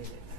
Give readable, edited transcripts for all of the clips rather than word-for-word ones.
Absolutely.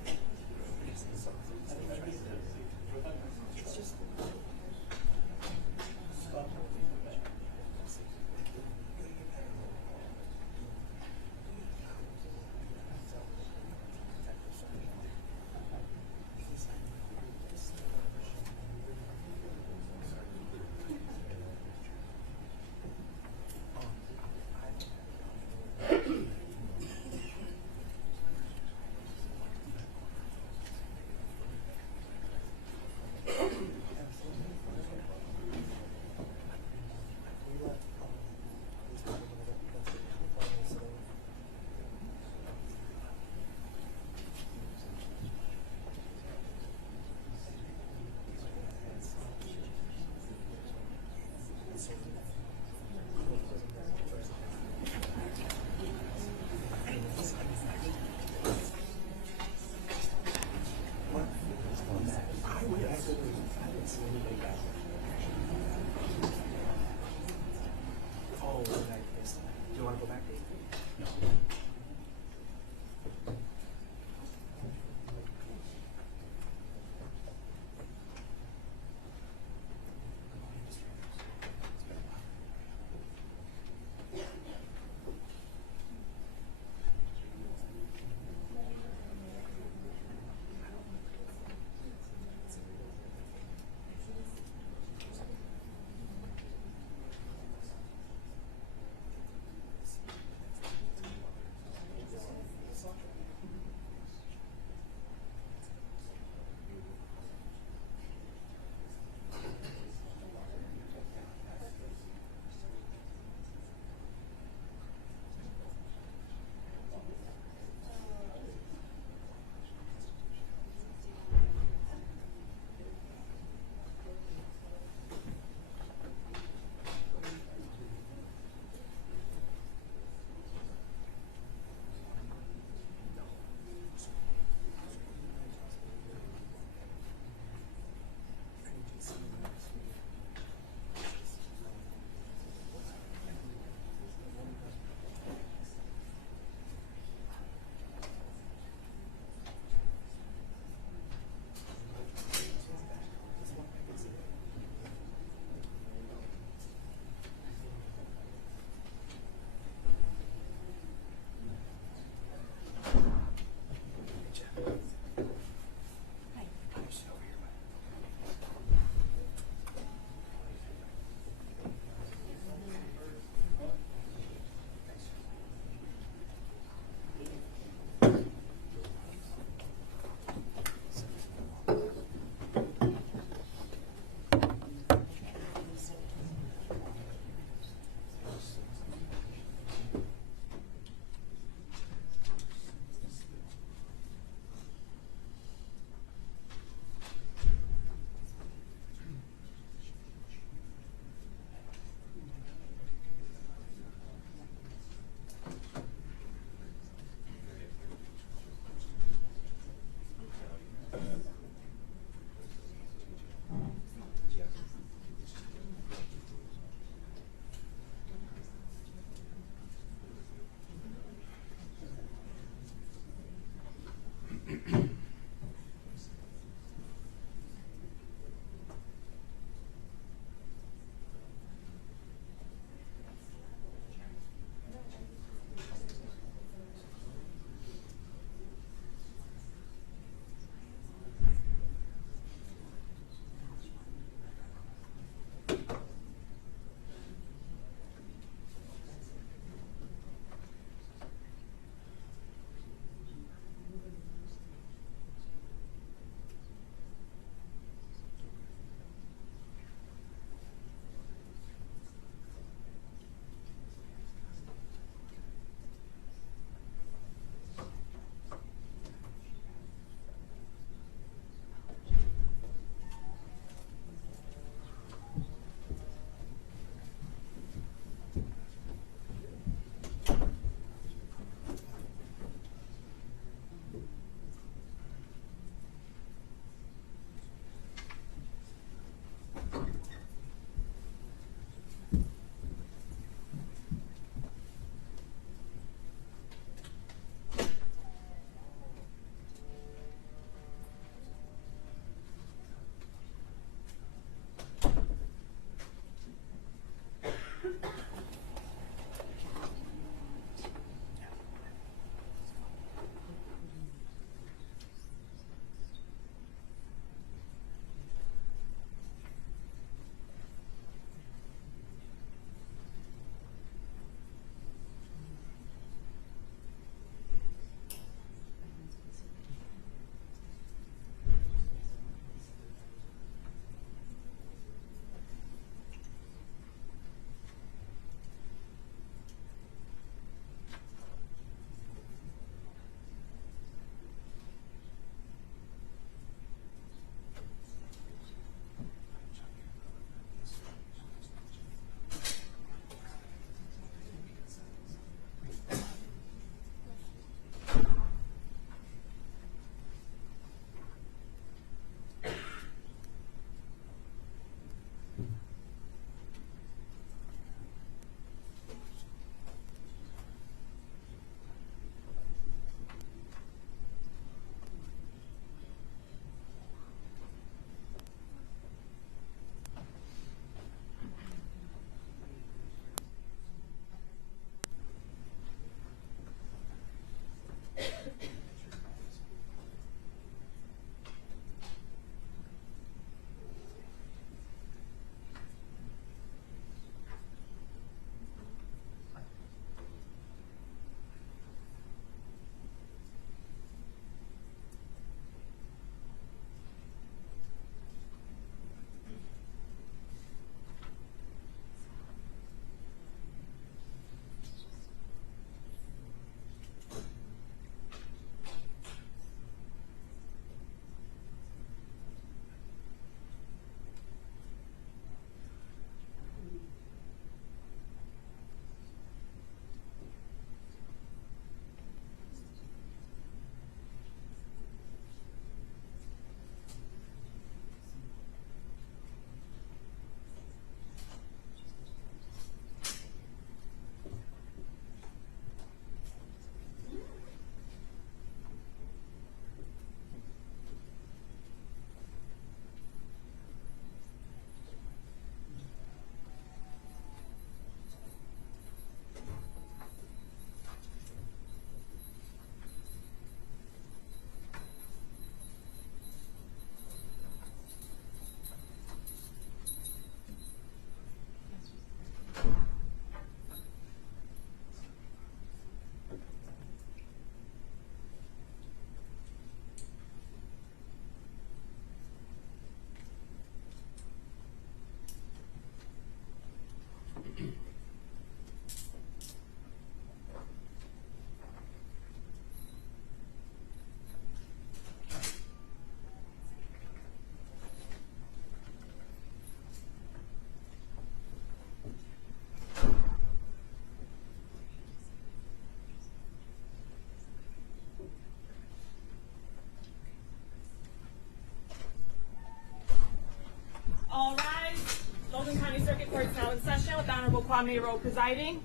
with the Honorable Kwame Rowe presiding.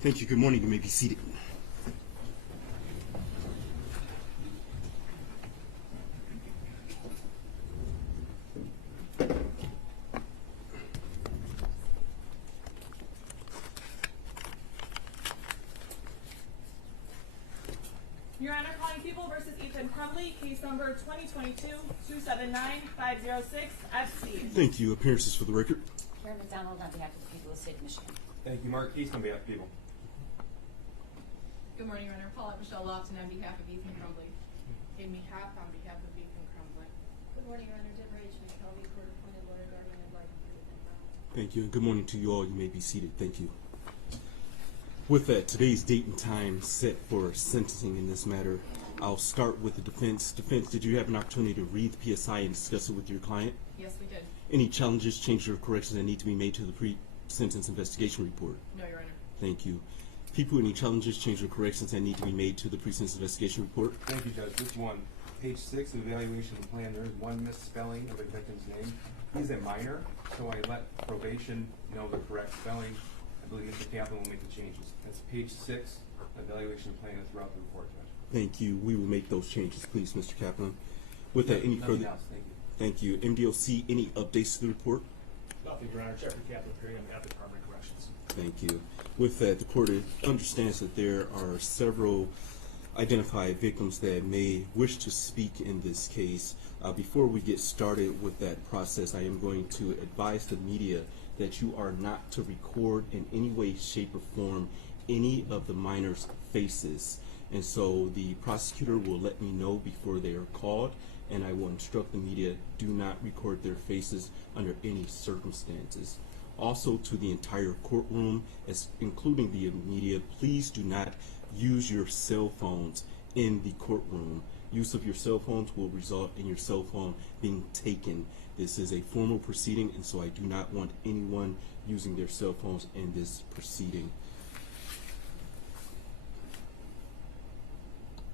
Thank you. Good morning. You may be seated. Your Honor, calling People versus Ethan Crumley, case number 2022-279-506 FC. Thank you. Appearances for the record. Chair McDonald on behalf of the people of the state of Michigan. Thank you, Mark East on behalf of people. Good morning, Your Honor. Paulette Michelle Lofton on behalf of Ethan Crumley. Amy Happ on behalf of Ethan Crumley. Good morning, Your Honor. Deborah H. McKelvey, court-appointed lawyer, guardian ad litem for Ethan Crumley. Thank you. And good morning to you all. You may be seated. Thank you. With that, today's date and time set for sentencing in this matter. I'll start with the defense. Defense, did you have an opportunity to read the PSI and discuss it with your client? Yes, we did. Any challenges, changes, or corrections that need to be made to the pre-sentence investigation report? No, Your Honor. Thank you. People, any challenges, changes, or corrections that need to be made to the pre-sentence investigation report? Thank you, Judge. This one, page 6 of the evaluation plan, there is one misspelling of the victim's name. He's a minor, so I let probation know the correct spelling. I believe Mr. Kaplan will make the changes. That's page 6 of the evaluation plan and throughout the report, Judge. Thank you. We will make those changes, please, Mr. Kaplan. With that, any Nothing further? else. Thank you. Thank you. MDOC, any updates to the report? Nothing, Your Honor. Jeffrey Kaplan, appearing on behalf of the Department of Corrections. Thank you. With that, the court understands that there are several identified victims that may wish to speak in this case. Before we get started with that process, I am going to advise the media that you are not to record in any way, shape, or form any of the minors' faces. And so the prosecutor will let me know before they are called, and I will instruct the media, do not record their faces under any circumstances. Also, to the entire courtroom, including the media, please do not use your cell phones in the courtroom. Use of your cell phones will result in your cell phone being taken. This is a formal proceeding, and so I do not want anyone using their cell phones in this proceeding.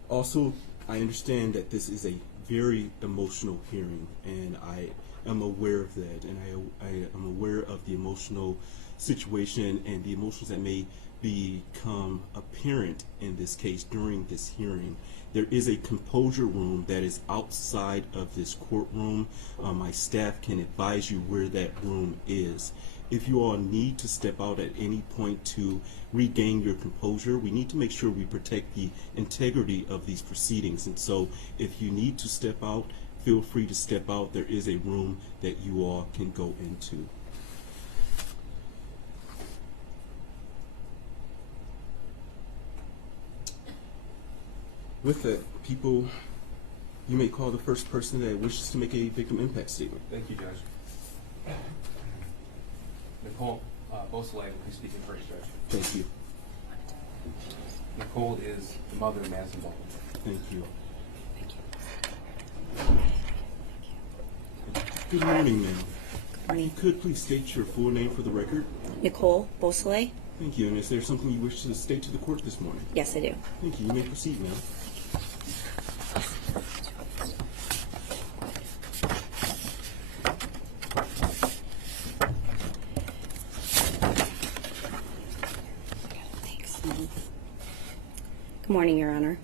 Also, I understand that this is a very emotional hearing, and I am aware of that, and I am aware of the emotional situation and the emotions that may become apparent in this case during this hearing. There is a composure room that is outside of this courtroom. My staff can advise you where that room is. If you all need to step out at any point to regain your composure, we need to make sure we protect the integrity of these proceedings. And so if you need to step out, feel free to step out. There is a room that you all can go into. With that, people, you may call the first person that wishes to make a victim impact statement. Thank you, Judge. Nicole Beausoleil will be speaking first, Judge. Thank you. Nicole is the mother of Madison Baldwin. Thank you. Good morning, ma'am. If you could please state your full name for the record. Nicole Beausoleil? Thank you. And is there something you wish to state to the court this morning? Yes, I do. Thank you. You may proceed, ma'am. Good morning, Your Honor.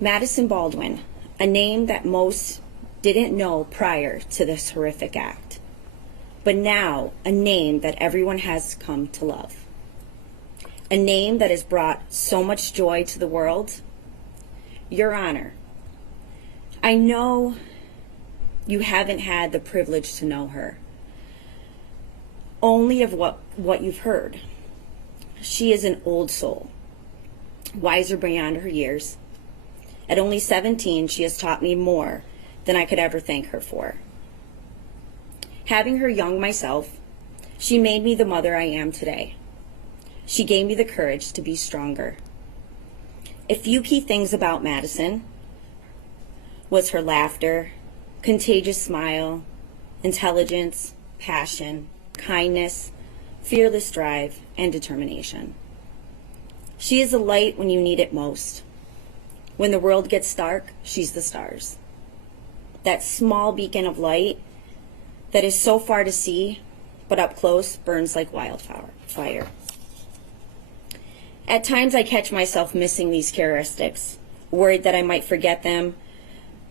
Madison Baldwin, a name that most didn't know prior to this horrific act, but now a name that everyone has come to love. A name that has brought so much joy to the world. Your Honor, I know you haven't had the privilege to know her, only of what you've heard. She is an old soul, wiser beyond her years. At only 17, she has taught me more than I could ever thank her for. Having her young myself, she made me the mother I am today. She gave me the courage to be stronger. A few key things about Madison was her laughter, contagious smile, intelligence, passion, kindness, fearless drive, and determination. She is a light when you need it most. When the world gets dark, she's the stars. That small beacon of light that is so far to see, but up close burns like wildfire. At times I catch myself missing these characteristics, worried that I might forget them,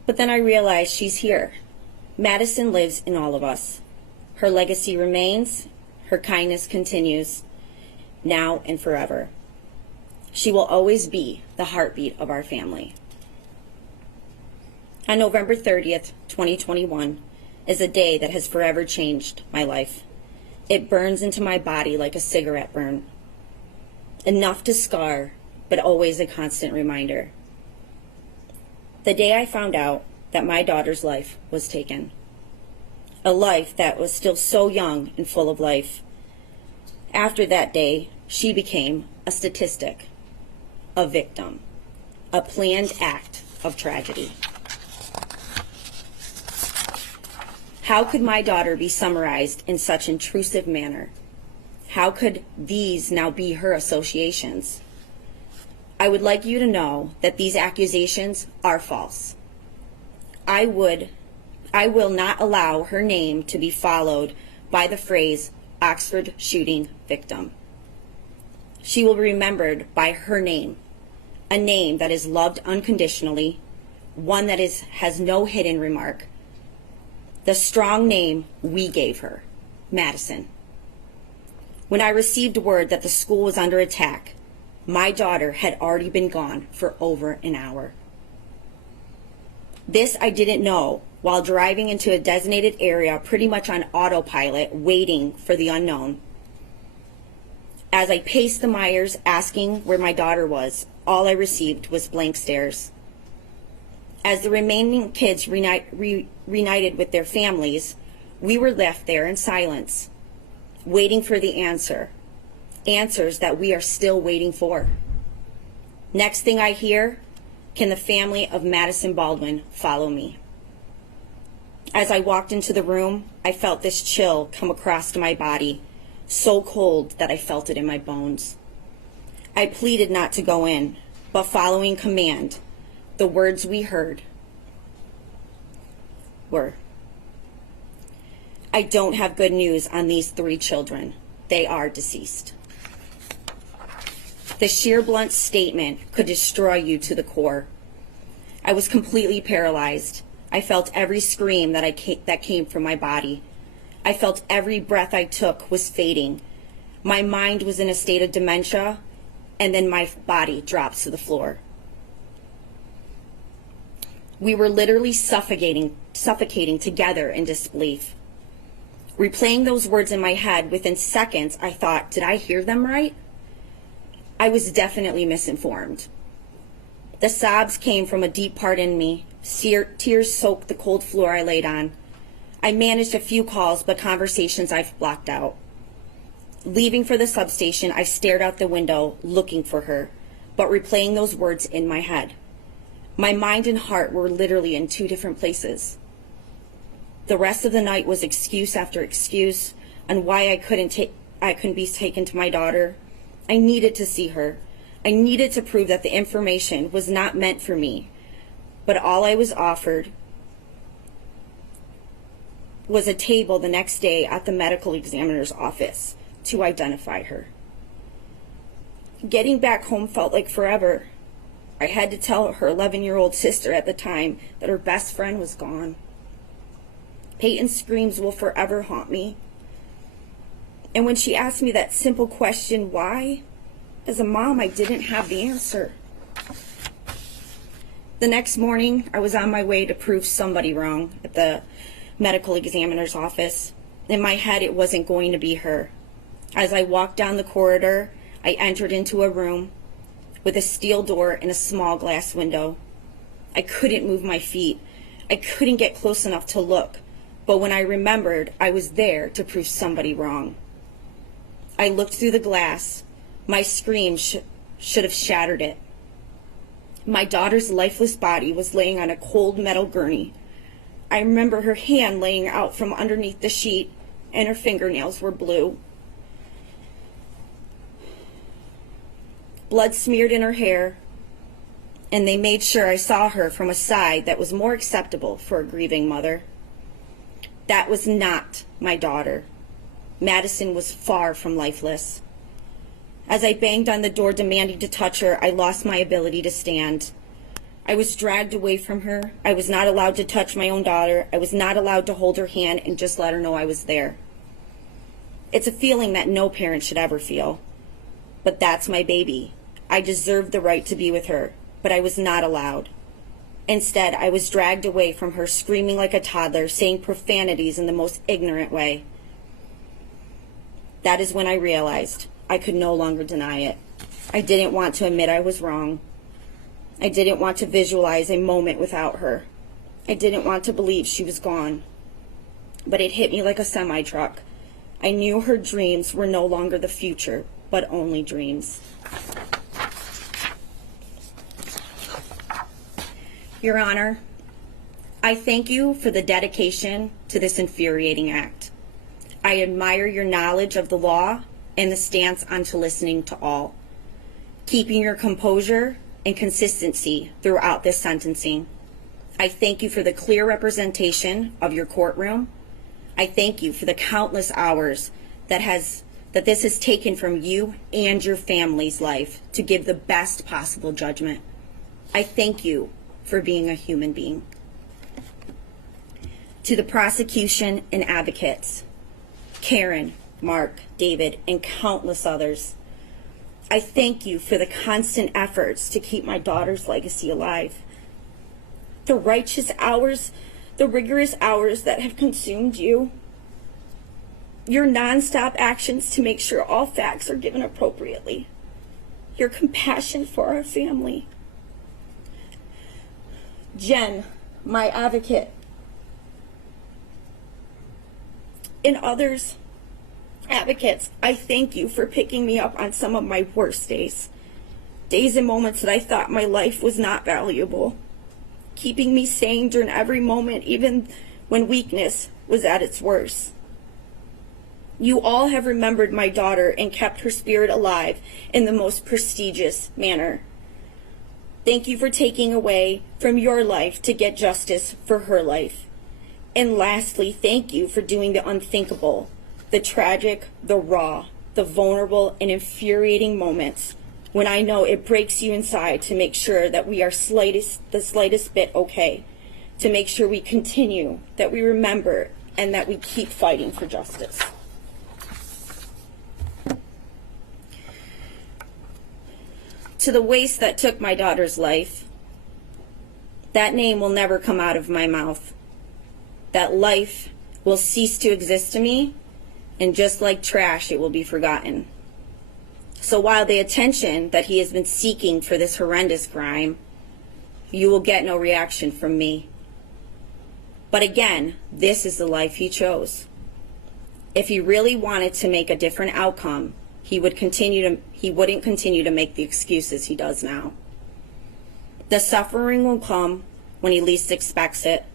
but then I realize she's here. Madison lives in all of us. Her legacy remains, her kindness continues, now and forever. She will always be the heartbeat of our family. On November 30th, 2021, is a day that has forever changed my life. It burns into my body like a cigarette burn. Enough to scar, but always a constant reminder. The day I found out that my daughter's life was taken. A life that was still so young and full of life. After that day, she became a statistic, a victim, a planned act of tragedy. How could my daughter be summarized in such intrusive manner? How could these now be her associations? I would like you to know that these accusations are false. I will not allow her name to be followed by the phrase Oxford shooting victim. She will be remembered by her name, a name that is loved unconditionally, one that has no hidden remark. The strong name we gave her, Madison. When I received word that the school was under attack, my daughter had already been gone for over an hour. This I didn't know while driving into a designated area pretty much on autopilot, waiting for the unknown. As I paced the Myers asking where my daughter was, all I received was blank stares. As the remaining kids reunited with their families, we were left there in silence, waiting for the answers that we are still waiting for. Next thing I hear, can the family of Madison Baldwin follow me? As I walked into the room, I felt this chill come across my body, so cold that I felt it in my bones. I pleaded not to go in, but following command, the words we heard were, I don't have good news on these 3 children. They are deceased. The sheer blunt statement could destroy you to the core. I was completely paralyzed. I felt every scream that came from my body. I felt every breath I took was fading. My mind was in a state of dementia, and then my body drops to the floor. We were literally suffocating together in disbelief. Replaying those words in my head, within seconds, I thought, did I hear them right? I was definitely misinformed. The sobs came from a deep part in me. Tears soaked the cold floor I laid on. I managed a few calls, but conversations I've blocked out. Leaving for the substation, I stared out the window, looking for her, but replaying those words in my head. My mind and heart were literally in 2 different places. The rest of the night was excuse after excuse on why I couldn't be taken to my daughter. I needed to see her. I needed to prove that the information was not meant for me, but all I was offered was a table the next day at the medical examiner's office to identify her. Getting back home felt like forever. I had to tell her 11-year-old sister at the time that her best friend was gone. Peyton's screams will forever haunt me. And when she asked me that simple question, why? As a mom, I didn't have the answer. The next morning, I was on my way to prove somebody wrong at the medical examiner's office. In my head, it wasn't going to be her. As I walked down the corridor, I entered into a room with a steel door and a small glass window. I couldn't move my feet. I couldn't get close enough to look. But when I remembered, I was there to prove somebody wrong. I looked through the glass. My scream should have shattered it. My daughter's lifeless body was laying on a cold metal gurney. I remember her hand laying out from underneath the sheet, and her fingernails were blue. Blood smeared in her hair, and they made sure I saw her from a side that was more acceptable for a grieving mother. That was not my daughter. Madison was far from lifeless. As I banged on the door demanding to touch her, I lost my ability to stand. I was dragged away from her. I was not allowed to touch my own daughter. I was not allowed to hold her hand and just let her know I was there. It's a feeling that no parent should ever feel. But that's my baby. I deserved the right to be with her, but I was not allowed. Instead, I was dragged away from her, screaming like a toddler, saying profanities in the most ignorant way. That is when I realized I could no longer deny it. I didn't want to admit I was wrong. I didn't want to visualize a moment without her. I didn't want to believe she was gone. But it hit me like a semi-truck. I knew her dreams were no longer the future, but only dreams. Your Honor, I thank you for the dedication to this infuriating act. I admire your knowledge of the law and the stance onto listening to all, keeping your composure and consistency throughout this sentencing. I thank you for the clear representation of your courtroom. I thank you for the countless hours that this has taken from you and your family's life to give the best possible judgment. I thank you for being a human being. To the prosecution and advocates, Karen, Mark, David, and countless others, I thank you for the constant efforts to keep my daughter's legacy alive. The righteous hours, the rigorous hours that have consumed you, your nonstop actions to make sure all facts are given appropriately, your compassion for our family. Jen, my advocate, and others, advocates, I thank you for picking me up on some of my worst days and moments that I thought my life was not valuable, keeping me sane during every moment, even when weakness was at its worst. You all have remembered my daughter and kept her spirit alive in the most prestigious manner. Thank you for taking away from your life to get justice for her life. And lastly, thank you for doing the unthinkable, the tragic, the raw, the vulnerable, and infuriating moments when I know it breaks you inside to make sure that we are the slightest bit okay, to make sure we continue, that we remember, and that we keep fighting for justice. To the waste that took my daughter's life, that name will never come out of my mouth. That life will cease to exist to me, and just like trash, it will be forgotten. So while the attention that he has been seeking for this horrendous crime, you will get no reaction from me. But again, this is the life he chose. If he really wanted to make a different outcome, he wouldn't continue to make the excuses he does now. The suffering will come when he least expects it.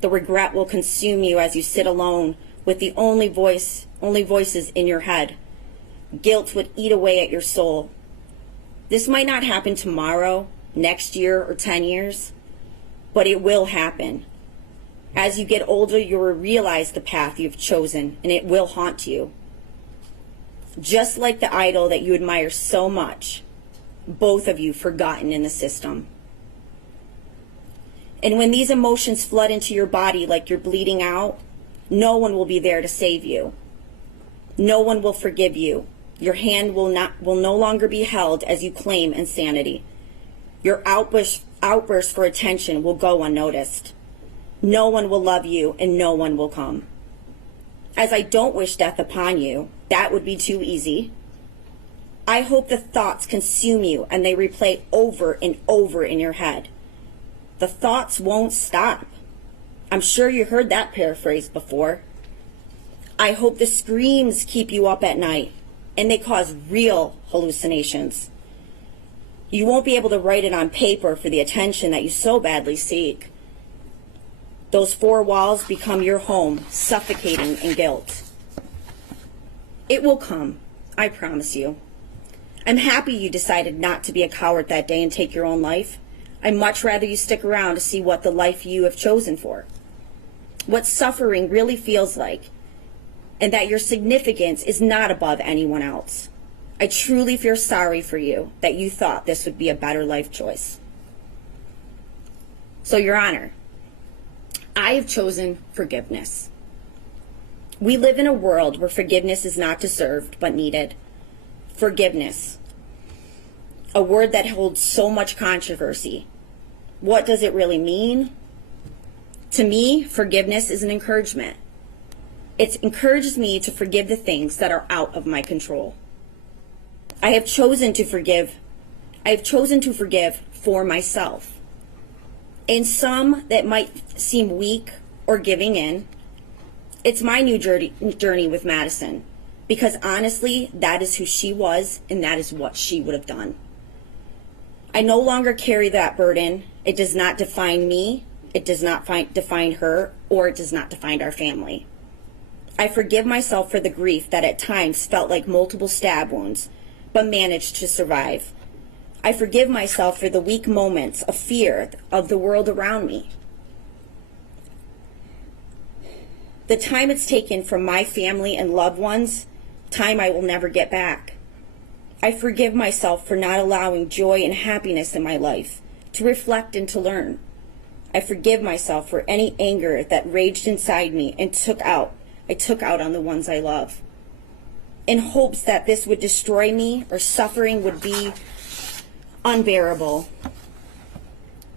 The regret will consume you as you sit alone with the only voices in your head. Guilt would eat away at your soul. This might not happen tomorrow, next year, or 10 years, but it will happen. As you get older, you will realize the path you've chosen, and it will haunt you. Just like the idol that you admire so much, both of you forgotten in the system. And when these emotions flood into your body like you're bleeding out, no one will be there to save you. No one will forgive you. Your hand will no longer be held as you claim insanity. Your outburst for attention will go unnoticed. No one will love you, and no one will come. As I don't wish death upon you, that would be too easy. I hope the thoughts consume you and they replay over and over in your head. The thoughts won't stop. I'm sure you heard that paraphrase before. I hope the screams keep you up at night and they cause real hallucinations. You won't be able to write it on paper for the attention that you so badly seek. Those four walls become your home, suffocating in guilt. It will come, I promise you. I'm happy you decided not to be a coward that day and take your own life. I'd much rather you stick around to see what the life you have chosen for. what suffering really feels like, and that your significance is not above anyone else. I truly feel sorry for you that you thought this would be a better life choice. So, Your Honor, I have chosen forgiveness. We live in a world where forgiveness is not deserved but needed. Forgiveness, a word that holds so much controversy. What does it really mean? To me, forgiveness is an encouragement. It encourages me to forgive the things that are out of my control. I have chosen to forgive for myself. In some that might seem weak or giving in, it's my new journey with Madison, because honestly, that is who she was and that is what she would have done. I no longer carry that burden. It does not define me, it does not define her, or it does not define our family. I forgive myself for the grief that at times felt like multiple stab wounds, but managed to survive. I forgive myself for the weak moments of fear of the world around me. The time it's taken from my family and loved ones, time I will never get back. I forgive myself for not allowing joy and happiness in my life, to reflect and to learn. I forgive myself for any anger that raged inside me and I took out on the ones I love, in hopes that this would destroy me or suffering would be unbearable.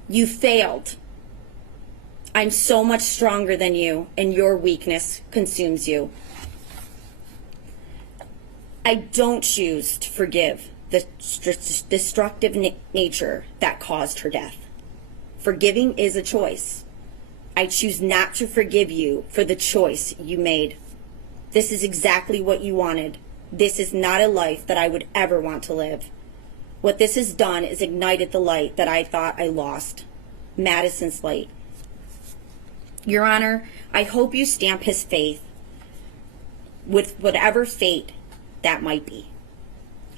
You failed. I'm so much stronger than you, and your weakness consumes you. I don't choose to forgive the destructive nature that caused her death. Forgiving is a choice. I choose not to forgive you for the choice you made. This is exactly what you wanted. This is not a life that I would ever want to live. What this has done is ignited the light that I thought I lost. Madison's light. Your Honor, I hope you stamp his faith with whatever fate that might be,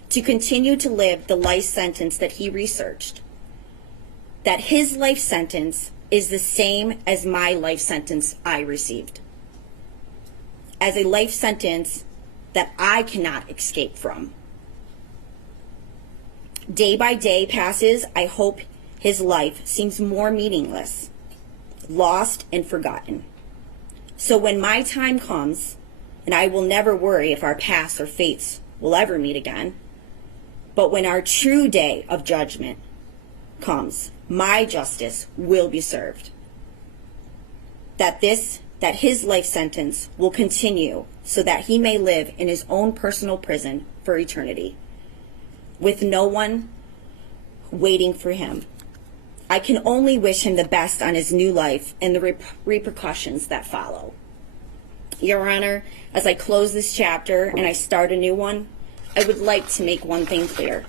to continue to live the life sentence that he researched. That his life sentence is the same as my life sentence I received. As a life sentence that I cannot escape from. Day by day passes, I hope his life seems more meaningless, lost and forgotten. So when my time comes, and I will never worry if our paths or fates will ever meet again, but when our true day of judgment comes, my justice will be served. That his life sentence will continue so that he may live in his own personal prison for eternity, with no one waiting for him. I can only wish him the best on his new life and the repercussions that follow. Your Honor, as I close this chapter and I start a new one, I would like to make one thing clear.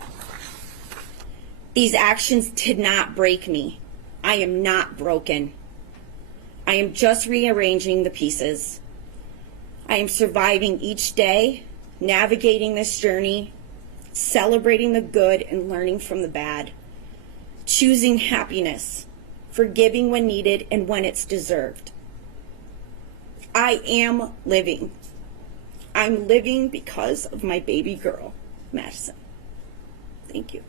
These actions did not break me. I am not broken. I am just rearranging the pieces. I am surviving each day, navigating this journey, celebrating the good and learning from the bad, choosing happiness, forgiving when needed and when it's deserved. I am living. I'm living because of my baby girl, Madison. Thank you.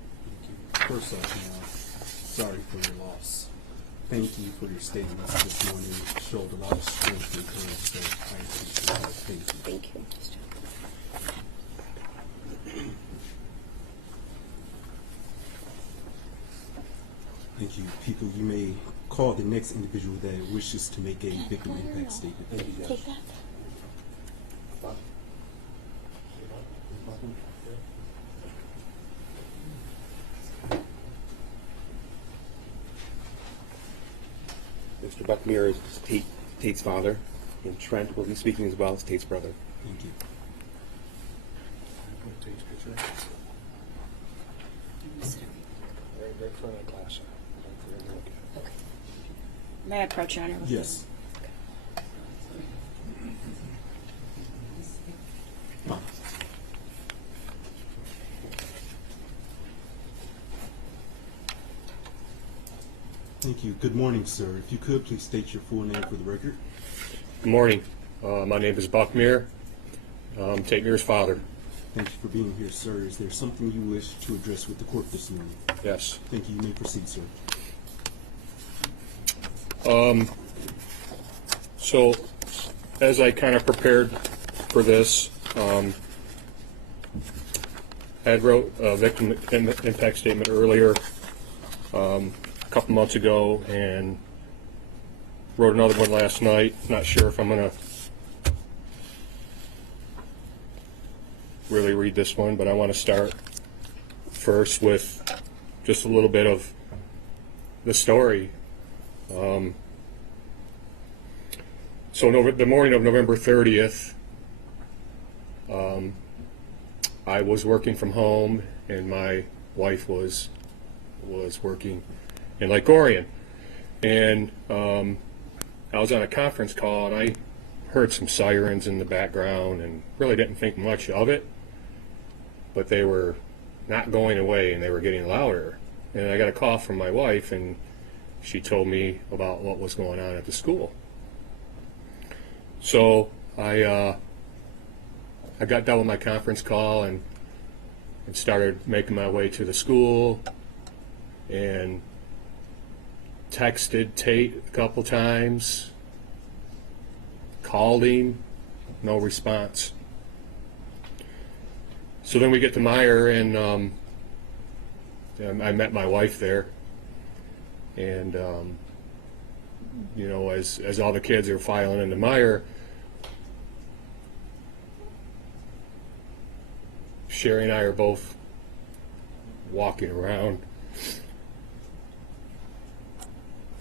First off, now, sorry for your loss. Thank you for your statements this morning. It showed a lot of strength and courage, so I appreciate that. Thank you. Thank you. Thank you. People, you may call the next individual that wishes to make a victim impact statement. Thank you, Take that. Mr. Buckmeyer is Tate's father, and Trent will be speaking as well as Tate's brother. Thank you. Right front of the class. May I approach, Your Honor? Yes. Thank you. Good morning, sir. If you could, please state your full name for the record. Good morning. My name is Buck Muir. Tate Muir's father. Thank you for being here, sir. Is there something you wish to address with the court this morning? Yes. Thank you. You may proceed, sir. So, as I kind of prepared for this, I had wrote a victim impact statement earlier, a couple months ago, and wrote another one last night. Not sure if I'm going to really read this one, but I want to start first with just a little bit of the story. So the morning of November 30th, I was working from home, and my wife was working in Lake Orion, and I was on a conference call, and I heard some sirens in the background, and really didn't think much of it, but they were not going away, and they were getting louder. And I got a call from my wife, and she told me about what was going on at the school. So I got done with my conference call and started making my way to the school, and texted Tate a couple times, called him, no response. So then we get to Meyer, and I met my wife there, and you know, as all the kids are filing into Meyer, Sherry and I are both walking around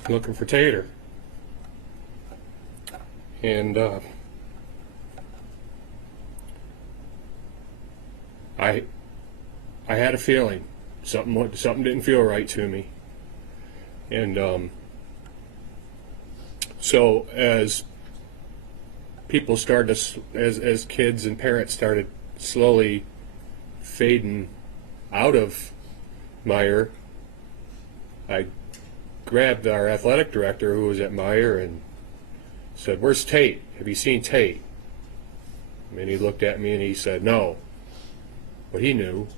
looking for Tater, and I had a feeling something didn't feel right to me, and so as people started to, as kids and parents started slowly fading out of Meyer, I grabbed our athletic director, who was at Meyer, and said, "Where's Tate? Have you seen Tate?" And he looked at me and he said, "No." But he knew,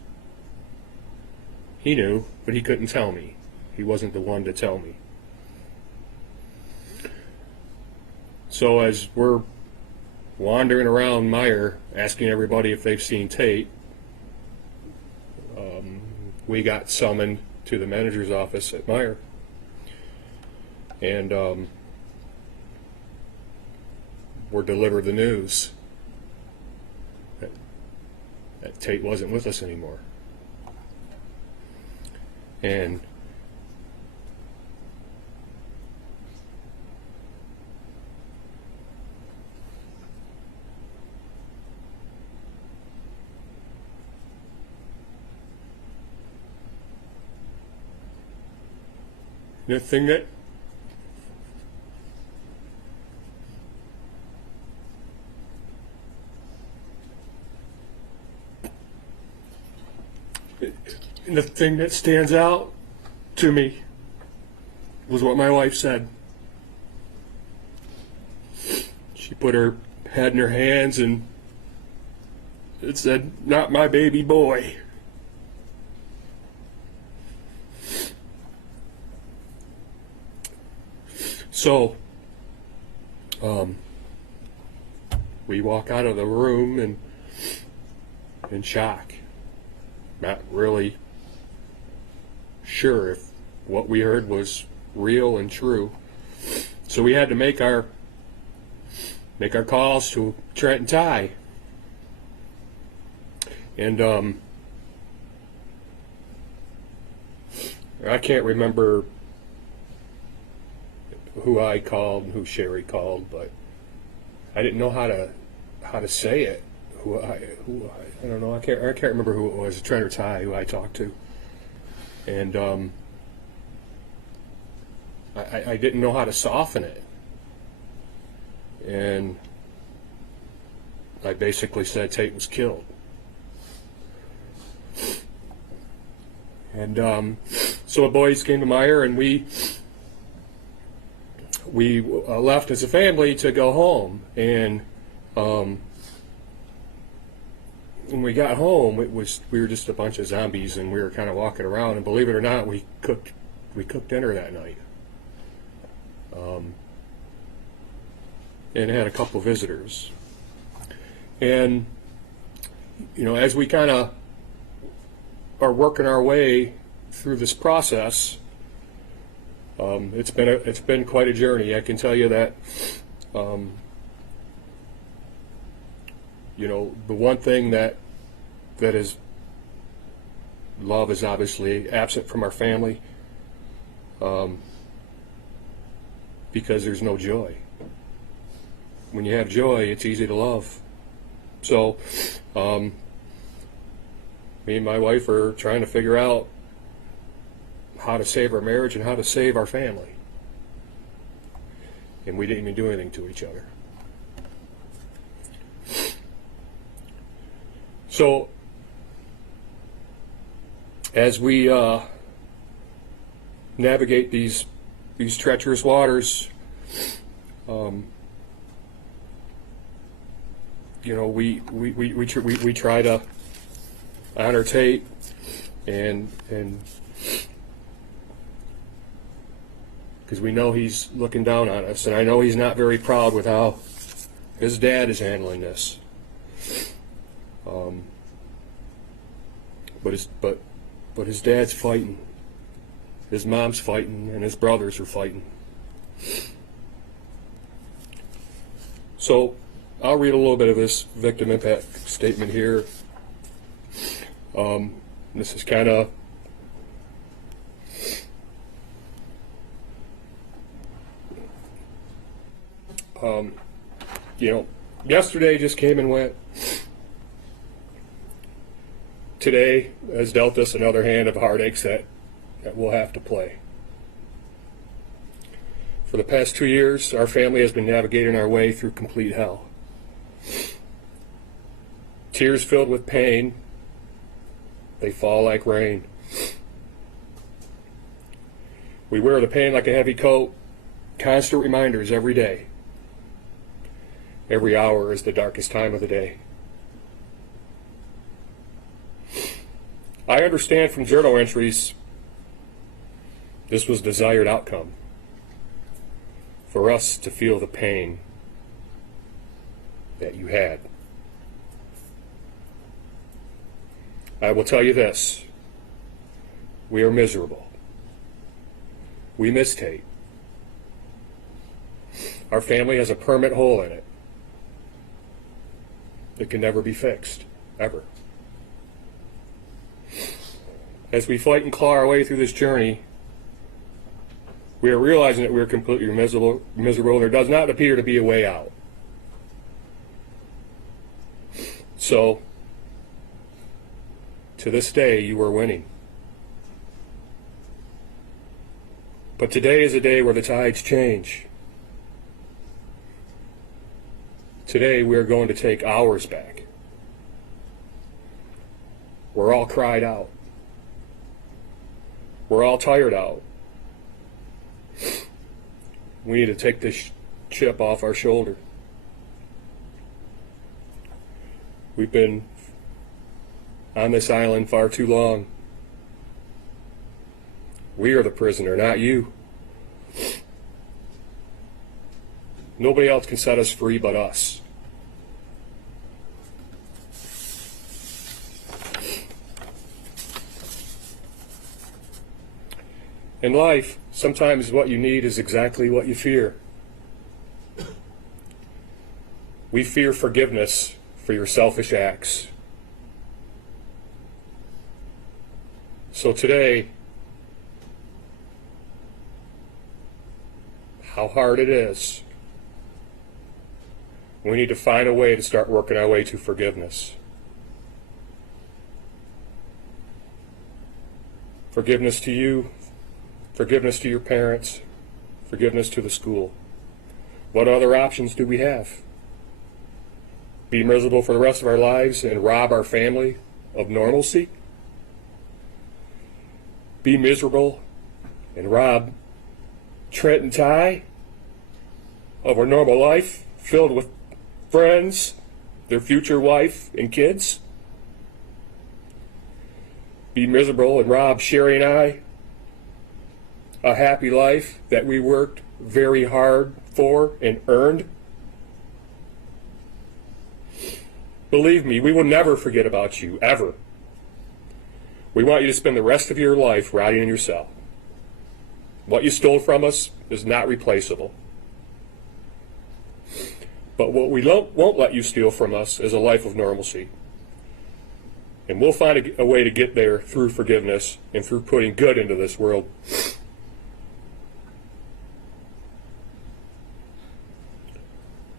but he couldn't tell me. He wasn't the one to tell me. So as we're wandering around Meyer, asking everybody if they've seen Tate, we got summoned to the manager's office at Meyer, and were delivered the news that Tate wasn't with us anymore. And the thing that stands out to me was what my wife said. She put her head in her hands and it said, "Not my baby boy." So, we walk out of the room in shock, not really sure if what we heard was real and true. So we had to make our calls to Trent and Ty, and I can't remember who I called and who Sherry called, but I didn't know how to say it. I don't know. I can't remember who it was. Trent or Ty, who I talked to, and I didn't know how to soften it, and I basically said Tate was killed. And so the boys came to Meyer, and we we left as a family to go home, and when we got home, we were just a bunch of zombies, and we were kind of walking around. And believe it or not, we cooked dinner that night, and had a couple visitors. And as we kind of are working our way through this process, it's been quite a journey. I can tell you that. The one thing that is love is obviously absent from our family, because there's no joy. When you have joy, it's easy to love. So, me and my wife are trying to figure out how to save our marriage and how to save our family. And we didn't even do anything to each other. So, as we navigate these treacherous waters, we try to honor Tate, and because we know he's looking down on us, and I know he's not very proud with how his dad is handling this. But his dad's fighting, his mom's fighting, and his brothers are fighting. So I'll read a little bit of this victim impact statement here. This is kind of yesterday just came and went. Today has dealt us another hand of heartaches that we'll have to play. For the past 2 years, our family has been navigating our way through complete hell. Tears filled with pain, they fall like rain. We wear the pain like a heavy coat, constant reminders every day. Every hour is the darkest time of the day. I understand from journal entries this was desired outcome, for us to feel the pain that you had. I will tell you this, we are miserable. We miss Tate. Our family has a permanent hole in it. It can never be fixed, ever. As we fight and claw our way through this journey, we are realizing that we are completely miserable. There does not appear to be a way out. So, to this day, you are winning. But today is a day where the tides change. Today, we are going to take ours back. We're all cried out. We're all tired out. We need to take this chip off our shoulder. We've been on this island far too long. We are the prisoner, not you. Nobody else can set us free but us. In life, sometimes what you need is exactly what you fear. We fear forgiveness for your selfish acts. So today, how hard it is, we need to find a way to start working our way to forgiveness. Forgiveness to you, forgiveness to your parents, forgiveness to the school. What other options do we have? Be miserable for the rest of our lives and rob our family of normalcy? Be miserable and rob Trent and Ty of a normal life filled with friends, their future wife and kids? Be miserable and rob Sherry and I a happy life that we worked very hard for and earned? Believe me, we will never forget about you, ever. We want you to spend the rest of your life rotting in your cell. What you stole from us is not replaceable. But what we won't let you steal from us is a life of normalcy. And we'll find a way to get there through forgiveness and through putting good into this world.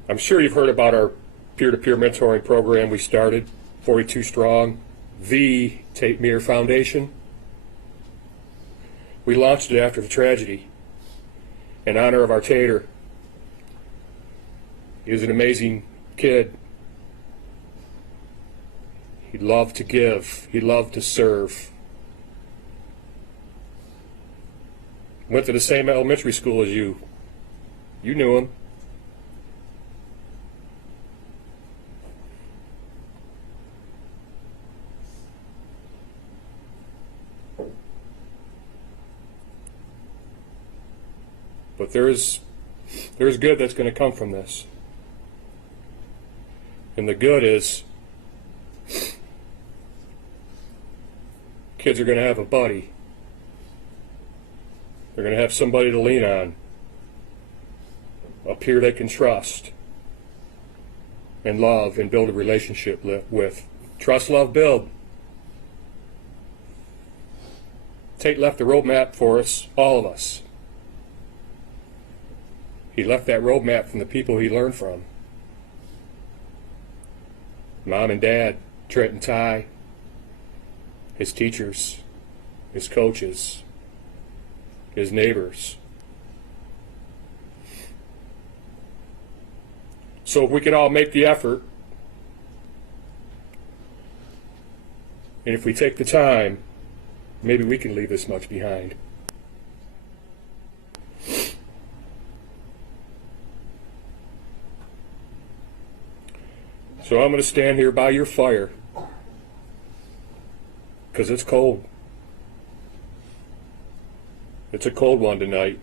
I'm sure you've heard about our peer-to-peer mentoring program we started, 42 Strong, the Tate Meir Foundation. We launched it after the tragedy in honor of our Tater. He was an amazing kid. He loved to give. He loved to serve. Went to the same elementary school as you. You knew him. But there's good that's going to come from this. And the good is kids are going to have a buddy. They're going to have somebody to lean on, a peer they can trust and love and build a relationship with. Trust, love, build. Tate left a roadmap for us, all of us. He left that roadmap from the people he learned from. Mom and Dad, Trent and Ty, his teachers, his coaches, his neighbors. So if we can all make the effort, and if we take the time, maybe we can leave this much behind. So I'm going to stand here by your fire because it's cold. It's a cold one tonight.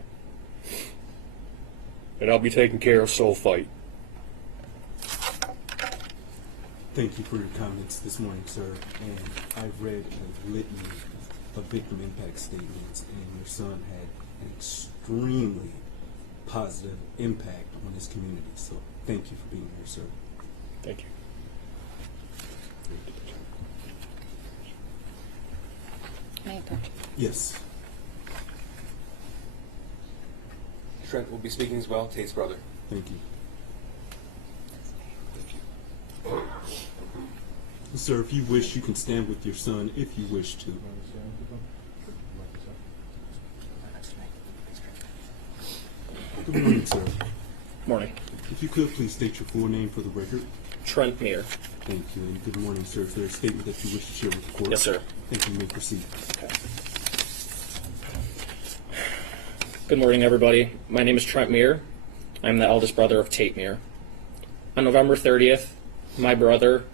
And I'll be taking care of Soul Fight. Thank you for your comments this morning, sir. And I've read a litany of victim impact statements, and your son had an extremely positive impact on his community. So thank you for being here, sir. Thank you. Yes. Trent will be speaking as well, Tate's brother. Thank you. Sir, if you wish, you can stand with your son if you wish to. Good morning, sir. Morning. If you could, please state your full name for the record. Trent Meir. Thank you, and good morning, sir. Is there a statement that you wish to share with the court? Yes, sir. Thank you. You may proceed. Okay. Good morning, everybody. My name is Trent Meir. I'm the eldest brother of Tate Meir. On November 30th, my brother,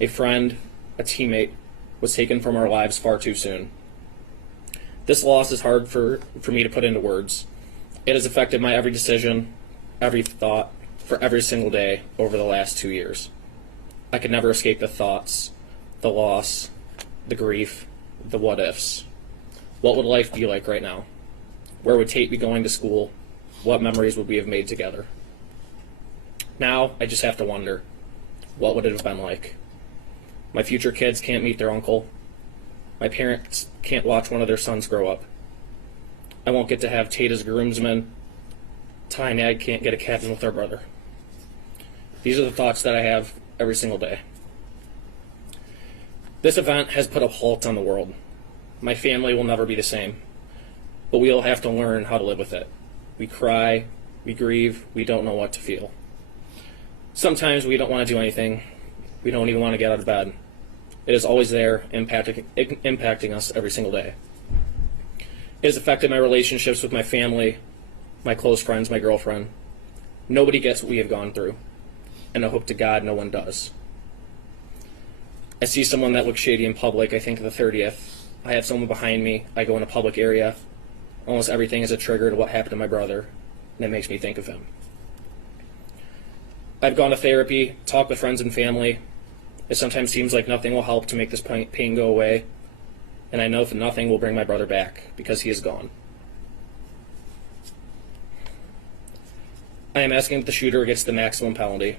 a friend, a teammate, was taken from our lives far too soon. This loss is hard for me to put into words. It has affected my every decision, every thought, for every single day over the last 2 years. I could never escape the thoughts, the loss, the grief, the what-ifs. What would life be like right now? Where would Tate be going to school? What memories would we have made together? Now, I just have to wonder, what would it have been like? My future kids can't meet their uncle. My parents can't watch one of their sons grow up. I won't get to have Tate as groomsman. Ty and I can't get a cabin with our brother. These are the thoughts that I have every single day. This event has put a halt on the world. My family will never be the same, but we all have to learn how to live with it. We cry, we grieve, we don't know what to feel. Sometimes we don't want to do anything. We don't even want to get out of bed. It is always there, impacting us every single day. It has affected my relationships with my family, my close friends, my girlfriend. Nobody gets what we have gone through, and I hope to God no one does. I see someone that looks shady in public, I think of the 30th. I have someone behind me, I go in a public area. Almost everything is a trigger to what happened to my brother, and it makes me think of him. I've gone to therapy, talked with friends and family. It sometimes seems like nothing will help to make this pain go away, and I know that nothing will bring my brother back because he is gone. I am asking that the shooter gets the maximum penalty.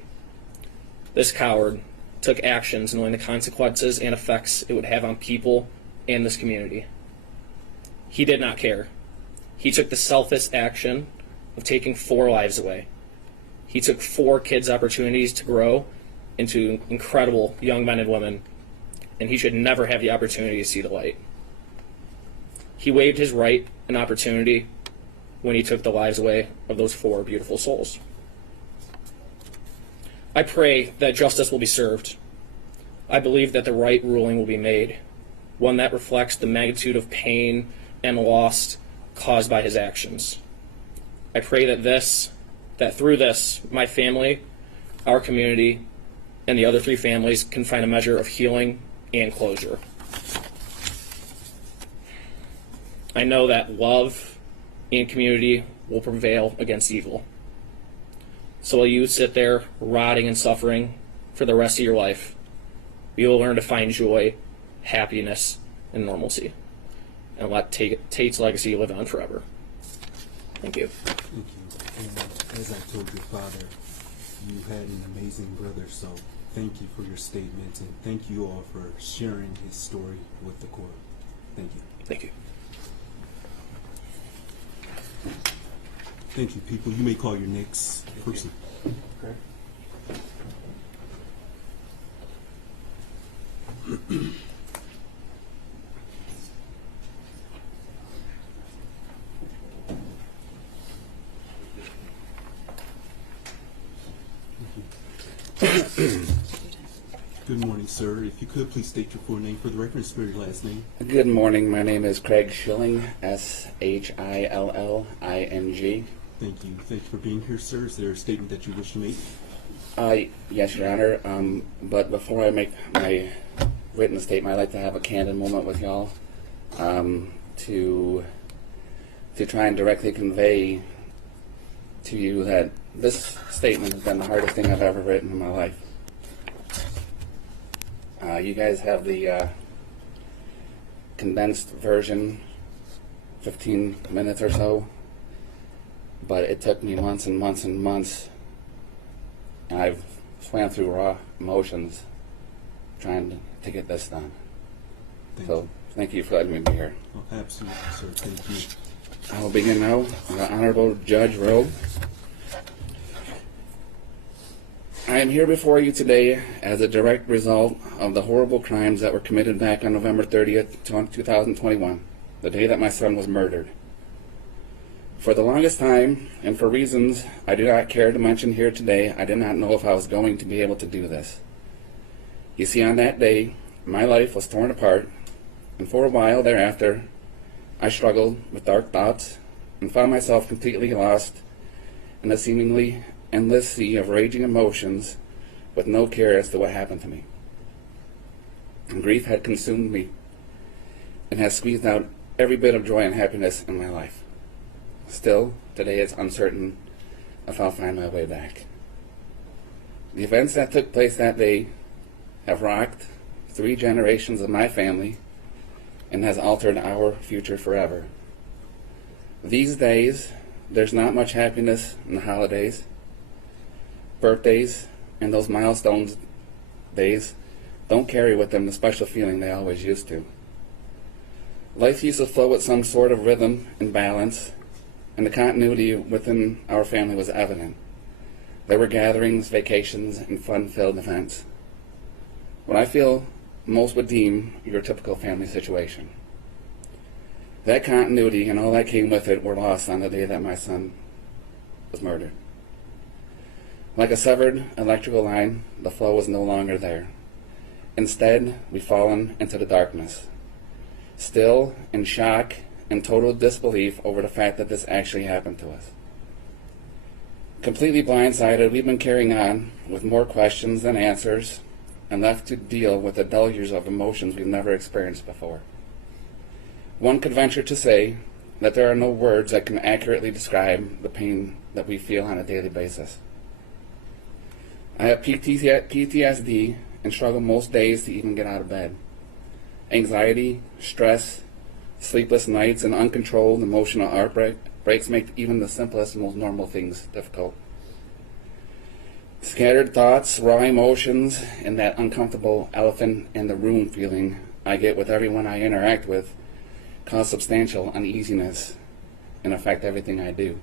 This coward took actions knowing the consequences and effects it would have on people and this community. He did not care. He took the selfless action of taking 4 lives away. He took 4 kids' opportunities to grow into incredible young men and women, and he should never have the opportunity to see the light. He waived his right and opportunity when he took the lives away of those 4 beautiful souls. I pray that justice will be served. I believe that the right ruling will be made, one that reflects the magnitude of pain and loss caused by his actions. I pray that through this, my family, our community, and the other 3 families can find a measure of healing and closure. I know that love and community will prevail against evil. So while you sit there rotting and suffering for the rest of your life, you will learn to find joy, happiness, and normalcy, and let Tate's legacy live on forever. Thank you. Thank you. And as I told your father, you had an amazing brother, so thank you for your statement, and thank you all for sharing his story with the court. Thank you. Thank you. Thank you, people. You may call your next person. Okay. Good morning, sir. If you could, please state your full name for the record and spell your last name. Good morning. My name is Craig Schilling, Shilling. Thank you. Thank you for being here, sir. Is there a statement that you wish to make? Yes, Your Honor. But before I make my written statement, I'd like to have a candid moment with y'all to try and directly convey to you that this statement has been the hardest thing I've ever written in my life. You guys have the condensed version, 15 minutes or so, but it took me months and months and months, and I've swam through raw emotions trying to get this done. Thank you for letting me be here. Oh, absolutely, sir. Thank you. I will begin now with the Honorable Judge Rowe. I am here before you today as a direct result of the horrible crimes that were committed back on November 30th, 2021, the day that my son was murdered. For the longest time, and for reasons I do not care to mention here today, I did not know if I was going to be able to do this. You see, on that day, my life was torn apart, and for a while thereafter, I struggled with dark thoughts and found myself completely lost in a seemingly endless sea of raging emotions with no care as to what happened to me. And grief had consumed me and has squeezed out every bit of joy and happiness in my life. Still, today it's uncertain if I'll find my way back. The events that took place that day have rocked 3 generations of my family and has altered our future forever. These days, there's not much happiness in the holidays. Birthdays and those milestones days don't carry with them the special feeling they always used to. Life used to flow with some sort of rhythm and balance, and the continuity within our family was evident. There were gatherings, vacations, and fun-filled events. What I feel most would deem your typical family situation. That continuity and all that came with it were lost on the day that my son was murdered. Like a severed electrical line, the flow was no longer there. Instead, we've fallen into the darkness, still in shock and total disbelief over the fact that this actually happened to us. Completely blindsided, we've been carrying on with more questions than answers and left to deal with the deluge of emotions we've never experienced before. One could venture to say that there are no words that can accurately describe the pain that we feel on a daily basis. I have PTSD and struggle most days to even get out of bed. Anxiety, stress, sleepless nights, and uncontrolled emotional outbreaks make even the simplest and most normal things difficult. Scattered thoughts, raw emotions, and that uncomfortable elephant in the room feeling I get with everyone I interact with cause substantial uneasiness and affect everything I do.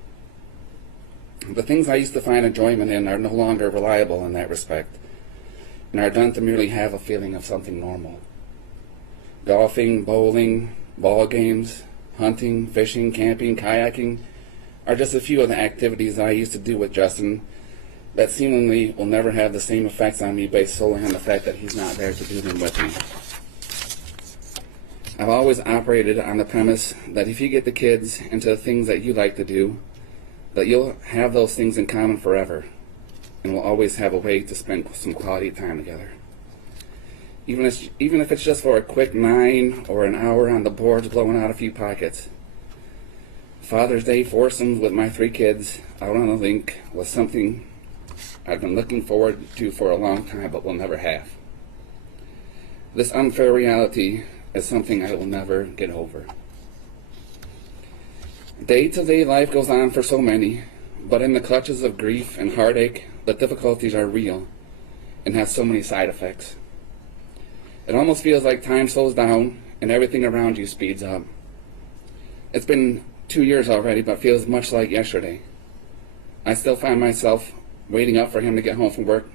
The things I used to find enjoyment in are no longer reliable in that respect, and are done to merely have a feeling of something normal. Golfing, bowling, ball games, hunting, fishing, camping, kayaking are just a few of the activities I used to do with Justin that seemingly will never have the same effects on me based solely on the fact that he's not there to do them with me. I've always operated on the premise that if you get the kids into the things that you like to do, that you'll have those things in common forever, and will always have a way to spend some quality time together. Even if it's just for a quick 9 or an hour on the boards blowing out a few pockets. Father's Day foursomes with my 3 kids out on a link was something I've been looking forward to for a long time but will never have. This unfair reality is something I will never get over. Day-to-day life goes on for so many, but in the clutches of grief and heartache, the difficulties are real and have so many side effects. It almost feels like time slows down and everything around you speeds up. It's been 2 years already, but feels much like yesterday. I still find myself waiting up for him to get home from work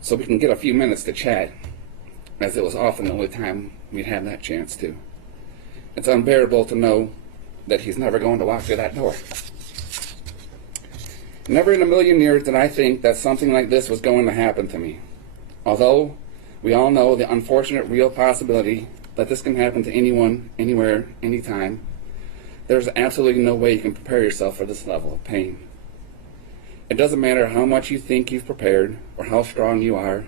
so we can get a few minutes to chat, as it was often the only time we had that chance to. It's unbearable to know that he's never going to walk through that door. Never in a million years did I think that something like this was going to happen to me. Although we all know the unfortunate real possibility that this can happen to anyone, anywhere, anytime, there's absolutely no way you can prepare yourself for this level of pain. It doesn't matter how much you think you've prepared, or how strong you are,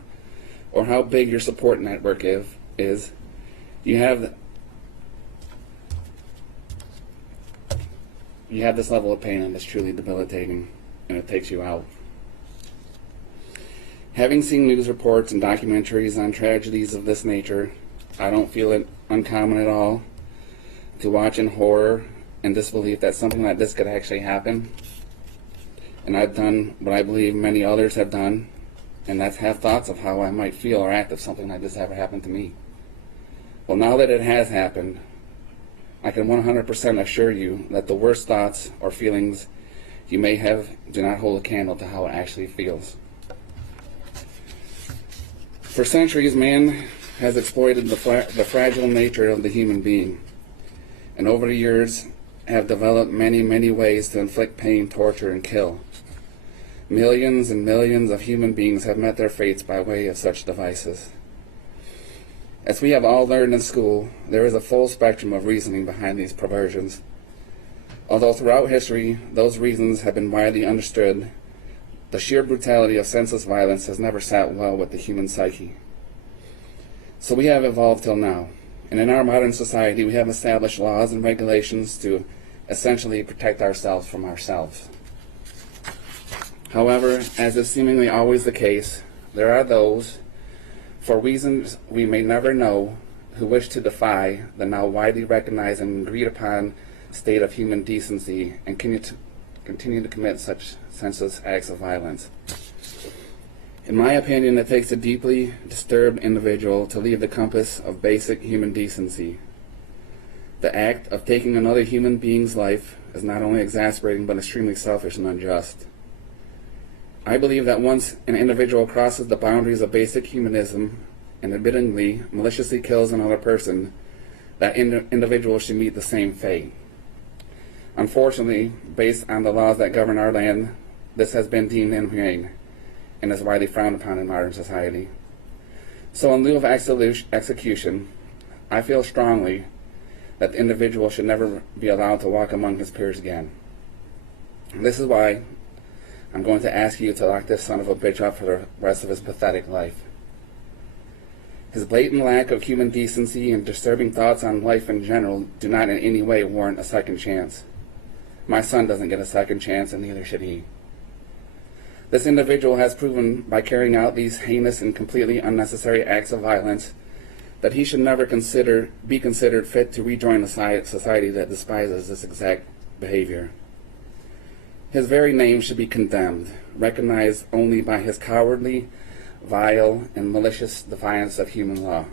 or how big your support network is, you have this level of pain, and it's truly debilitating, and it takes you out. Having seen news reports and documentaries on tragedies of this nature, I don't feel it uncommon at all to watch in horror and disbelief that something like this could actually happen. And I've done what I believe many others have done, and that's have thoughts of how I might feel or act if something like this ever happened to me. Well, now that it has happened, I can 100% assure you that the worst thoughts or feelings you may have do not hold a candle to how it actually feels. For centuries, man has exploited the fragile nature of the human being, and over the years have developed many, many ways to inflict pain, torture, and kill. Millions and millions of human beings have met their fates by way of such devices. As we have all learned in school, there is a full spectrum of reasoning behind these perversions. Although throughout history, those reasons have been widely understood, the sheer brutality of senseless violence has never sat well with the human psyche. So we have evolved till now, and in our modern society we have established laws and regulations to essentially protect ourselves from ourselves. However, as is seemingly always the case, there are those, for reasons we may never know, who wish to defy the now widely recognized and agreed upon state of human decency and continue to commit such senseless acts of violence. In my opinion, it takes a deeply disturbed individual to leave the compass of basic human decency. The act of taking another human being's life is not only exasperating but extremely selfish and unjust. I believe that once an individual crosses the boundaries of basic humanism and admittingly maliciously kills another person, that individual should meet the same fate. Unfortunately, based on the laws that govern our land, this has been deemed inhumane and is widely frowned upon in modern society. So in lieu of execution, I feel strongly that the individual should never be allowed to walk among his peers again. This is why I'm going to ask you to lock this son of a bitch up for the rest of his pathetic life. His blatant lack of human decency and disturbing thoughts on life in general do not in any way warrant a second chance. My son doesn't get a second chance, and neither should he. This individual has proven by carrying out these heinous and completely unnecessary acts of violence that he should never be considered fit to rejoin a society that despises this exact behavior. His very name should be condemned, recognized only by his cowardly, vile, and malicious defiance of human law.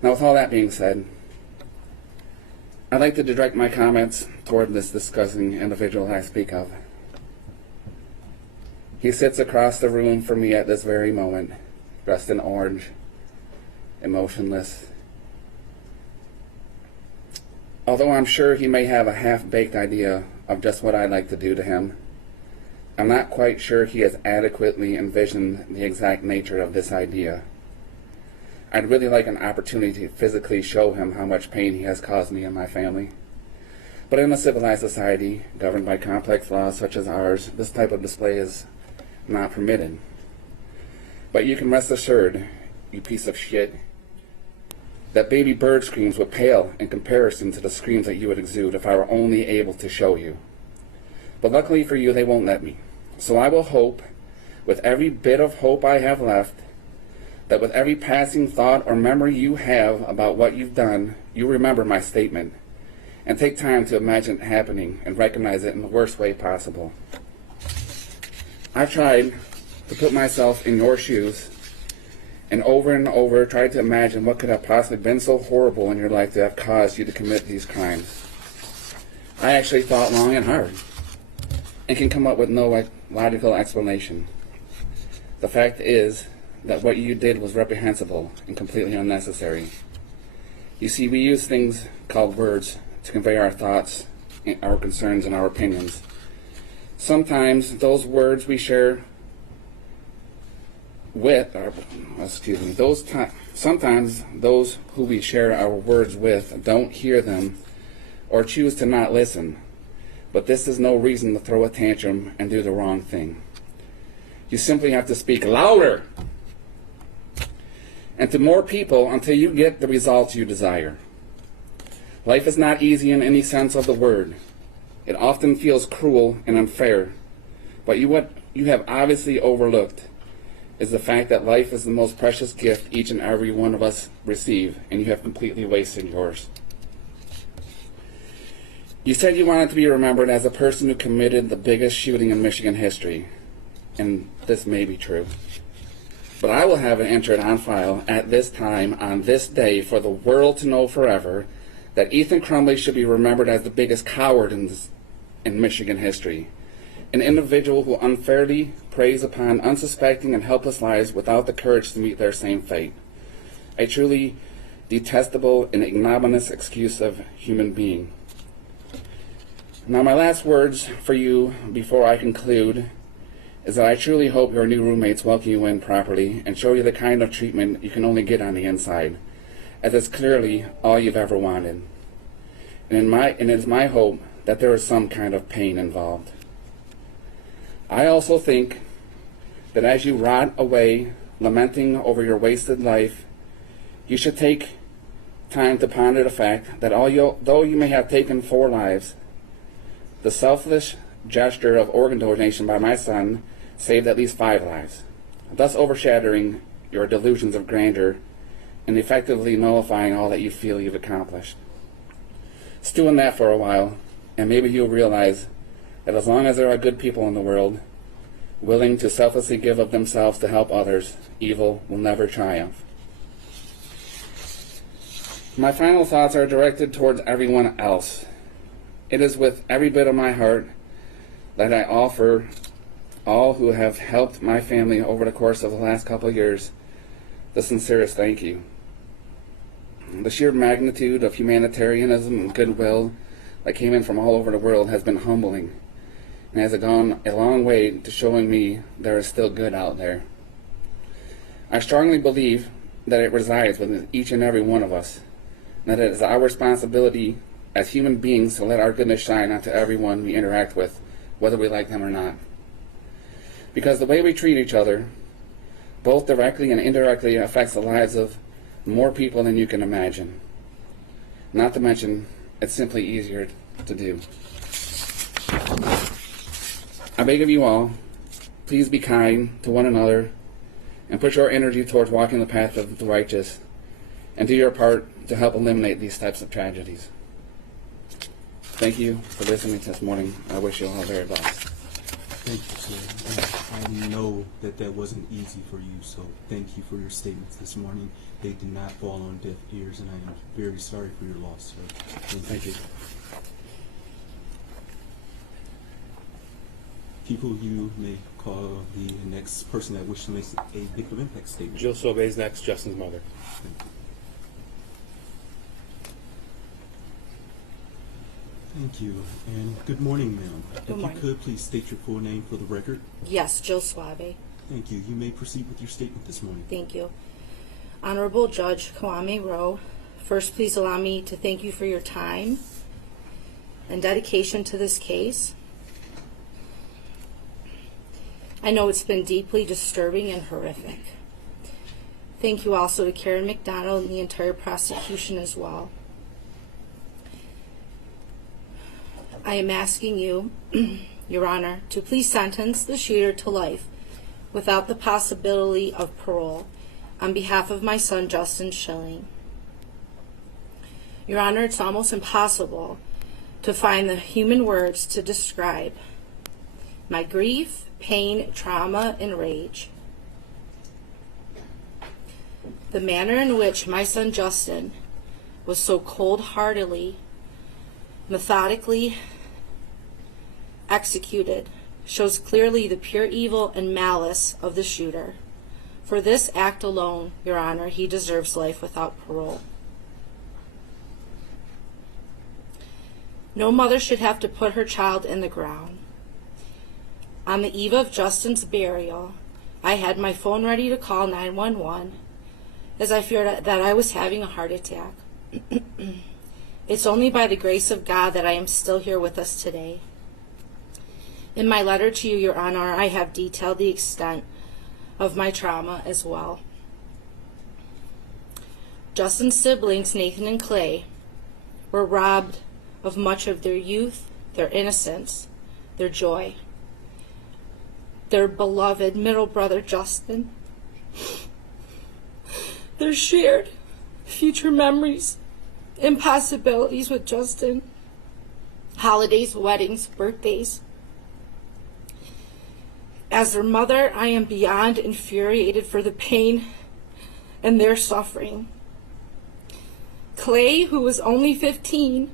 Now, with all that being said, I'd like to direct my comments toward this disgusting individual I speak of. He sits across the room from me at this very moment, dressed in orange, emotionless. Although I'm sure he may have a half-baked idea of just what I'd like to do to him, I'm not quite sure he has adequately envisioned the exact nature of this idea. I'd really like an opportunity to physically show him how much pain he has caused me and my family. But in a civilized society, governed by complex laws such as ours, this type of display is not permitted. But you can rest assured, you piece of shit, that baby bird screams would pale in comparison to the screams that you would exude if I were only able to show you. But luckily for you, they won't let me. So I will hope, with every bit of hope I have left, that with every passing thought or memory you have about what you've done, you remember my statement, and take time to imagine it happening and recognize it in the worst way possible. I've tried to put myself in your shoes, and over tried to imagine what could have possibly been so horrible in your life to have caused you to commit these crimes. I actually thought long and hard, and can come up with no logical explanation. The fact is that what you did was reprehensible and completely unnecessary. You see, we use things called words to convey our thoughts, our concerns, and our opinions. Sometimes those words we share sometimes those who we share our words with don't hear them or choose to not listen. But this is no reason to throw a tantrum and do the wrong thing. You simply have to speak louder and to more people until you get the results you desire. Life is not easy in any sense of the word. It often feels cruel and unfair. But what you have obviously overlooked is the fact that life is the most precious gift each and every one of us receive, and you have completely wasted yours. You said you wanted to be remembered as a person who committed the biggest shooting in Michigan history, and this may be true. But I will have it entered on file at this time, on this day, for the world to know forever that Ethan Crumbley should be remembered as the biggest coward in Michigan history, an individual who unfairly preys upon unsuspecting and helpless lives without the courage to meet their same fate. A truly detestable and ignominious excuse of human being. Now, my last words for you before I conclude is that I truly hope your new roommates welcome you in properly and show you the kind of treatment you can only get on the inside, as it's clearly all you've ever wanted. And it is my hope that there is some kind of pain involved. I also think that as you rot away, lamenting over your wasted life, you should take time to ponder the fact that though you may have taken 4 lives, the selfless gesture of organ donation by my son saved at least 5 lives, thus overshadowing your delusions of grandeur and effectively nullifying all that you feel you've accomplished. Stew in that for a while, and maybe you'll realize that as long as there are good people in the world, willing to selflessly give of themselves to help others, evil will never triumph. My final thoughts are directed towards everyone else. It is with every bit of my heart that I offer all who have helped my family over the course of the last couple of years the sincerest thank you. The sheer magnitude of humanitarianism and goodwill that came in from all over the world has been humbling, and has gone a long way to showing me there is still good out there. I strongly believe that it resides within each and every one of us, and that it is our responsibility as human beings to let our goodness shine onto everyone we interact with, whether we like them or not. Because the way we treat each other, both directly and indirectly, affects the lives of more people than you can imagine. Not to mention, it's simply easier to do. I beg of you all, please be kind to one another and put your energy towards walking the path of the righteous and do your part to help eliminate these types of tragedies. Thank you for listening to this morning. I wish you all the very best. Thank you, sir. And I know that that wasn't easy for you, so thank you for your statements this morning. They did not fall on deaf ears, and I am very sorry for your loss, sir. Thank you. People, you may call the next person that wishes to make a victim impact statement. Jill Sobe is next, Justin's mother. Thank you. Thank you, and good morning, ma'am. Good morning. If you could, please state your full name for the record. Yes, Jill Suave. Thank you. You may proceed with your statement this morning. Thank you. Honorable Judge Kwame Rowe, first please allow me to thank you for your time and dedication to this case. I know it's been deeply disturbing and horrific. Thank you also to Karen McDonald and the entire prosecution as well. I am asking you, Your Honor, to please sentence the shooter to life without the possibility of parole on behalf of my son, Justin Schilling. Your Honor, it's almost impossible to find the human words to describe my grief, pain, trauma, and rage. The manner in which my son Justin was so cold-heartedly, methodically executed shows clearly the pure evil and malice of the shooter. For this act alone, Your Honor, he deserves life without parole. No mother should have to put her child in the ground. On the eve of Justin's burial, I had my phone ready to call 911 as I feared that I was having a heart attack. It's only by the grace of God that I am still here with us today. In my letter to you, Your Honor, I have detailed the extent of my trauma as well. Justin's siblings, Nathan and Clay, were robbed of much of their youth, their innocence, their joy. Their beloved middle brother, Justin, their shared future memories and possibilities with Justin, holidays, weddings, birthdays. As their mother, I am beyond infuriated for the pain and their suffering. Clay, who was only 15,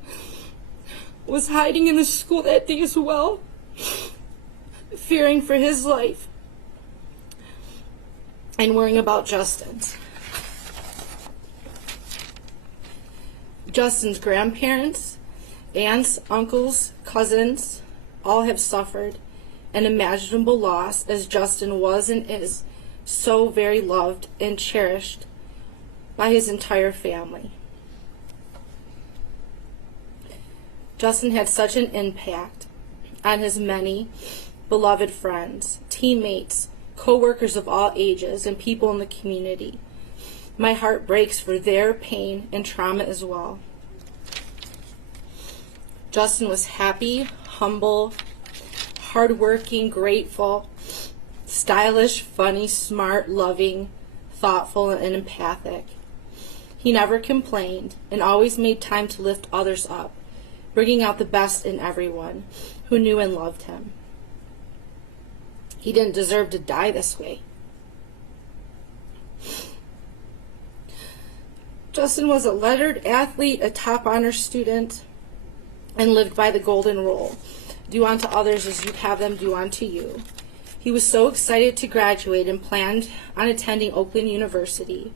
was hiding in the school that day as well, fearing for his life and worrying about Justin's. Justin's grandparents, aunts, uncles, cousins, all have suffered an unimaginable loss, as Justin was and is so very loved and cherished by his entire family. Justin had such an impact on his many beloved friends, teammates, co-workers of all ages, and people in the community. My heart breaks for their pain and trauma as well. Justin was happy, humble, hardworking, grateful, stylish, funny, smart, loving, thoughtful, and empathic. He never complained and always made time to lift others up, bringing out the best in everyone who knew and loved him. He didn't deserve to die this way. Justin was a lettered athlete, a top honor student, and lived by the golden rule. Do unto others as you'd have them do unto you. He was so excited to graduate and planned on attending Oakland University.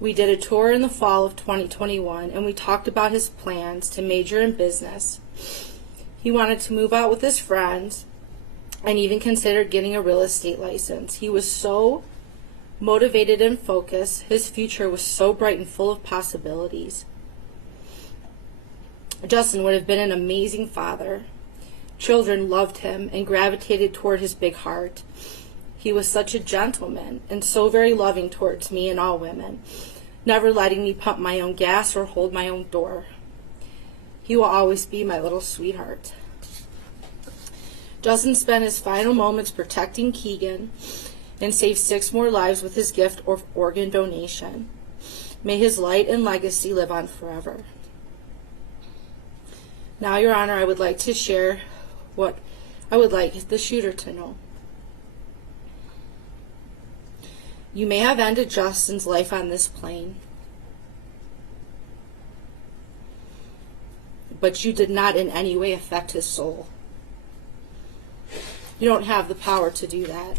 We did a tour in the fall of 2021, and we talked about his plans to major in business. He wanted to move out with his friends and even considered getting a real estate license. He was so motivated and focused. His future was so bright and full of possibilities. Justin would have been an amazing father, Children loved him and gravitated toward his big heart. He was such a gentleman and so very loving towards me and all women, never letting me pump my own gas or hold my own door. He will always be my little sweetheart. Justin spent his final moments protecting Keegan and saved 6 more lives with his gift of organ donation. May his light and legacy live on forever. Now, Your Honor, I would like to share what I would like the shooter to know. You may have ended Justin's life on this plane, but you did not in any way affect his soul. You don't have the power to do that.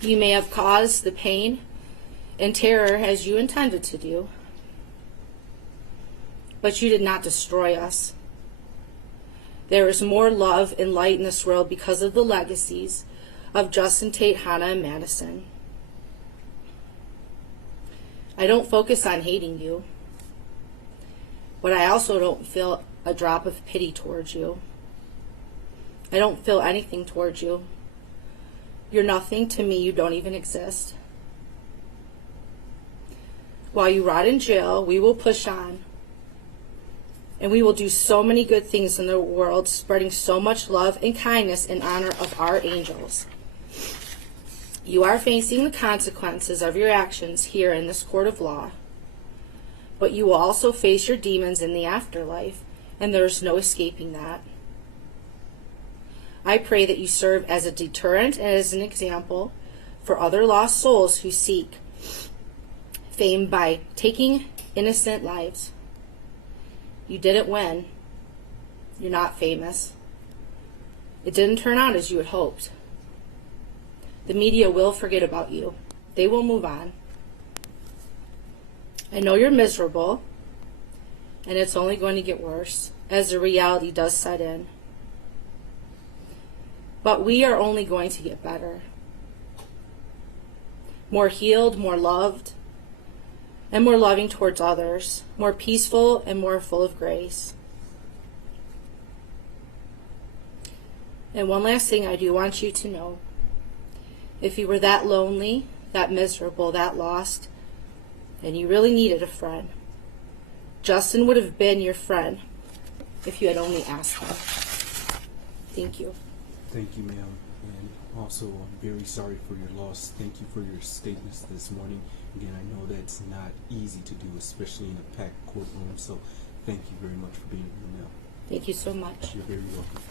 You may have caused the pain and terror as you intended to do, but you did not destroy us. There is more love and light in this world because of the legacies of Justin, Tate, Hannah, and Madison. I don't focus on hating you, but I also don't feel a drop of pity towards you. I don't feel anything towards you. You're nothing to me. You don't even exist. While you rot in jail, we will push on. And we will do so many good things in the world, spreading so much love and kindness in honor of our angels. You are facing the consequences of your actions here in this court of law. But you will also face your demons in the afterlife, and there's no escaping that. I pray that you serve as a deterrent and as an example for other lost souls who seek fame by taking innocent lives. You didn't win. You're not famous. It didn't turn out as you had hoped. The media will forget about you. They will move on. I know you're miserable, and it's only going to get worse as the reality does set in. But we are only going to get better. More healed, more loved, and more loving towards others, more peaceful and more full of grace. And one last thing I do want you to know. If you were that lonely, that miserable, that lost, and you really needed a friend, Justin would have been your friend if you had only asked him. Thank you. Thank you, ma'am. And also, I'm very sorry for your loss. Thank you for your statements this morning. Again, I know that's not easy to do, especially in a packed courtroom, so thank you very much for being here, ma'am. Thank you so much. You're very welcome.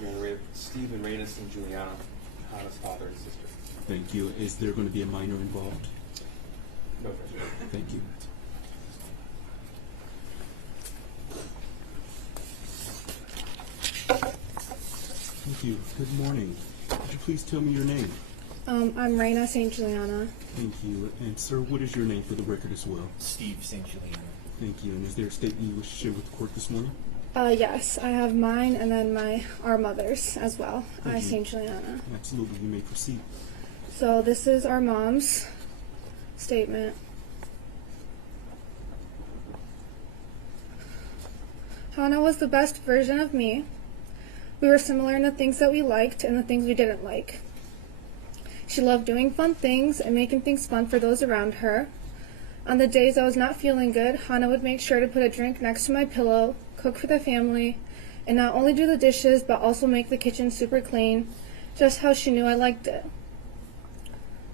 Your Honor, we have Steve and Rainus and Juliana, Hannah's father and sister. Thank you. Is there going to be a minor involved? No pressure. Thank you. Thank you. Good morning. Could you please tell me your name? I'm Raina St. Juliana. Thank you. And sir, what is your name for the record as well? Steve St. Juliana. Thank you. And is there a statement you wish to share with the court this morning? Yes, I have mine and then our mother's as well. Thank you. St. Juliana. Absolutely. You may proceed. So this is our mom's statement. Hannah was the best version of me. We were similar in the things that we liked and the things we didn't like. She loved doing fun things and making things fun for those around her. On the days I was not feeling good, Hannah would make sure to put a drink next to my pillow, cook for the family, and not only do the dishes, but also make the kitchen super clean, just how she knew I liked it.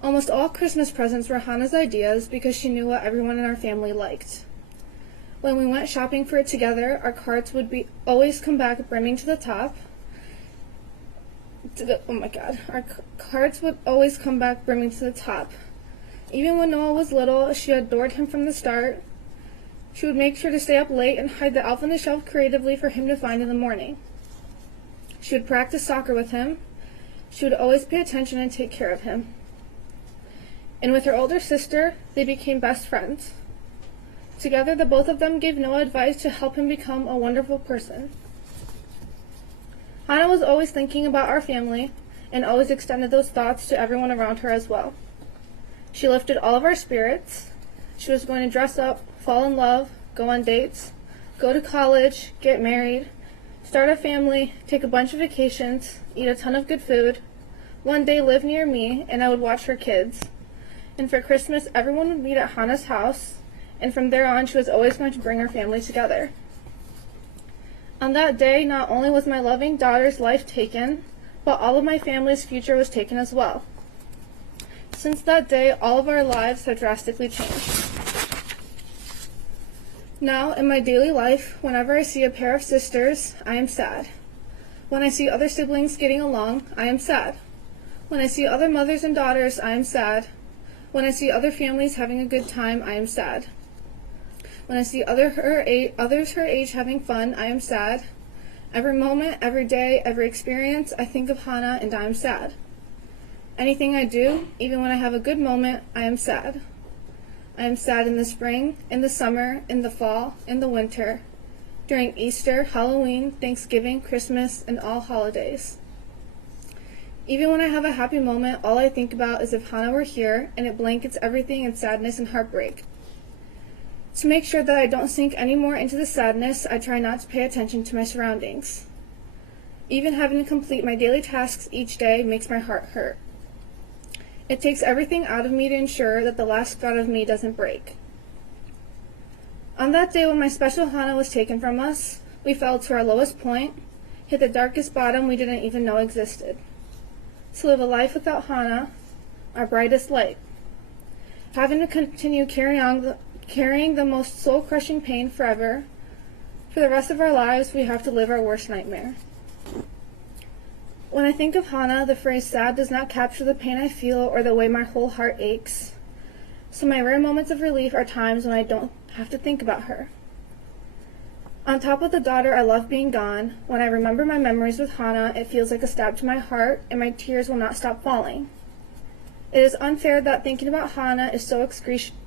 Almost all Christmas presents were Hannah's ideas because she knew what everyone in our family liked. When we went shopping for it together, our carts would always come back brimming to the top. Our carts would always come back brimming to the top. Even when Noah was little, she adored him from the start. She would make sure to stay up late and hide the elf on the shelf creatively for him to find in the morning. She would practice soccer with him. She would always pay attention and take care of him. And with her older sister, they became best friends. Together, the both of them gave Noah advice to help him become a wonderful person. Hannah was always thinking about our family and always extended those thoughts to everyone around her as well. She lifted all of our spirits, She was going to dress up, fall in love, go on dates, go to college, get married, start a family, take a bunch of vacations, eat a ton of good food, one day live near me, and I would watch her kids. And for Christmas, everyone would meet at Hannah's house, and from there on, she was always going to bring her family together. On that day, not only was my loving daughter's life taken, but all of my family's future was taken as well. Since that day, all of our lives have drastically changed. Now, in my daily life, whenever I see a pair of sisters, I am sad. When I see other siblings getting along, I am sad. When I see other mothers and daughters, I am sad. When I see other families having a good time, I am sad. When I see others her age having fun, I am sad. Every moment, every day, every experience, I think of Hannah and I am sad. Anything I do, even when I have a good moment, I am sad. I am sad in the spring, in the summer, in the fall, in the winter, during Easter, Halloween, Thanksgiving, Christmas, and all holidays. Even when I have a happy moment, all I think about is if Hannah were here, and it blankets everything in sadness and heartbreak. To make sure that I don't sink any more into the sadness, I try not to pay attention to my surroundings. Even having to complete my daily tasks each day makes my heart hurt. It takes everything out of me to ensure that the last spot of me doesn't break. On that day when my special Hannah was taken from us, we fell to our lowest point, hit the darkest bottom we didn't even know existed. To live a life without Hannah, our brightest light. Having to continue carrying the most soul-crushing pain forever. For the rest of our lives, we have to live our worst nightmare. When I think of Hannah, the phrase sad does not capture the pain I feel or the way my whole heart aches. So my rare moments of relief are times when I don't have to think about her. On top of the daughter I love being gone, when I remember my memories with Hannah, it feels like a stab to my heart, and my tears will not stop falling. It is unfair that thinking about Hannah is so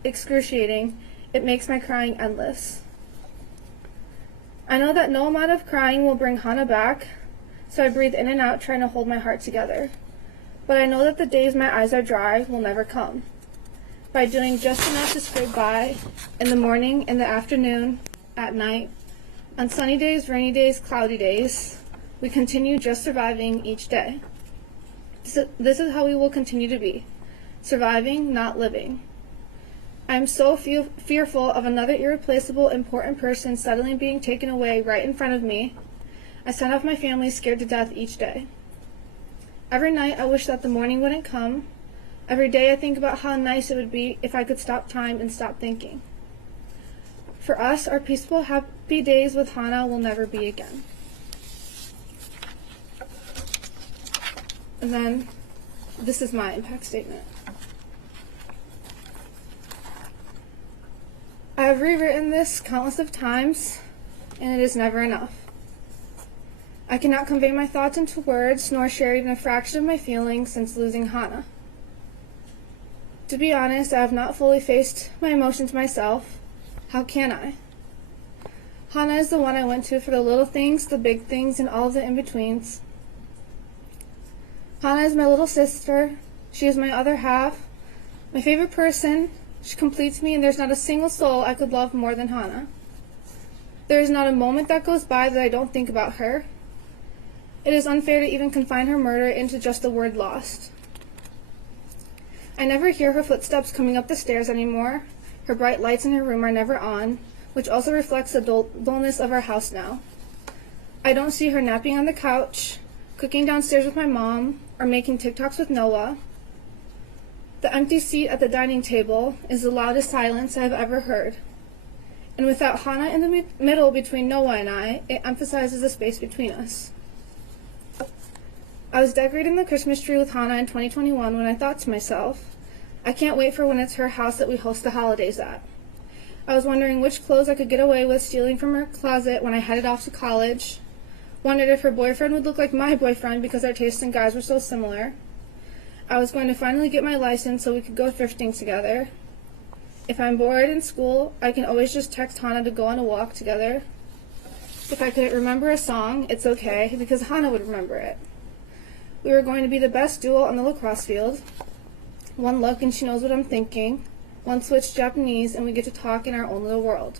excruciating, it makes my crying endless. I know that no amount of crying will bring Hannah back, so I breathe in and out trying to hold my heart together. But I know that the days my eyes are dry will never come. By doing just enough to scrape by, in the morning, in the afternoon, at night, on sunny days, rainy days, cloudy days, we continue just surviving each day. This is how we will continue to be, surviving, not living. I am so fearful of another irreplaceable, important person suddenly being taken away right in front of me. I send off my family scared to death each day. Every night I wish that the morning wouldn't come. Every day I think about how nice it would be if I could stop time and stop thinking. For us, our peaceful, happy days with Hannah will never be again. And then, this is my impact statement. I have rewritten this countless of times, and it is never enough. I cannot convey my thoughts into words, nor share even a fraction of my feelings since losing Hannah. To be honest, I have not fully faced my emotions myself. How can I? Hannah is the one I went to for the little things, the big things, and all of the in-betweens. Hannah is my little sister. She is my other half, my favorite person. She completes me, and there's not a single soul I could love more than Hannah. There is not a moment that goes by that I don't think about her. It is unfair to even confine her murder into just the word lost. I never hear her footsteps coming up the stairs anymore. Her bright lights in her room are never on, which also reflects the dullness of our house now. I don't see her napping on the couch, cooking downstairs with my mom, or making TikToks with Noah. The empty seat at the dining table is the loudest silence I have ever heard. And without Hannah in the middle between Noah and I, it emphasizes the space between us. I was decorating the Christmas tree with Hannah in 2021 when I thought to myself, I can't wait for when it's her house that we host the holidays at. I was wondering which clothes I could get away with stealing from her closet when I headed off to college. Wondered if her boyfriend would look like my boyfriend because our tastes in guys were so similar. I was going to finally get my license so we could go thrifting together. If I'm bored in school, I can always just text Hannah to go on a walk together. If I couldn't remember a song, it's okay, because Hannah would remember it. We were going to be the best duo on the lacrosse field. One look and she knows what I'm thinking. One switched Japanese, and we get to talk in our own little world.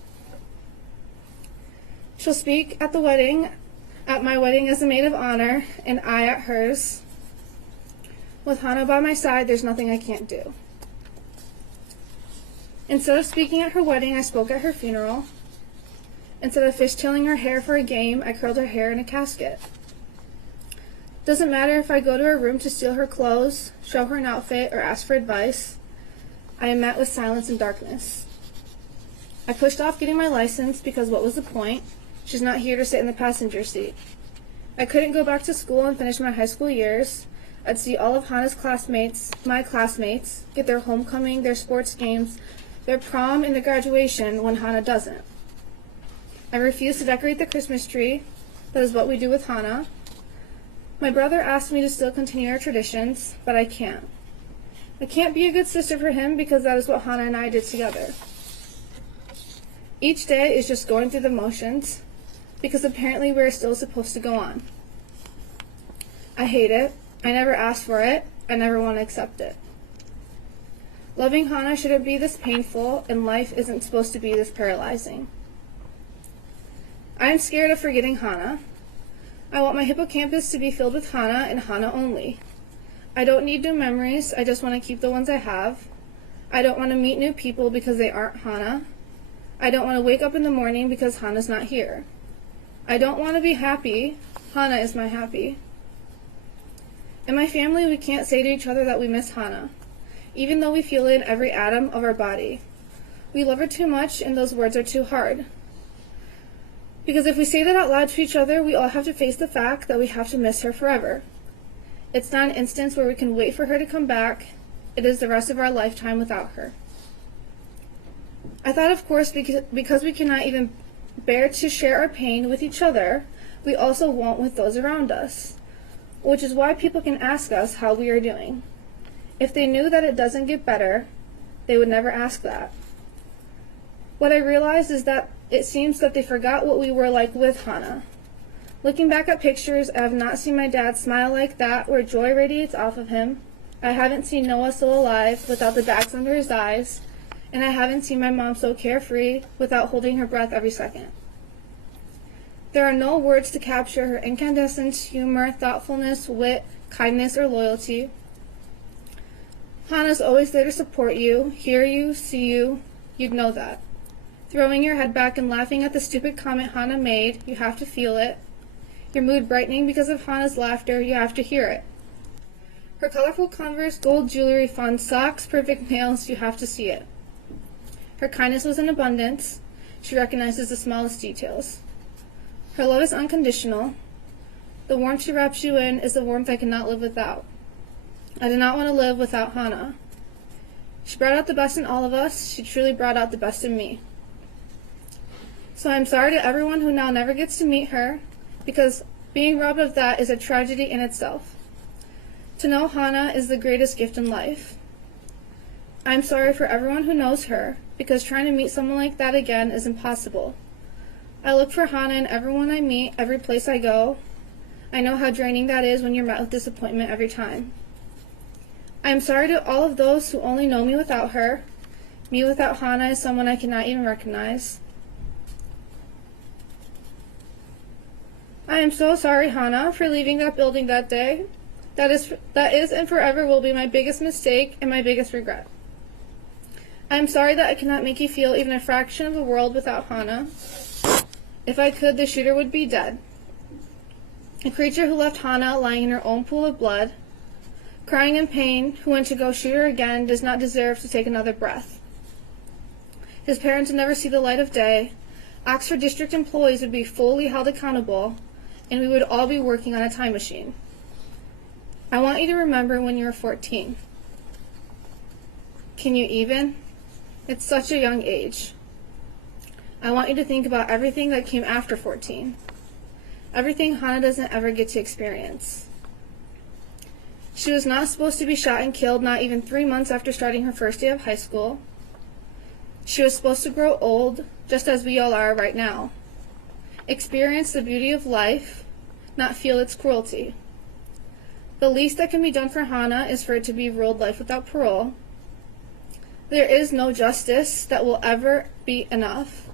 She'll speak at my wedding as a maid of honor, and I at hers. With Hana by my side, there's nothing I can't do. Instead of speaking at her wedding, I spoke at her funeral. Instead of fishtailing her hair for a game, I curled her hair in a casket. Doesn't matter if I go to her room to steal her clothes, show her an outfit, or ask for advice. I am met with silence and darkness. I pushed off getting my license because what was the point? She's not here to sit in the passenger seat. I couldn't go back to school and finish my high school years. I'd see all of Hana's classmates, my classmates, get their homecoming, their sports games, their prom, and their graduation when Hana doesn't. I refuse to decorate the Christmas tree. That is what we do with Hana. My brother asked me to still continue our traditions, but I can't. I can't be a good sister for him because that is what Hana and I did together. Each day is just going through the motions because apparently we're still supposed to go on. I hate it. I never asked for it. I never want to accept it. Loving Hana shouldn't be this painful, and life isn't supposed to be this paralyzing. I am scared of forgetting Hana. I want my hippocampus to be filled with Hana and Hana only. I don't need new memories, I just want to keep the ones I have. I don't want to meet new people because they aren't Hana. I don't want to wake up in the morning because Hana's not here. I don't want to be happy. Hana is my happy. In my family, we can't say to each other that we miss Hana, even though we feel it in every atom of our body. We love her too much, and those words are too hard. Because if we say that out loud to each other, we all have to face the fact that we have to miss her forever. It's not an instance where we can wait for her to come back. It is the rest of our lifetime without her. I thought, of course, because we cannot even bear to share our pain with each other, we also won't with those around us, which is why people can ask us how we are doing. If they knew that it doesn't get better, they would never ask that. What I realized is that it seems that they forgot what we were like with Hana. Looking back at pictures, I have not seen my dad smile like that, where joy radiates off of him. I haven't seen Noah still alive, without the bags under his eyes, and I haven't seen my mom so carefree, without holding her breath every second. There are no words to capture her incandescence, humor, thoughtfulness, wit, kindness, or loyalty. Hana's always there to support you, hear you, see you. You'd know that. Throwing your head back and laughing at the stupid comment Hana made, you have to feel it. Your mood brightening because of Hana's laughter, you have to hear it. Her colorful Converse, gold jewelry, fun socks, perfect nails, you have to see it. Her kindness was in abundance. She recognizes the smallest details. Her love is unconditional. The warmth she wraps you in is the warmth I cannot live without. I do not want to live without Hana. She brought out the best in all of us. She truly brought out the best in me. So I'm sorry to everyone who now never gets to meet her, because being robbed of that is a tragedy in itself. To know Hana is the greatest gift in life. I'm sorry for everyone who knows her, because trying to meet someone like that again is impossible. I look for Hana in everyone I meet, every place I go. I know how draining that is when you're met with disappointment every time. I am sorry to all of those who only know me without her. Me without Hana is someone I cannot even recognize. I am so sorry, Hana, for leaving that building that day. That is and forever will be my biggest mistake and my biggest regret. I am sorry that I cannot make you feel even a fraction of the world without Hana. If I could, the shooter would be dead. A creature who left Hana lying in her own pool of blood, crying in pain, who went to go shoot her again, does not deserve to take another breath. His parents would never see the light of day. Oxford District employees would be fully held accountable, and we would all be working on a time machine. I want you to remember when you were 14. Can you even? It's such a young age. I want you to think about everything that came after 14. Everything Hana doesn't ever get to experience. She was not supposed to be shot and killed not even 3 months after starting her first day of high school. She was supposed to grow old, just as we all are right now. Experience the beauty of life, not feel its cruelty. The least that can be done for Hana is for it to be ruled life without parole. There is no justice that will ever be enough.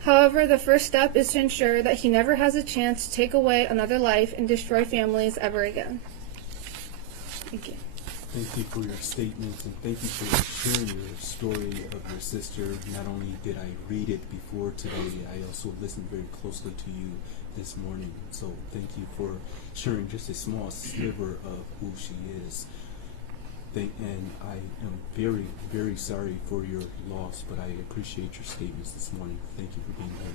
However, the first step is to ensure that he never has a chance to take away another life and destroy families ever again. Thank you. Thank you for your statements, and thank you for sharing your story of your sister. Not only did I read it before today, I also listened very closely to you this morning. So thank you for sharing just a small sliver of who she is. And I am very, very sorry for your loss, but I appreciate your statements this morning. Thank you for being here.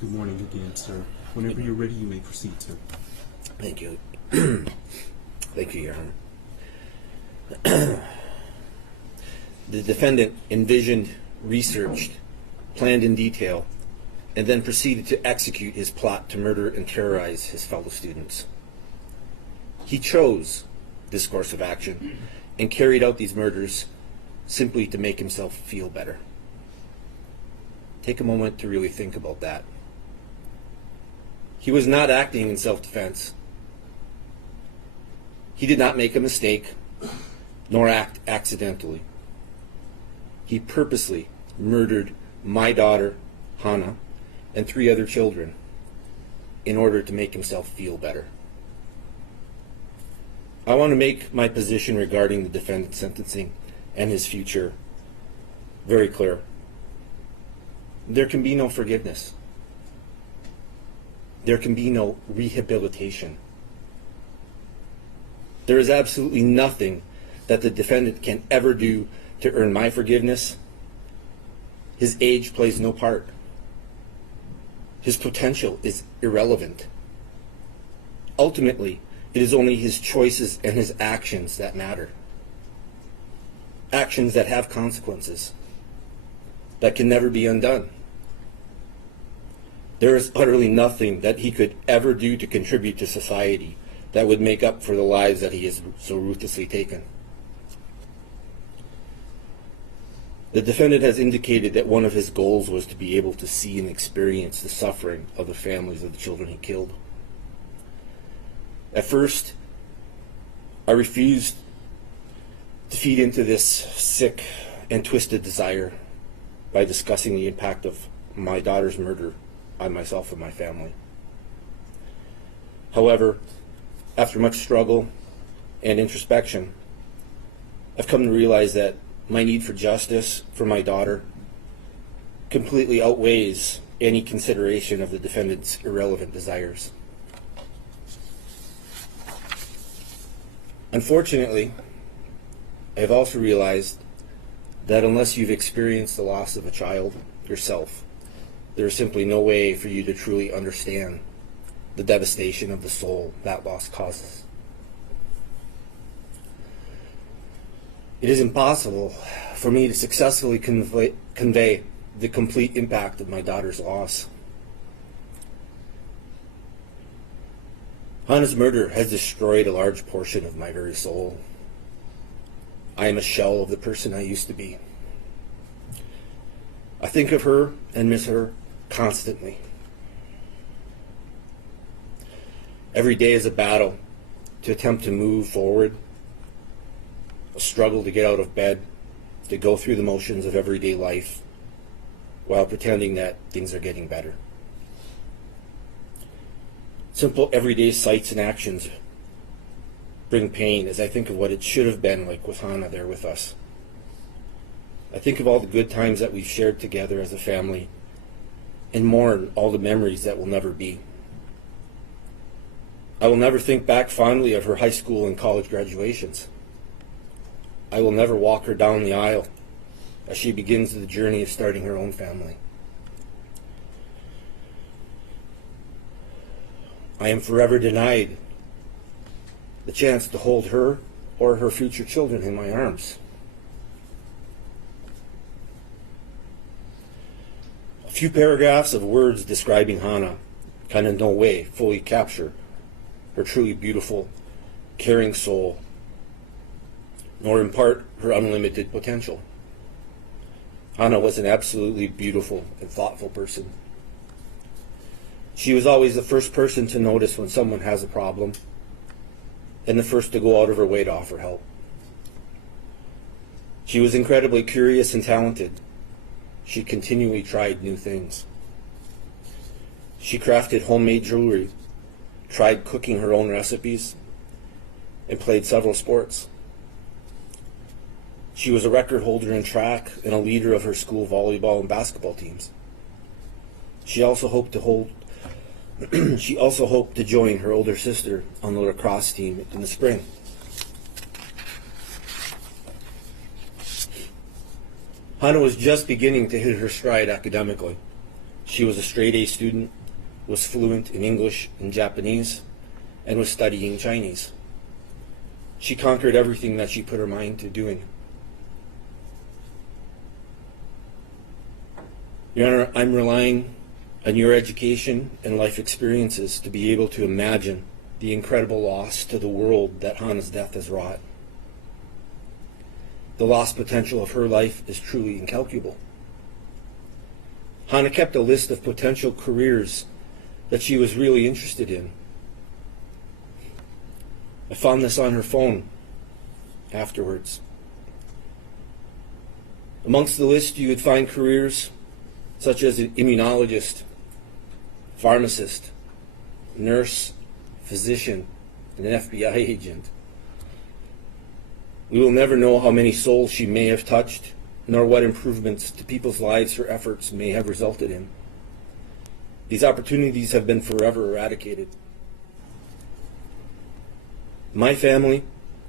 Good morning again, sir. Whenever you're ready, you may proceed, sir. Thank you. Thank you, Your Honor. The defendant envisioned, researched, planned in detail, and then proceeded to execute his plot to murder and terrorize his fellow students. He chose this course of action and carried out these murders simply to make himself feel better. Take a moment to really think about that. He was not acting in self-defense. He did not make a mistake, nor act accidentally. He purposely murdered my daughter, Hannah, and 3 other children in order to make himself feel better. I want to make my position regarding the defendant's sentencing and his future very clear. There can be no forgiveness. There can be no rehabilitation. There is absolutely nothing that the defendant can ever do to earn my forgiveness. His age plays no part. His potential is irrelevant. Ultimately, it is only his choices and his actions that matter. Actions that have consequences, that can never be undone. There is utterly nothing that he could ever do to contribute to society that would make up for the lives that he has so ruthlessly taken. The defendant has indicated that one of his goals was to be able to see and experience the suffering of the families of the children he killed. At first, I refused to feed into this sick and twisted desire by discussing the impact of my daughter's murder on myself and my family. However, after much struggle and introspection, I've come to realize that my need for justice for my daughter completely outweighs any consideration of the defendant's irrelevant desires. Unfortunately, I have also realized that unless you've experienced the loss of a child yourself, there is simply no way for you to truly understand the devastation of the soul that loss causes. It is impossible for me to successfully convey the complete impact of my daughter's loss. Hannah's murder has destroyed a large portion of my very soul. I am a shell of the person I used to be. I think of her and miss her constantly. Every day is a battle to attempt to move forward, a struggle to get out of bed, to go through the motions of everyday life while pretending that things are getting better. Simple everyday sights and actions bring pain as I think of what it should have been like with Hannah there with us. I think of all the good times that we've shared together as a family and mourn all the memories that will never be. I will never think back fondly of her high school and college graduations. I will never walk her down the aisle as she begins the journey of starting her own family. I am forever denied the chance to hold her or her future children in my arms. A few paragraphs of words describing Hannah can in no way fully capture her truly beautiful, caring soul, nor impart her unlimited potential. Hannah was an absolutely beautiful and thoughtful person. She was always the first person to notice when someone has a problem and the first to go out of her way to offer help. She was incredibly curious and talented. She continually tried new things. She crafted homemade jewelry, tried cooking her own recipes, and played several sports. She was a record holder in track and a leader of her school volleyball and basketball teams. She also hoped to join her older sister on the lacrosse team in the spring. Hannah was just beginning to hit her stride academically. She was a straight A student, was fluent in English and Japanese, and was studying Chinese. She conquered everything that she put her mind to doing. Your Honor, I'm relying on your education and life experiences to be able to imagine the incredible loss to the world that Hannah's death has wrought. The lost potential of her life is truly incalculable. Hannah kept a list of potential careers that she was really interested in. I found this on her phone afterwards. Amongst the list, you would find careers such as an immunologist, pharmacist, nurse, physician, and an FBI agent. We will never know how many souls she may have touched, nor what improvements to people's lives her efforts may have resulted in. These opportunities have been forever eradicated. My family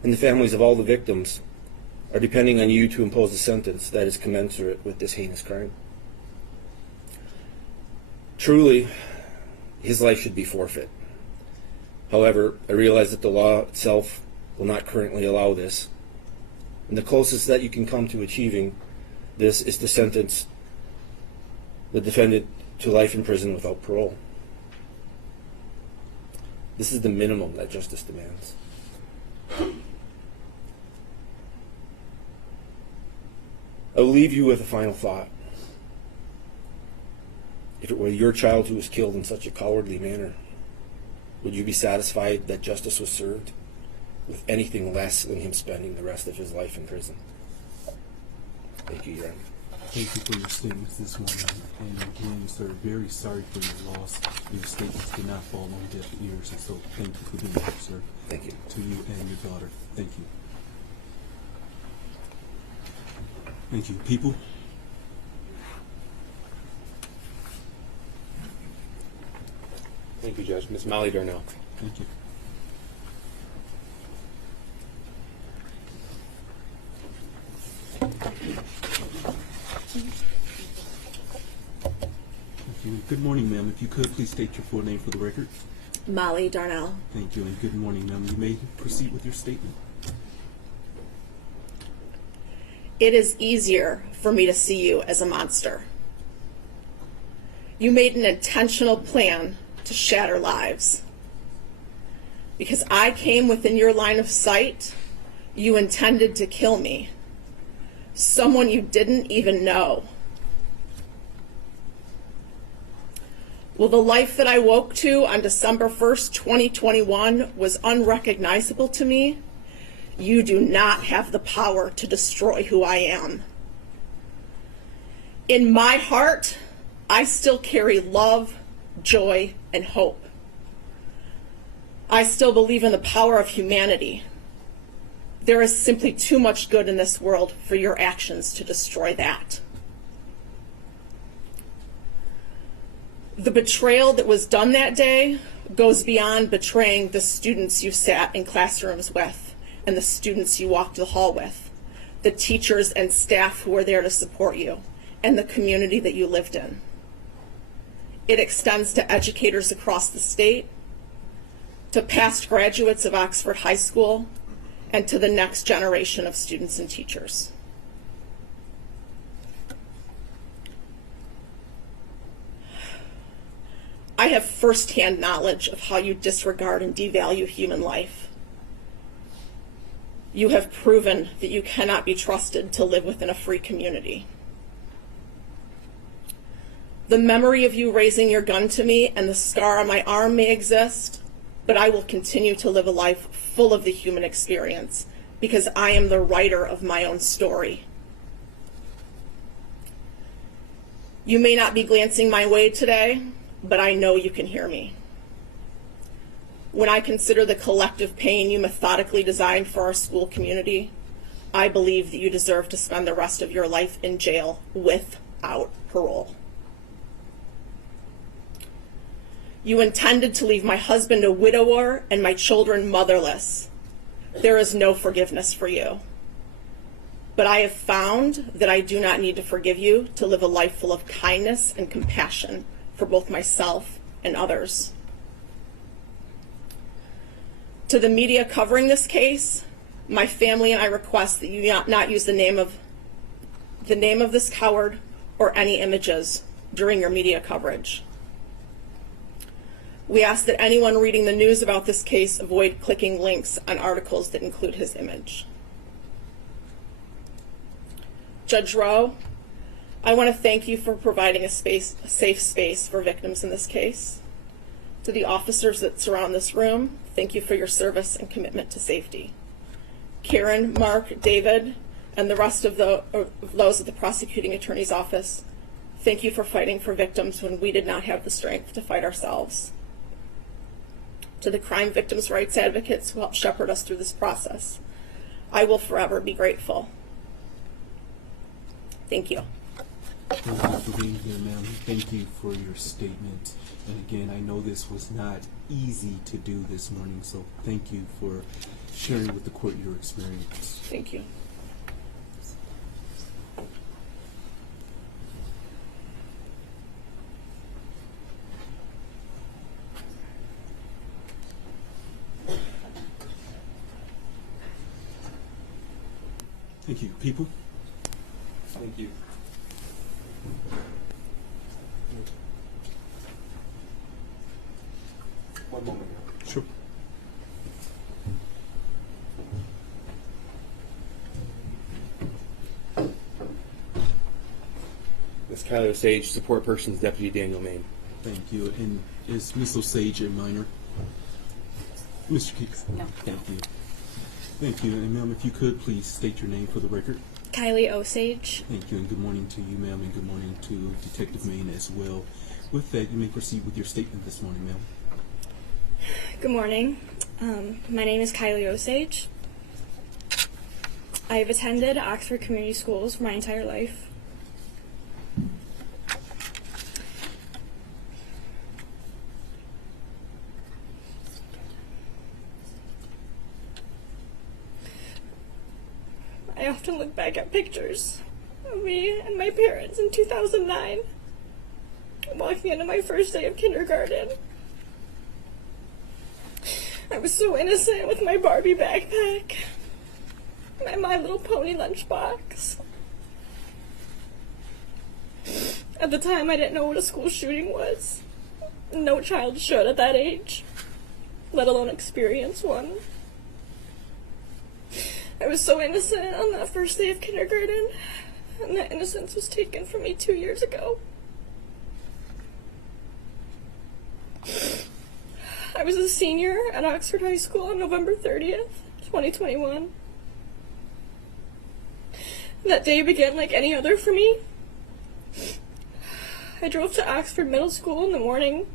and the families of all the victims are depending on you to impose a sentence that is commensurate with this heinous crime. Truly, his life should be forfeit. However, I realize that the law itself will not currently allow this, and the closest that you can come to achieving this is to sentence the defendant to life in prison without parole. This is the minimum that justice demands. I will leave you with a final thought. If it were your child who was killed in such a cowardly manner, would you be satisfied that justice was served with anything less than him spending the rest of his life in prison? Thank you, Your Honor. Thank you for your statements this morning. And again, sir, very sorry for your loss. Your statements did not fall on deaf ears, and so thank you for being here, sir. Thank you. To you and your daughter. Thank you. Thank you. People? Thank you, Judge. Ms. Molly Darnell. Thank you. Thank you. Good morning, ma'am. If you could, please state your full name for the record. Molly Darnell. Thank you, and good morning, ma'am. You may proceed with your statement. It is easier for me to see you as a monster. You made an intentional plan to shatter lives. Because I came within your line of sight, you intended to kill me. Someone you didn't even know. Well, the life that I woke to on December 1st, 2021 was unrecognizable to me. You do not have the power to destroy who I am. In my heart, I still carry love, joy, and hope. I still believe in the power of humanity. There is simply too much good in this world for your actions to destroy that. The betrayal that was done that day goes beyond betraying the students you sat in classrooms with and the students you walked the hall with, the teachers and staff who were there to support you, and the community that you lived in. It extends to educators across the state, to past graduates of Oxford High School, and to the next generation of students and teachers. I have firsthand knowledge of how you disregard and devalue human life. You have proven that you cannot be trusted to live within a free community. The memory of you raising your gun to me and the scar on my arm may exist, but I will continue to live a life full of the human experience because I am the writer of my own story. You may not be glancing my way today, but I know you can hear me. When I consider the collective pain you methodically designed for our school community, I believe that you deserve to spend the rest of your life in jail without parole. You intended to leave my husband a widower and my children motherless. There is no forgiveness for you. But I have found that I do not need to forgive you to live a life full of kindness and compassion for both myself and others. To the media covering this case, my family and I request that you not use the name of this coward or any images during your media coverage. We ask that anyone reading the news about this case avoid clicking links on articles that include his image. Judge Rowe, I want to thank you for providing a safe space for victims in this case. To the officers that surround this room, thank you for your service and commitment to safety. Karen, Mark, David, and the rest of those at the prosecuting attorney's office, thank you for fighting for victims when we did not have the strength to fight ourselves. To the crime victims' rights advocates who helped shepherd us through this process, I will forever be grateful. Thank you. Thank you for being here, ma'am. Thank you for your statement. And again, I know this was not easy to do this morning, so thank you for sharing with the court your experience. Thank you. Thank you. People? Thank you. One moment. Sure. Ms. Kylie Osage, support persons, Deputy Daniel Main. Thank you. And is Ms. Osage a minor? Mr. Keith? No. Thank you. Thank you. And ma'am, if you could please state your name for the record. Kylie Osage. Thank you, and good morning to you, ma'am, and good morning to Detective Main as well. With that, you may proceed with your statement this morning, ma'am. Good morning. My name is Kylie Osage. I have attended Oxford Community Schools for my entire life. I often look back at pictures of me and my parents in 2009, walking into my first day of kindergarten. I was so innocent with my Barbie backpack, my My Little Pony lunchbox. At the time, I didn't know what a school shooting was. No child should at that age, let alone experience one. I was so innocent on that first day of kindergarten, and that innocence was taken from me 2 years ago. I was a senior at Oxford High School on November 30th, 2021. That day began like any other for me. I drove to Oxford Middle School in the morning,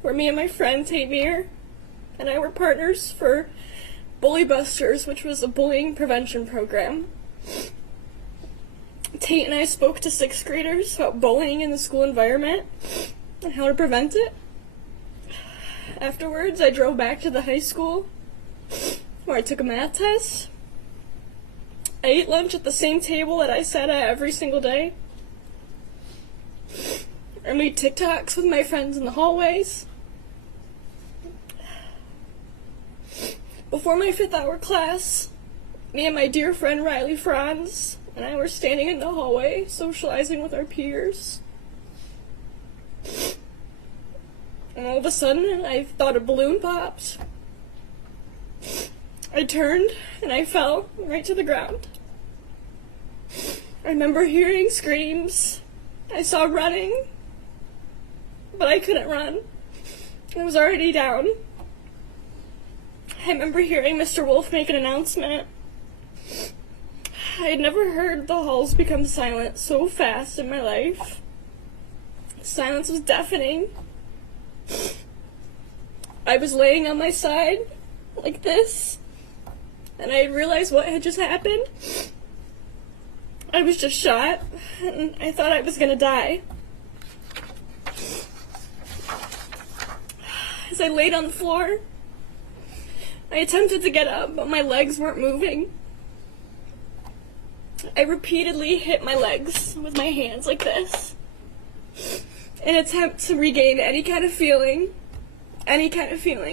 where me and my friend Tate Meir and I were partners for Bully Busters, which was a bullying prevention program. Tate and I spoke to 6th graders about bullying in the school environment and how to prevent it. Afterwards, I drove back to the high school, where I took a math test. I ate lunch at the same table that I sat at every single day. I made TikToks with my friends in the hallways. Before my 5th hour class, me and my dear friend Riley Franz and I were standing in the hallway socializing with our peers. And all of a sudden, I thought a balloon popped. I turned and I fell right to the ground. I remember hearing screams I saw running, but I couldn't run. I was already down. I remember hearing Mr. Wolf make an announcement. I had never heard the halls become silent so fast in my life. Silence was deafening. I was laying on my side, like this, and I realized what had just happened. I was just shot, and I thought I was gonna die. As I laid on the floor, I attempted to get up, but my legs weren't moving. I repeatedly hit my legs with my hands like this, in an attempt to regain any kind of feeling,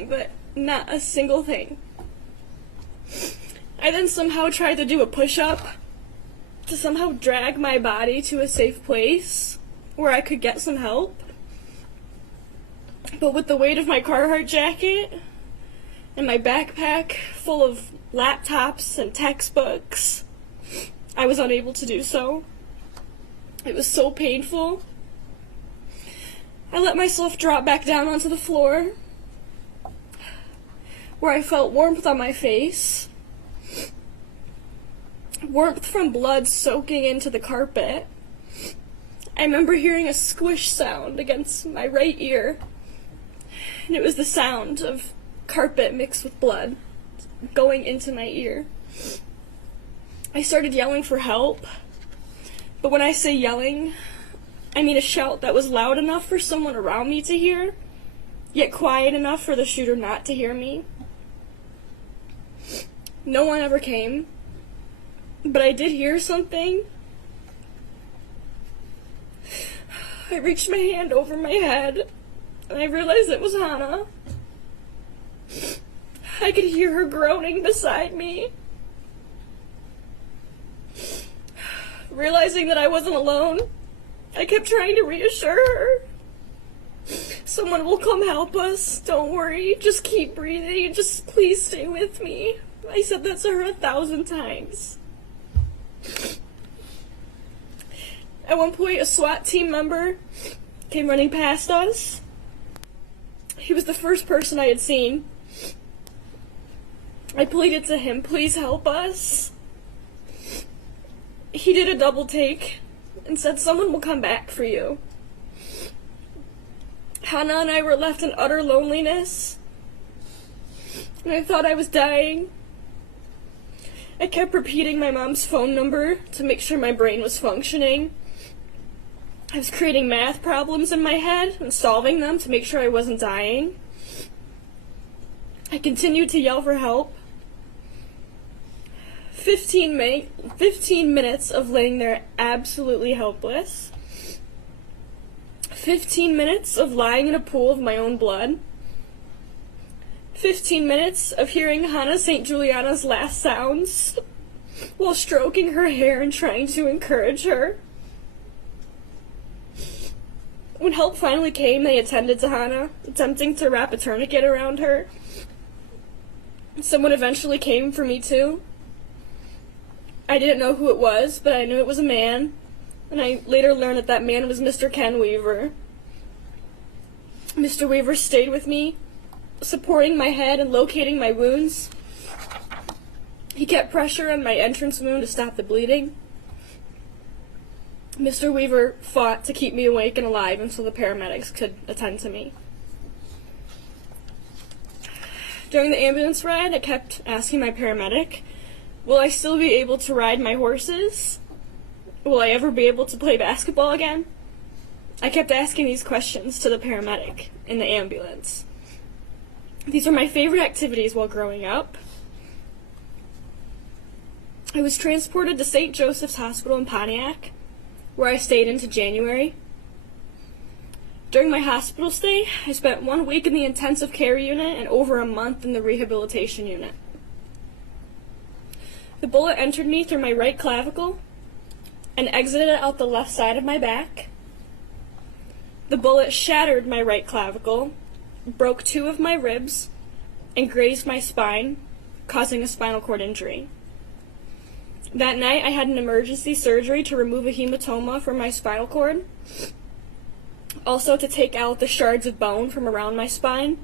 but not a single thing. I then somehow tried to do a push-up to somehow drag my body to a safe place where I could get some help. But with the weight of my Carhartt jacket and my backpack full of laptops and textbooks, I was unable to do so. It was so painful. I let myself drop back down onto the floor, where I felt warmth on my face, warmth from blood soaking into the carpet. I remember hearing a squish sound against my right ear, and it was the sound of carpet mixed with blood going into my ear. I started yelling for help, but when I say yelling, I mean a shout that was loud enough for someone around me to hear, yet quiet enough for the shooter not to hear me. No one ever came, but I did hear something. I reached my hand over my head, and I realized it was Hannah. I could hear her groaning beside me. Realizing that I wasn't alone, I kept trying to reassure her. Someone will come help us. Don't worry. Just keep breathing. Just please stay with me. I said that to her 1,000 times. At one point, a SWAT team member came running past us. He was the first person I had seen. I pleaded to him, please help us. He did a double take and said, someone will come back for you. Hannah and I were left in utter loneliness, and I thought I was dying. I kept repeating my mom's phone number to make sure my brain was functioning. I was creating math problems in my head and solving them to make sure I wasn't dying. I continued to yell for help. 15 minutes of laying there absolutely helpless. 15 minutes of lying in a pool of my own blood. 15 minutes of hearing Hannah St. Juliana's last sounds while stroking her hair and trying to encourage her. When help finally came, they attended to Hannah, attempting to wrap a tourniquet around her. Someone eventually came for me too. I didn't know who it was, but I knew it was a man, and I later learned that that man was Mr. Ken Weaver. Mr. Weaver stayed with me, supporting my head and locating my wounds. He kept pressure on my entrance wound to stop the bleeding. Mr. Weaver fought to keep me awake and alive until the paramedics could attend to me. During the ambulance ride, I kept asking my paramedic, will I still be able to ride my horses? Will I ever be able to play basketball again? I kept asking these questions to the paramedic in the ambulance. These were my favorite activities while growing up. I was transported to St. Joseph's Hospital in Pontiac, where I stayed into January. During my hospital stay, I spent 1 week in the intensive care unit and over a month in the rehabilitation unit. The bullet entered me through my right clavicle and exited out the left side of my back. The bullet shattered my right clavicle, broke 2 of my ribs, and grazed my spine, causing a spinal cord injury. That night, I had an emergency surgery to remove a hematoma from my spinal cord, also to take out the shards of bone from around my spine,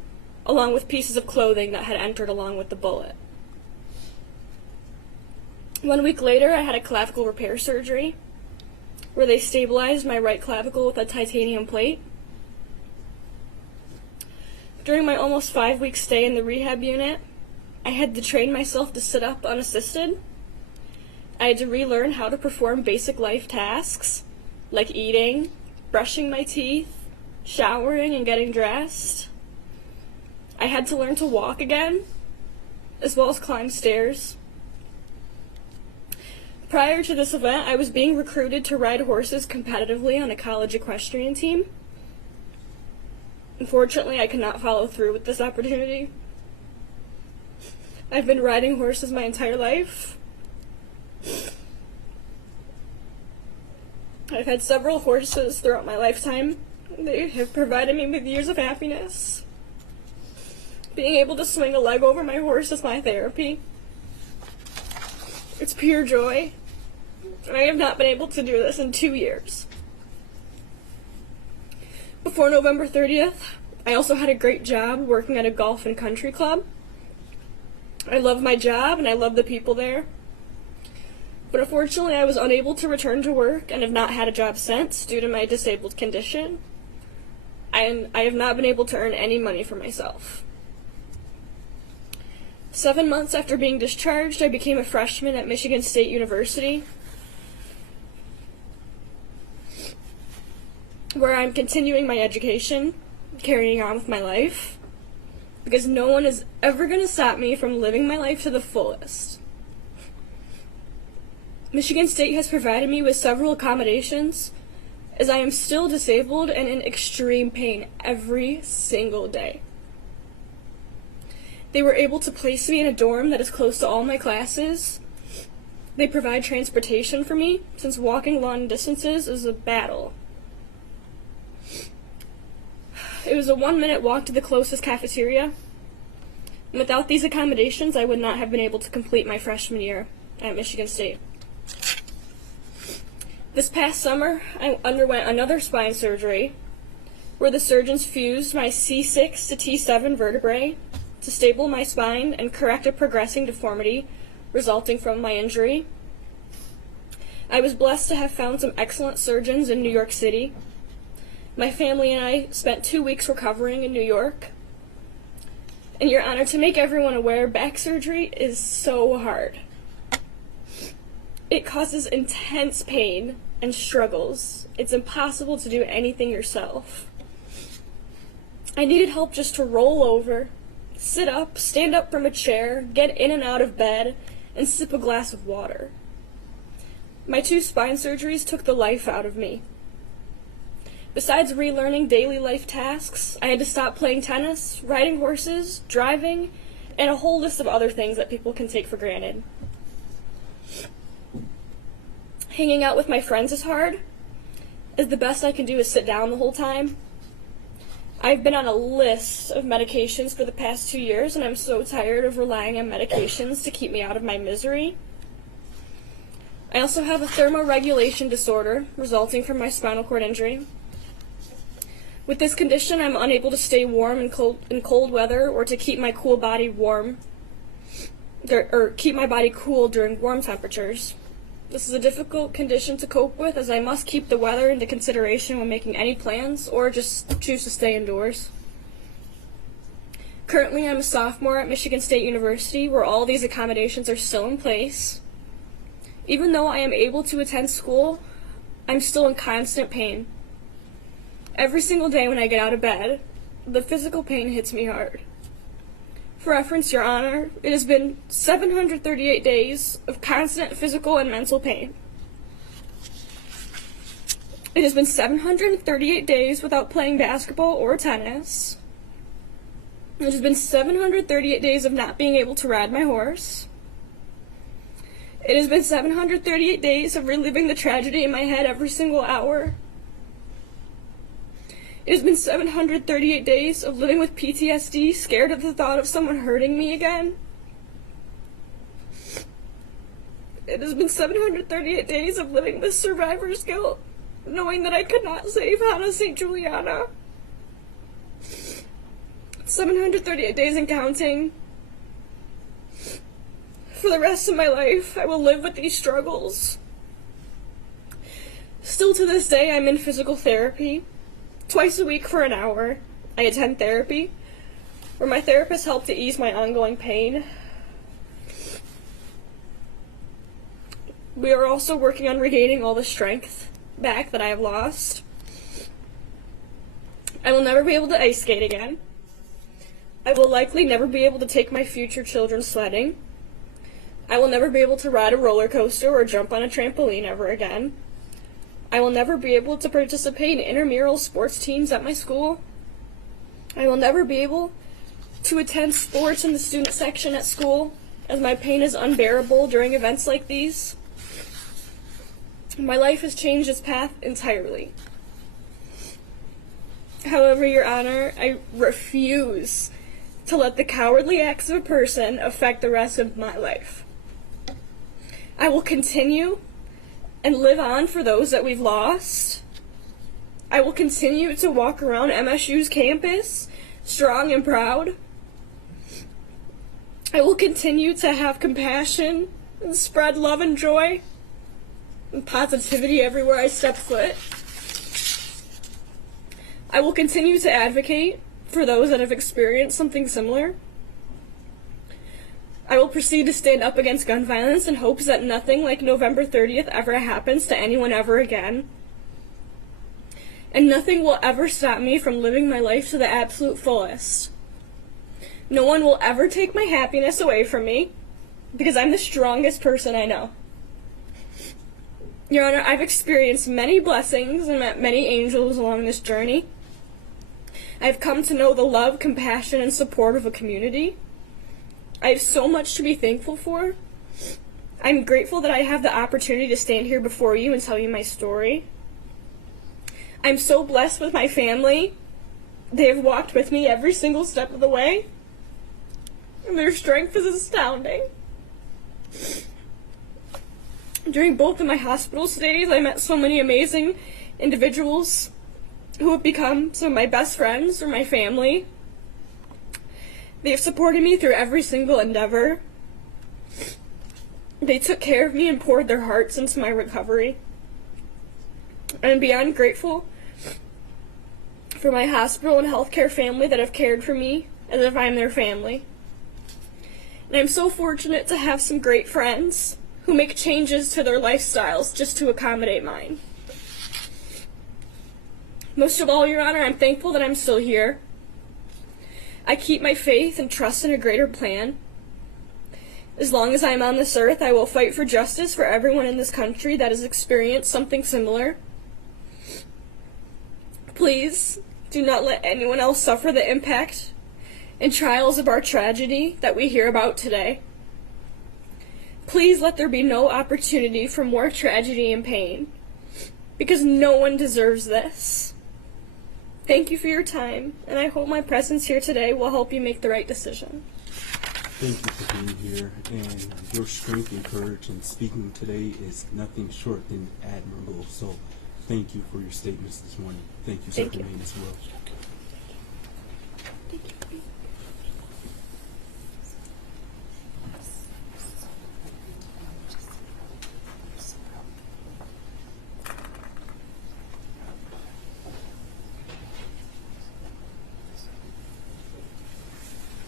along with pieces of clothing that had entered along with the bullet. 1 week later, I had a clavicle repair surgery, where they stabilized my right clavicle with a titanium plate. During my almost 5-week stay in the rehab unit, I had to train myself to sit up unassisted. I had to relearn how to perform basic life tasks, like eating, brushing my teeth, showering, and getting dressed. I had to learn to walk again, as well as climb stairs. Prior to this event, I was being recruited to ride horses competitively on a college equestrian team. Unfortunately, I could not follow through with this opportunity. I've been riding horses my entire life. I've had several horses throughout my lifetime. They have provided me with years of happiness. Being able to swing a leg over my horse is my therapy. It's pure joy. And I have not been able to do this in 2 years. Before November 30th, I also had a great job working at a golf and country club. I love my job and I love the people there. But unfortunately, I was unable to return to work and have not had a job since due to my disabled condition. I have not been able to earn any money for myself. 7 months after being discharged, I became a freshman at Michigan State University, where I'm continuing my education, carrying on with my life, because no one is ever going to stop me from living my life to the fullest. Michigan State has provided me with several accommodations, as I am still disabled and in extreme pain every single day. They were able to place me in a dorm that is close to all my classes. They provide transportation for me, since walking long distances is a battle. It was a 1-minute walk to the closest cafeteria. And without these accommodations, I would not have been able to complete my freshman year at Michigan State. This past summer, I underwent another spine surgery, where the surgeons fused my C6 to T7 vertebrae to stable my spine and correct a progressing deformity resulting from my injury. I was blessed to have found some excellent surgeons in New York City. My family and I spent 2 weeks recovering in New York. And Your Honor, to make everyone aware, back surgery is so hard. It causes intense pain and struggles. It's impossible to do anything yourself. I needed help just to roll over, sit up, stand up from a chair, get in and out of bed, and sip a glass of water. My 2 spine surgeries took the life out of me. Besides relearning daily life tasks, I had to stop playing tennis, riding horses, driving, and a whole list of other things that people can take for granted. Hanging out with my friends is hard, as the best I can do is sit down the whole time. I've been on a list of medications for the past 2 years, and I'm so tired of relying on medications to keep me out of my misery. I also have a thermoregulation disorder resulting from my spinal cord injury. With this condition, I'm unable to stay warm in cold weather or to keep my cool body warm, or keep my body cool during warm temperatures. This is a difficult condition to cope with, as I must keep the weather into consideration when making any plans or just choose to stay indoors. Currently, I'm a sophomore at Michigan State University, where all these accommodations are still in place. Even though I am able to attend school, I'm still in constant pain. Every single day when I get out of bed, the physical pain hits me hard. For reference, Your Honor, it has been 738 days of constant physical and mental pain. It has been 738 days without playing basketball or tennis. It has been 738 days of not being able to ride my horse. It has been 738 days of reliving the tragedy in my head every single hour. It has been 738 days of living with PTSD, scared at the thought of someone hurting me again. It has been 738 days of living with survivor's guilt, knowing that I could not save Hannah St. Juliana. 738 days and counting. For the rest of my life, I will live with these struggles. Still to this day, I'm in physical therapy. Twice a week for an hour, I attend therapy, where my therapist helped to ease my ongoing pain. We are also working on regaining all the strength back that I have lost. I will never be able to ice skate again. I will likely never be able to take my future children sledding. I will never be able to ride a roller coaster or jump on a trampoline ever again. I will never be able to participate in intramural sports teams at my school. I will never be able to attend sports in the student section at school, as my pain is unbearable during events like these. My life has changed its path entirely. However, Your Honor, I refuse to let the cowardly acts of a person affect the rest of my life. I will continue and live on for those that we've lost. I will continue to walk around MSU's campus, strong and proud. I will continue to have compassion and spread love and joy and positivity everywhere I step foot. I will continue to advocate for those that have experienced something similar. I will proceed to stand up against gun violence in hopes that nothing like November 30th ever happens to anyone ever again. And nothing will ever stop me from living my life to the absolute fullest. No one will ever take my happiness away from me, because I'm the strongest person I know. Your Honor, I've experienced many blessings and met many angels along this journey. I've come to know the love, compassion, and support of a community. I have so much to be thankful for. I'm grateful that I have the opportunity to stand here before you and tell you my story. I'm so blessed with my family. They have walked with me every single step of the way, and their strength is astounding. During both of my hospital stays, I met so many amazing individuals who have become some of my best friends or my family. They have supported me through every single endeavor. They took care of me and poured their hearts into my recovery. I'm beyond grateful for my hospital and healthcare family that have cared for me as if I'm their family. And I'm so fortunate to have some great friends who make changes to their lifestyles just to accommodate mine. Most of all, Your Honor, I'm thankful that I'm still here. I keep my faith and trust in a greater plan. As long as I am on this earth, I will fight for justice for everyone in this country that has experienced something similar. Please do not let anyone else suffer the impact and trials of our tragedy that we hear about today. Please let there be no opportunity for more tragedy and pain, because no one deserves this. Thank you for your time, and I hope my presence here today will help you make the right decision. Thank you for being here, and your strength and courage in speaking today is nothing short than admirable. So thank you for your statements this morning. Thank you, Thank you. Sergeant Main, as well. Thank you.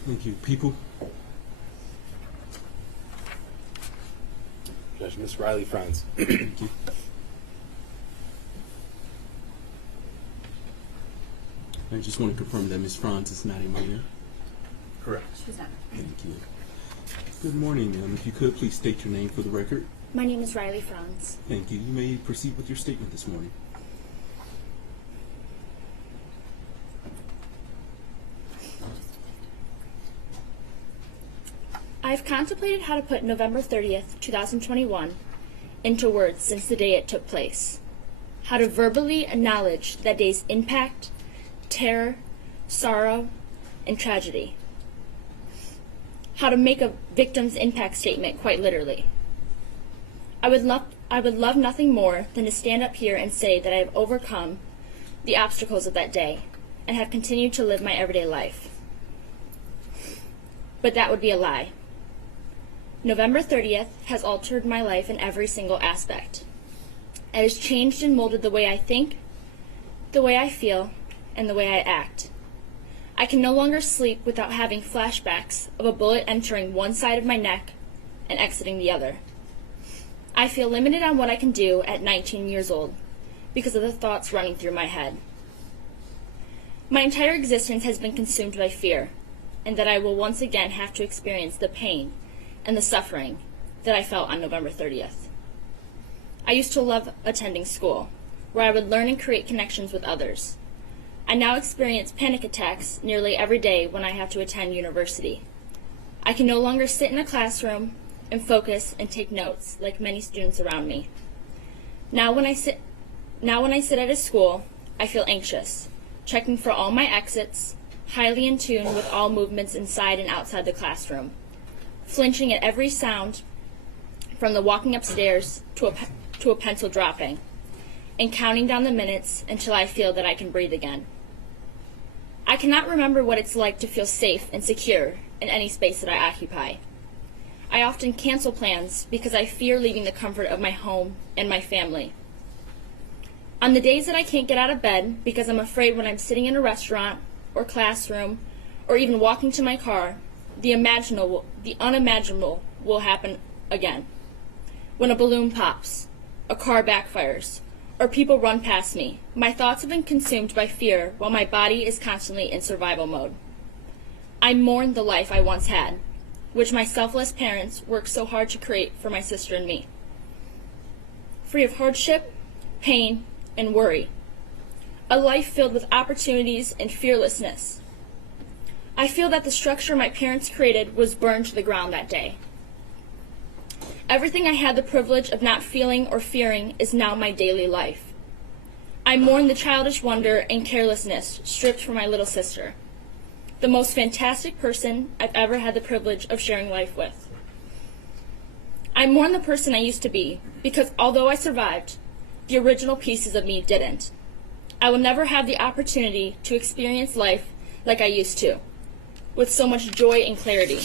Thank you. People? Judge Miss Riley Franz. Thank you. I just want to confirm that Ms. Franz is not a minor. Correct. She's not. Thank you. Good morning, ma'am. If you could, please state your name for the record. My name is Riley Franz. Thank you. You may proceed with your statement this morning. I've contemplated how to put November 30th, 2021 into words since the day it took place. How to verbally acknowledge that day's impact, terror, sorrow, and tragedy. How to make a victim's impact statement quite literally. I would love nothing more than to stand up here and say that I have overcome the obstacles of that day and have continued to live my everyday life. But that would be a lie. November 30th has altered my life in every single aspect. It has changed and molded the way I think, the way I feel, and the way I act. I can no longer sleep without having flashbacks of a bullet entering one side of my neck and exiting the other. I feel limited on what I can do at 19 years old because of the thoughts running through my head. My entire existence has been consumed by fear, and that I will once again have to experience the pain and the suffering that I felt on November 30th. I used to love attending school, where I would learn and create connections with others. I now experience panic attacks nearly every day when I have to attend university. I can no longer sit in a classroom and focus and take notes like many students around me. Now when I sit at a school, I feel anxious, checking for all my exits, highly in tune with all movements inside and outside the classroom, flinching at every sound from the walking upstairs to a pencil dropping, and counting down the minutes until I feel that I can breathe again. I cannot remember what it's like to feel safe and secure in any space that I occupy. I often cancel plans because I fear leaving the comfort of my home and my family. On the days that I can't get out of bed because I'm afraid when I'm sitting in a restaurant or classroom or even walking to my car, the unimaginable will happen again. When a balloon pops, a car backfires, or people run past me, my thoughts have been consumed by fear while my body is constantly in survival mode. I mourn the life I once had, which my selfless parents worked so hard to create for my sister and me. Free of hardship, pain, and worry. A life filled with opportunities and fearlessness. I feel that the structure my parents created was burned to the ground that day. Everything I had the privilege of not feeling or fearing is now my daily life. I mourn the childish wonder and carelessness stripped from my little sister, the most fantastic person I've ever had the privilege of sharing life with. I mourn the person I used to be, because although I survived, the original pieces of me didn't. I will never have the opportunity to experience life like I used to, with so much joy and clarity.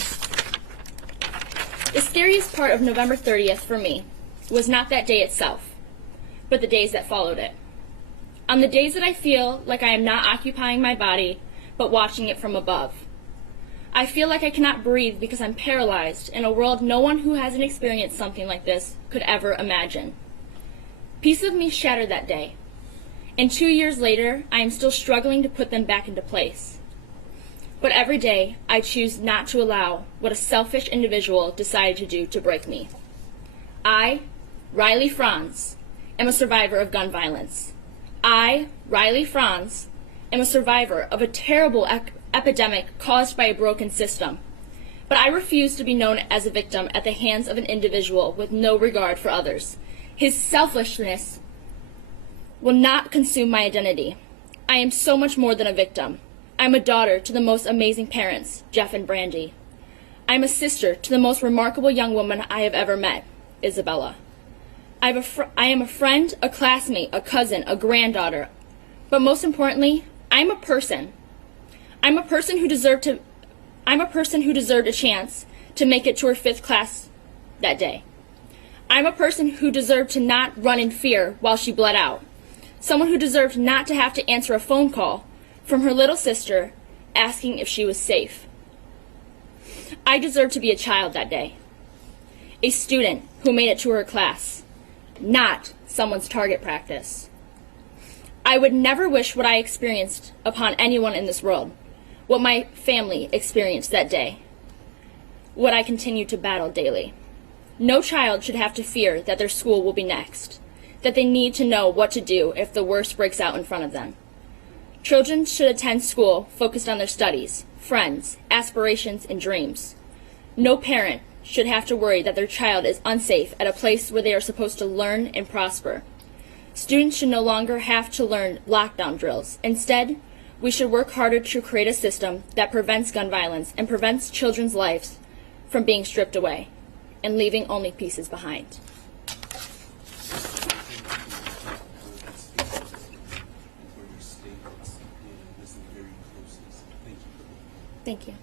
The scariest part of November 30th for me was not that day itself, but the days that followed it. On the days that I feel like I am not occupying my body, but watching it from above. I feel like I cannot breathe because I'm paralyzed in a world no one who hasn't experienced something like this could ever imagine. Pieces of me shattered that day, and 2 years later, I am still struggling to put them back into place. But every day, I choose not to allow what a selfish individual decided to do to break me. I, Riley Franz, am a survivor of gun violence. I, Riley Franz, am a survivor of a terrible epidemic caused by a broken system. But I refuse to be known as a victim at the hands of an individual with no regard for others. His selfishness will not consume my identity. I am so much more than a victim. I'm a daughter to the most amazing parents, Jeff and Brandy. I'm a sister to the most remarkable young woman I have ever met, Isabella. I am a friend, a classmate, a cousin, a granddaughter. But most importantly, I'm a person. I'm a person who deserved a chance to make it to her 5th class that day. I'm a person who deserved to not run in fear while she bled out. Someone who deserved not to have to answer a phone call from her little sister asking if she was safe. I deserved to be a child that day. A student who made it to her class, not someone's target practice. I would never wish what I experienced upon anyone in this world, what my family experienced that day, what I continue to battle daily. No child should have to fear that their school will be next, that they need to know what to do if the worst breaks out in front of them. Children should attend school focused on their studies, friends, aspirations, and dreams. No parent should have to worry that their child is unsafe at a place where they are supposed to learn and prosper. Students should no longer have to learn lockdown drills. Instead, we should work harder to create a system that prevents gun violence and prevents children's lives from being stripped away and leaving only pieces behind. Thank you.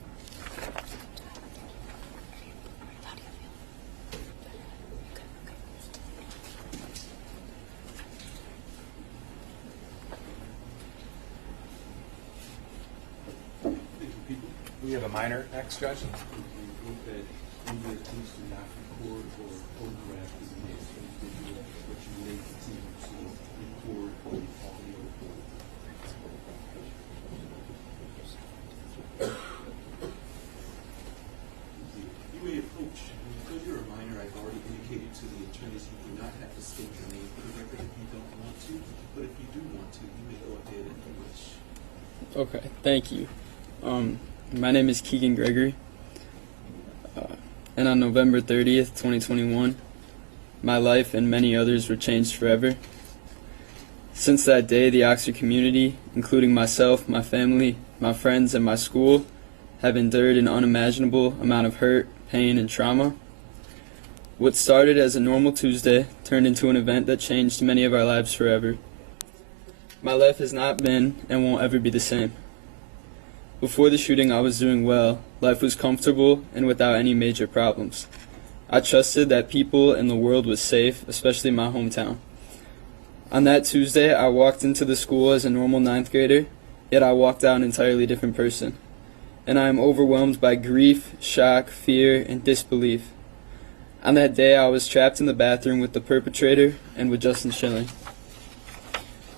We have a minor next, Judge. You may approach, because you're a minor, I've already indicated to the attorneys you do not have to state your name for the record if you don't want to, but if you do want to, you may go ahead if you wish. Okay, thank you. My name is Keegan Gregory, and on November 30th, 2021, my life and many others were changed forever. Since that day, the Oxford community, including myself, my family, my friends, and my school, have endured an unimaginable amount of hurt, pain, and trauma. What started as a normal Tuesday turned into an event that changed many of our lives forever. My life has not been and won't ever be the same. Before the shooting, I was doing well. Life was comfortable and without any major problems. I trusted that people and the world was safe, especially my hometown. On that Tuesday, I walked into the school as a normal 9th grader, yet I walked out an entirely different person. And I am overwhelmed by grief, shock, fear, and disbelief. On that day, I was trapped in the bathroom with the perpetrator and with Justin Schilling.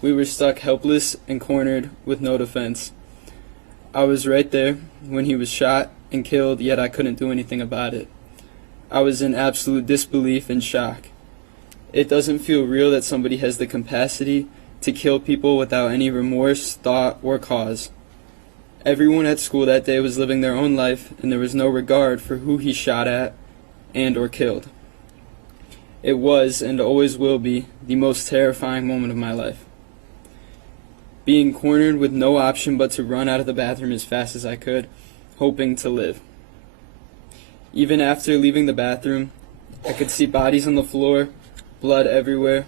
We were stuck helpless and cornered with no defense. I was right there when he was shot and killed, yet I couldn't do anything about it. I was in absolute disbelief and shock. It doesn't feel real that somebody has the capacity to kill people without any remorse, thought, or cause. Everyone at school that day was living their own life, and there was no regard for who he shot at and or killed. It was, and always will be, the most terrifying moment of my life. Being cornered with no option but to run out of the bathroom as fast as I could, hoping to live. Even after leaving the bathroom, I could see bodies on the floor, blood everywhere,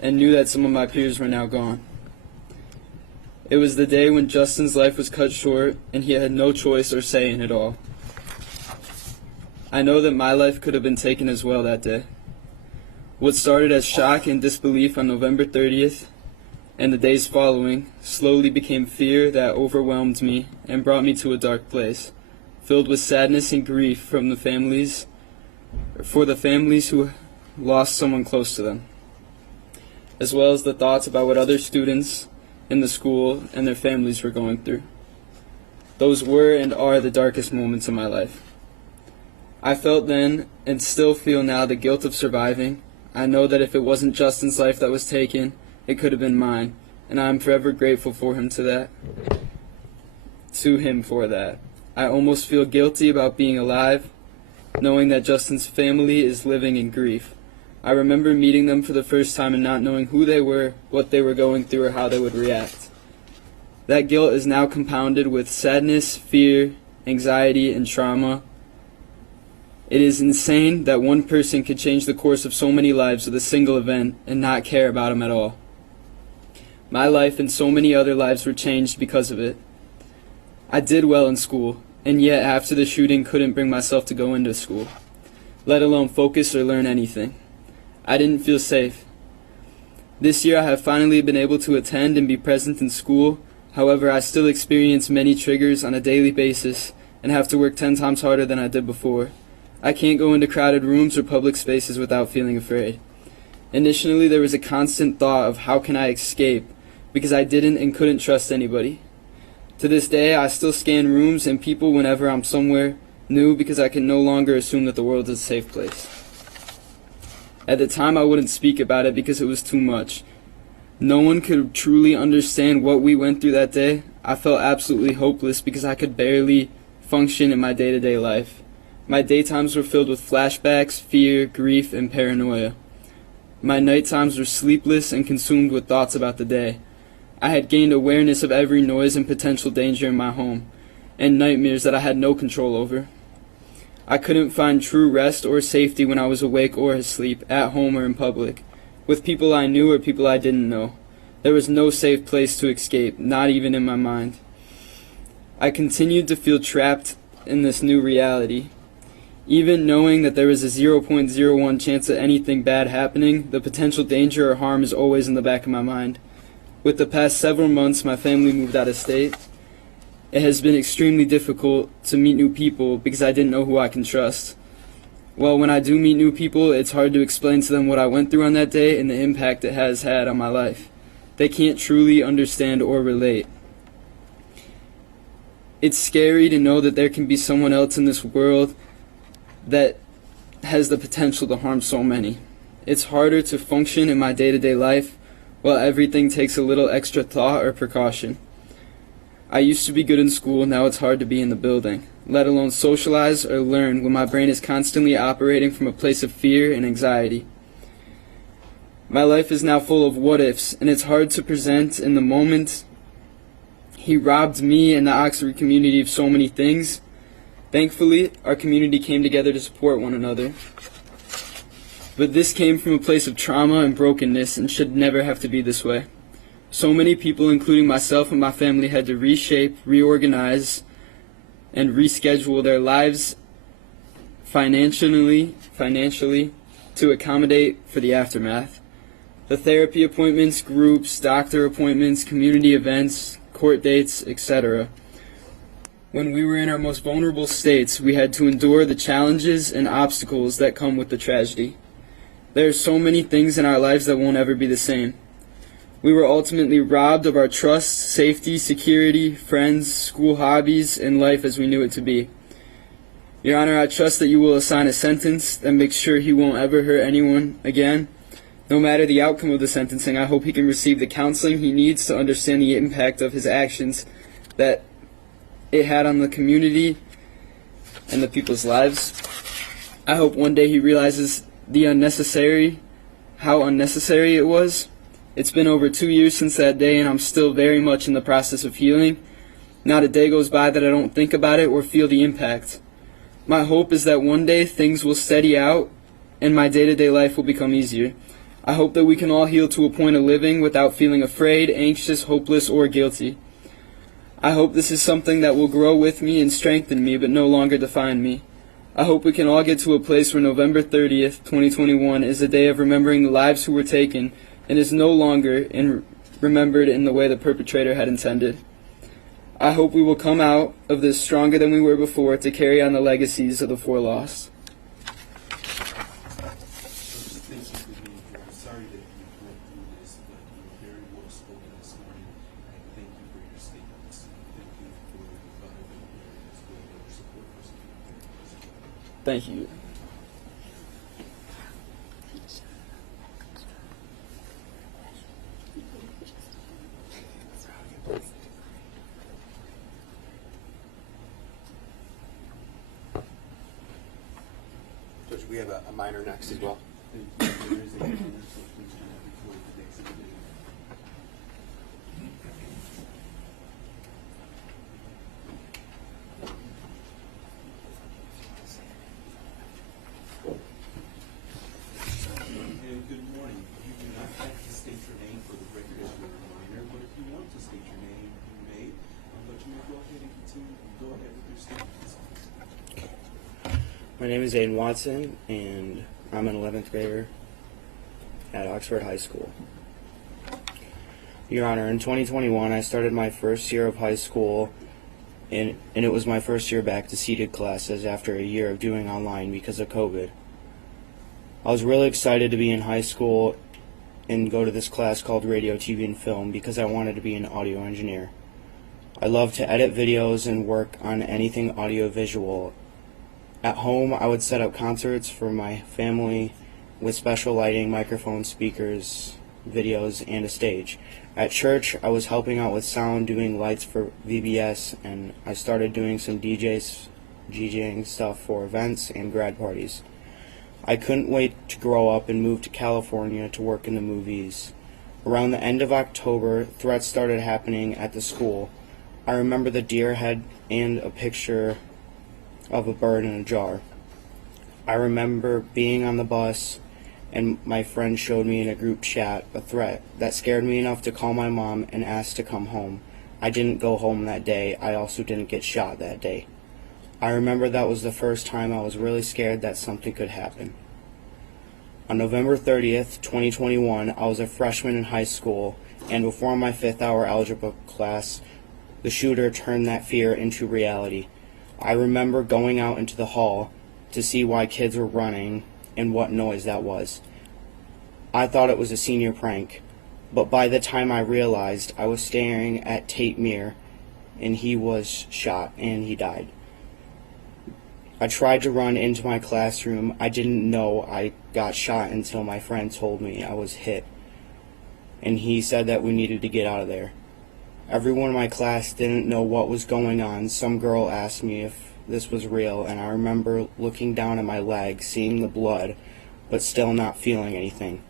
and knew that some of my peers were now gone. It was the day when Justin's life was cut short, and he had no choice or say in it all. I know that my life could have been taken as well that day. What started as shock and disbelief on November 30th and the days following slowly became fear that overwhelmed me and brought me to a dark place, filled with sadness and grief for the families who lost someone close to them, as well as the thoughts about what other students in the school and their families were going through. Those were and are the darkest moments of my life. I felt then, and still feel now, the guilt of surviving. I know that if it wasn't Justin's life that was taken, it could have been mine, and I am forever grateful to him for that. I almost feel guilty about being alive, knowing that Justin's family is living in grief. I remember meeting them for the first time and not knowing who they were, what they were going through, or how they would react. That guilt is now compounded with sadness, fear, anxiety, and trauma. It is insane that one person could change the course of so many lives with a single event and not care about them at all. My life and so many other lives were changed because of it. I did well in school, and yet after the shooting couldn't bring myself to go into school, let alone focus or learn anything. I didn't feel safe. This year I have finally been able to attend and be present in school. However, I still experience many triggers on a daily basis and have to work 10 times harder than I did before. I can't go into crowded rooms or public spaces without feeling afraid. Initially, there was a constant thought of how can I escape, because I didn't and couldn't trust anybody. To this day, I still scan rooms and people whenever I'm somewhere new because I can no longer assume that the world is a safe place. At the time, I wouldn't speak about it because it was too much. No one could truly understand what we went through that day. I felt absolutely hopeless because I could barely function in my day-to-day life. My daytimes were filled with flashbacks, fear, grief, and paranoia. My nighttimes were sleepless and consumed with thoughts about the day. I had gained awareness of every noise and potential danger in my home, and nightmares that I had no control over. I couldn't find true rest or safety when I was awake or asleep, at home or in public, with people I knew or people I didn't know. There was no safe place to escape, not even in my mind. I continued to feel trapped in this new reality. Even knowing that there was a 0.01 chance of anything bad happening, the potential danger or harm is always in the back of my mind. With the past several months, my family moved out of state. It has been extremely difficult to meet new people because I didn't know who I can trust. Well, when I do meet new people, it's hard to explain to them what I went through on that day and the impact it has had on my life. They can't truly understand or relate. It's scary to know that there can be someone else in this world that has the potential to harm so many. It's harder to function in my day-to-day life while everything takes a little extra thought or precaution. I used to be good in school, now it's hard to be in the building, let alone socialize or learn when my brain is constantly operating from a place of fear and anxiety. My life is now full of what-ifs, and it's hard to present in the moment. He robbed me and the Oxford community of so many things. Thankfully, our community came together to support one another. But this came from a place of trauma and brokenness and should never have to be this way. So many people, including myself and my family, had to reshape, reorganize, and reschedule their lives financially to accommodate for the aftermath. The therapy appointments, groups, doctor appointments, community events, court dates, etc. When we were in our most vulnerable states, we had to endure the challenges and obstacles that come with the tragedy. There are so many things in our lives that won't ever be the same. We were ultimately robbed of our trust, safety, security, friends, school hobbies, and life as we knew it to be. Your Honor, I trust that you will assign a sentence that makes sure he won't ever hurt anyone again. No matter the outcome of the sentencing, I hope he can receive the counseling he needs to understand the impact of his actions that it had on the community and the people's lives. I hope one day he realizes how unnecessary it was. It's been over 2 years since that day, and I'm still very much in the process of healing. Not a day goes by that I don't think about it or feel the impact. My hope is that one day things will steady out and my day-to-day life will become easier. I hope that we can all heal to a point of living without feeling afraid, anxious, hopeless, or guilty. I hope this is something that will grow with me and strengthen me, but no longer define me. I hope we can all get to a place where November 30th, 2021 is a day of remembering the lives who were taken and is no longer remembered in the way the perpetrator had intended. I hope we will come out of this stronger than we were before to carry on the legacies of the four lost. Thank you. Judge, we have a minor next as well. My name is Aiden Watson, and I'm an 11th grader at Oxford High School. Your Honor, in 2021, I started my first year of high school, and it was my first year back to seated classes after a year of doing online because of COVID. I was really excited to be in high school and go to this class called Radio, TV, and Film because I wanted to be an audio engineer. I love to edit videos and work on anything audio-visual. At home, I would set up concerts for my family with special lighting, microphones, speakers, videos, and a stage. At church, I was helping out with sound, doing lights for VBS, and I started doing some DJing stuff for events and grad parties. I couldn't wait to grow up and move to California to work in the movies. Around the end of October, threats started happening at the school. I remember the deer head and a picture of a bird in a jar. I remember being on the bus and my friend showed me in a group chat a threat that scared me enough to call my mom and ask to come home. I didn't go home that day. I also didn't get shot that day. I remember that was the first time I was really scared that something could happen. On November 30th, 2021, I was a freshman in high school, and before my 5th hour algebra class, the shooter turned that fear into reality. I remember going out into the hall to see why kids were running and what noise that was. I thought it was a senior prank, but by the time I realized, I was staring at Tate Meir, and he was shot and he died. I tried to run into my classroom. I didn't know I got shot until my friend told me I was hit, and he said that we needed to get out of there. Everyone in my class didn't know what was going on. Some girl asked me if this was real, and I remember looking down at my leg, seeing the blood, but still not feeling anything.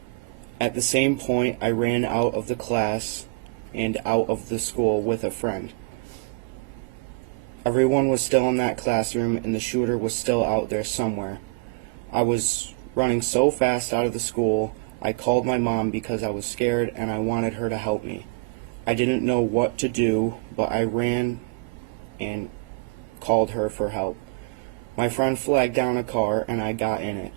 At the same point, I ran out of the class and out of the school with a friend. Everyone was still in that classroom, and the shooter was still out there somewhere. I was running so fast out of the school, I called my mom because I was scared and I wanted her to help me. I didn't know what to do, but I ran and called her for help. My friend flagged down a car and I got in it.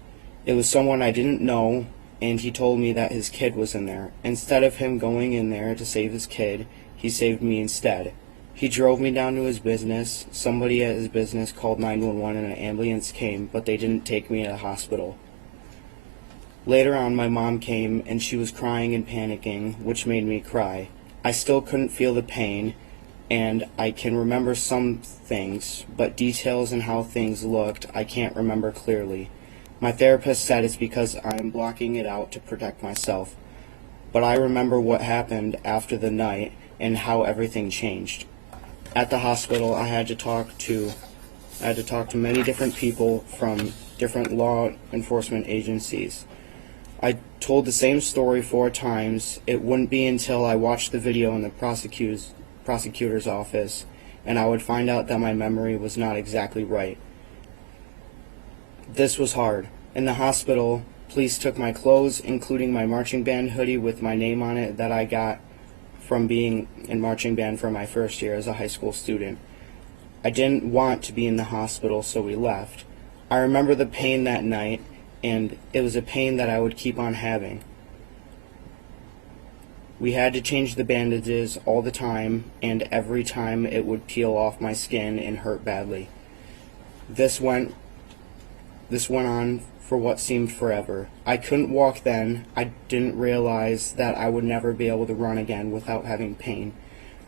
It was someone I didn't know, and he told me that his kid was in there. Instead of him going in there to save his kid, he saved me instead. He drove me down to his business. Somebody at his business called 911 and an ambulance came, but they didn't take me to the hospital. Later on, my mom came and she was crying and panicking, which made me cry. I still couldn't feel the pain, and I can remember some things, but details and how things looked, I can't remember clearly. My therapist said it's because I am blocking it out to protect myself. But I remember what happened after the night and how everything changed. At the hospital, I had to talk to many different people from different law enforcement agencies. I told the same story 4 times. It wouldn't be until I watched the video in the prosecutor's office and I would find out that my memory was not exactly right. This was hard. In the hospital, police took my clothes, including my marching band hoodie with my name on it that I got from being in marching band for my first year as a high school student. I didn't want to be in the hospital, so we left. I remember the pain that night, and it was a pain that I would keep on having. We had to change the bandages all the time, and every time it would peel off my skin and hurt badly. This went on for what seemed forever. I couldn't walk then. I didn't realize that I would never be able to run again without having pain.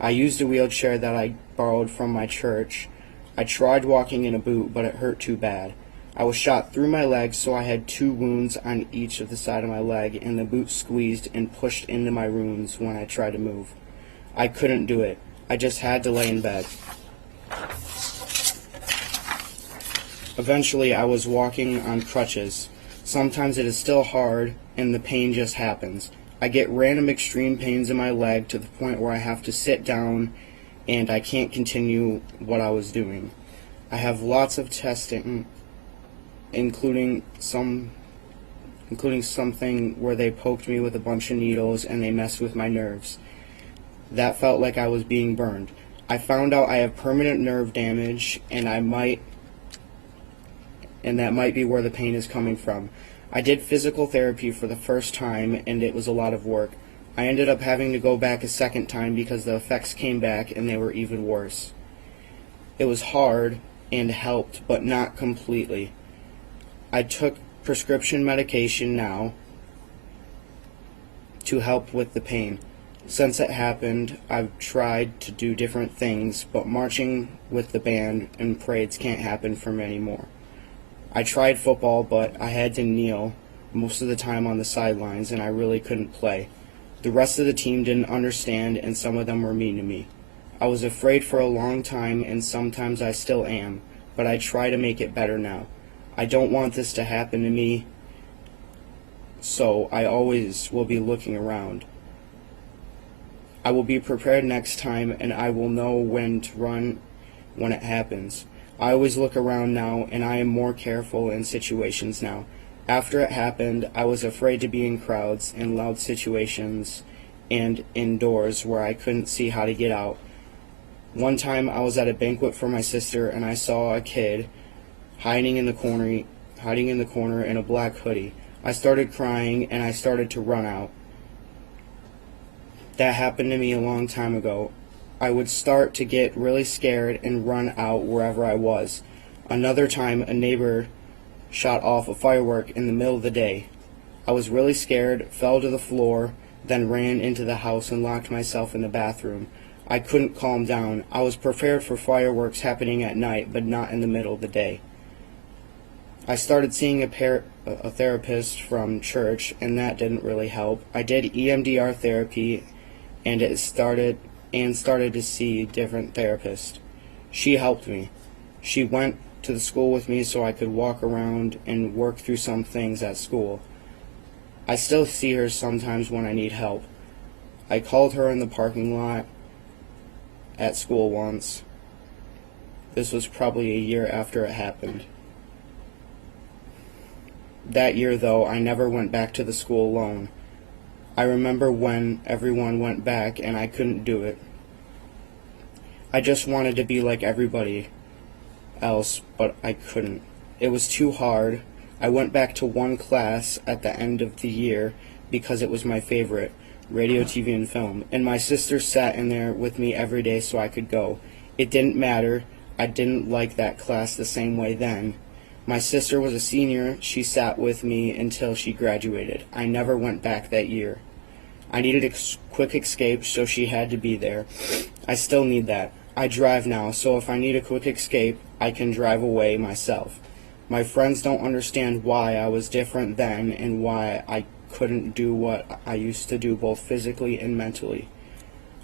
I used a wheelchair that I borrowed from my church. I tried walking in a boot, but it hurt too bad. I was shot through my legs, so I had 2 wounds on each of the side of my leg, and the boot squeezed and pushed into my wounds when I tried to move. I couldn't do it. I just had to lay in bed. Eventually, I was walking on crutches. Sometimes it is still hard, and the pain just happens. I get random extreme pains in my leg to the point where I have to sit down, and I can't continue what I was doing. I have lots of testing, including something where they poked me with a bunch of needles and they messed with my nerves. That felt like I was being burned. I found out I have permanent nerve damage, and that might be where the pain is coming from. I did physical therapy for the first time, and it was a lot of work. I ended up having to go back a second time because the effects came back and they were even worse. It was hard and helped, but not completely. I took prescription medication now to help with the pain. Since it happened, I've tried to do different things, but marching with the band and parades can't happen for me anymore. I tried football, but I had to kneel most of the time on the sidelines, and I really couldn't play. The rest of the team didn't understand, and some of them were mean to me. I was afraid for a long time, and sometimes I still am, but I try to make it better now. I don't want this to happen to me, so I always will be looking around. I will be prepared next time, and I will know when to run when it happens. I always look around now, and I am more careful in situations now. After it happened, I was afraid to be in crowds, in loud situations, and indoors where I couldn't see how to get out. One time I was at a banquet for my sister and I saw a kid hiding in the corner in a black hoodie. I started crying and I started to run out. That happened to me a long time ago. I would start to get really scared and run out wherever I was. Another time, a neighbor shot off a firework in the middle of the day. I was really scared, fell to the floor, then ran into the house and locked myself in the bathroom. I couldn't calm down. I was prepared for fireworks happening at night, but not in the middle of the day. I started seeing a therapist from church, and that didn't really help. I did EMDR therapy, and started to see different therapists. She helped me. She went to the school with me so I could walk around and work through some things at school. I still see her sometimes when I need help. I called her in the parking lot at school once. This was probably a year after it happened. That year, though, I never went back to the school alone. I remember when everyone went back and I couldn't do it. I just wanted to be like everybody else, but I couldn't. It was too hard. I went back to one class at the end of the year because it was my favorite, radio, TV, and film, and my sister sat in there with me every day so I could go. It didn't matter. I didn't like that class the same way then. My sister was a senior. She sat with me until she graduated. I never went back that year. I needed a quick escape, so she had to be there. I still need that. I drive now, so if I need a quick escape, I can drive away myself. My friends don't understand why I was different then and why I couldn't do what I used to do both physically and mentally.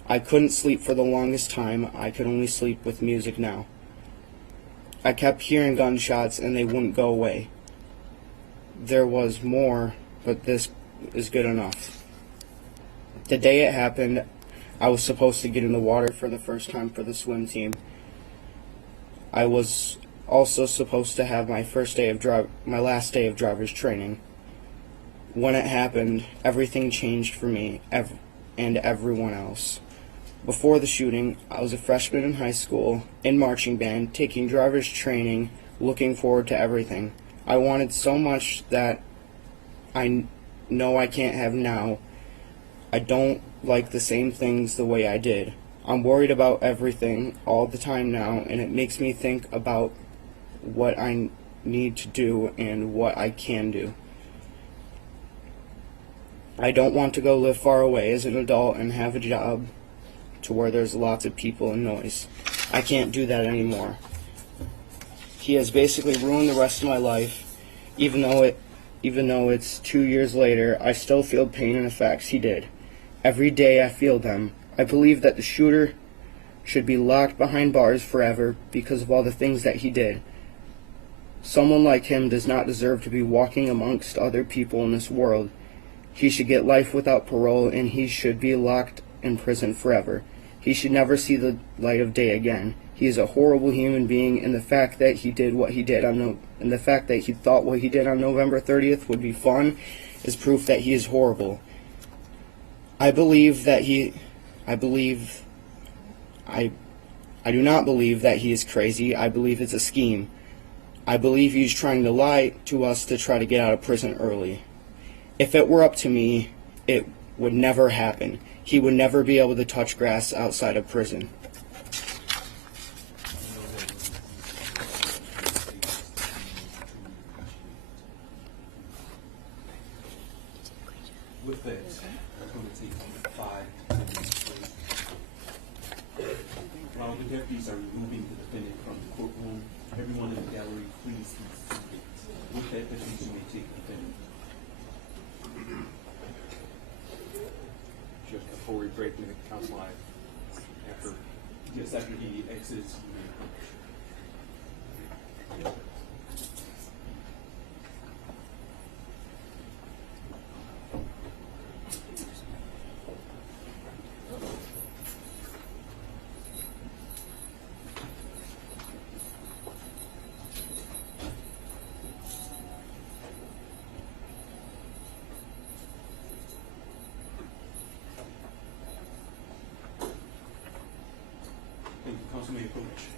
I couldn't sleep for the longest time. I could only sleep with music now. I kept hearing gunshots and they wouldn't go away. There was more, but this is good enough. The day it happened, I was supposed to get in the water for the first time for the swim team. I was also supposed to have my last day of driver's training. When it happened, everything changed for me and everyone else. Before the shooting, I was a freshman in high school, in marching band, taking driver's training, looking forward to everything. I wanted so much that I know I can't have now. I don't like the same things the way I did. I'm worried about everything all the time now, and it makes me think about what I need to do and what I can do. I don't want to go live far away as an adult and have a job to where there's lots of people and noise. I can't do that anymore. He has basically ruined the rest of my life. Even though it's 2 years later, I still feel pain and effects he did. Every day I feel them. I believe that the shooter should be locked behind bars forever because of all the things that he did. Someone like him does not deserve to be walking amongst other people in this world. He should get life without parole, and he should be locked in prison forever. He should never see the light of day again. He is a horrible human being, and the fact that he did what he did and the fact that he thought what he did on November 30th would be fun is proof that he is horrible. I do not believe that he is crazy. I believe it's a scheme. I believe he's trying to lie to us to try to get out of prison early. If it were up to me, it would never happen. He would never be able to touch grass outside of prison. With that, I'm going to take 5 minutes. While the deputies are removing the defendant from the courtroom, everyone in the gallery, please be seated. With that, deputies, you may take the defendant. Just before we break into council live, after After he exits, you may approach. Thank you. Councilman Coach.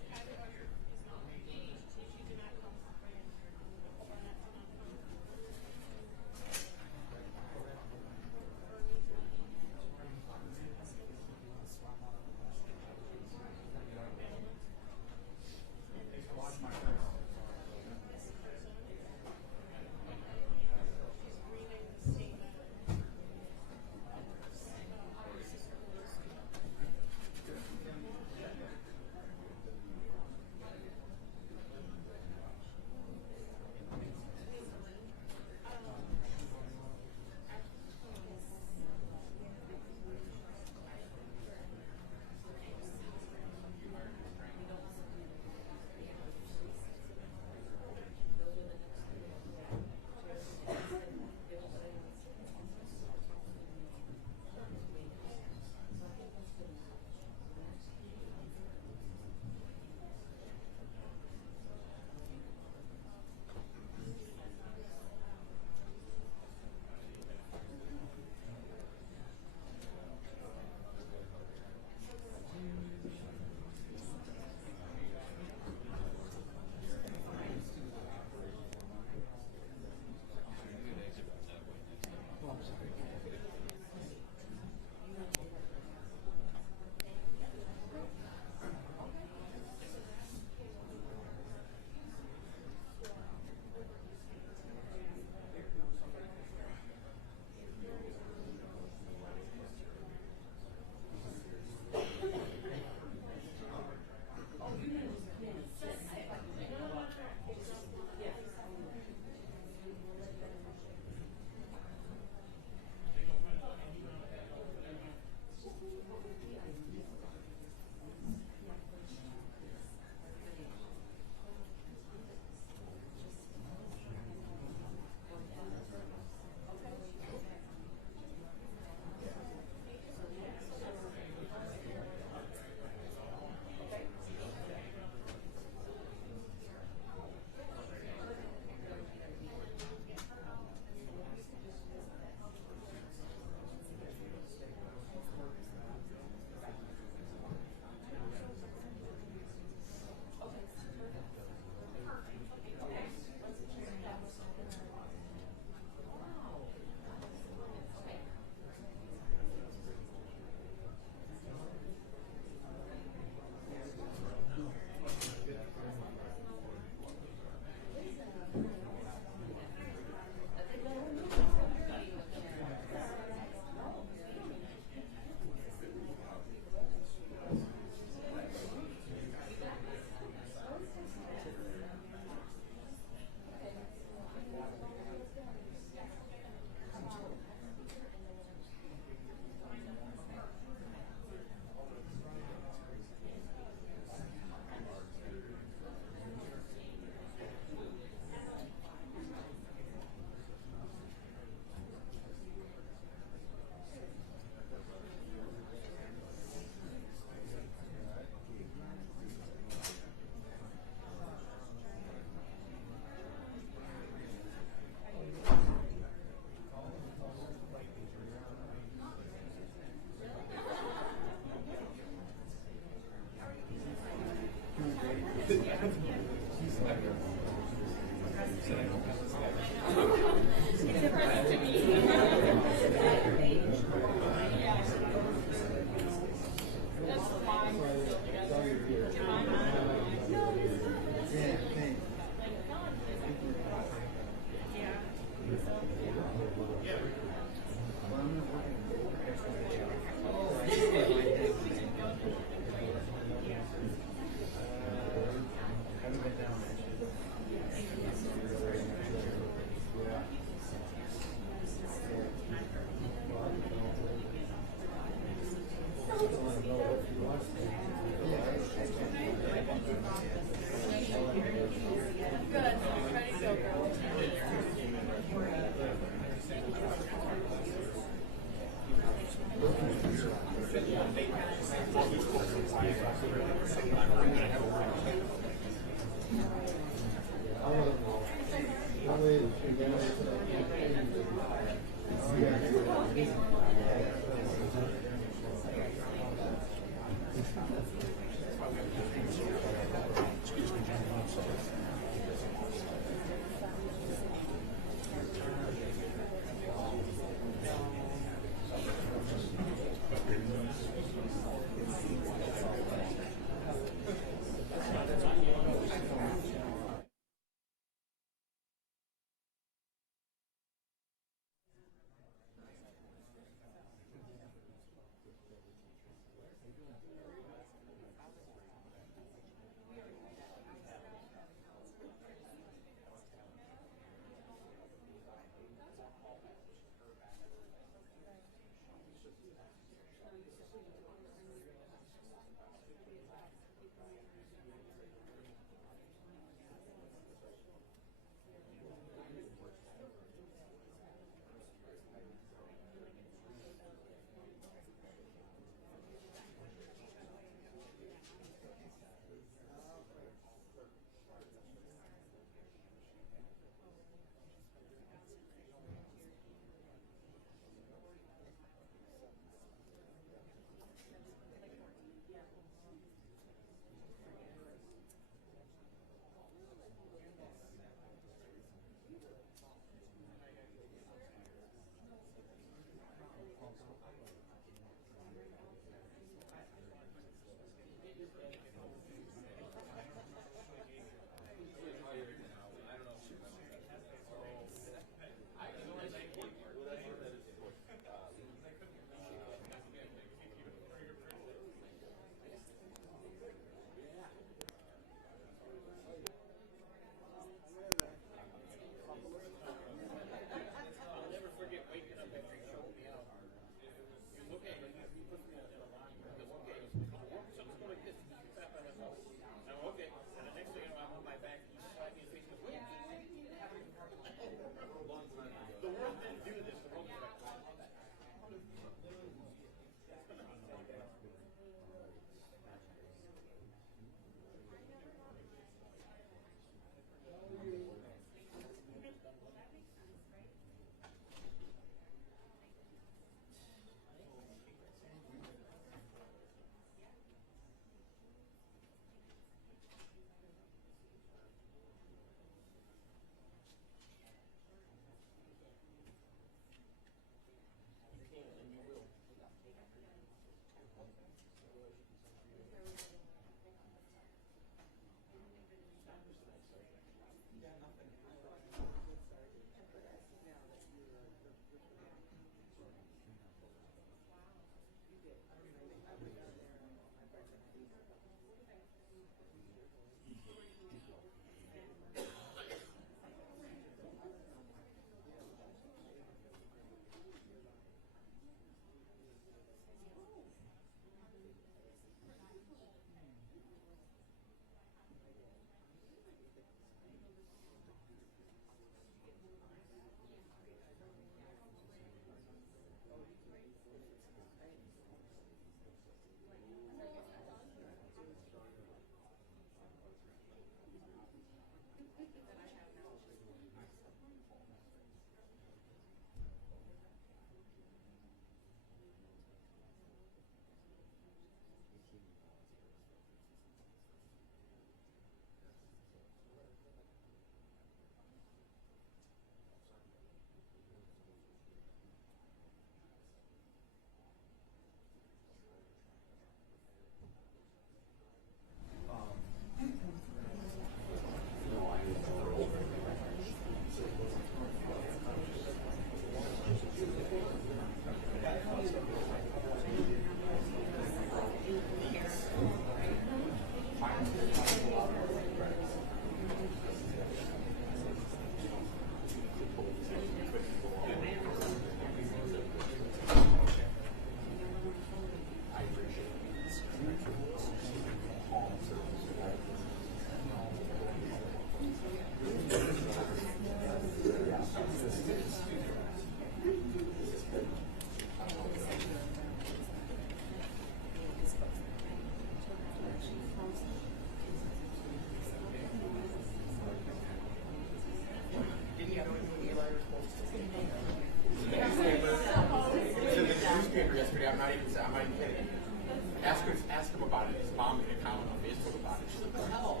his mom made a comment on Facebook about it. She's like, "What the hell?"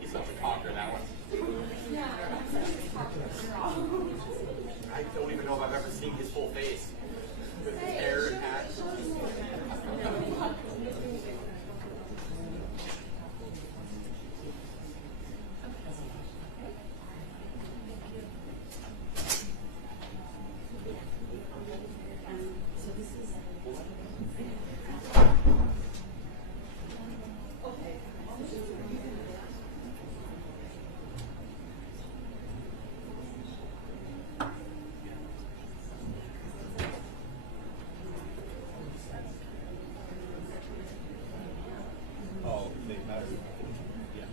He's such a talker, that one. I don't even know if I've ever seen his full face with his hair and hat. Oh, they matter. Yeah.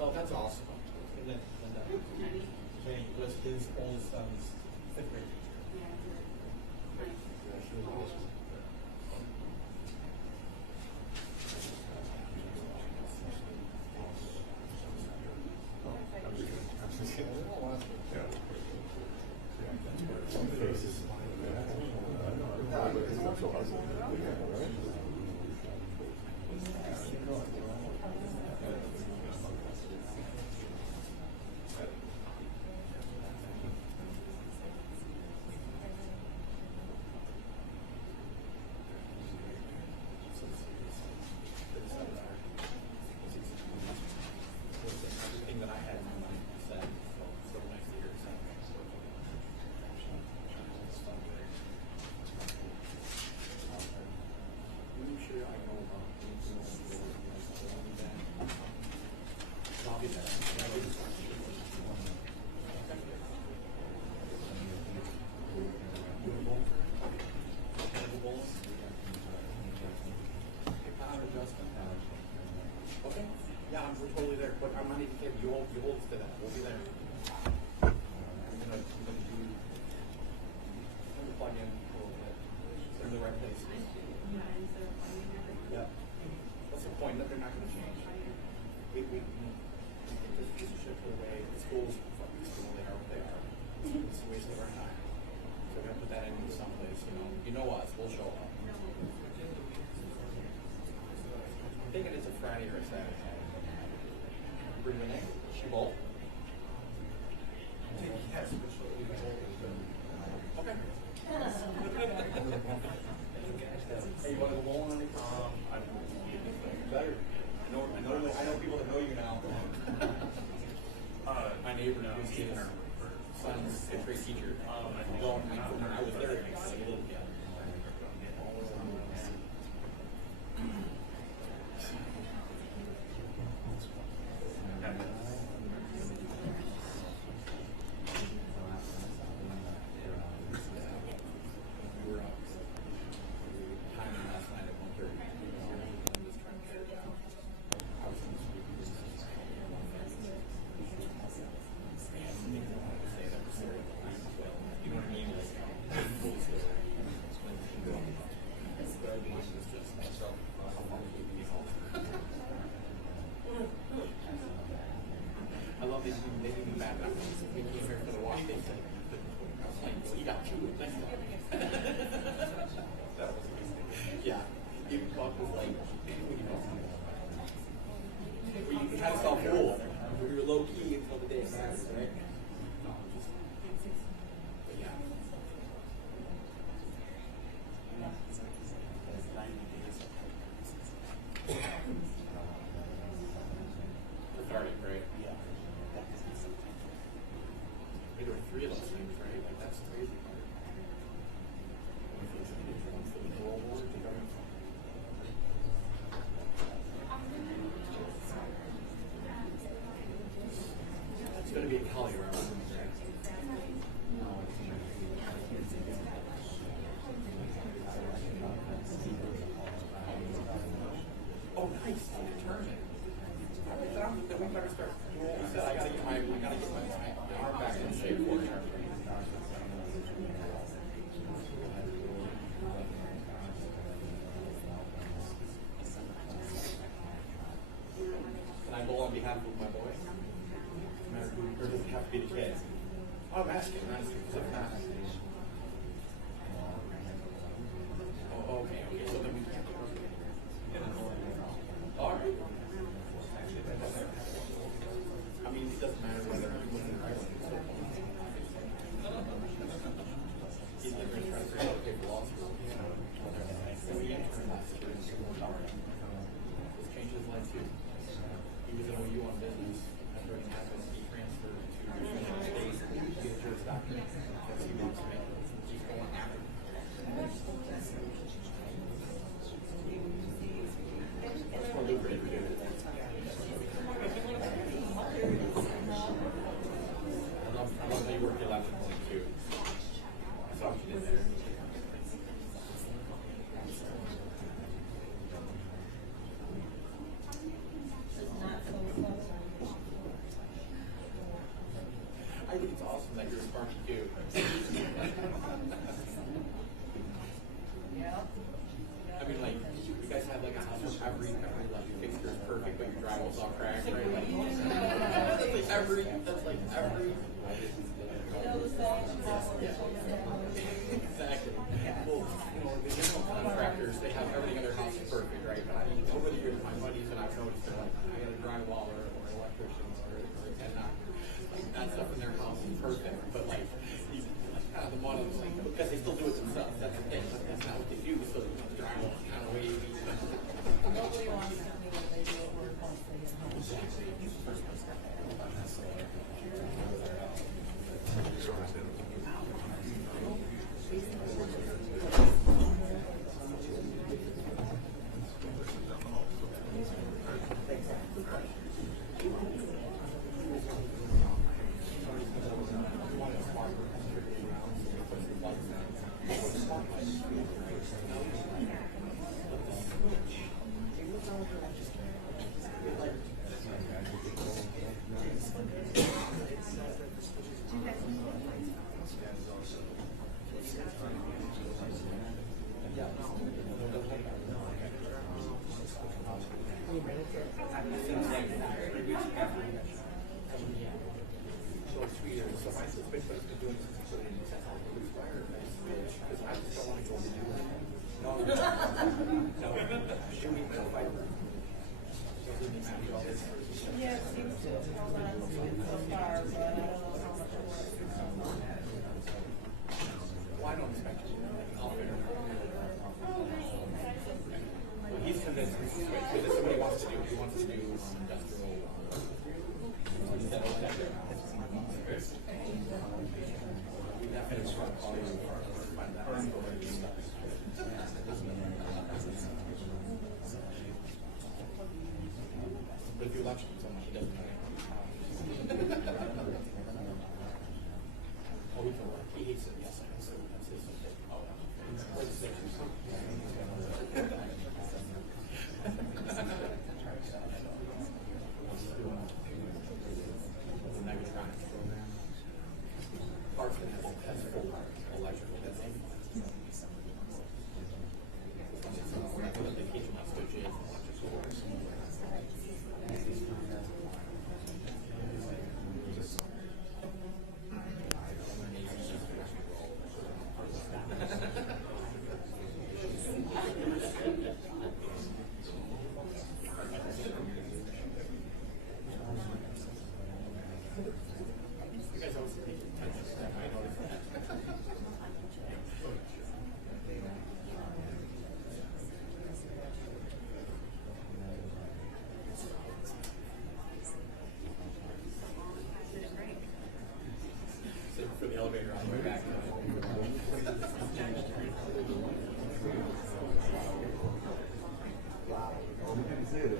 Oh, that's awesome. And then Jane was his oldest son's 5th grade teacher. Yeah, she was awesome. Okay. Yeah, we're totally there. But I'm not even kidding. You hold us to that. We'll be there. I'm gonna plug in a little bit. They're in the right place. Yeah. That's the point. That they're not going to change. We just shift away. The schools, fucking school, they are what they are. It's a waste of our time. So we're going to put that into someplace, you know us, we'll show up. I'm thinking it's a Friday or a Saturday. Bring the name. She both. Okay. Hey, you want to go bowling on it? Better. I know people that know you now. My neighbor knows his son's 5th grade teacher. When I was there, I was a little kid. they didn't even bad enough. We came here for the walk. They said, like, he got two. Yeah. Even Buck was like, we kind of felt cool. We were low key until the day it mattered, right? But yeah. Cathartic, right? Yeah. There were three of those things, right? Like, that's crazy. It's going to be a Cali round. Oh, nice. Determined. Then we better start. He said, I gotta get my arm back in shape for it. Can I bowl on behalf of my boy? Or does it have to be the kid? Oh, I'm asking. Because I'm not. Oh, okay. So then we can't do it. All right. I mean, it doesn't matter whether you win or I win. He's never going to try to figure out a paper law school. So he interned last year. This changed his life too. He was an OU on business. After it happened, he transferred to state to be a Juris Doctor because he wants to make it. He's going after it. That's more lucrative to do. I love that you worked your laptop point too. I saw what you did there. I think it's awesome that you're a Sparky too. I mean, like, you guys have like a house where every like fixture is perfect, but your drywall's all cracked, right? Like, every. Exactly. Well, the general contractors, they have everything in their house is perfect, right? But I mean, over the years, my buddies and I've noticed they're like, I got a drywaller or electricians or like that stuff in their house is perfect, but like, kind of the model is like, because they still do it themselves. That's the thing. But that's not what they do. So the drywall is kind of way easy. Nobody wants to do what they do at work once they get home. Yeah, it seems to have held on so far, but I don't know how much it works. Well, I don't expect you to. He's convinced this is what he wants to do. He wants to do industrial. But if you watch him so much, he doesn't know. Oh, we can work. He hates it. Yes, I so that's his thing. Oh, Parkland has full electrical. That's it. They teach him how to do electrical. Thank you.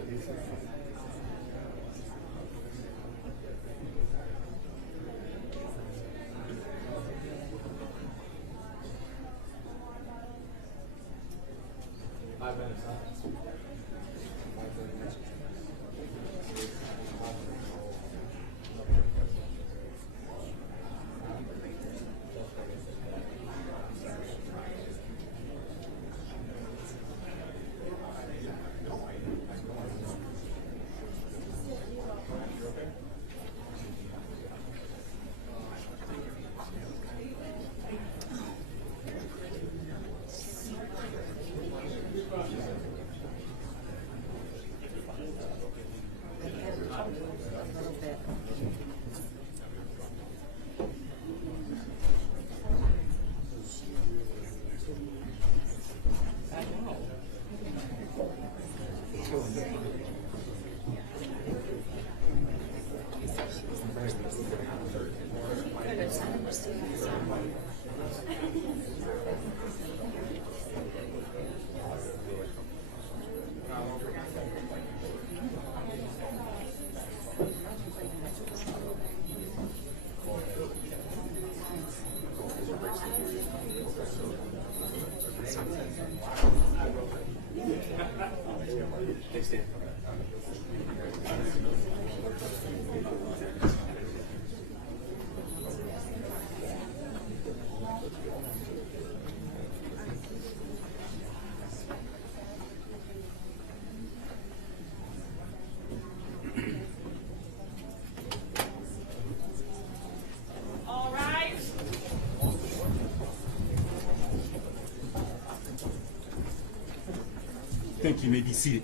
You may be seated.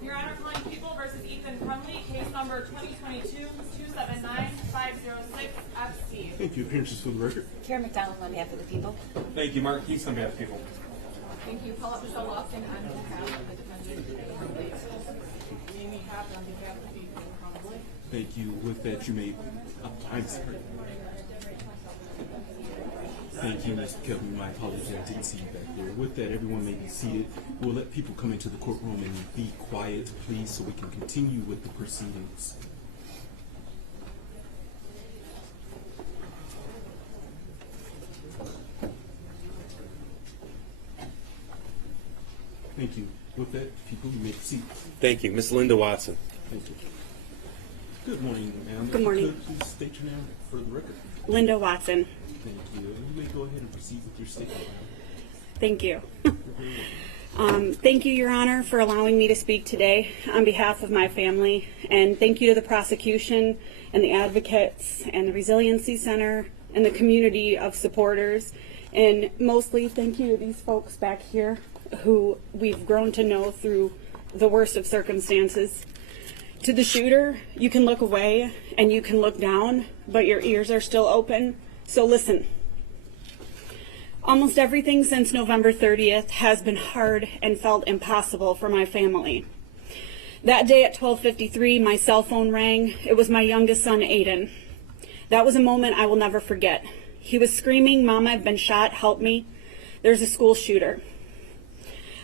Your Honor, calling People versus Ethan Crumley, case number 2022-279-506-FC. Thank you. Appearances for the record. Karen McDonald on behalf of the people. Thank you, Mark Keith on behalf of people. Thank you. Paula Michelle Lawson on behalf of the defendant. Amy Happ on behalf of Ethan Crumley. Thank you. With that, you may. I'm sorry. Thank you, Mr. Kelvin. My apologies, I didn't see you back there. With that, everyone may be seated. We'll let people come into the courtroom and be quiet, please, so we can continue with the proceedings. Thank you. With that, people, you may proceed. Thank you. Ms. Linda Watson. Thank you. Good morning, ma'am. Good morning. Could you please state your name for the record? Linda Watson. Thank you. You may go ahead and proceed with your statement. Thank you. Thank you, Your Honor, for allowing me to speak today on behalf of my family. And thank you to the prosecution and the advocates and the Resiliency Center and the community of supporters. And mostly thank you to these folks back here who we've grown to know through the worst of circumstances. To the shooter, you can look away and you can look down, but your ears are still open. So listen. Almost everything since November 30th has been hard and felt impossible for my family. That day at 12:53, my cell phone rang. It was my youngest son, Aiden. That was a moment I will never forget. He was screaming, "Mom, I've been shot, help me. There's a school shooter."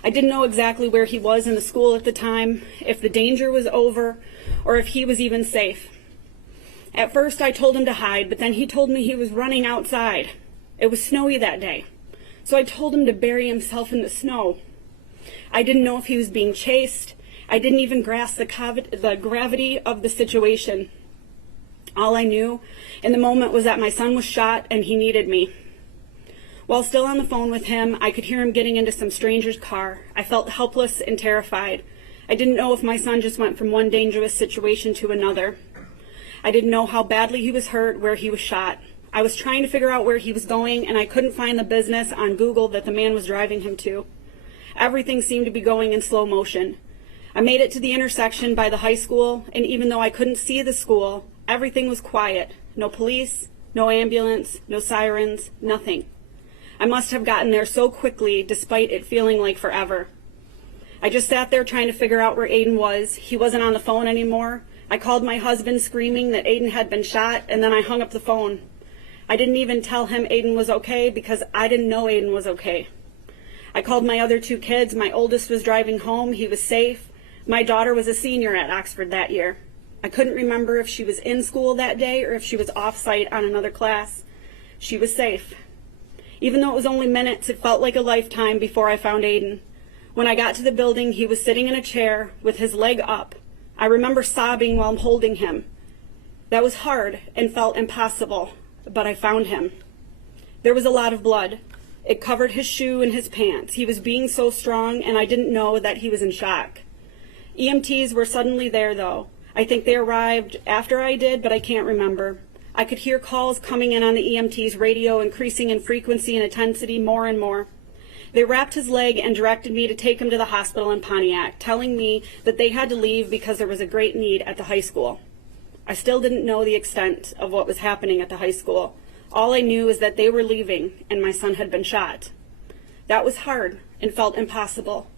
I didn't know exactly where he was in the school at the time, if the danger was over, or if he was even safe. At first I told him to hide, but then he told me he was running outside. It was snowy that day, so I told him to bury himself in the snow. I didn't know if he was being chased. I didn't even grasp the gravity of the situation. All I knew in the moment was that my son was shot and he needed me. While still on the phone with him, I could hear him getting into some stranger's car. I felt helpless and terrified. I didn't know if my son just went from one dangerous situation to another. I didn't know how badly he was hurt, where he was shot. I was trying to figure out where he was going, and I couldn't find the business on Google that the man was driving him to. Everything seemed to be going in slow motion. I made it to the intersection by the high school, and even though I couldn't see the school, everything was quiet. No police, no ambulance, no sirens, nothing. I must have gotten there so quickly, despite it feeling like forever. I just sat there trying to figure out where Aiden was. He wasn't on the phone anymore. I called my husband screaming that Aiden had been shot, and then I hung up the phone. I didn't even tell him Aiden was okay because I didn't know Aiden was okay. I called my other 2 kids. My oldest was driving home. He was safe. My daughter was a senior at Oxford that year. I couldn't remember if she was in school that day or if she was off-site on another class. She was safe. Even though it was only minutes, it felt like a lifetime before I found Aiden. When I got to the building, he was sitting in a chair with his leg up. I remember sobbing while holding him. That was hard and felt impossible, but I found him. There was a lot of blood. It covered his shoe and his pants. He was being so strong, and I didn't know that he was in shock. EMTs were suddenly there, though. I think they arrived after I did, but I can't remember. I could hear calls coming in on the EMT's radio, increasing in frequency and intensity more and more. They wrapped his leg and directed me to take him to the hospital in Pontiac, telling me that they had to leave because there was a great need at the high school. I still didn't know the extent of what was happening at the high school. All I knew is that they were leaving and my son had been shot. That was hard and felt impossible.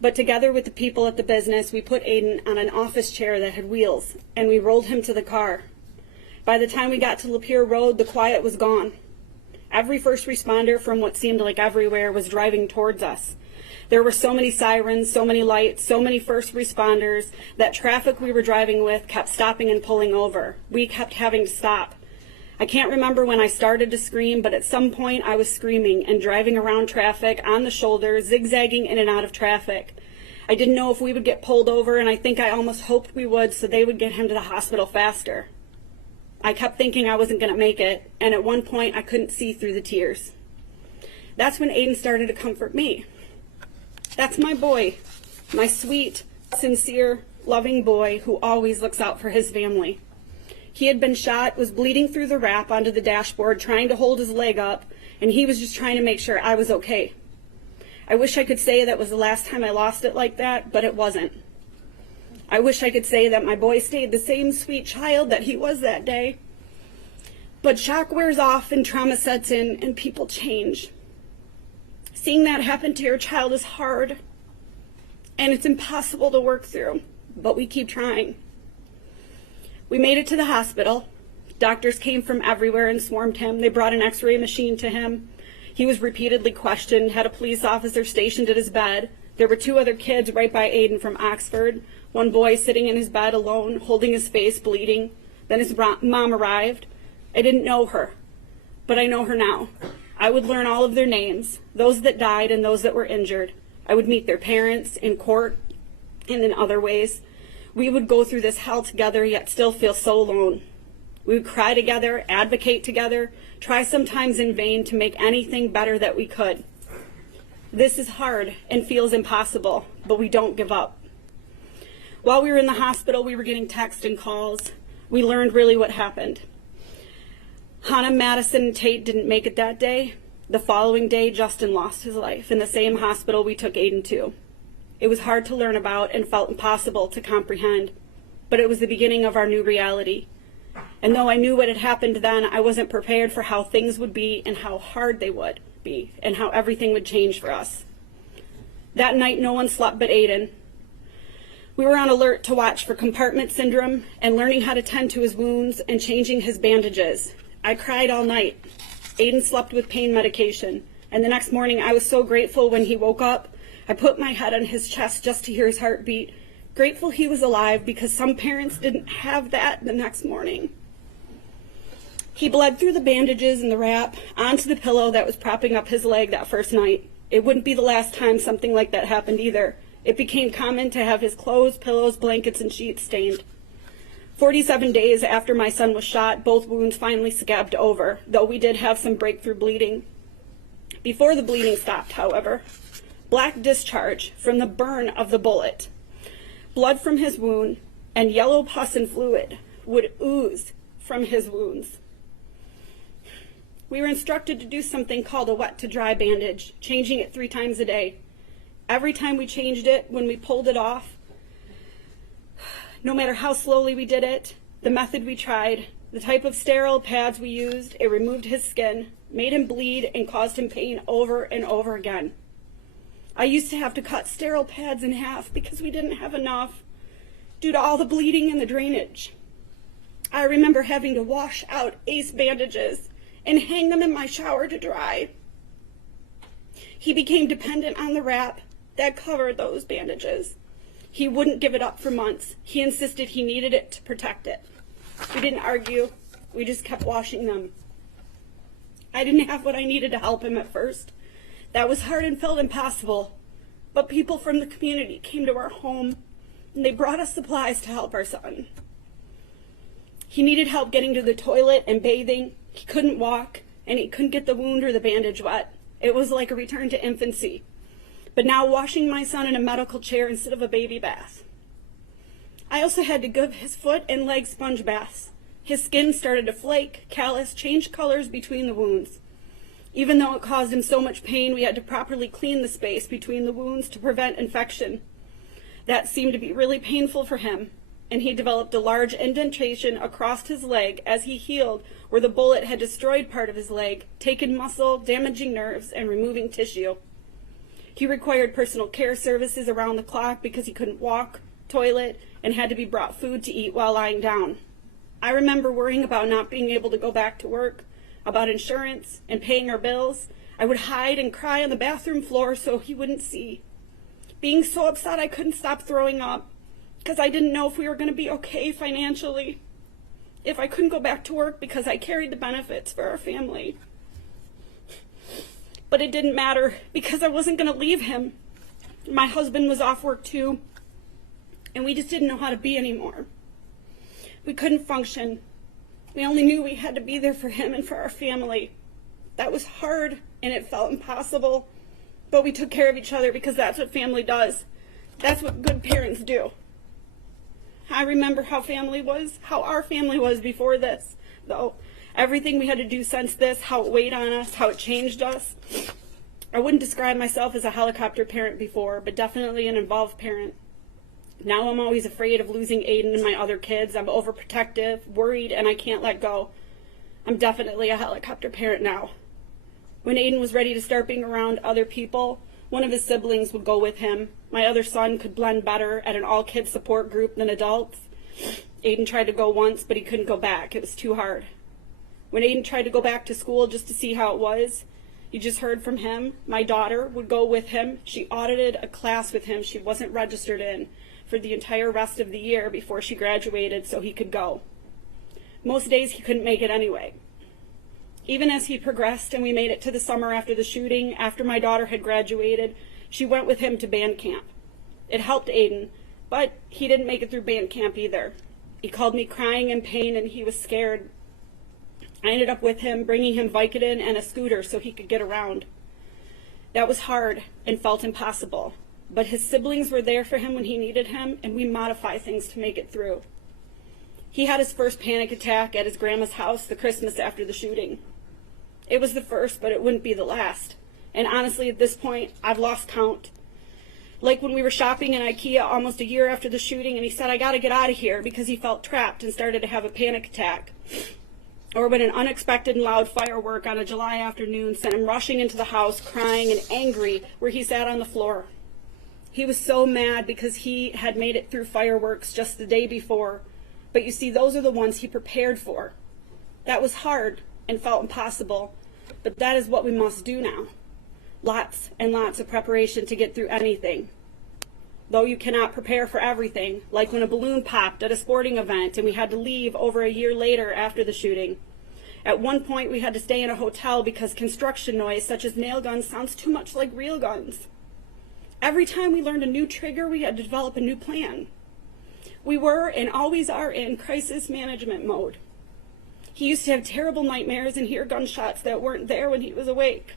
But together with the people at the business, we put Aiden on an office chair that had wheels, and we rolled him to the car. By the time we got to Lapeer Road, the quiet was gone. Every first responder from what seemed like everywhere was driving towards us. There were so many sirens, so many lights, so many first responders that traffic we were driving with kept stopping and pulling over. We kept having to stop. I can't remember when I started to scream, but at some point I was screaming and driving around traffic on the shoulder, zigzagging in and out of traffic. I didn't know if we would get pulled over, and I think I almost hoped we would so they would get him to the hospital faster. I kept thinking I wasn't going to make it, and at one point I couldn't see through the tears. That's when Aiden started to comfort me. That's my boy, my sweet, sincere, loving boy who always looks out for his family. He had been shot, was bleeding through the wrap onto the dashboard, trying to hold his leg up, and he was just trying to make sure I was okay. I wish I could say that was the last time I lost it like that, but it wasn't. I wish I could say that my boy stayed the same sweet child that he was that day. But shock wears off and trauma sets in and people change. Seeing that happen to your child is hard, and it's impossible to work through, but we keep trying. We made it to the hospital. Doctors came from everywhere and swarmed him. They brought an x-ray machine to him. He was repeatedly questioned, had a police officer stationed at his bed. There were 2 other kids right by Aiden from Oxford. One boy sitting in his bed alone, holding his face, bleeding. Then his mom arrived. I didn't know her, but I know her now. I would learn all of their names, those that died and those that were injured. I would meet their parents in court and in other ways. We would go through this hell together, yet still feel so alone. We would cry together, advocate together, try sometimes in vain to make anything better that we could. This is hard and feels impossible, but we don't give up. While we were in the hospital, we were getting texts and calls. We learned really what happened. Hannah, Madison, and Tate didn't make it that day. The following day, Justin lost his life in the same hospital we took Aiden to. It was hard to learn about and felt impossible to comprehend, but it was the beginning of our new reality. And though I knew what had happened then, I wasn't prepared for how things would be and how hard they would be and how everything would change for us. That night, no one slept but Aiden. We were on alert to watch for compartment syndrome and learning how to tend to his wounds and changing his bandages. I cried all night. Aiden slept with pain medication, and the next morning I was so grateful when he woke up. I put my head on his chest just to hear his heartbeat, grateful he was alive because some parents didn't have that the next morning. He bled through the bandages and the wrap onto the pillow that was propping up his leg that first night. It wouldn't be the last time something like that happened either. It became common to have his clothes, pillows, blankets, and sheets stained. 47 days after my son was shot, both wounds finally scabbed over, though we did have some breakthrough bleeding. Before the bleeding stopped, however, black discharge from the burn of the bullet, blood from his wound, and yellow pus and fluid would ooze from his wounds. We were instructed to do something called a wet to dry bandage, changing it 3 times a day. Every time we changed it, when we pulled it off, no matter how slowly we did it, the method we tried, the type of sterile pads we used, it removed his skin, made him bleed, and caused him pain over and over again. I used to have to cut sterile pads in half because we didn't have enough. due to all the bleeding and the drainage. I remember having to wash out ace bandages and hang them in my shower to dry. He became dependent on the wrap that covered those bandages. He wouldn't give it up for months. He insisted he needed it to protect it. We didn't argue. We just kept washing them. I didn't have what I needed to help him at first. That was hard and felt impossible. But people from the community came to our home and they brought us supplies to help our son. He needed help getting to the toilet and bathing. He couldn't walk and he couldn't get the wound or the bandage wet. It was like a return to infancy. But now washing my son in a medical chair instead of a baby bath. I also had to give his foot and leg sponge baths. His skin started to flake, callus, change colors between the wounds. Even though it caused him so much pain, we had to properly clean the space between the wounds to prevent infection. That seemed to be really painful for him, and he developed a large indentation across his leg as he healed where the bullet had destroyed part of his leg, taken muscle, damaging nerves, and removing tissue. He required personal care services around the clock because he couldn't walk, toilet, and had to be brought food to eat while lying down. I remember worrying about not being able to go back to work, about insurance, and paying our bills. I would hide and cry on the bathroom floor so he wouldn't see. Being so upset I couldn't stop throwing up because I didn't know if we were going to be okay financially. If I couldn't go back to work because I carried the benefits for our family. But it didn't matter because I wasn't going to leave him. My husband was off work too, and we just didn't know how to be anymore. We couldn't function. We only knew we had to be there for him and for our family. That was hard and it felt impossible, but we took care of each other because that's what family does. That's what good parents do. I remember how our family was before this, though. Everything we had to do since this, how it weighed on us, how it changed us. I wouldn't describe myself as a helicopter parent before, but definitely an involved parent. Now I'm always afraid of losing Aiden and my other kids. I'm overprotective, worried, and I can't let go. I'm definitely a helicopter parent now. When Aiden was ready to start being around other people, one of his siblings would go with him. My other son could blend better at an all-kids support group than adults. Aiden tried to go once, but he couldn't go back. It was too hard. When Aiden tried to go back to school just to see how it was, you just heard from him. My daughter would go with him. She audited a class with him she wasn't registered in for the entire rest of the year before she graduated so he could go. Most days he couldn't make it anyway. Even as he progressed and we made it to the summer after the shooting, after my daughter had graduated, she went with him to band camp. It helped Aiden, but he didn't make it through band camp either. He called me crying in pain and he was scared. I ended up with him, bringing him Vicodin and a scooter so he could get around. That was hard and felt impossible, but his siblings were there for him when he needed him, and we modify things to make it through. He had his first panic attack at his grandma's house the Christmas after the shooting. It was the first, but it wouldn't be the last. And honestly, at this point, I've lost count. Like when we were shopping in IKEA almost a year after the shooting, and he said, "I gotta get out of here," because he felt trapped and started to have a panic attack. Or when an unexpected and loud firework on a July afternoon sent him rushing into the house, crying and angry, where he sat on the floor. He was so mad because he had made it through fireworks just the day before. But you see, those are the ones he prepared for. That was hard and felt impossible, but that is what we must do now. Lots and lots of preparation to get through anything. Though you cannot prepare for everything, like when a balloon popped at a sporting event and we had to leave over a year later after the shooting. At one point we had to stay in a hotel because construction noise such as nail guns sounds too much like real guns. Every time we learned a new trigger, we had to develop a new plan. We were and always are in crisis management mode. He used to have terrible nightmares and hear gunshots that weren't there when he was awake.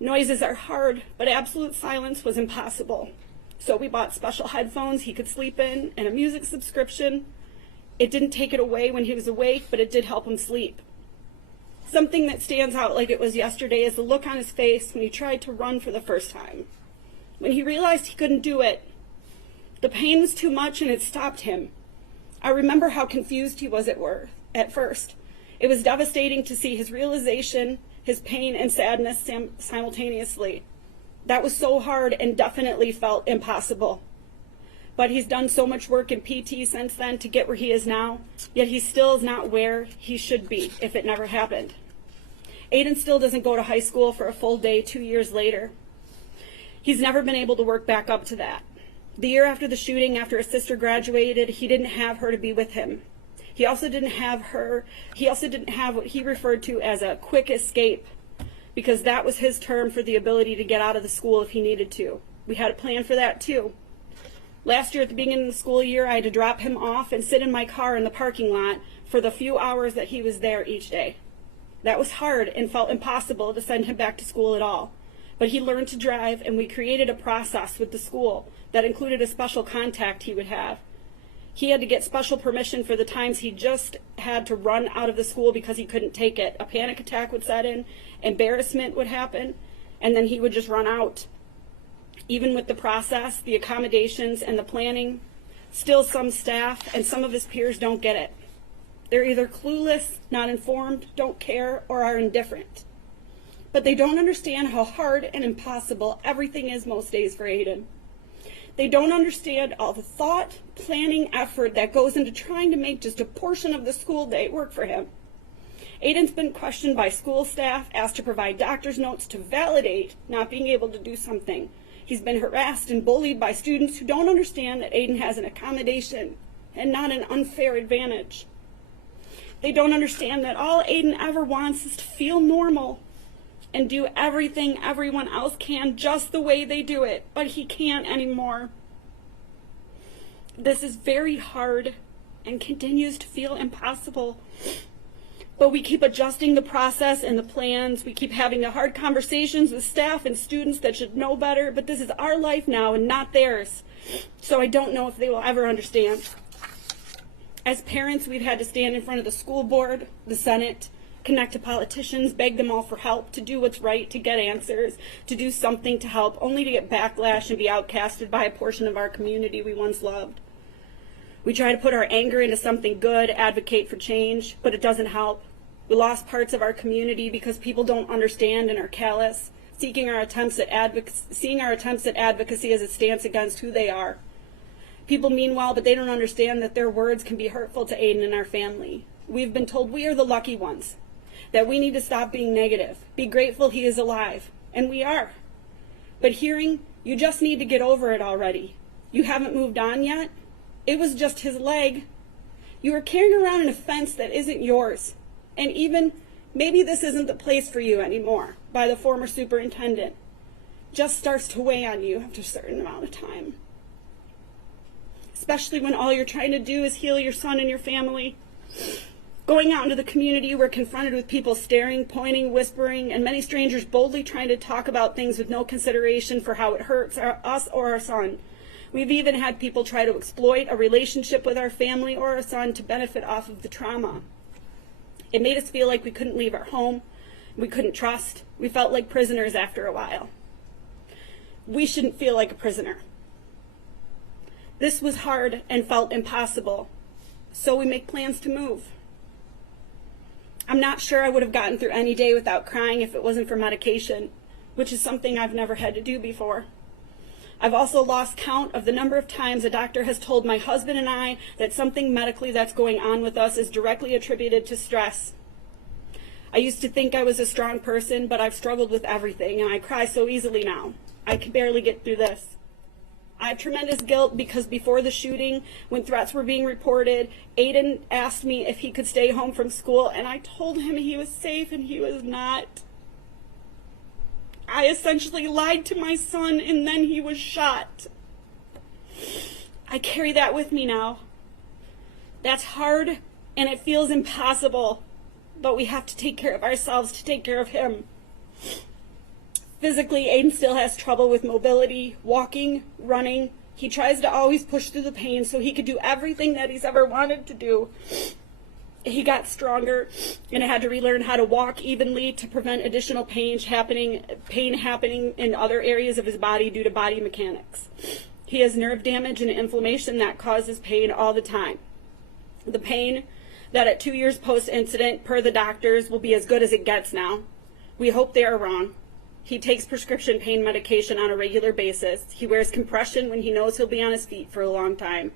Noises are hard, but absolute silence was impossible. So we bought special headphones he could sleep in and a music subscription. It didn't take it away when he was awake, but it did help him sleep. Something that stands out like it was yesterday is the look on his face when he tried to run for the first time. When he realized he couldn't do it, the pain was too much and it stopped him. I remember how confused he was at first. It was devastating to see his realization, his pain and sadness simultaneously. That was so hard and definitely felt impossible. But he's done so much work in PT since then to get where he is now, yet he still is not where he should be if it never happened. Aiden still doesn't go to high school for a full day 2 years later. He's never been able to work back up to that. The year after the shooting, after his sister graduated, he didn't have her to be with him. He also didn't have what he referred to as a quick escape, because that was his term for the ability to get out of the school if he needed to. We had a plan for that too. Last year at the beginning of the school year, I had to drop him off and sit in my car in the parking lot for the few hours that he was there each day. That was hard and felt impossible to send him back to school at all. But he learned to drive, and we created a process with the school that included a special contact he would have. He had to get special permission for the times he just had to run out of the school because he couldn't take it. A panic attack would set in, embarrassment would happen, and then he would just run out. Even with the process, the accommodations, and the planning, still some staff and some of his peers don't get it. They're either clueless, not informed, don't care, or are indifferent. But they don't understand how hard and impossible everything is most days for Aiden. They don't understand all the thought, planning, effort that goes into trying to make just a portion of the school day work for him. Aiden's been questioned by school staff, asked to provide doctor's notes to validate not being able to do something. He's been harassed and bullied by students who don't understand that Aiden has an accommodation and not an unfair advantage. They don't understand that all Aiden ever wants is to feel normal and do everything everyone else can just the way they do it, but he can't anymore. This is very hard and continues to feel impossible. But we keep adjusting the process and the plans. We keep having the hard conversations with staff and students that should know better, but this is our life now and not theirs. So I don't know if they will ever understand. As parents, we've had to stand in front of the school board, the Senate, connect to politicians, beg them all for help, to do what's right, to get answers, to do something to help, only to get backlash and be outcasted by a portion of our community we once loved. We try to put our anger into something good, advocate for change, but it doesn't help. We lost parts of our community because people don't understand and are callous, seeing our attempts at advocacy as a stance against who they are. People mean well, but they don't understand that their words can be hurtful to Aiden and our family. We've been told we are the lucky ones, that we need to stop being negative, be grateful he is alive, and we are. But hearing, you just need to get over it already. You haven't moved on yet? It was just his leg. You are carrying around an offense that isn't yours. And even, maybe this isn't the place for you anymore, by the former superintendent. Just starts to weigh on you after a certain amount of time. Especially when all you're trying to do is heal your son and your family. Going out into the community, we're confronted with people staring, pointing, whispering, and many strangers boldly trying to talk about things with no consideration for how it hurts us or our son. We've even had people try to exploit a relationship with our family or our son to benefit off of the trauma. It made us feel like we couldn't leave our home, we couldn't trust, we felt like prisoners after a while. We shouldn't feel like a prisoner. This was hard and felt impossible, so we make plans to move. I'm not sure I would have gotten through any day without crying if it wasn't for medication, which is something I've never had to do before. I've also lost count of the number of times a doctor has told my husband and I that something medically that's going on with us is directly attributed to stress. I used to think I was a strong person, but I've struggled with everything, and I cry so easily now. I can barely get through this. I have tremendous guilt because before the shooting, when threats were being reported, Aiden asked me if he could stay home from school, and I told him he was safe, and he was not. I essentially lied to my son, and then he was shot. I carry that with me now. That's hard, and it feels impossible, but we have to take care of ourselves to take care of him. Physically, Aiden still has trouble with mobility, walking, running. He tries to always push through the pain so he could do everything that he's ever wanted to do. He got stronger and had to relearn how to walk evenly to prevent additional pain happening in other areas of his body due to body mechanics. He has nerve damage and inflammation that causes pain all the time. The pain that at 2 years post-incident, per the doctors, will be as good as it gets now. We hope they are wrong. He takes prescription pain medication on a regular basis. He wears compression when he knows he'll be on his feet for a long time.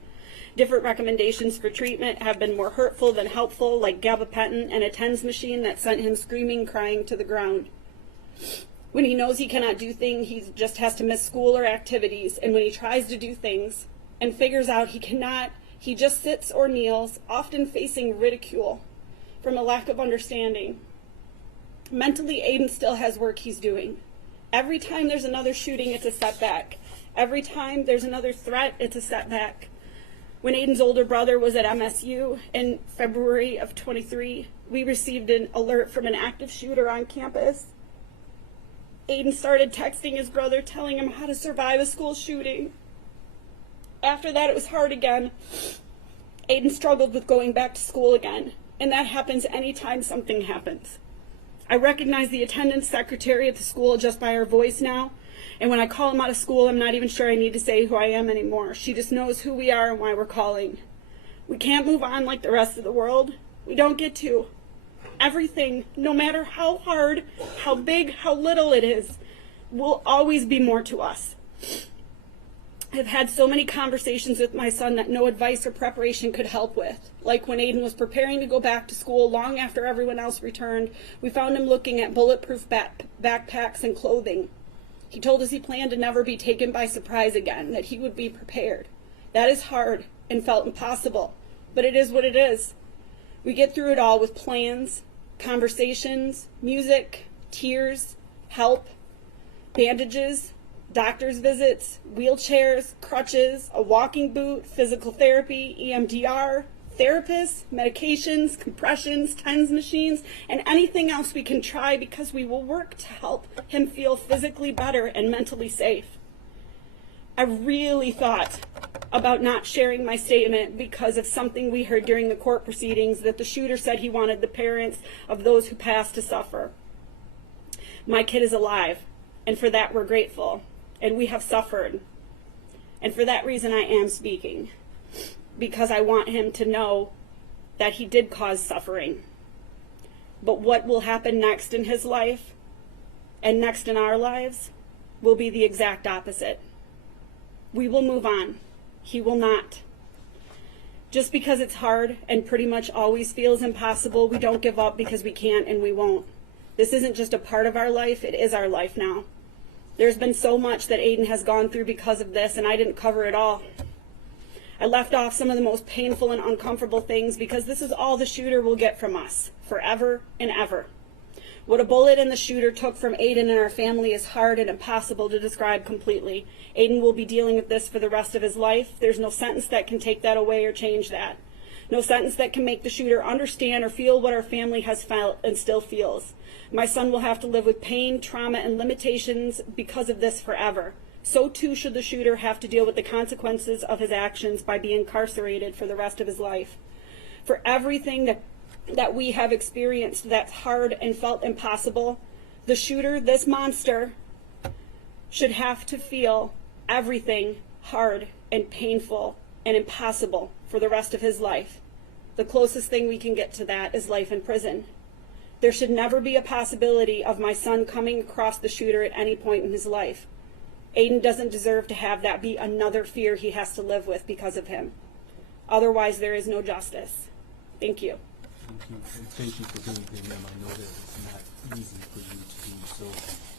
Different recommendations for treatment have been more hurtful than helpful, like gabapentin and a TENS machine that sent him screaming, crying to the ground. When he knows he cannot do things, he just has to miss school or activities. And when he tries to do things and figures out he cannot, he just sits or kneels, often facing ridicule from a lack of understanding. Mentally, Aiden still has work he's doing. Every time there's another shooting, it's a setback. Every time there's another threat, it's a setback. When Aiden's older brother was at MSU in February of 23, we received an alert from an active shooter on campus. Aiden started texting his brother, telling him how to survive a school shooting. After that, it was hard again. Aiden struggled with going back to school again, and that happens anytime something happens. I recognize the attendance secretary at the school just by her voice now, and when I call him out of school, I'm not even sure I need to say who I am anymore. She just knows who we are and why we're calling. We can't move on like the rest of the world. We don't get to. Everything, no matter how hard, how big, how little it is, will always be more to us. I've had so many conversations with my son that no advice or preparation could help with. Like when Aiden was preparing to go back to school long after everyone else returned, we found him looking at bulletproof backpacks and clothing. He told us he planned to never be taken by surprise again, that he would be prepared. That is hard and felt impossible, but it is what it is. We get through it all with plans, conversations, music, tears, help, bandages, doctor's visits, wheelchairs, crutches, a walking boot, physical therapy, EMDR, therapists, medications, compressions, TENS machines, and anything else we can try, because we will work to help him feel physically better and mentally safe. I really thought about not sharing my statement because of something we heard during the court proceedings, that the shooter said he wanted the parents of those who passed to suffer. My kid is alive, and for that we're grateful, and we have suffered. And for that reason I am speaking, because I want him to know that he did cause suffering. But what will happen next in his life and next in our lives will be the exact opposite. We will move on. He will not. Just because it's hard and pretty much always feels impossible, we don't give up, because we can't and we won't. This isn't just a part of our life, it is our life now. There's been so much that Aiden has gone through because of this, and I didn't cover it all. I left off some of the most painful and uncomfortable things because this is all the shooter will get from us, forever and ever. What a bullet and the shooter took from Aiden and our family is hard and impossible to describe completely. Aiden will be dealing with this for the rest of his life. There's no sentence that can take that away or change that. No sentence that can make the shooter understand or feel what our family has felt and still feels. My son will have to live with pain, trauma, and limitations because of this forever. So too should the shooter have to deal with the consequences of his actions by being incarcerated for the rest of his life. For everything that we have experienced that's hard and felt impossible, the shooter, this monster, should have to feel everything hard and painful and impossible for the rest of his life. The closest thing we can get to that is life in prison. There should never be a possibility of my son coming across the shooter at any point in his life. Aiden doesn't deserve to have that be another fear he has to live with because of him. Otherwise, there is no justice. Thank you. Thank you, and thank you for being here, ma'am. I know that it's not easy for you to do, so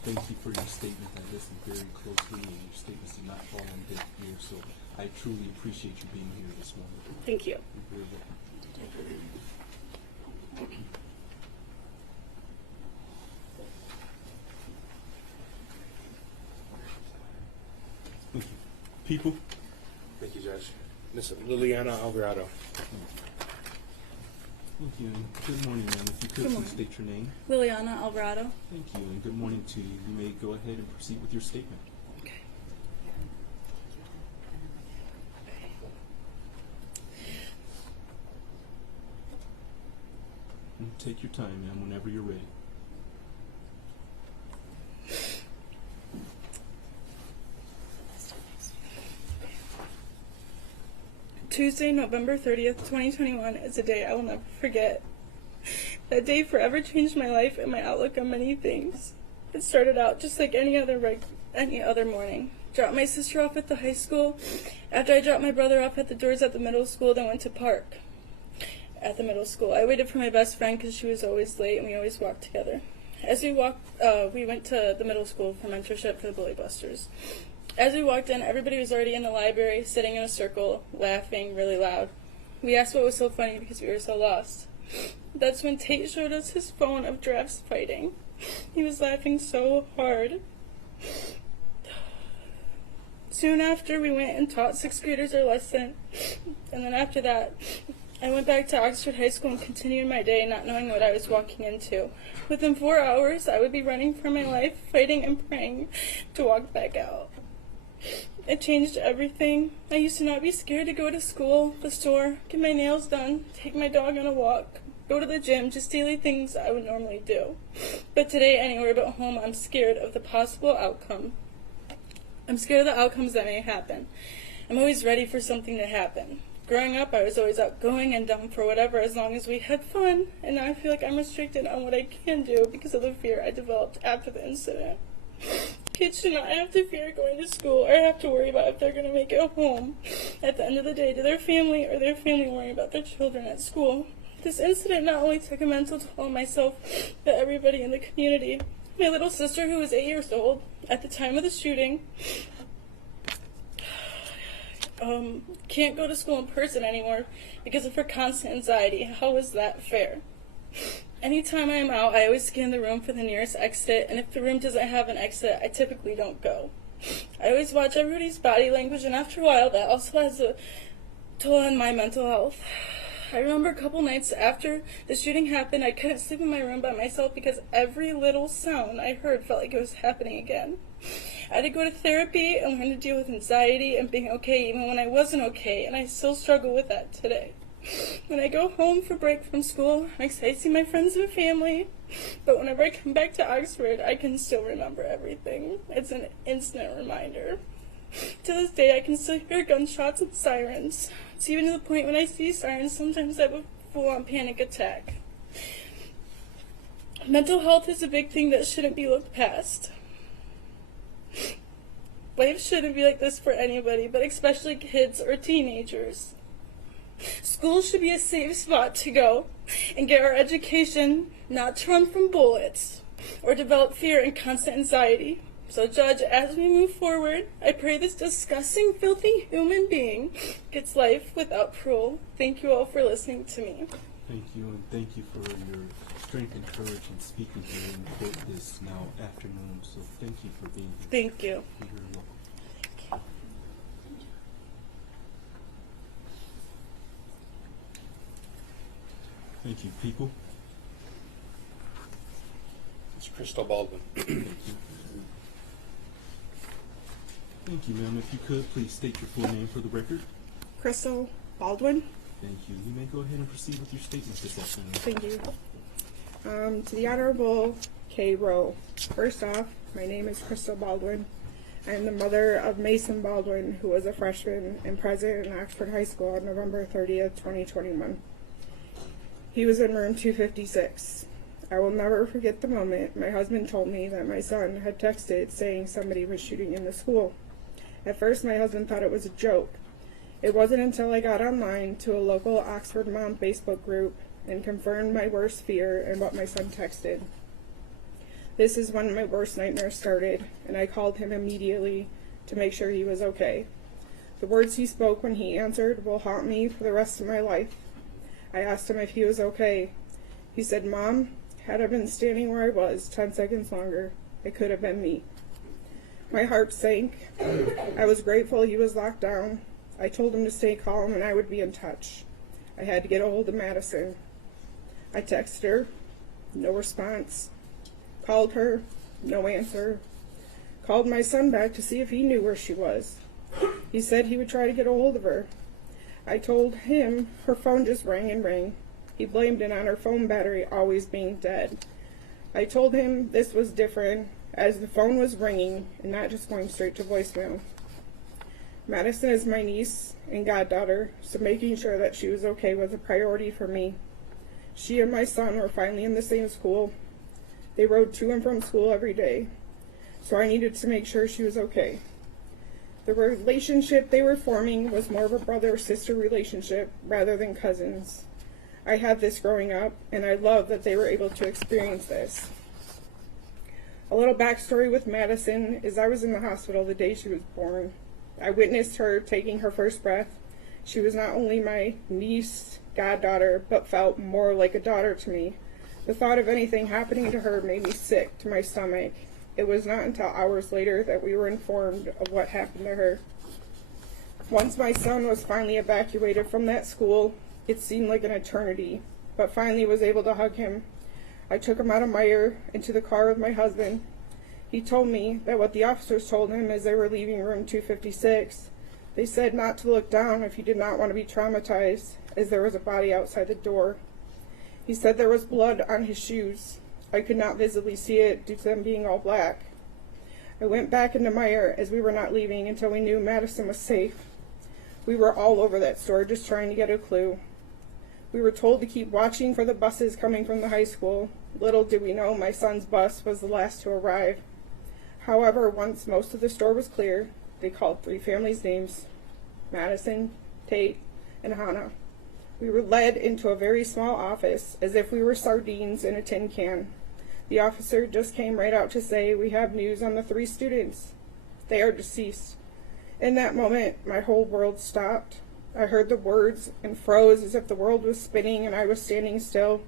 thank you for your statement. I listened very closely, and your statements did not fall on deaf ears, so I truly appreciate you being here this morning. Thank you. You're very welcome. Thank you. People? Thank you, Judge. Ms. Liliana Alvarado. Thank you, and good morning, ma'am. If you could please state your name. Liliana Alvarado. Thank you, and good morning to you. You may go ahead and proceed with your statement. Okay. And take your time, ma'am, whenever you're ready. Tuesday, November 30th, 2021 is a day I will never forget. That day forever changed my life and my outlook on many things. It started out just like any other morning. Dropped my sister off at the high school. After I dropped my brother off at the doors at the middle school, then went to park at the middle school. I waited for my best friend because she was always late and we always walked together. As we walked, we went to the middle school for mentorship for the Bully Busters. As we walked in, everybody was already in the library, sitting in a circle, laughing really loud. We asked what was so funny because we were so lost. That's when Tate showed us his phone of drafts fighting. He was laughing so hard. Soon after, we went and taught 6th graders our lesson. And then after that, I went back to Oxford High School and continued my day not knowing what I was walking into. Within 4 hours, I would be running for my life, fighting and praying to walk back out. It changed everything. I used to not be scared to go to school, the store, get my nails done, take my dog on a walk, go to the gym, just daily things I would normally do. But today, anywhere but home, I'm scared of the possible outcome. I'm scared of the outcomes that may happen. I'm always ready for something to happen. Growing up, I was always outgoing and down for whatever as long as we had fun, and now I feel like I'm restricted on what I can do because of the fear I developed after the incident. Kids should not have to fear going to school or have to worry about if they're going to make it home at the end of the day to their family or their family worrying about their children at school. This incident not only took a mental toll on myself, but everybody in the community. My little sister, who was 8 years old at the time of the shooting, can't go to school in person anymore because of her constant anxiety. How is that fair? Anytime I'm out, I always scan the room for the nearest exit, and if the room doesn't have an exit, I typically don't go. I always watch everybody's body language, and after a while, that also has a toll on my mental health. I remember a couple nights after the shooting happened, I couldn't sleep in my room by myself because every little sound I heard felt like it was happening again. I had to go to therapy and learn to deal with anxiety and being okay even when I wasn't okay, and I still struggle with that today. When I go home for break from school, I'm excited to see my friends and family, but whenever I come back to Oxford, I can still remember everything. It's an instant reminder. To this day, I can still hear gunshots and sirens. It's even to the point when I see sirens, sometimes I have a full-on panic attack. Mental health is a big thing that shouldn't be looked past. Life shouldn't be like this for anybody, but especially kids or teenagers. School should be a safe spot to go and get our education, not to run from bullets or develop fear and constant anxiety. So, Judge, as we move forward, I pray this disgusting, filthy human being gets life without parole. Thank you all for listening to me. Thank you, and thank you for your strength and courage in speaking here in court this now afternoon. So thank you for being here. Thank you. You're very welcome. Thank you, people. It's Crystal Baldwin. Thank you, ma'am. If you could, please state your full name for the record. Crystal Baldwin. Thank you. You may go ahead and proceed with your statement this afternoon. Thank you. To the Honorable Kay Rowe. First off, my name is Crystal Baldwin. I am the mother of Mason Baldwin, who was a freshman and present in Oxford High School on November 30th, 2021. He was in room 256. I will never forget the moment my husband told me that my son had texted saying somebody was shooting in the school. At first, my husband thought it was a joke. It wasn't until I got online to a local Oxford Mom Facebook group and confirmed my worst fear and what my son texted. This is when my worst nightmare started, and I called him immediately to make sure he was okay. The words he spoke when he answered will haunt me for the rest of my life. I asked him if he was okay. He said, "Mom, had I been standing where I was 10 seconds longer, it could have been me." My heart sank. I was grateful he was locked down. I told him to stay calm and I would be in touch. I had to get a hold of Madison. I texted her, no response. Called her, no answer. Called my son back to see if he knew where she was. He said he would try to get a hold of her. I told him her phone just rang and rang. He blamed it on her phone battery always being dead. I told him this was different, as the phone was ringing and not just going straight to voicemail. Madison is my niece and goddaughter, so making sure that she was okay was a priority for me. She and my son were finally in the same school. They rode to and from school every day, so I needed to make sure she was okay. The relationship they were forming was more of a brother-sister relationship rather than cousins. I had this growing up, and I love that they were able to experience this. A little backstory with Madison is I was in the hospital the day she was born. I witnessed her taking her first breath. She was not only my niece, goddaughter, but felt more like a daughter to me. The thought of anything happening to her made me sick to my stomach. It was not until hours later that we were informed of what happened to her. Once my son was finally evacuated from that school, it seemed like an eternity, but finally was able to hug him. I took him out of Meyer into the car with my husband. He told me that what the officers told him as they were leaving room 256, they said not to look down if he did not want to be traumatized, as there was a body outside the door. He said there was blood on his shoes. I could not visibly see it due to them being all black. I went back into Meyer as we were not leaving until we knew Madison was safe. We were all over that store just trying to get a clue. We were told to keep watching for the buses coming from the high school. Little did we know my son's bus was the last to arrive. However, once most of the store was clear, they called 3 families' names: Madison, Tate, and Hannah. We were led into a very small office as if we were sardines in a tin can. The officer just came right out to say, "We have news on the 3 students. They are deceased." In that moment, my whole world stopped. I heard the words and froze as if the world was spinning and I was standing still.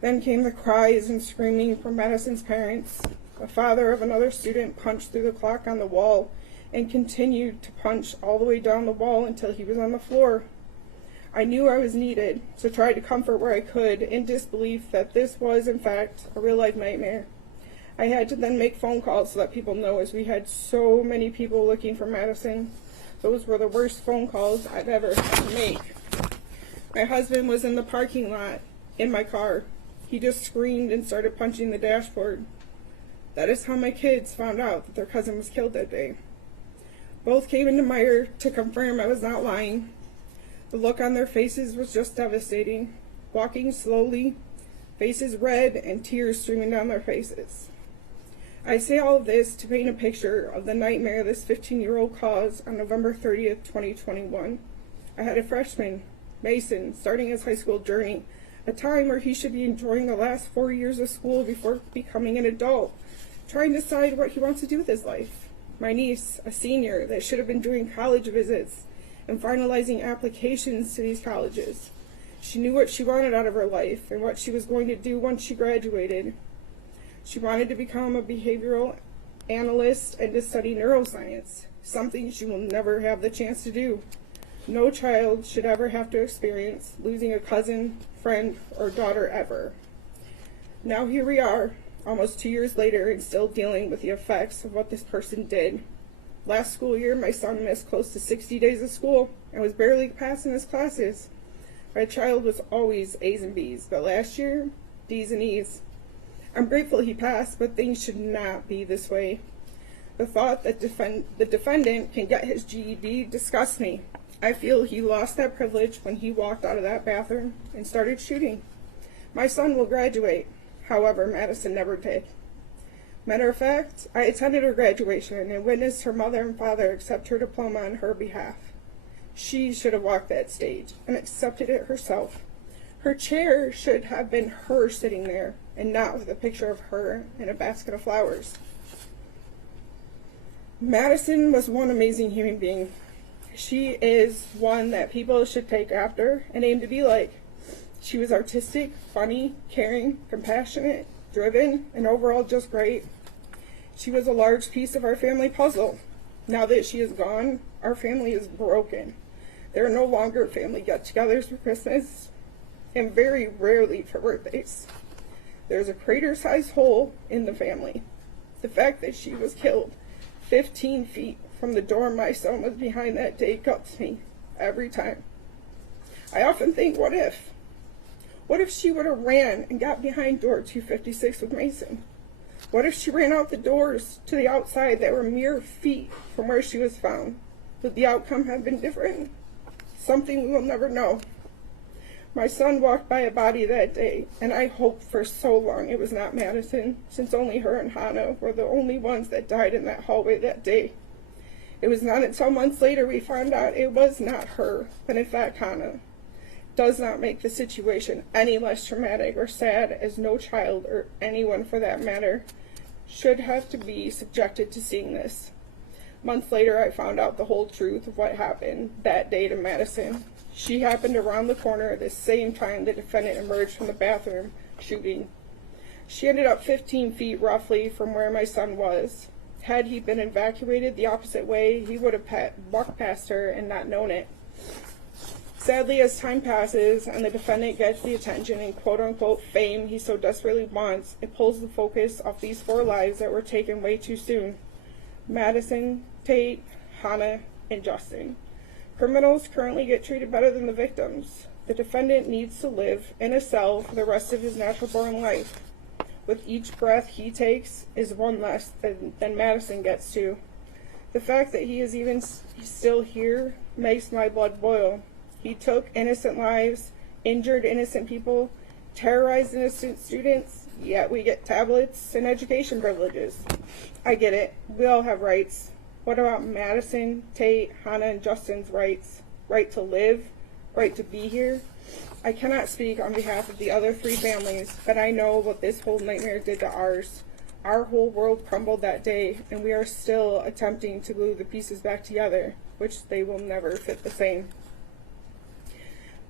Then came the cries and screaming from Madison's parents. The father of another student punched through the clock on the wall and continued to punch all the way down the wall until he was on the floor. I knew I was needed, so tried to comfort where I could, in disbelief that this was, in fact, a real-life nightmare. I had to then make phone calls to let people know, as we had so many people looking for Madison. Those were the worst phone calls I've ever had to make. My husband was in the parking lot, in my car. He just screamed and started punching the dashboard. That is how my kids found out that their cousin was killed that day. Both came into Meyer to confirm I was not lying. The look on their faces was just devastating. Walking slowly, faces red and tears streaming down their faces. I say all of this to paint a picture of the nightmare this 15-year-old caused on November 30th, 2021. I had a freshman, Mason, starting his high school journey, a time where he should be enjoying the last 4 years of school before becoming an adult, trying to decide what he wants to do with his life. My niece, a senior, that should have been doing college visits and finalizing applications to these colleges. She knew what she wanted out of her life and what she was going to do once she graduated. She wanted to become a behavioral analyst and to study neuroscience, something she will never have the chance to do. No child should ever have to experience losing a cousin, friend, or daughter ever. Now here we are, almost 2 years later, and still dealing with the effects of what this person did. Last school year, my son missed close to 60 days of school and was barely passing his classes. My child was always A's and B's, but last year, D's and E's. I'm grateful he passed, but things should not be this way. The thought that the defendant can get his GED disgusts me. I feel he lost that privilege when he walked out of that bathroom and started shooting. My son will graduate. However, Madison never did. Matter of fact, I attended her graduation and witnessed her mother and father accept her diploma on her behalf. She should have walked that stage and accepted it herself. Her chair should have been her sitting there and not with a picture of her and a basket of flowers. Madison was one amazing human being. She is one that people should take after and aim to be like. She was artistic, funny, caring, compassionate, driven, and overall just great. She was a large piece of our family puzzle. Now that she is gone, our family is broken. There are no longer family get-togethers for Christmas, and very rarely for birthdays. There's a crater-sized hole in the family. The fact that she was killed 15 feet from the door my son was behind that day guts me every time. I often think, what if? What if she would have ran and got behind door 256 with Mason? What if she ran out the doors to the outside that were mere feet from where she was found? Would the outcome have been different? Something we will never know. My son walked by a body that day, and I hoped for so long it was not Madison, since only her and Hannah were the only ones that died in that hallway that day. It was not until months later we found out it was not her, but in fact Hannah. Does not make the situation any less traumatic or sad, as no child, or anyone for that matter, should have to be subjected to seeing this. Months later, I found out the whole truth of what happened that day to Madison. She happened around the corner at the same time the defendant emerged from the bathroom shooting. She ended up 15 feet roughly from where my son was. Had he been evacuated the opposite way, he would have walked past her and not known it. Sadly, as time passes and the defendant gets the attention and quote-unquote fame he so desperately wants, it pulls the focus off these 4 lives that were taken way too soon. Madison, Tate, Hannah, and Justin. Criminals currently get treated better than the victims. The defendant needs to live in a cell for the rest of his natural-born life. With each breath he takes is one less than Madison gets to. The fact that he is even still here makes my blood boil. He took innocent lives, injured innocent people, terrorized innocent students, yet we get tablets and education privileges. I get it. We all have rights. What about Madison, Tate, Hannah, and Justin's rights? Right to live? Right to be here? I cannot speak on behalf of the other 3 families, but I know what this whole nightmare did to ours. Our whole world crumbled that day, and we are still attempting to glue the pieces back together, which they will never fit the same.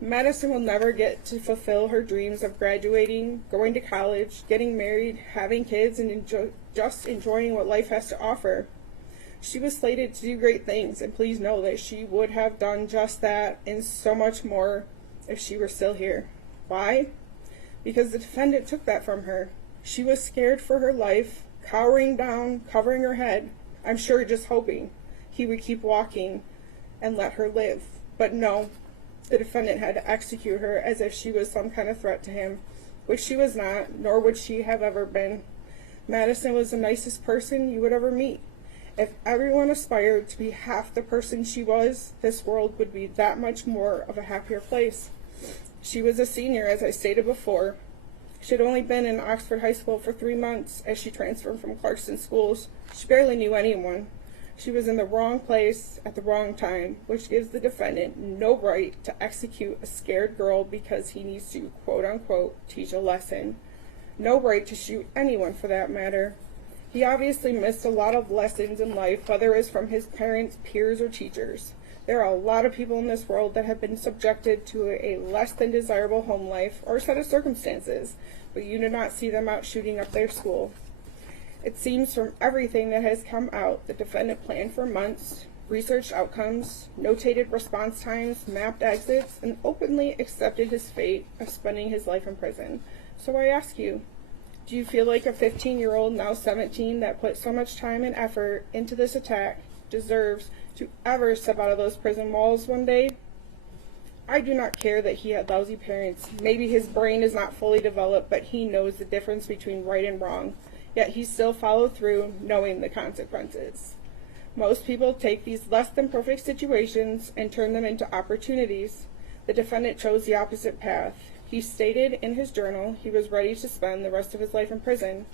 Madison will never get to fulfill her dreams of graduating, going to college, getting married, having kids, and just enjoying what life has to offer. She was slated to do great things, and please know that she would have done just that and so much more if she were still here. Why? Because the defendant took that from her. She was scared for her life, cowering down, covering her head, I'm sure just hoping he would keep walking and let her live. But no, the defendant had to execute her as if she was some kind of threat to him, which she was not, nor would she have ever been. Madison was the nicest person you would ever meet. If everyone aspired to be half the person she was, this world would be that much more of a happier place. She was a senior, as I stated before. She had only been in Oxford High School for 3 months as she transferred from Clarkson schools. She barely knew anyone. She was in the wrong place at the wrong time, which gives the defendant no right to execute a scared girl because he needs to, quote-unquote, teach a lesson. No right to shoot anyone for that matter. He obviously missed a lot of lessons in life, whether it was from his parents, peers, or teachers. There are a lot of people in this world that have been subjected to a less than desirable home life or set of circumstances, but you do not see them out shooting up their school. It seems from everything that has come out, the defendant planned for months, researched outcomes, notated response times, mapped exits, and openly accepted his fate of spending his life in prison. So I ask you, do you feel like a 15-year-old, now 17, that put so much time and effort into this attack deserves to ever step out of those prison walls one day? I do not care that he had lousy parents. Maybe his brain is not fully developed, but he knows the difference between right and wrong. Yet he still followed through, knowing the consequences. Most people take these less than perfect situations and turn them into opportunities. The defendant chose the opposite path. He stated in his journal he was ready to spend the rest of his life in prison.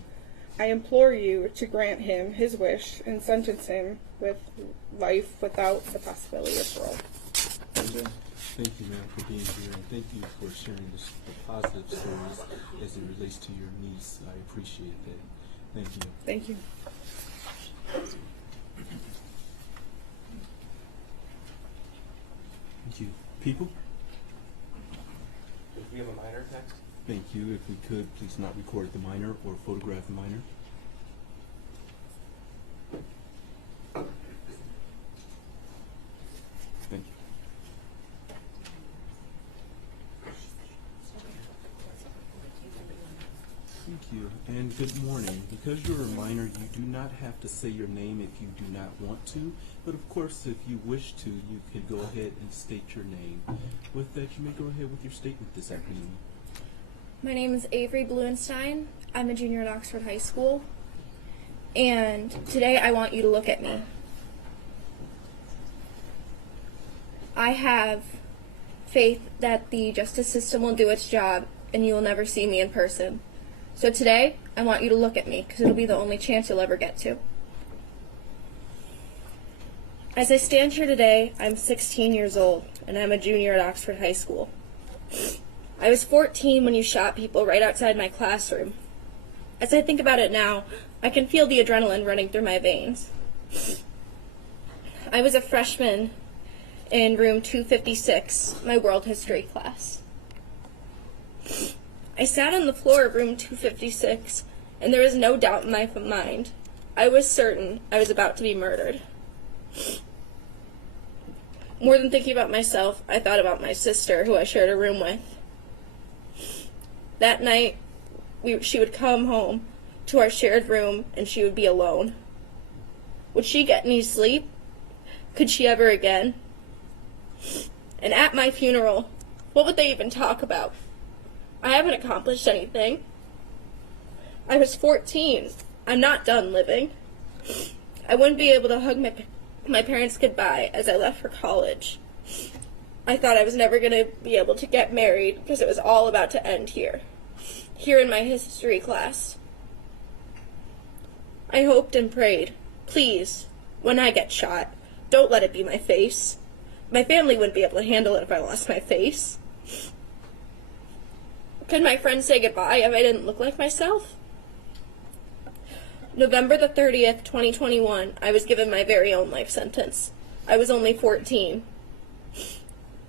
I implore you to grant him his wish and sentence him with life without the possibility of parole. Thank you, ma'am, for being here, and thank you for sharing the positive stories as it relates to your niece. I appreciate that. Thank you. Thank you. Thank you. People? Do we have a minor text? Thank you. If we could, please not record the minor or photograph the minor. Thank you. Thank you, and good morning. Because you're a minor, you do not have to say your name if you do not want to, but of course, if you wish to, you can go ahead and state your name. With that, you may go ahead with your statement this afternoon. My name is Avery Bluenstein. I'm a junior at Oxford High School, and today I want you to look at me. I have faith that the justice system will do its job and you will never see me in person. So today, I want you to look at me because it'll be the only chance you'll ever get to. As I stand here today, I'm 16 years old and I'm a junior at Oxford High School. I was 14 when you shot people right outside my classroom. As I think about it now, I can feel the adrenaline running through my veins. I was a freshman in room 256, my world history class. I sat on the floor of room 256, and there was no doubt in my mind. I was certain I was about to be murdered. More than thinking about myself, I thought about my sister, who I shared a room with. That night, she would come home to our shared room, and she would be alone. Would she get any sleep? Could she ever again? And at my funeral, what would they even talk about? I haven't accomplished anything. I was 14. I'm not done living. I wouldn't be able to hug my parents goodbye as I left for college. I thought I was never going to be able to get married because it was all about to end here in my history class. I hoped and prayed, please, when I get shot, don't let it be my face. My family wouldn't be able to handle it if I lost my face. Could my friends say goodbye if I didn't look like myself? November the 30th, 2021, I was given my very own life sentence. I was only 14.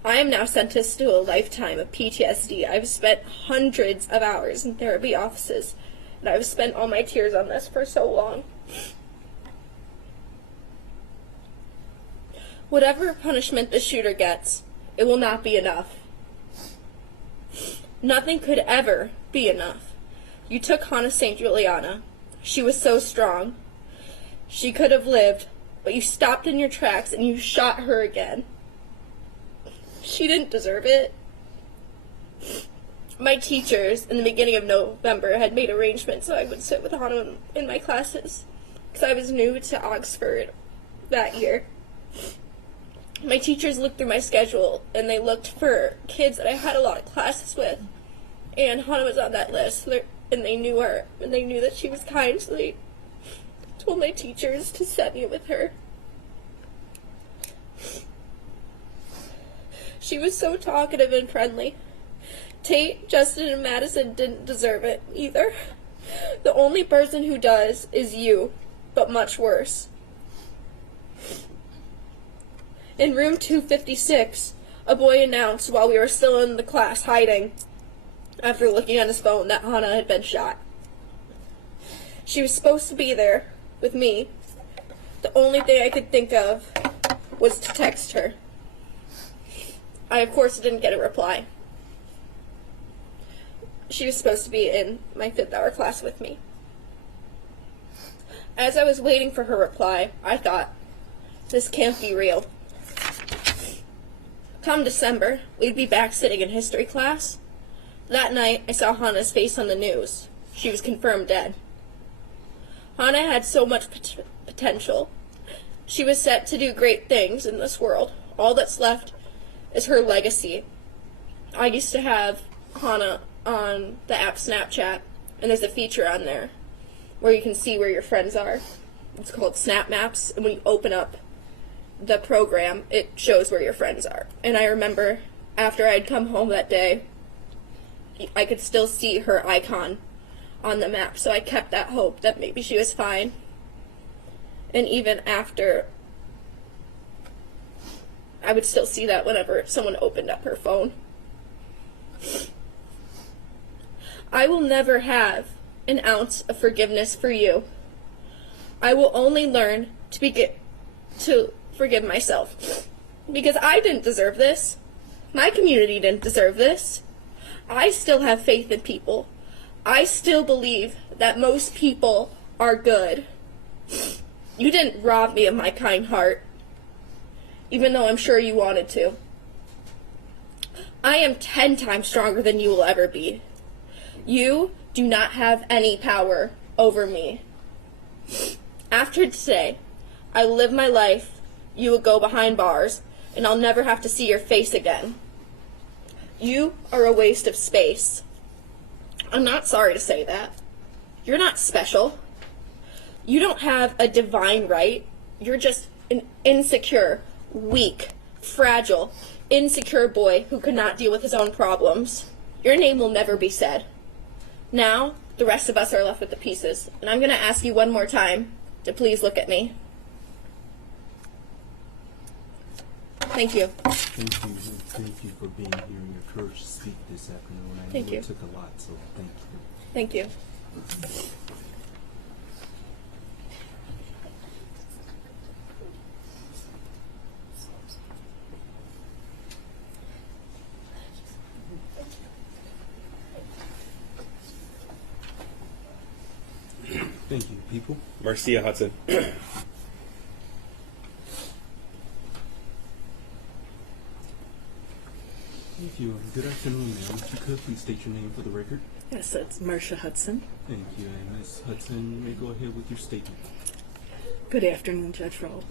I am now sentenced to a lifetime of PTSD. I've spent hundreds of hours in therapy offices, and I've spent all my tears on this for so long. Whatever punishment the shooter gets, it will not be enough. Nothing could ever be enough. You took Hannah St. Juliana. She was so strong. She could have lived, but you stopped in your tracks and you shot her again. She didn't deserve it. My teachers, in the beginning of November, had made arrangements so I would sit with Hannah in my classes, because I was new to Oxford that year. My teachers looked through my schedule, and they looked for kids that I had a lot of classes with, and Hannah was on that list, and they knew her, and they knew that she was kind, so they told my teachers to set me with her. She was so talkative and friendly. Tate, Justin, and Madison didn't deserve it either. The only person who does is you, but much worse. In room 256, a boy announced while we were still in the class hiding, after looking on his phone, that Hannah had been shot. She was supposed to be there with me. The only thing I could think of was to text her. I, of course, didn't get a reply. She was supposed to be in my 5th hour class with me. As I was waiting for her reply, I thought, this can't be real. Come December, we'd be back sitting in history class. That night, I saw Hannah's face on the news. She was confirmed dead. Hannah had so much potential. She was set to do great things in this world. All that's left is her legacy. I used to have Hannah on the app Snapchat, and there's a feature on there where you can see where your friends are. It's called Snap Maps, and when you open up the program, it shows where your friends are. And I remember after I'd come home that day, I could still see her icon on the map, so I kept that hope that maybe she was fine. And even after, I would still see that whenever someone opened up her phone. I will never have an ounce of forgiveness for you. I will only learn to forgive myself, because I didn't deserve this. My community didn't deserve this. I still have faith in people. I still believe that most people are good. You didn't rob me of my kind heart, even though I'm sure you wanted to. I am 10 times stronger than you will ever be. You do not have any power over me. After today, I will live my life, you will go behind bars, and I'll never have to see your face again. You are a waste of space. I'm not sorry to say that. You're not special. You don't have a divine right. You're just an insecure, weak, fragile, insecure boy who could not deal with his own problems. Your name will never be said. Now, the rest of us are left with the pieces, and I'm going to ask you one more time to please look at me. Thank you. Thank you for being here and your courage to speak this afternoon. I know it took a lot, so thank you. Thank you. Thank you, people. Marcia Hudson. Thank you. Good afternoon, ma'am. If you could, please state your name for the record. Yes, it's Marcia Hudson. Thank you. And Ms. Hudson, you may go ahead with your statement. Good afternoon, Judge Rowe.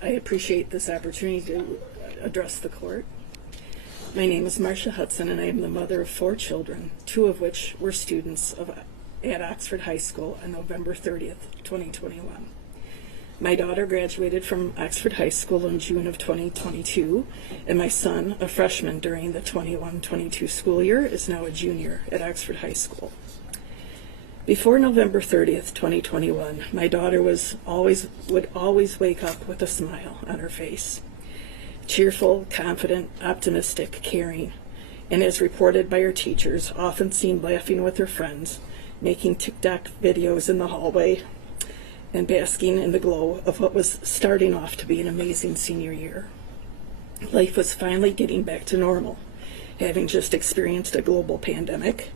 I appreciate this opportunity to address the court. My name is Marcia Hudson, and I am the mother of 4 children, 2 of which were students at Oxford High School on November 30th, 2021. My daughter graduated from Oxford High School in June of 2022, and my son, a freshman during the 21-22 school year, is now a junior at Oxford High School. Before November 30th, 2021, my daughter would always wake up with a smile on her face. Cheerful, confident, optimistic, caring, and as reported by her teachers, often seen laughing with her friends, making TikTok videos in the hallway, and basking in the glow of what was starting off to be an amazing senior year. Life was finally getting back to normal, having just experienced a global pandemic,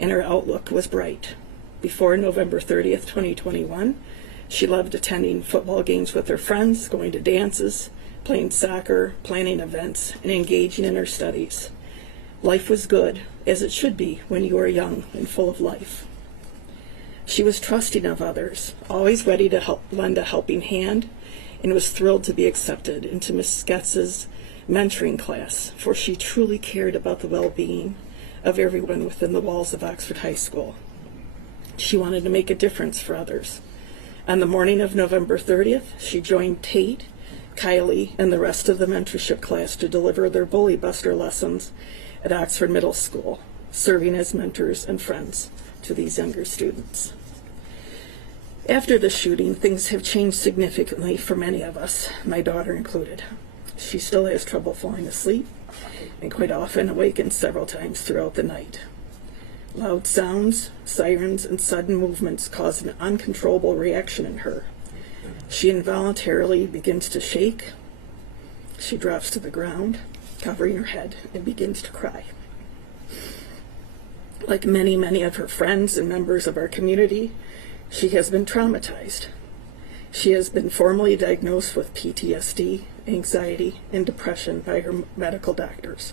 and her outlook was bright. Before November 30th, 2021, she loved attending football games with her friends, going to dances, playing soccer, planning events, and engaging in her studies. Life was good, as it should be when you are young and full of life. She was trusting of others, always ready to lend a helping hand, and was thrilled to be accepted into Miss Getz's mentoring class, for she truly cared about the well-being of everyone within the walls of Oxford High School. She wanted to make a difference for others. On the morning of November 30th, she joined Tate, Kylie, and the rest of the mentorship class to deliver their Bully Buster lessons at Oxford Middle School, serving as mentors and friends to these younger students. After the shooting, things have changed significantly for many of us, my daughter included. She still has trouble falling asleep and quite often awakens several times throughout the night. Loud sounds, sirens, and sudden movements cause an uncontrollable reaction in her. She involuntarily begins to shake. She drops to the ground, covering her head, and begins to cry. Like many of her friends and members of our community, she has been traumatized. She has been formally diagnosed with PTSD, anxiety, and depression by her medical doctors.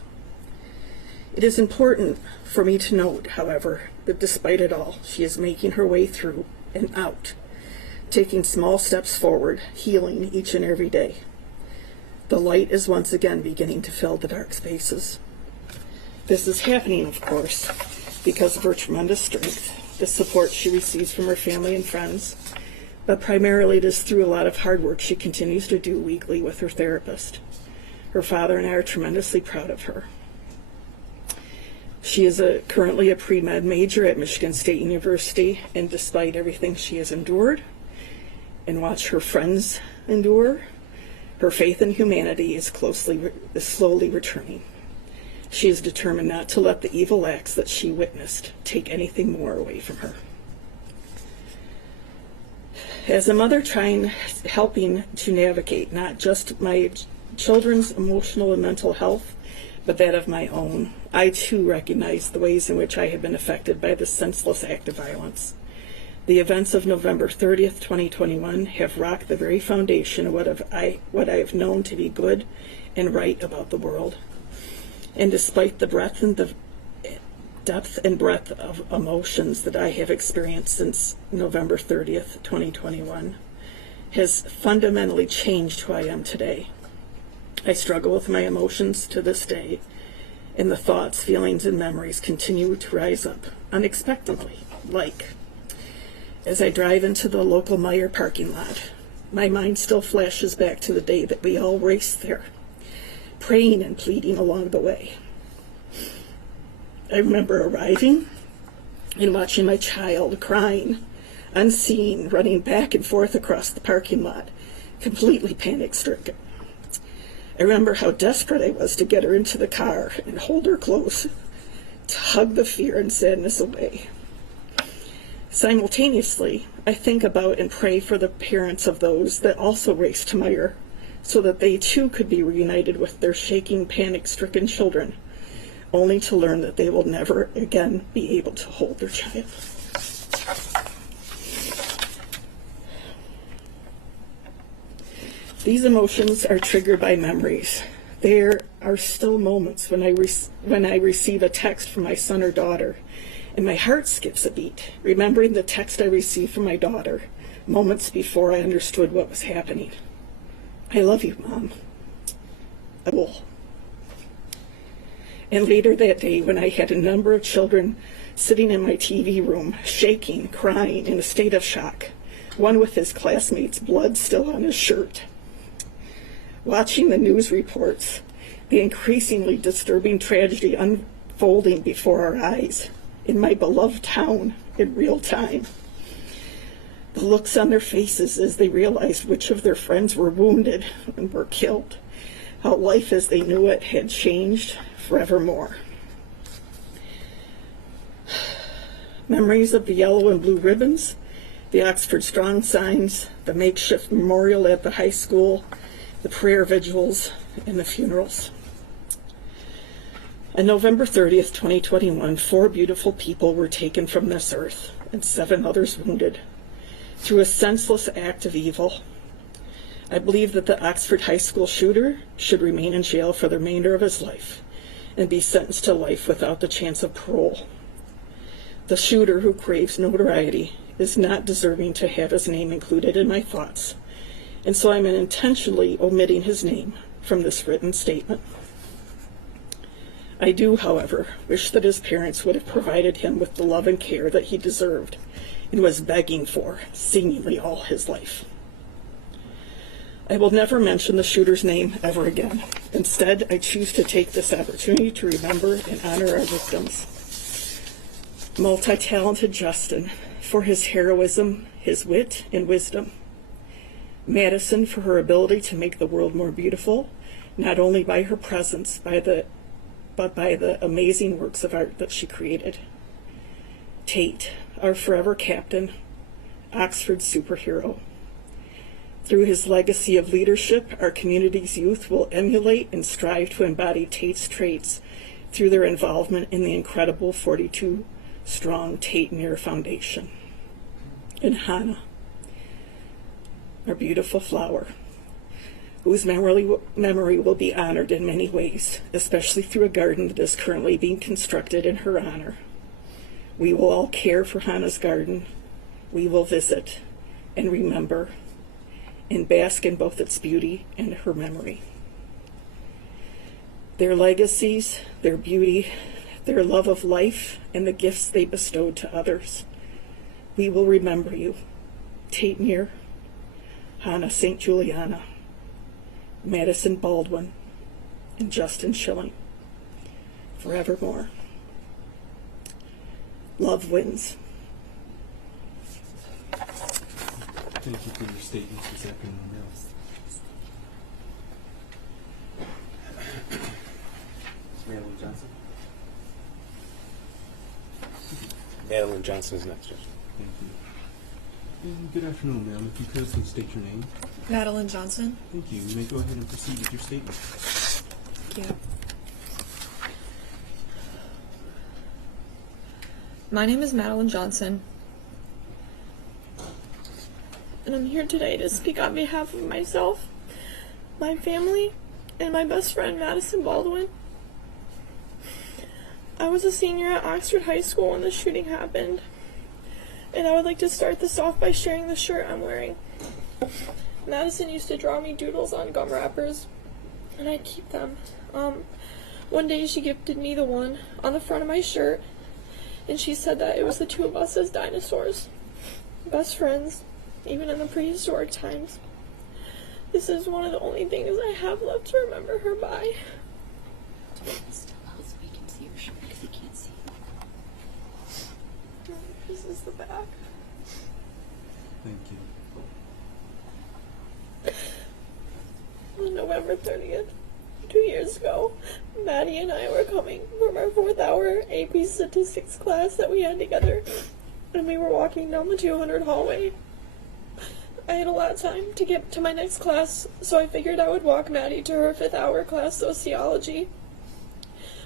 It is important for me to note, however, that despite it all, she is making her way through and out, taking small steps forward, healing each and every day. The light is once again beginning to fill the dark spaces. This is happening, of course, because of her tremendous strength, the support she receives from her family and friends, but primarily it is through a lot of hard work she continues to do weekly with her therapist. Her father and I are tremendously proud of her. She is currently a pre-med major at Michigan State University, and despite everything she has endured and watched her friends endure, her faith in humanity is slowly returning. She is determined not to let the evil acts that she witnessed take anything more away from her. As a mother helping to navigate not just my children's emotional and mental health, but that of my own, I too recognize the ways in which I have been affected by this senseless act of violence. The events of November 30th, 2021 have rocked the very foundation of what I have known to be good and right about the world. And despite the depth and breadth of emotions that I have experienced since November 30th, 2021, has fundamentally changed who I am today. I struggle with my emotions to this day, And the thoughts, feelings, and memories continue to rise up unexpectedly, like as I drive into the local Meijer parking lot, my mind still flashes back to the day that we all raced there, praying and pleading along the way. I remember arriving and watching my child crying, unseen, running back and forth across the parking lot, completely panic-stricken. I remember how desperate I was to get her into the car and hold her close, to hug the fear and sadness away. Simultaneously, I think about and pray for the parents of those that also raced to Meijer, so that they too could be reunited with their shaking, panic-stricken children, only to learn that they will never again be able to hold their child. These emotions are triggered by memories. There are still moments when I receive a text from my son or daughter, and my heart skips a beat, remembering the text I received from my daughter moments before I understood what was happening. I love you, Mom. I will. And later that day, when I had a number of children sitting in my TV room, shaking, crying, in a state of shock, one with his classmates' blood still on his shirt, watching the news reports, the increasingly disturbing tragedy unfolding before our eyes in my beloved town in real time. The looks on their faces as they realized which of their friends were wounded and were killed, how life as they knew it had changed forevermore. Memories of the yellow and blue ribbons, the Oxford Strong signs, the makeshift memorial at the high school, the prayer vigils, and the funerals. On November 30th, 2021, 4 beautiful people were taken from this earth and 7 others wounded through a senseless act of evil. I believe that the Oxford High School shooter should remain in jail for the remainder of his life and be sentenced to life without the chance of parole. The shooter, who craves notoriety, is not deserving to have his name included in my thoughts, and so I'm intentionally omitting his name from this written statement. I do, however, wish that his parents would have provided him with the love and care that he deserved and was begging for seemingly all his life. I will never mention the shooter's name ever again. Instead, I choose to take this opportunity to remember and honor our victims. Multi-talented Justin for his heroism, his wit, and wisdom. Madison for her ability to make the world more beautiful, not only by her presence, but by the amazing works of art that she created. Tate, our forever captain, Oxford's superhero. Through his legacy of leadership, our community's youth will emulate and strive to embody Tate's traits through their involvement in the incredible 42-strong Tate Mir Foundation. And Hannah, our beautiful flower, whose memory will be honored in many ways, especially through a garden that is currently being constructed in her honor. We will all care for Hannah's garden. We will visit and remember and bask in both its beauty and her memory. Their legacies, their beauty, their love of life, and the gifts they bestowed to others. We will remember you, Tate Mir, Hannah St. Juliana, Madison Baldwin, and Justin Schilling, forevermore. Love wins. Thank you for your statements this afternoon, Madeline Johnson. Madeline Johnson is next, Judge. Thank you. Good afternoon, ma'am. If you could, please state your name. Madeline Johnson. Thank you. You may go ahead and proceed with your statement. Thank you. My name is Madeline Johnson, and I'm here today to speak on behalf of myself, my family, and my best friend, Madison Baldwin. I was a senior at Oxford High School when the shooting happened, and I would like to start this off by sharing the shirt I'm wearing. Madison used to draw me doodles on gum wrappers, and I'd keep them. One day she gifted me the one on the front of my shirt, and she said that it was the two of us as dinosaurs. Best friends, even in the prehistoric times. This is one of the only things I have left to remember her by. This is the back. Thank you. On November 30th, 2 years ago, Maddie and I were coming from our 4th hour AP statistics class that we had together, and we were walking down the 200 hallway. I had a lot of time to get to my next class, so I figured I would walk Maddie to her 5th hour class, sociology.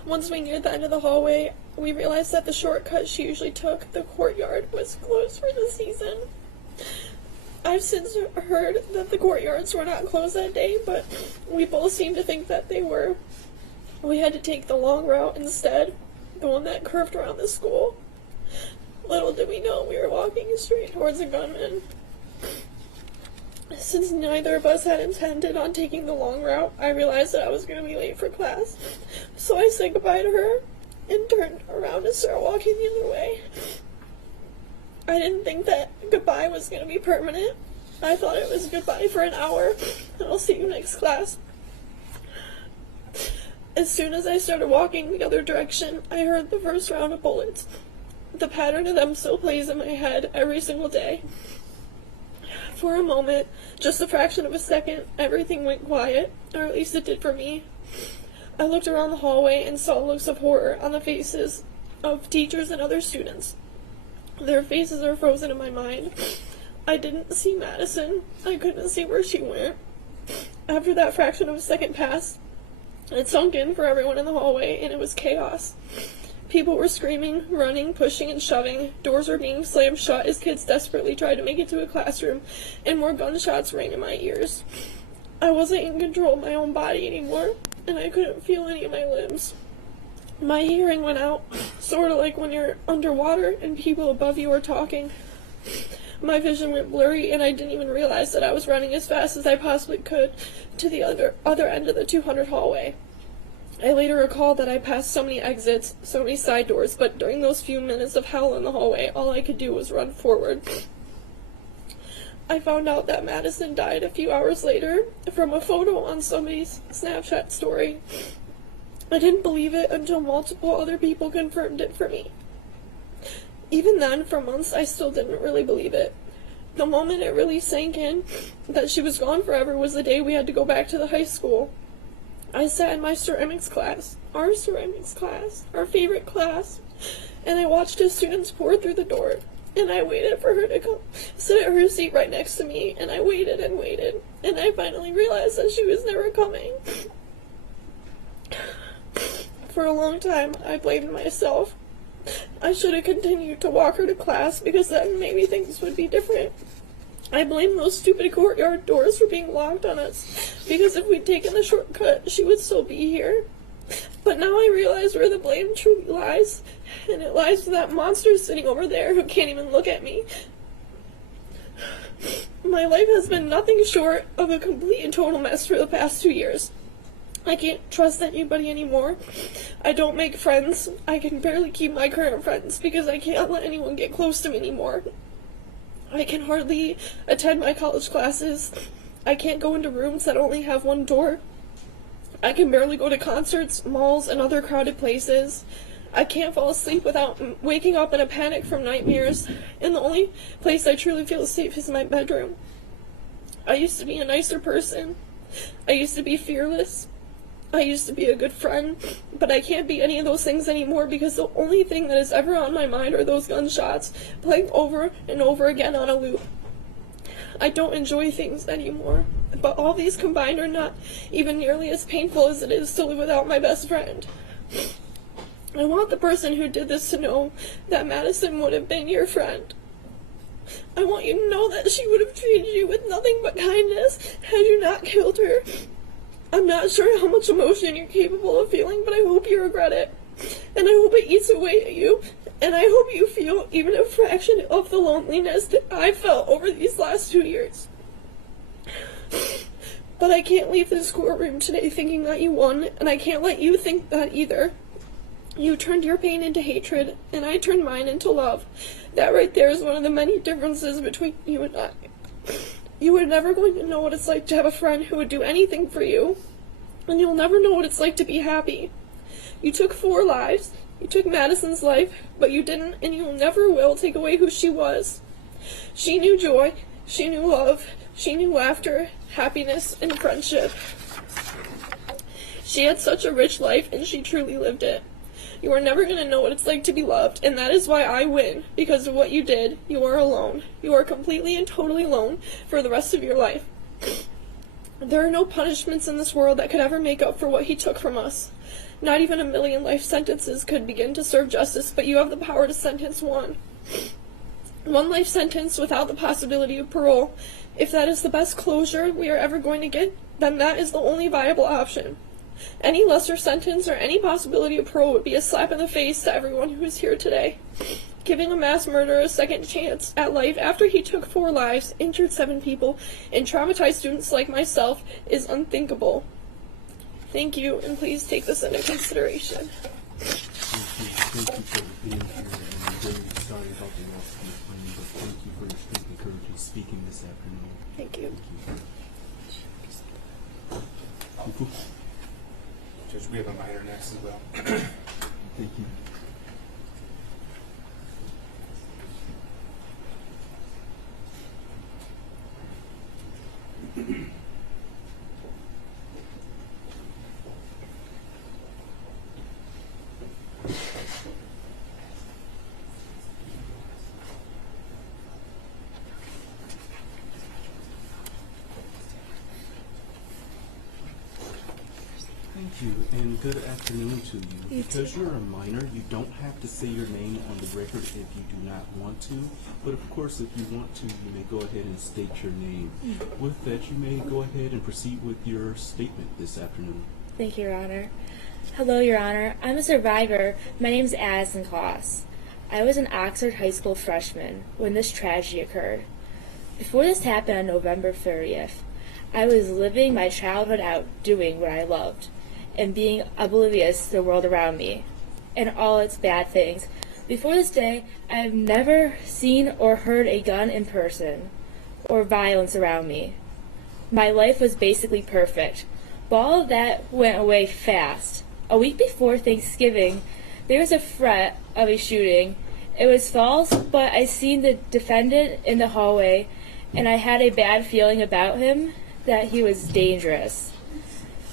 Once we neared the end of the hallway, we realized that the shortcut she usually took, the courtyard, was closed for the season. I've since heard that the courtyards were not closed that day, but we both seemed to think that they were. We had to take the long route instead, the one that curved around the school. Little did we know we were walking straight towards a gunman. Since neither of us had intended on taking the long route, I realized that I was going to be late for class. So I said goodbye to her and turned around and started walking the other way. I didn't think that goodbye was going to be permanent. I thought it was goodbye for an hour, and I'll see you next class. As soon as I started walking the other direction, I heard the first round of bullets. The pattern of them still plays in my head every single day. For a moment, just a fraction of a second, everything went quiet, or at least it did for me. I looked around the hallway and saw looks of horror on the faces of teachers and other students. Their faces are frozen in my mind. I didn't see Madison. I couldn't see where she went. After that fraction of a second passed, it sunk in for everyone in the hallway, and it was chaos. People were screaming, running, pushing, and shoving. Doors were being slammed shut as kids desperately tried to make it to a classroom, and more gunshots rang in my ears. I wasn't in control of my own body anymore, and I couldn't feel any of my limbs. My hearing went out, sort of like when you're underwater and people above you are talking. My vision went blurry, and I didn't even realize that I was running as fast as I possibly could to the other end of the 200 hallway. I later recalled that I passed so many exits, so many side doors, but during those few minutes of hell in the hallway, all I could do was run forward. I found out that Madison died a few hours later from a photo on somebody's Snapchat story. I didn't believe it until multiple other people confirmed it for me. Even then, for months, I still didn't really believe it. The moment it really sank in that she was gone forever was the day we had to go back to the high school. I sat in my ceramics class, our favorite class, and I watched as students poured through the door, and I waited for her to come sit at her seat right next to me, and I waited and waited, and I finally realized that she was never coming. For a long time, I blamed myself. I should have continued to walk her to class because then maybe things would be different. I blame those stupid courtyard doors for being locked on us, because if we'd taken the shortcut, she would still be here. But now I realize where the blame truly lies, and it lies with that monster sitting over there who can't even look at me. My life has been nothing short of a complete and total mess for the past 2 years. I can't trust anybody anymore. I don't make friends. I can barely keep my current friends because I can't let anyone get close to me anymore. I can hardly attend my college classes. I can't go into rooms that only have one door. I can barely go to concerts, malls, and other crowded places. I can't fall asleep without waking up in a panic from nightmares, and the only place I truly feel safe is my bedroom. I used to be a nicer person. I used to be fearless. I used to be a good friend, but I can't be any of those things anymore because the only thing that is ever on my mind are those gunshots playing over and over again on a loop. I don't enjoy things anymore, but all these combined are not even nearly as painful as it is to live without my best friend. I want the person who did this to know that Madison would have been your friend. I want you to know that she would have treated you with nothing but kindness had you not killed her. I'm not sure how much emotion you're capable of feeling, but I hope you regret it. And I hope it eats away at you. And I hope you feel even a fraction of the loneliness that I felt over these last 2 years. But I can't leave this courtroom today thinking that you won, and I can't let you think that either. You turned your pain into hatred, and I turned mine into love. That right there is one of the many differences between you and I. You are never going to know what it's like to have a friend who would do anything for you, and you'll never know what it's like to be happy. You took 4 lives. You took Madison's life, but you didn't, and you never will take away who she was. She knew joy, she knew love, she knew laughter, happiness, and friendship. She had such a rich life, and she truly lived it. You are never going to know what it's like to be loved, and that is why I win. Because of what you did, you are alone. You are completely and totally alone for the rest of your life. There are no punishments in this world that could ever make up for what he took from us. Not even 1,000,000 life sentences could begin to serve justice, but you have the power to sentence one. 1 life sentence without the possibility of parole. If that is the best closure we are ever going to get, then that is the only viable option. Any lesser sentence or any possibility of parole would be a slap in the face to everyone who is here today. Giving a mass murderer a second chance at life after he took 4 lives, injured 7 people, and traumatized students like myself is unthinkable. Thank you, and please take this into consideration. Thank you for being here, and I'm very sorry about the loss of your friend, but thank you for your strength and courage in speaking this afternoon. Thank you. Thank you. Judge, we have a minor next as well. Thank you. Thank you, and good afternoon to you. Because you're a minor, you don't have to say your name on the record if you do not want to, but of course if you want to, you may go ahead and state your name. With that, you may go ahead and proceed with your statement this afternoon. Thank you, Your Honor. Hello, Your Honor. I'm a survivor. My name's Addison Koss. I was an Oxford High School freshman when this tragedy occurred. Before this happened on November 30th, I was living my childhood out doing what I loved and being oblivious to the world around me and all its bad things. Before this day, I have never seen or heard a gun in person or violence around me. My life was basically perfect, but all of that went away fast. A week before Thanksgiving, there was a threat of a shooting. It was false, but I seen the defendant in the hallway, and I had a bad feeling about him, that he was dangerous.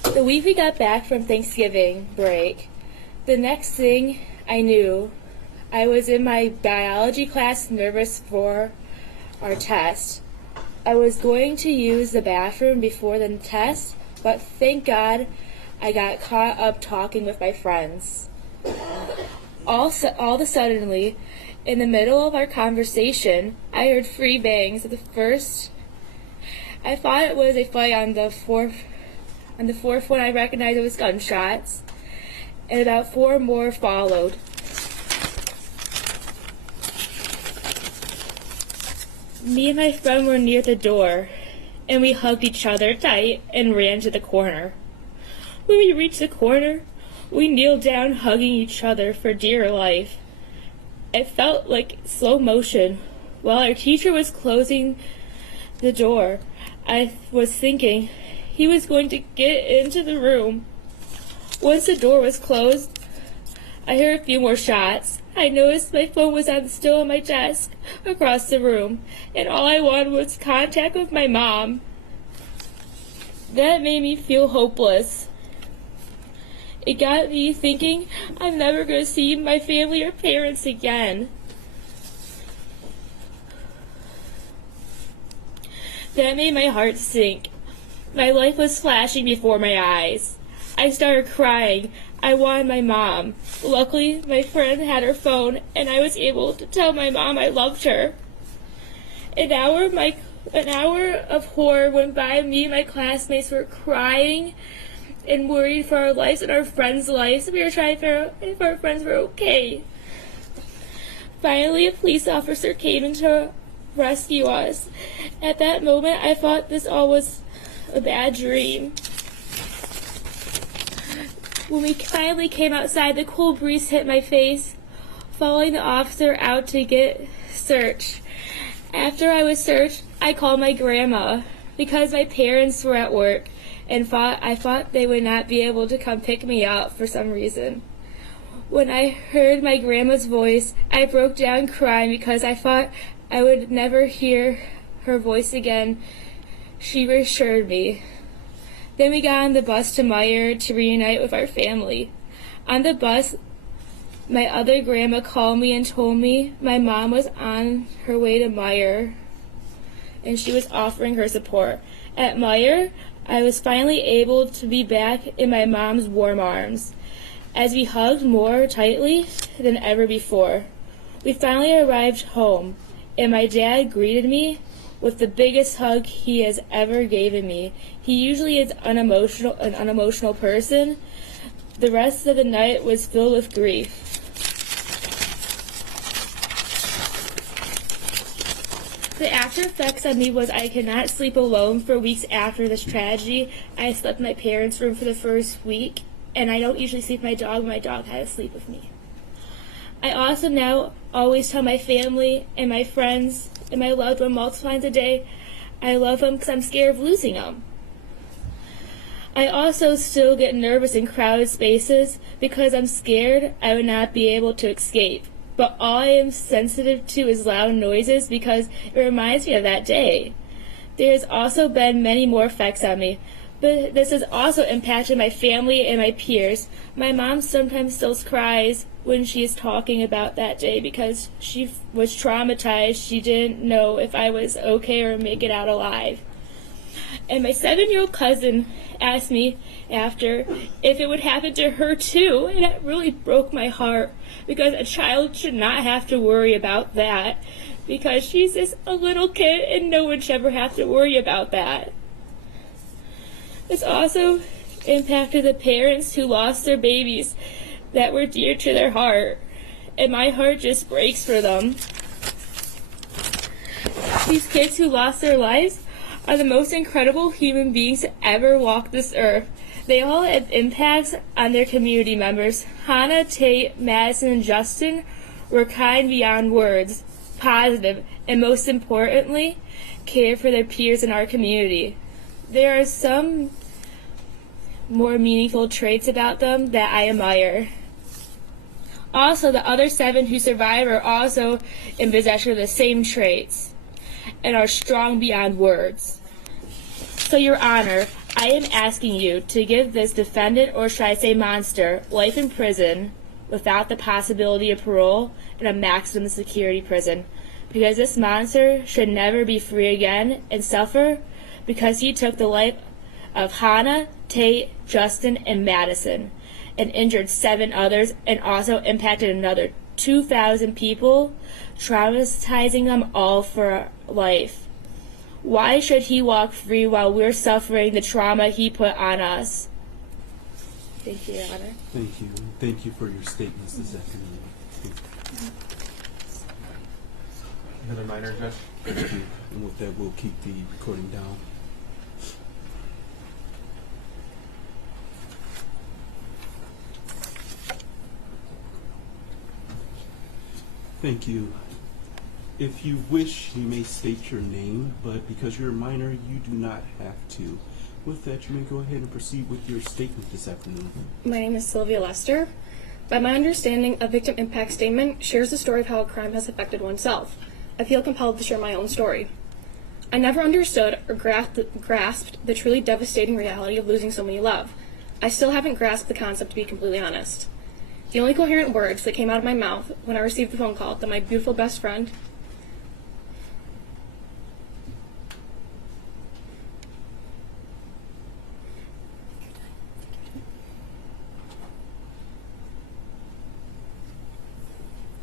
The week we got back from Thanksgiving break, the next thing I knew, I was in my biology class nervous for our test. I was going to use the bathroom before the test, but thank God I got caught up talking with my friends. All of a suddenly, in the middle of our conversation, I heard 3 bangs. At the first, I thought it was a fight. On the fourth one, I recognized it was gunshots, and about 4 more followed. Me and my friend were near the door, and we hugged each other tight and ran to the corner. When we reached the corner, we kneeled down, hugging each other for dear life. It felt like slow motion. While our teacher was closing the door, I was thinking he was going to get into the room. Once the door was closed, I heard a few more shots. I noticed my phone was still on my desk across the room, and all I wanted was contact with my mom. That made me feel hopeless. It got me thinking I'm never going to see my family or parents again. That made my heart sink. My life was flashing before my eyes. I started crying. I wanted my mom. Luckily, my friend had her phone, and I was able to tell my mom I loved her. An hour of horror went by. Me and my classmates were crying and worried for our lives and our friends' lives. We were trying to figure out if our friends were okay. Finally, a police officer came in to rescue us. At that moment, I thought this all was a bad dream. When we finally came outside, the cold breeze hit my face, following the officer out to get searched. After I was searched, I called my grandma because my parents were at work and I thought they would not be able to come pick me up for some reason. When I heard my grandma's voice, I broke down crying because I thought I would never hear her voice again. She reassured me. Then we got on the bus to Meyer to reunite with our family. On the bus, my other grandma called me and told me my mom was on her way to Meyer and she was offering her support. At Meyer, I was finally able to be back in my mom's warm arms as we hugged more tightly than ever before. We finally arrived home and my dad greeted me with the biggest hug he has ever given me. He usually is an unemotional person. The rest of the night was filled with grief. The after effects on me was I could not sleep alone for weeks after this tragedy. I slept in my parents' room for the first week, and I don't usually sleep with my dog. My dog had to sleep with me. I also now always tell my family and my friends and my loved one multiple times a day I love them because I'm scared of losing them. I also still get nervous in crowded spaces because I'm scared I would not be able to escape. But all I am sensitive to is loud noises because it reminds me of that day. There has also been many more effects on me, but this has also impacted my family and my peers. My mom sometimes still cries when she is talking about that day because she was traumatized. She didn't know if I was okay or make it out alive. And my 7-year-old cousin asked me after if it would happen to her too, and it really broke my heart because a child should not have to worry about that because she's just a little kid and no one should ever have to worry about that. This also impacted the parents who lost their babies that were dear to their heart, and my heart just breaks for them. These kids who lost their lives are the most incredible human beings to ever walk this earth. They all have impacts on their community members. Hannah, Tate, Madison, and Justin were kind beyond words, positive, and most importantly, cared for their peers in our community. There are some more meaningful traits about them that I admire. Also, the other 7 who survived are also in possession of the same traits and are strong beyond words. So, Your Honor, I am asking you to give this defendant, or should I say monster, life in prison without the possibility of parole in a maximum security prison, because this monster should never be free again and suffer because he took the life of Hannah, Tate, Justin, and Madison, and injured 7 others and also impacted another 2,000 people, traumatizing them all for life. Why should he walk free while we're suffering the trauma he put on us? Thank you, Your Honor. Thank you. Thank you for your statements this afternoon. Another minor, Judge. Thank you. And with that, we'll keep the recording down. Thank you. If you wish, you may state your name, but because you're a minor, you do not have to. With that, you may go ahead and proceed with your statement this afternoon. My name is Sylvia Lester. By my understanding, a victim impact statement shares the story of how a crime has affected oneself. I feel compelled to share my own story. I never understood or grasped the truly devastating reality of losing so many love. I still haven't grasped the concept, to be completely honest. The only coherent words that came out of my mouth when I received the phone call that my beautiful best friend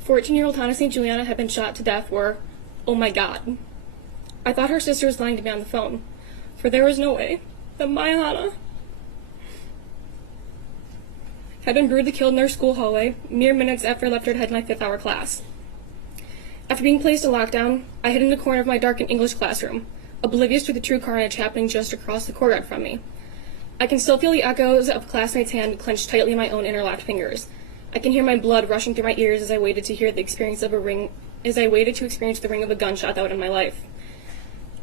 "14-year-old Hannah St. Juliana had been shot to death" were, "Oh my God." I thought her sister was lying to me on the phone, for there was no way that my Hannah had been brutally killed in their school hallway mere minutes after I left her to head to my 5th-hour class. After being placed in lockdown, I hid in the corner of my darkened English classroom, oblivious to the true carnage happening just across the courtyard from me. I can still feel the echoes of a classmate's hand clenched tightly in my own interlocked fingers. I can hear my blood rushing through my ears as I waited to experience the ring of a gunshot that would end my life.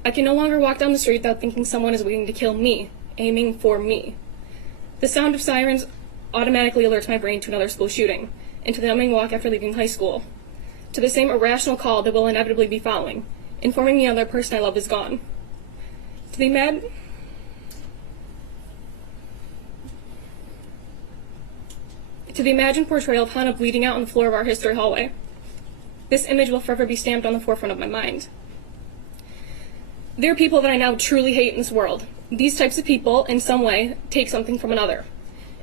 I can no longer walk down the street without thinking someone is waiting to kill me, aiming for me. The sound of sirens automatically alerts my brain to another school shooting, and to the numbing walk after leaving high school, to the same irrational call that will inevitably be following, informing me another person I love is gone. To the imagined portrayal of Hannah bleeding out on the floor of our history hallway. This image will forever be stamped on the forefront of my mind. There are people that I now truly hate in this world. These types of people, in some way, take something from another.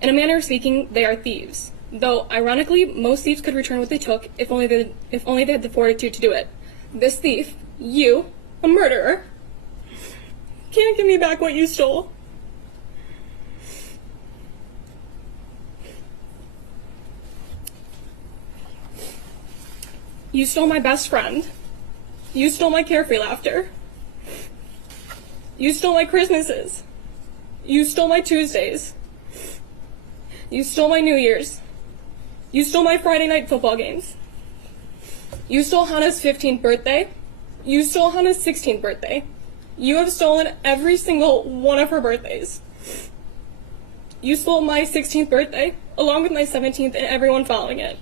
In a manner of speaking, they are thieves. Though, ironically, most thieves could return what they took if only they had the fortitude to do it. This thief, you, a murderer, can't give me back what you stole. You stole my best friend. You stole my carefree laughter. You stole my Christmases. You stole my Tuesdays. You stole my New Year's. You stole my Friday night football games. You stole Hannah's 15th birthday. You stole Hannah's 16th birthday. You have stolen every single one of her birthdays. You stole my 16th birthday, along with my 17th and everyone following it.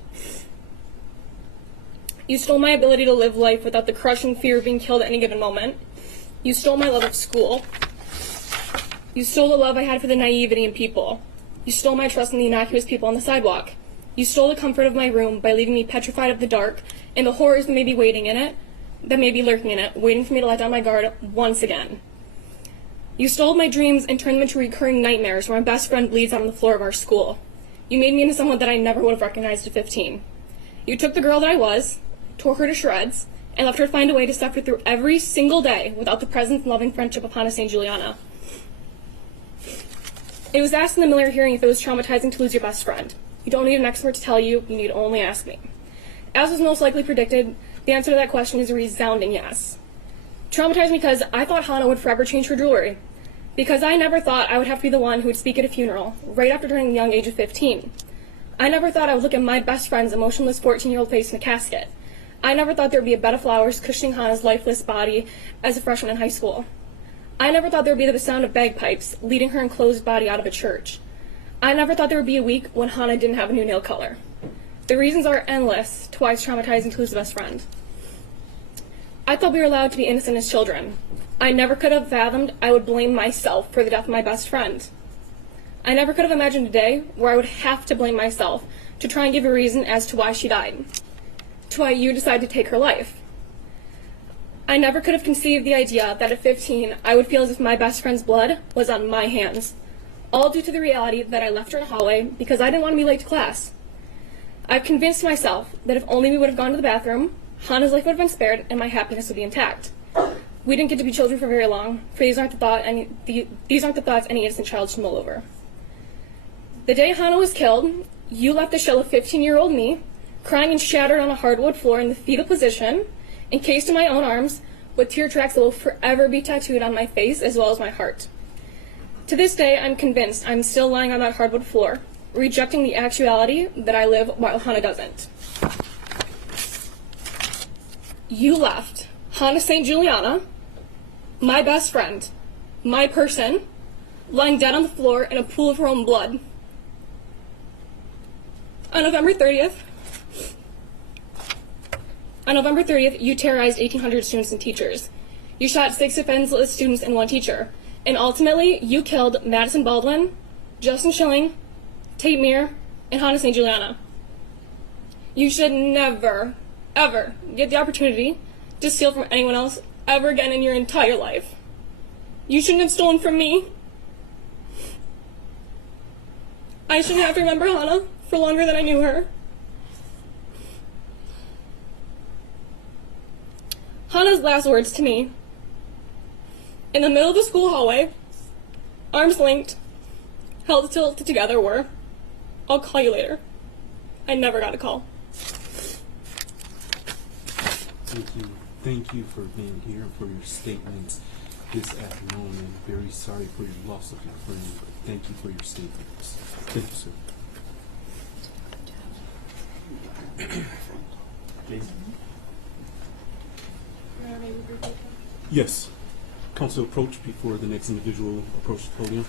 You stole my ability to live life without the crushing fear of being killed at any given moment. You stole my love of school. You stole the love I had for the naivety in people. You stole my trust in the innocuous people on the sidewalk. You stole the comfort of my room by leaving me petrified of the dark and the horrors that may be waiting in it, that may be lurking in it, waiting for me to let down my guard once again. You stole my dreams and turned them into recurring nightmares where my best friend bleeds out on the floor of our school. You made me into someone that I never would have recognized at 15. You took the girl that I was, tore her to shreds, and left her to find a way to suffer through every single day without the presence and loving friendship of Hannah St. Juliana. It was asked in the Miller hearing if it was traumatizing to lose your best friend. You don't need an expert to tell you, you need only ask me. As was most likely predicted, the answer to that question is a resounding yes. Traumatized because I thought Hannah would forever change her jewelry. Because I never thought I would have to be the one who would speak at a funeral, right after turning the young age of 15. I never thought I would look at my best friend's emotionless 14-year-old face in a casket. I never thought there would be a bed of flowers cushioning Hannah's lifeless body as a freshman in high school. I never thought there would be the sound of bagpipes leading her enclosed body out of a church. I never thought there would be a week when Hannah didn't have a new nail color. The reasons are endless to why it's traumatizing to lose a best friend. I thought we were allowed to be innocent as children. I never could have fathomed I would blame myself for the death of my best friend. I never could have imagined a day where I would have to blame myself to try and give a reason as to why she died, to why you decided to take her life. I never could have conceived the idea that at 15 I would feel as if my best friend's blood was on my hands, all due to the reality that I left her in the hallway because I didn't want to be late to class. I've convinced myself that if only we would have gone to the bathroom, Hannah's life would have been spared and my happiness would be intact. We didn't get to be children for very long, for these aren't the thoughts any innocent child should mull over. The day Hannah was killed, you left the shell of 15-year-old me, crying and shattered on a hardwood floor in the fetal position, encased in my own arms, with tear tracks that will forever be tattooed on my face as well as my heart. To this day, I'm convinced I'm still lying on that hardwood floor, rejecting the actuality that I live while Hannah doesn't. You left Hannah St. Juliana, my best friend, my person, lying dead on the floor in a pool of her own blood. On November 30th, you terrorized 1,800 students and teachers. You shot 6 defenseless students and 1 teacher. And ultimately, you killed Madison Baldwin, Justin Schilling, Tate Meir, and Hannah St. Juliana. You should never, ever get the opportunity to steal from anyone else ever again in your entire life. You shouldn't have stolen from me. I shouldn't have to remember Hannah for longer than I knew her. Hannah's last words to me, in the middle of the school hallway, arms linked, held tilted together, were, "I'll call you later." I never got a call. Thank you thank you for being here and for your statements this afternoon, and very sorry for your loss of your friend, but thank you for your statements. Thank you, sir. Yes. Council approach before the next individual approaches the podium.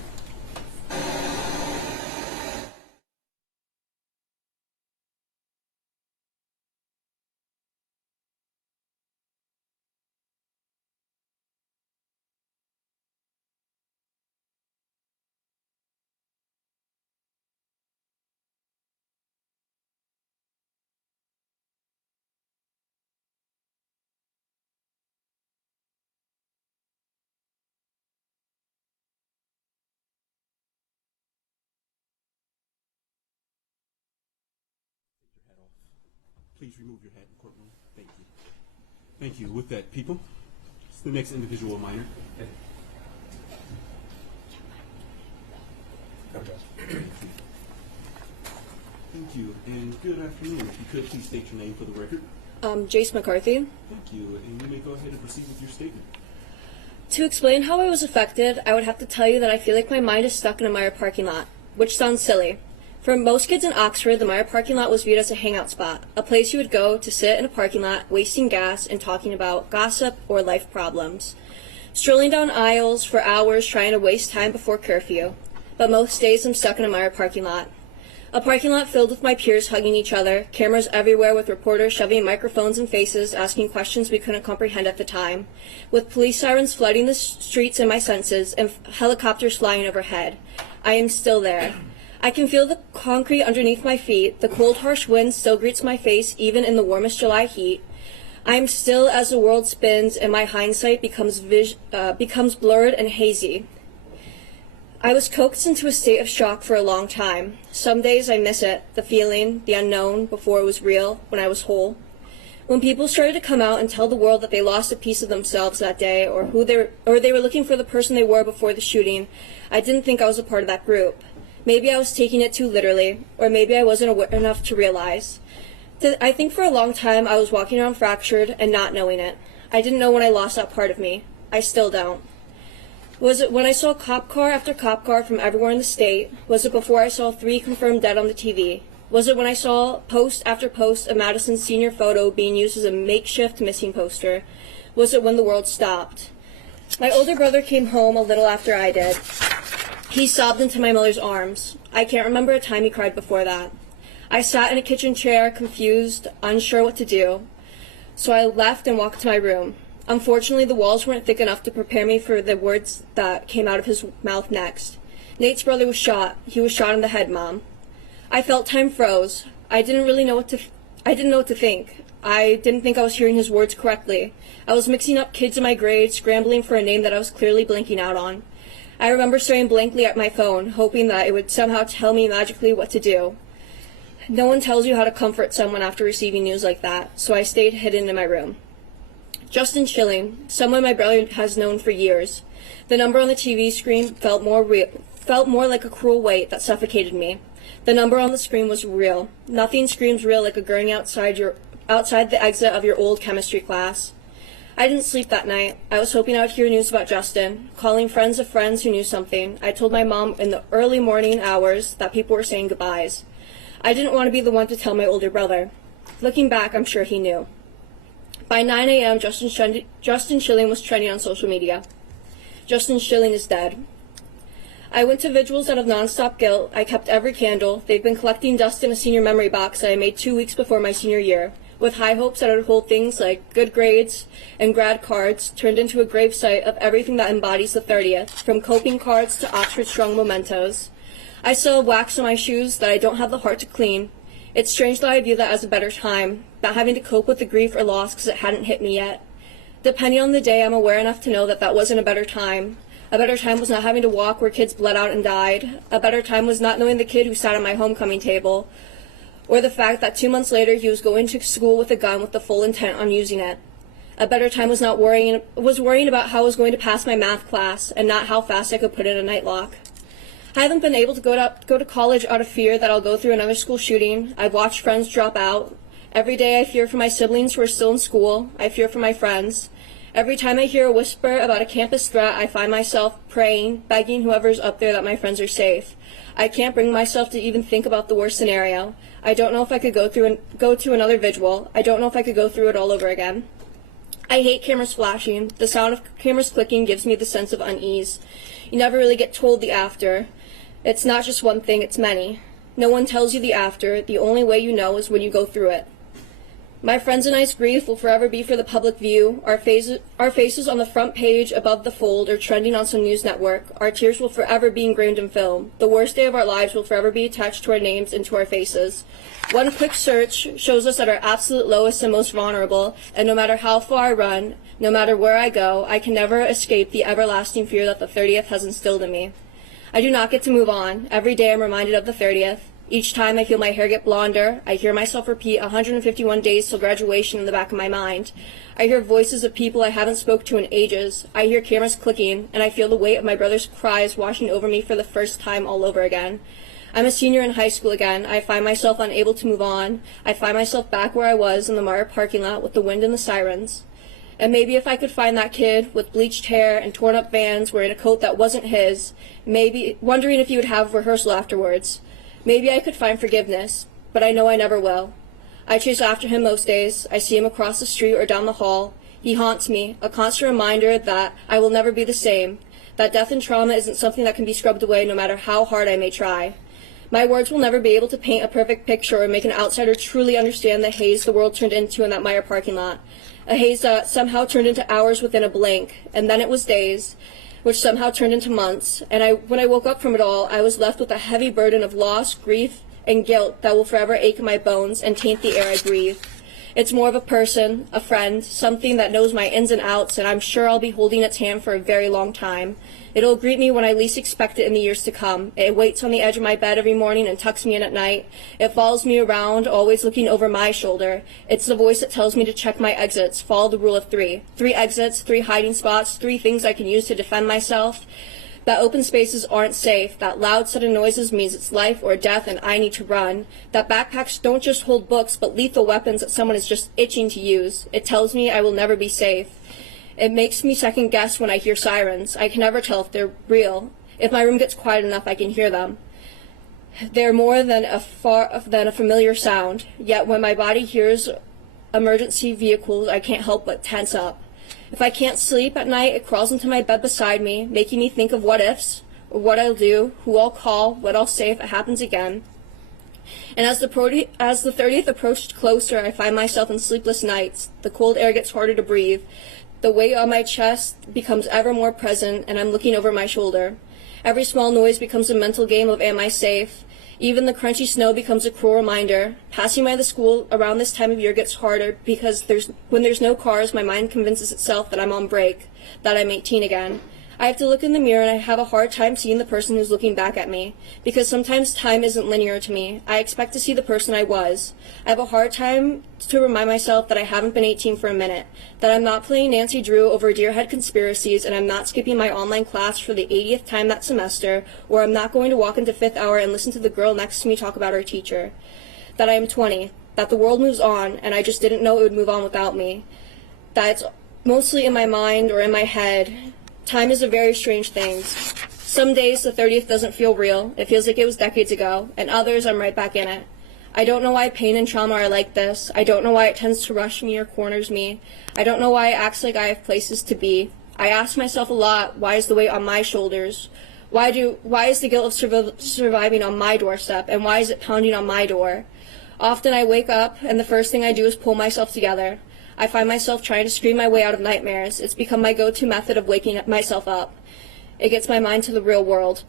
Please remove your hat in the courtroom. Thank you. Thank you. With that, people, it's the next individual minor. Thank you, and good afternoon. If you could, please state your name for the record. Jace McCarthy. Thank you, and you may go ahead and proceed with your statement. To explain how I was affected, I would have to tell you that I feel like my mind is stuck in a Meyer parking lot, which sounds silly. For most kids in Oxford, the Meyer parking lot was viewed as a hangout spot, a place you would go to sit in a parking lot, wasting gas and talking about gossip or life problems. Strolling down aisles for hours trying to waste time before curfew. But most days I'm stuck in a Meyer parking lot. A parking lot filled with my peers hugging each other, cameras everywhere with reporters shoving microphones in faces, asking questions we couldn't comprehend at the time, with police sirens flooding the streets in my senses, and helicopters flying overhead. I am still there. I can feel the concrete underneath my feet. The cold, harsh wind still greets my face, even in the warmest July heat. I am still as the world spins, and my hindsight becomes blurred and hazy. I was coaxed into a state of shock for a long time. Some days I miss it, the feeling, the unknown, before it was real, when I was whole. When people started to come out and tell the world that they lost a piece of themselves that day, or they were looking for the person they were before the shooting, I didn't think I was a part of that group. Maybe I was taking it too literally, or maybe I wasn't aware enough to realize. I think for a long time I was walking around fractured and not knowing it. I didn't know when I lost that part of me. I still don't. Was it when I saw cop car after cop car from everywhere in the state? Was it before I saw 3 confirmed dead on the TV? Was it when I saw post after post of Madison's senior photo being used as a makeshift missing poster? Was it when the world stopped? My older brother came home a little after I did. He sobbed into my mother's arms. I can't remember a time he cried before that. I sat in a kitchen chair, confused, unsure what to do. So I left and walked to my room. Unfortunately, the walls weren't thick enough to prepare me for the words that came out of his mouth next. Nate's brother was shot. He was shot in the head, Mom. I felt time froze. I didn't know what to think. I didn't think I was hearing his words correctly. I was mixing up kids in my grade, scrambling for a name that I was clearly blanking out on. I remember staring blankly at my phone, hoping that it would somehow tell me magically what to do. No one tells you how to comfort someone after receiving news like that, so I stayed hidden in my room. Justin Schilling, someone my brother has known for years. The number on the TV screen felt more like a cruel weight that suffocated me. The number on the screen was real. Nothing screams real like a gurney outside the exit of your old chemistry class. I didn't sleep that night. I was hoping I would hear news about Justin, calling friends of friends who knew something. I told my mom in the early morning hours that people were saying goodbyes. I didn't want to be the one to tell my older brother. Looking back, I'm sure he knew. By 9 a.m., Justin Schilling was trending on social media. Justin Schilling is dead. I went to vigils out of nonstop guilt. I kept every candle. They've been collecting dust in a senior memory box that I made 2 weeks before my senior year, with high hopes that it would hold things like good grades and grad cards, turned into a gravesite of everything that embodies the 30th, from coping cards to Oxford Strong mementos. I still have wax on my shoes that I don't have the heart to clean. It's strange that I view that as a better time, not having to cope with the grief or loss because it hadn't hit me yet. Depending on the day, I'm aware enough to know that that wasn't a better time. A better time was not having to walk where kids bled out and died. A better time was not knowing the kid who sat at my homecoming table, or the fact that 2 months later he was going to school with a gun with the full intent on using it. A better time was worrying about how I was going to pass my math class and not how fast I could put in a night lock. I haven't been able to go to college out of fear that I'll go through another school shooting. I've watched friends drop out, Every day I fear for my siblings who are still in school. I fear for my friends. Every time I hear a whisper about a campus threat, I find myself praying, begging whoever's up there that my friends are safe. I can't bring myself to even think about the worst scenario. I don't know if I could go to another vigil. I don't know if I could go through it all over again. I hate cameras flashing. The sound of cameras clicking gives me the sense of unease. You never really get told the after. It's not just one thing, it's many. No one tells you the after. The only way you know is when you go through it. My friends and I's grief will forever be for the public view. Our faces on the front page above the fold or trending on some news network. Our tears will forever be ingrained in film. The worst day of our lives will forever be attached to our names and to our faces. One quick search shows us at our absolute lowest and most vulnerable, and no matter how far I run, no matter where I go, I can never escape the everlasting fear that the 30th has instilled in me. I do not get to move on. Every day I'm reminded of the 30th. Each time I feel my hair get blonder, I hear myself repeat 151 days till graduation in the back of my mind. I hear voices of people I haven't spoke to in ages. I hear cameras clicking, and I feel the weight of my brother's cries washing over me for the first time all over again. I'm a senior in high school again. I find myself unable to move on. I find myself back where I was in the Mara parking lot with the wind and the sirens. And maybe if I could find that kid with bleached hair and torn up Vans wearing a coat that wasn't his, maybe wondering if he would have rehearsal afterwards. Maybe I could find forgiveness, but I know I never will. I chase after him most days. I see him across the street or down the hall. He haunts me, a constant reminder that I will never be the same, that death and trauma isn't something that can be scrubbed away no matter how hard I may try. My words will never be able to paint a perfect picture or make an outsider truly understand the haze the world turned into in that Meyer parking lot, a haze that somehow turned into hours within a blink, and then it was days, which somehow turned into months, and when I woke up from it all, I was left with a heavy burden of loss, grief, and guilt that will forever ache in my bones and taint the air I breathe. It's more of a person, a friend, something that knows my ins and outs, and I'm sure I'll be holding its hand for a very long time. It'll greet me when I least expect it in the years to come. It waits on the edge of my bed every morning and tucks me in at night. It follows me around, always looking over my shoulder. It's the voice that tells me to check my exits, follow the rule of 3. 3 exits, 3 hiding spots, 3 things I can use to defend myself. That open spaces aren't safe, that loud sudden noises means it's life or death and I need to run. That backpacks don't just hold books but lethal weapons that someone is just itching to use. It tells me I will never be safe. It makes me second guess when I hear sirens. I can never tell if they're real. If my room gets quiet enough, I can hear them. They're more than a familiar sound, yet when my body hears emergency vehicles, I can't help but tense up. If I can't sleep at night, it crawls into my bed beside me, making me think of what ifs, or what I'll do, who I'll call, what I'll say if it happens again. And as the 30th approached closer, I find myself in sleepless nights. The cold air gets harder to breathe. The weight on my chest becomes ever more present, and I'm looking over my shoulder. Every small noise becomes a mental game of am I safe? Even the crunchy snow becomes a cruel reminder. Passing by the school around this time of year gets harder because when there's no cars, my mind convinces itself that I'm on break, that I'm 18 again. I have to look in the mirror and I have a hard time seeing the person who's looking back at me, because sometimes time isn't linear to me. I expect to see the person I was. I have a hard time to remind myself that I haven't been 18 for a minute, that I'm not playing Nancy Drew over deer head conspiracies, and I'm not skipping my online class for the 80th time that semester, or I'm not going to walk into 5th hour and listen to the girl next to me talk about her teacher. That I am 20, that the world moves on, and I just didn't know it would move on without me. That it's mostly in my mind or in my head. Time is a very strange thing. Some days the 30th doesn't feel real. It feels like it was decades ago, and others I'm right back in it. I don't know why pain and trauma are like this. I don't know why it tends to rush me or corners me. I don't know why it acts like I have places to be. I ask myself a lot, why is the weight on my shoulders? Why is the guilt of surviving on my doorstep, and why is it pounding on my door? Often I wake up, and the first thing I do is pull myself together. I find myself trying to scream my way out of nightmares. It's become my go-to method of waking myself up. It gets my mind to the real world.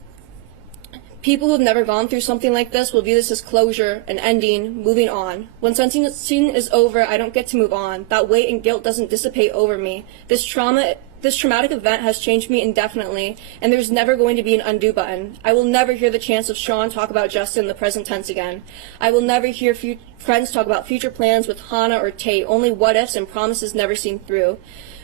People who have never gone through something like this will view this as closure, an ending, moving on. When something is over, I don't get to move on. That weight and guilt doesn't dissipate over me. This traumatic event has changed me indefinitely, and there's never going to be an undo button. I will never hear the chance of Sean talk about Justin in the present tense again. I will never hear friends talk about future plans with Hannah or Tate, only what-ifs and promises never seen through.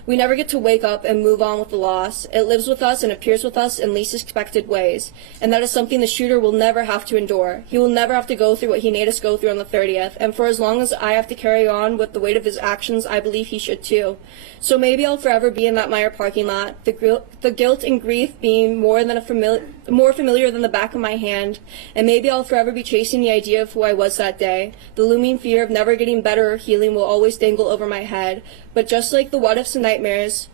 We never get to wake up and move on with the loss. It lives with us and appears with us in least expected ways. And that is something the shooter will never have to endure. He will never have to go through what he made us go through on the 30th. And for as long as I have to carry on with the weight of his actions, I believe he should too. So maybe I'll forever be in that Meyer parking lot, the guilt and grief being more familiar than the back of my hand. And maybe I'll forever be chasing the idea of who I was that day. The looming fear of never getting better or healing will always dangle over my head. But just like the what-ifs and nightmares,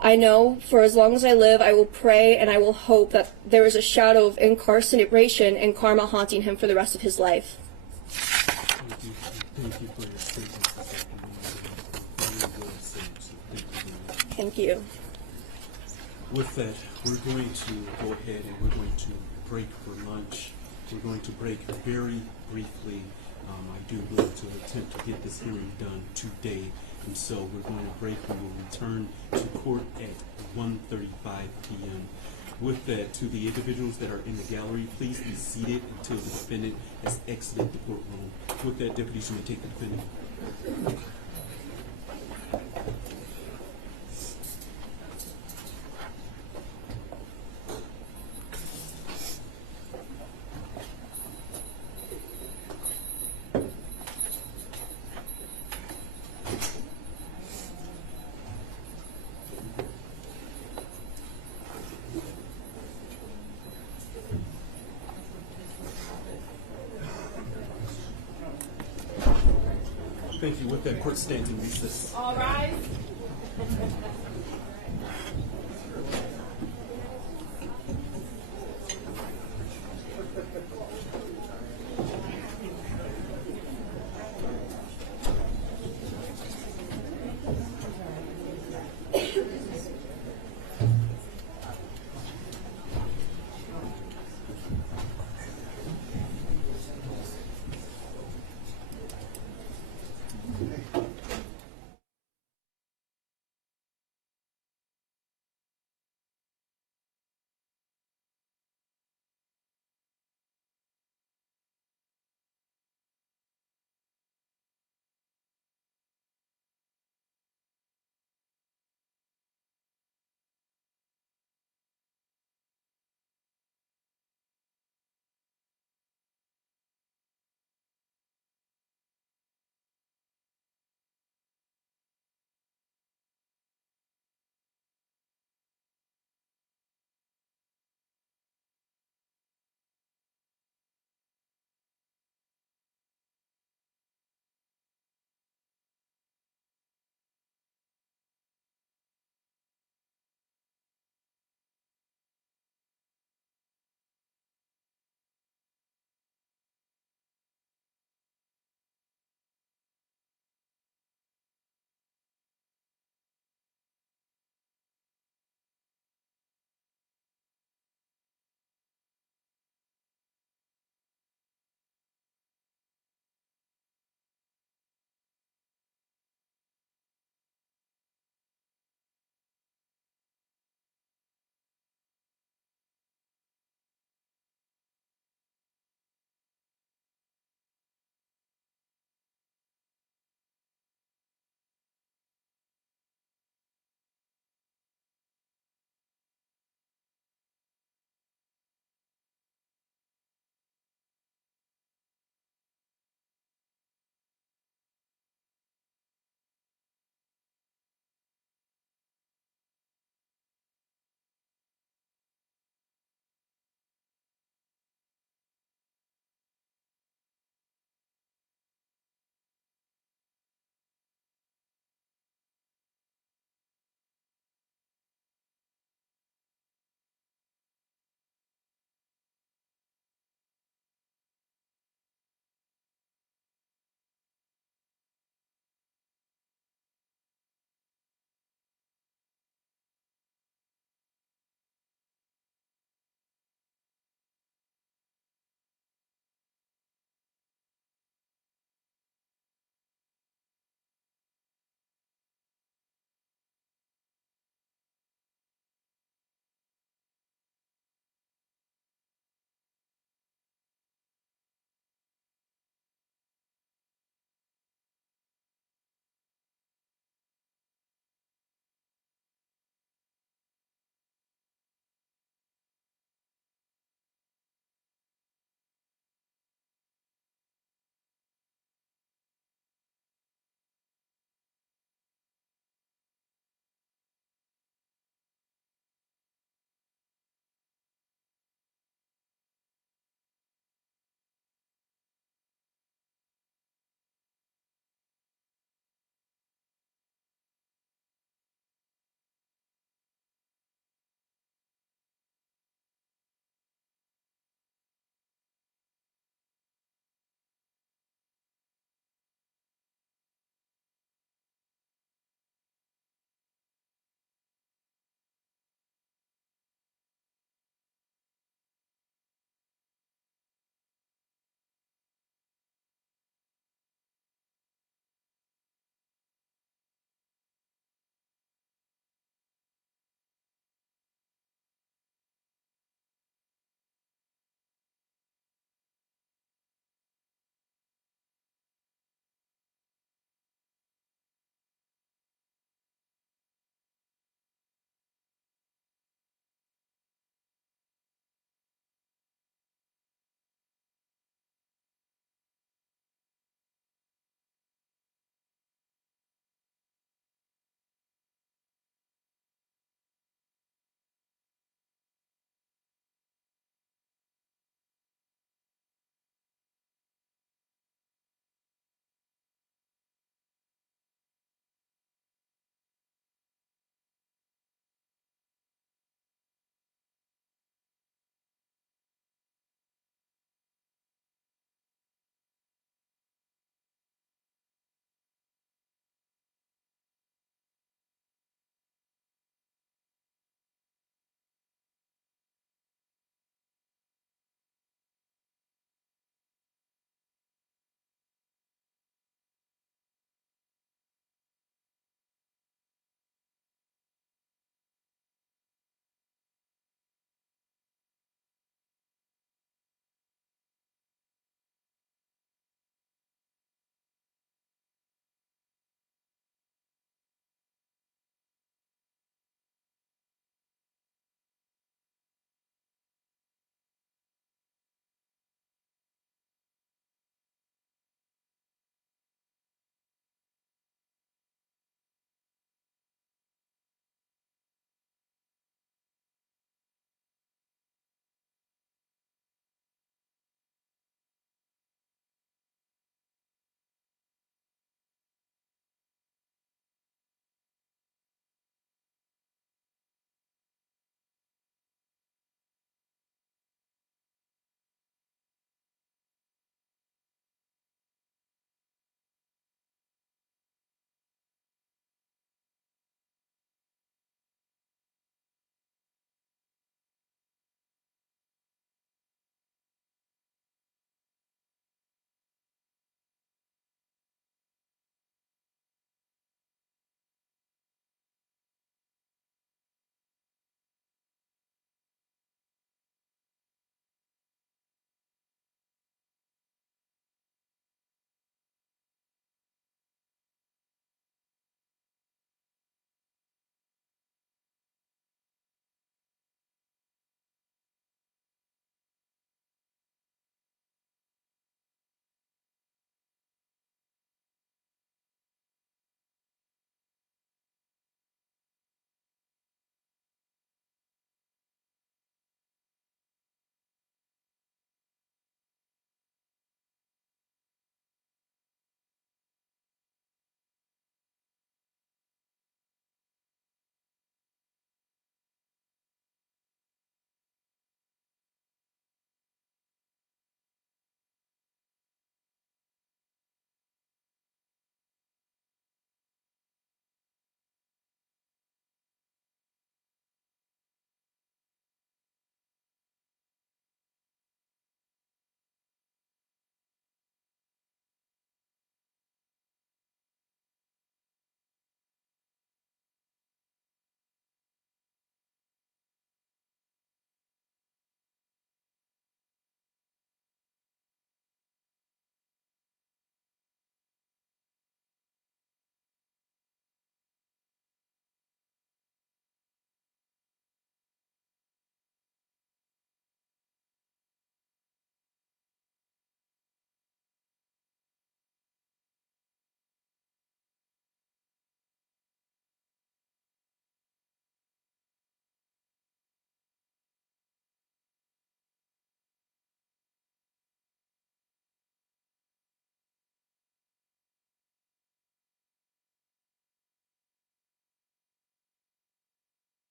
I know for as long as I live, I will pray and I will hope that there is a shadow of incarceration and karma haunting him for the rest of his life. Thank you for your statement. Thank you. With that, we're going to go ahead and we're going to break for lunch. We're going to break very briefly. I do want to attempt to get this hearing done today, and so we're going to break. We will return to court at 1:35 p.m. With that, to the individuals that are in the gallery, please be seated until the defendant has exited the courtroom. With that, deputies, you may take the defendant. Thank you. With that, court stands in recess. All rise.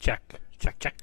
Check, check, check.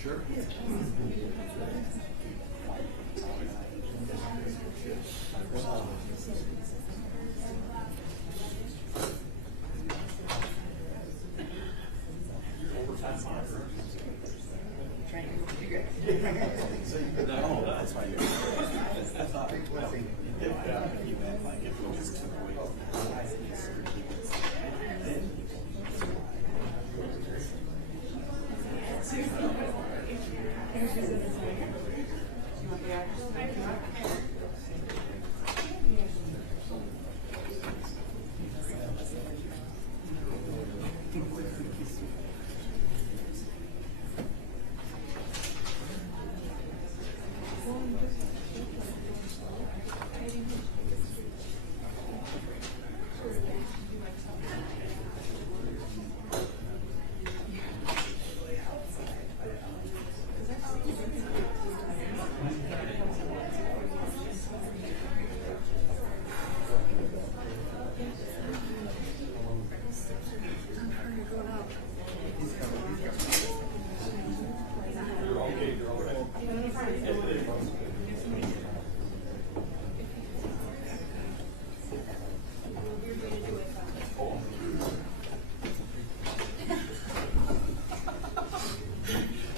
Sure. No, that's why you're. I thought if you meant like if it was took away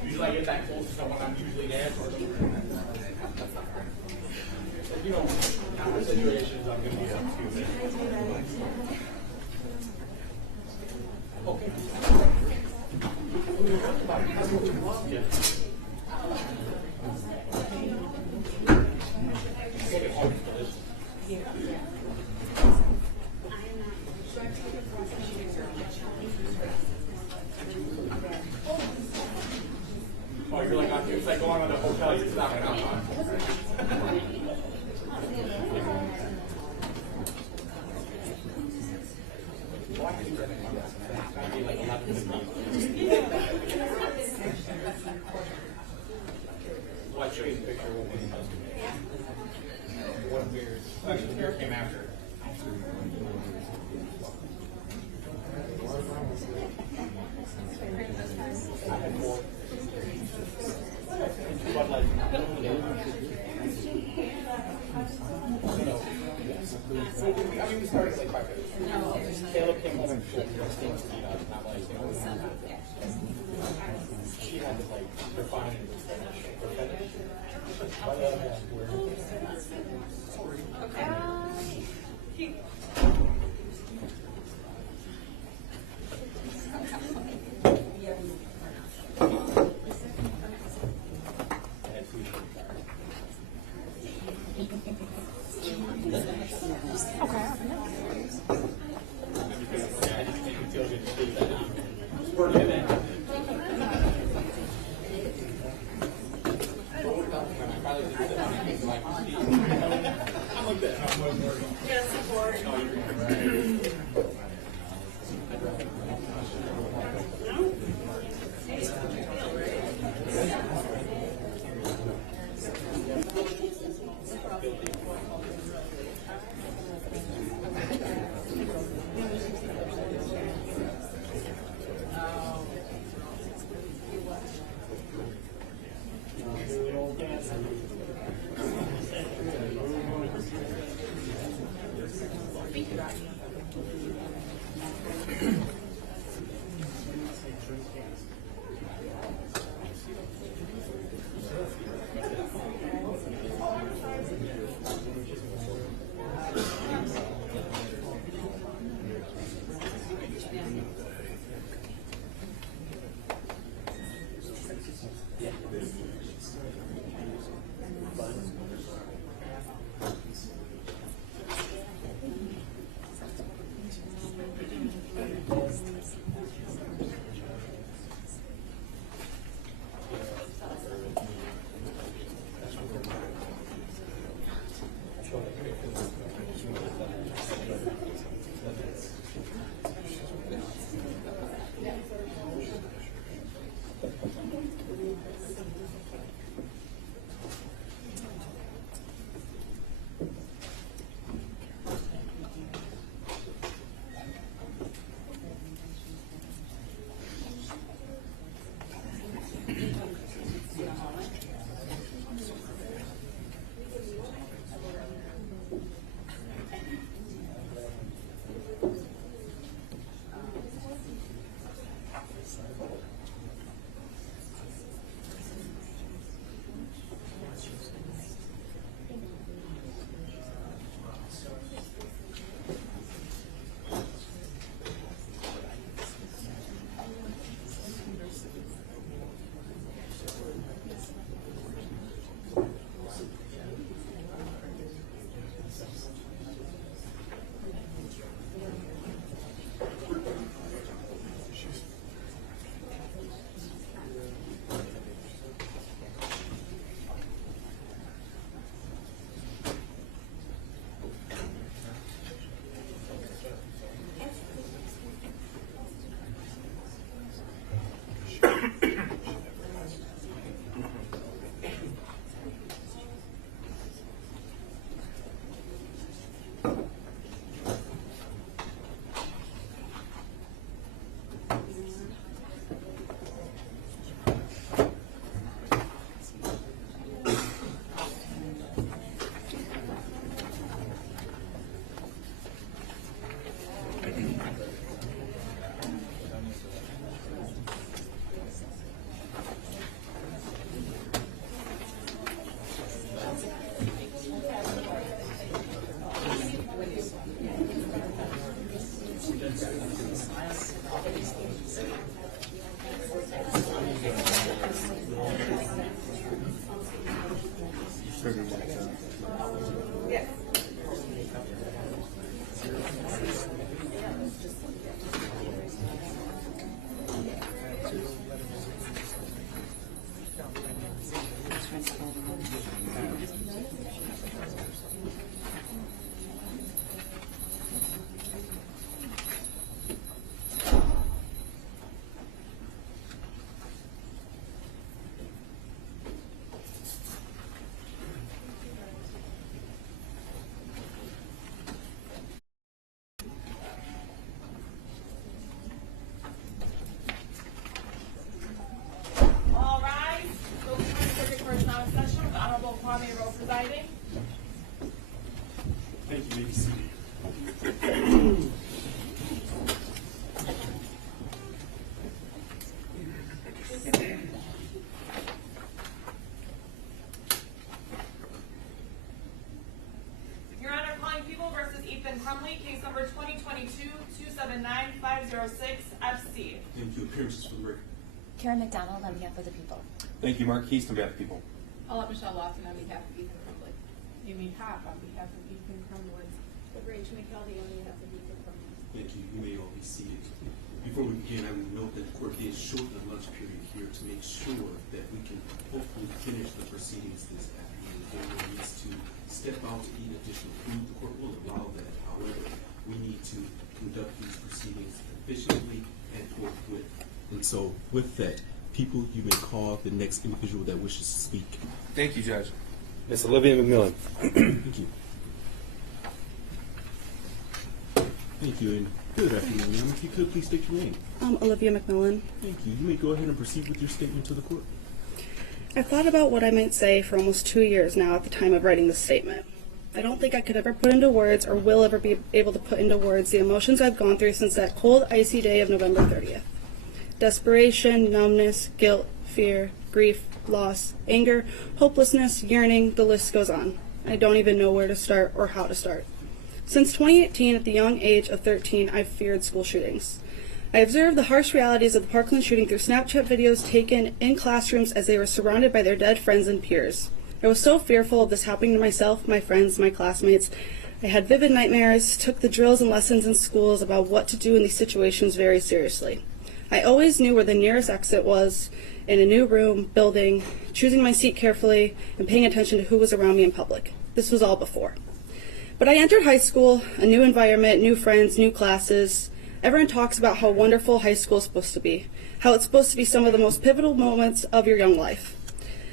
Usually I get that close to someone I'm usually there for. You know, kind of situations I'm going to be up to. Okay. Yeah. Oh, you're like, it's like going on a hotel, you're not going out. Well, I show you the picture of what weird. Actually, the beer came after. But like, I mean, we started like 5 minutes. Caleb came home and not like, she had to like refine and finish. I'm like that. All rise. Oakland County Circuit Court is now in session with the Honorable Kwame Rowe presiding. Thank you, ladies. Your Honor, calling People versus Ethan Crumley, case number 2022-279-506 FC. Thank you. Appearances for the record. Karen McDonald on behalf of the people. Thank you, Mark Keast, on behalf of the people. I'll have Michelle Lawson on behalf of Ethan Crumley. Amy Pop on behalf of Ethan Crumley. Rachel McKelvey on behalf of Ethan Crumley. Thank you. You may all be seated. Before we begin, I would note that the court did shorten the lunch period here to make sure that we can hopefully finish the proceedings this afternoon. If anyone needs to step out to eat additional food, the court will allow that. However, we need to conduct these proceedings efficiently and forthwith. And so, with that, people, you may call the next individual that wishes to speak. Thank you, Judge. Miss Olivia McMillan. Thank you. Thank you, and good afternoon, ma'am. If you could, please state your name. Olivia McMillan. Thank you. You may go ahead and proceed with your statement to the court. I've thought about what I might say for almost 2 years now at the time of writing this statement. I don't think I could ever put into words or will ever be able to put into words the emotions I've gone through since that cold, icy day of November 30th. Desperation, numbness, guilt, fear, grief, loss, anger, hopelessness, yearning, the list goes on. I don't even know where to start or how to start. Since 2018, at the young age of 13, I've feared school shootings. I observed the harsh realities of the Parkland shooting through Snapchat videos taken in classrooms as they were surrounded by their dead friends and peers. I was so fearful of this happening to myself, my friends, my classmates. I had vivid nightmares, took the drills and lessons in schools about what to do in these situations very seriously. I always knew where the nearest exit was, in a new room, building, choosing my seat carefully, and paying attention to who was around me in public. This was all before. But I entered high school, a new environment, new friends, new classes. Everyone talks about how wonderful high school is supposed to be, how it's supposed to be some of the most pivotal moments of your young life.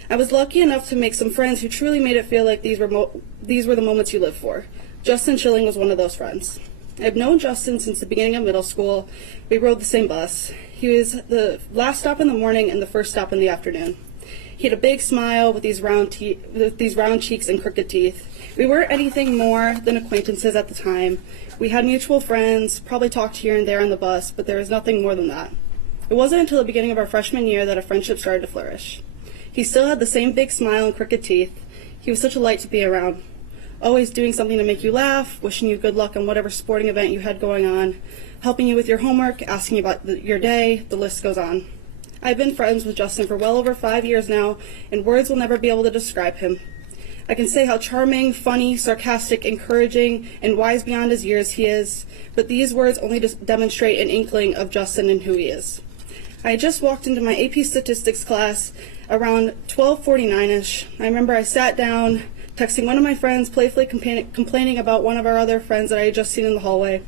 I was lucky enough to make some friends who truly made it feel like these were the moments you live for. Justin Schilling was one of those friends. I've known Justin since the beginning of middle school. We rode the same bus. He was the last stop in the morning and the first stop in the afternoon. He had a big smile with these round cheeks and crooked teeth. We weren't anything more than acquaintances at the time. We had mutual friends, probably talked here and there on the bus, but there was nothing more than that. It wasn't until the beginning of our freshman year that a friendship started to flourish. He still had the same big smile and crooked teeth. He was such a light to be around, always doing something to make you laugh, wishing you good luck on whatever sporting event you had going on, helping you with your homework, asking you about your day, the list goes on. I've been friends with Justin for well over 5 years now, and words will never be able to describe him. I can say how charming, funny, sarcastic, encouraging, and wise beyond his years he is, but these words only demonstrate an inkling of Justin and who he is. I had just walked into my AP statistics class around 12:49-ish. I remember I sat down, texting one of my friends, playfully complaining about one of our other friends that I had just seen in the hallway.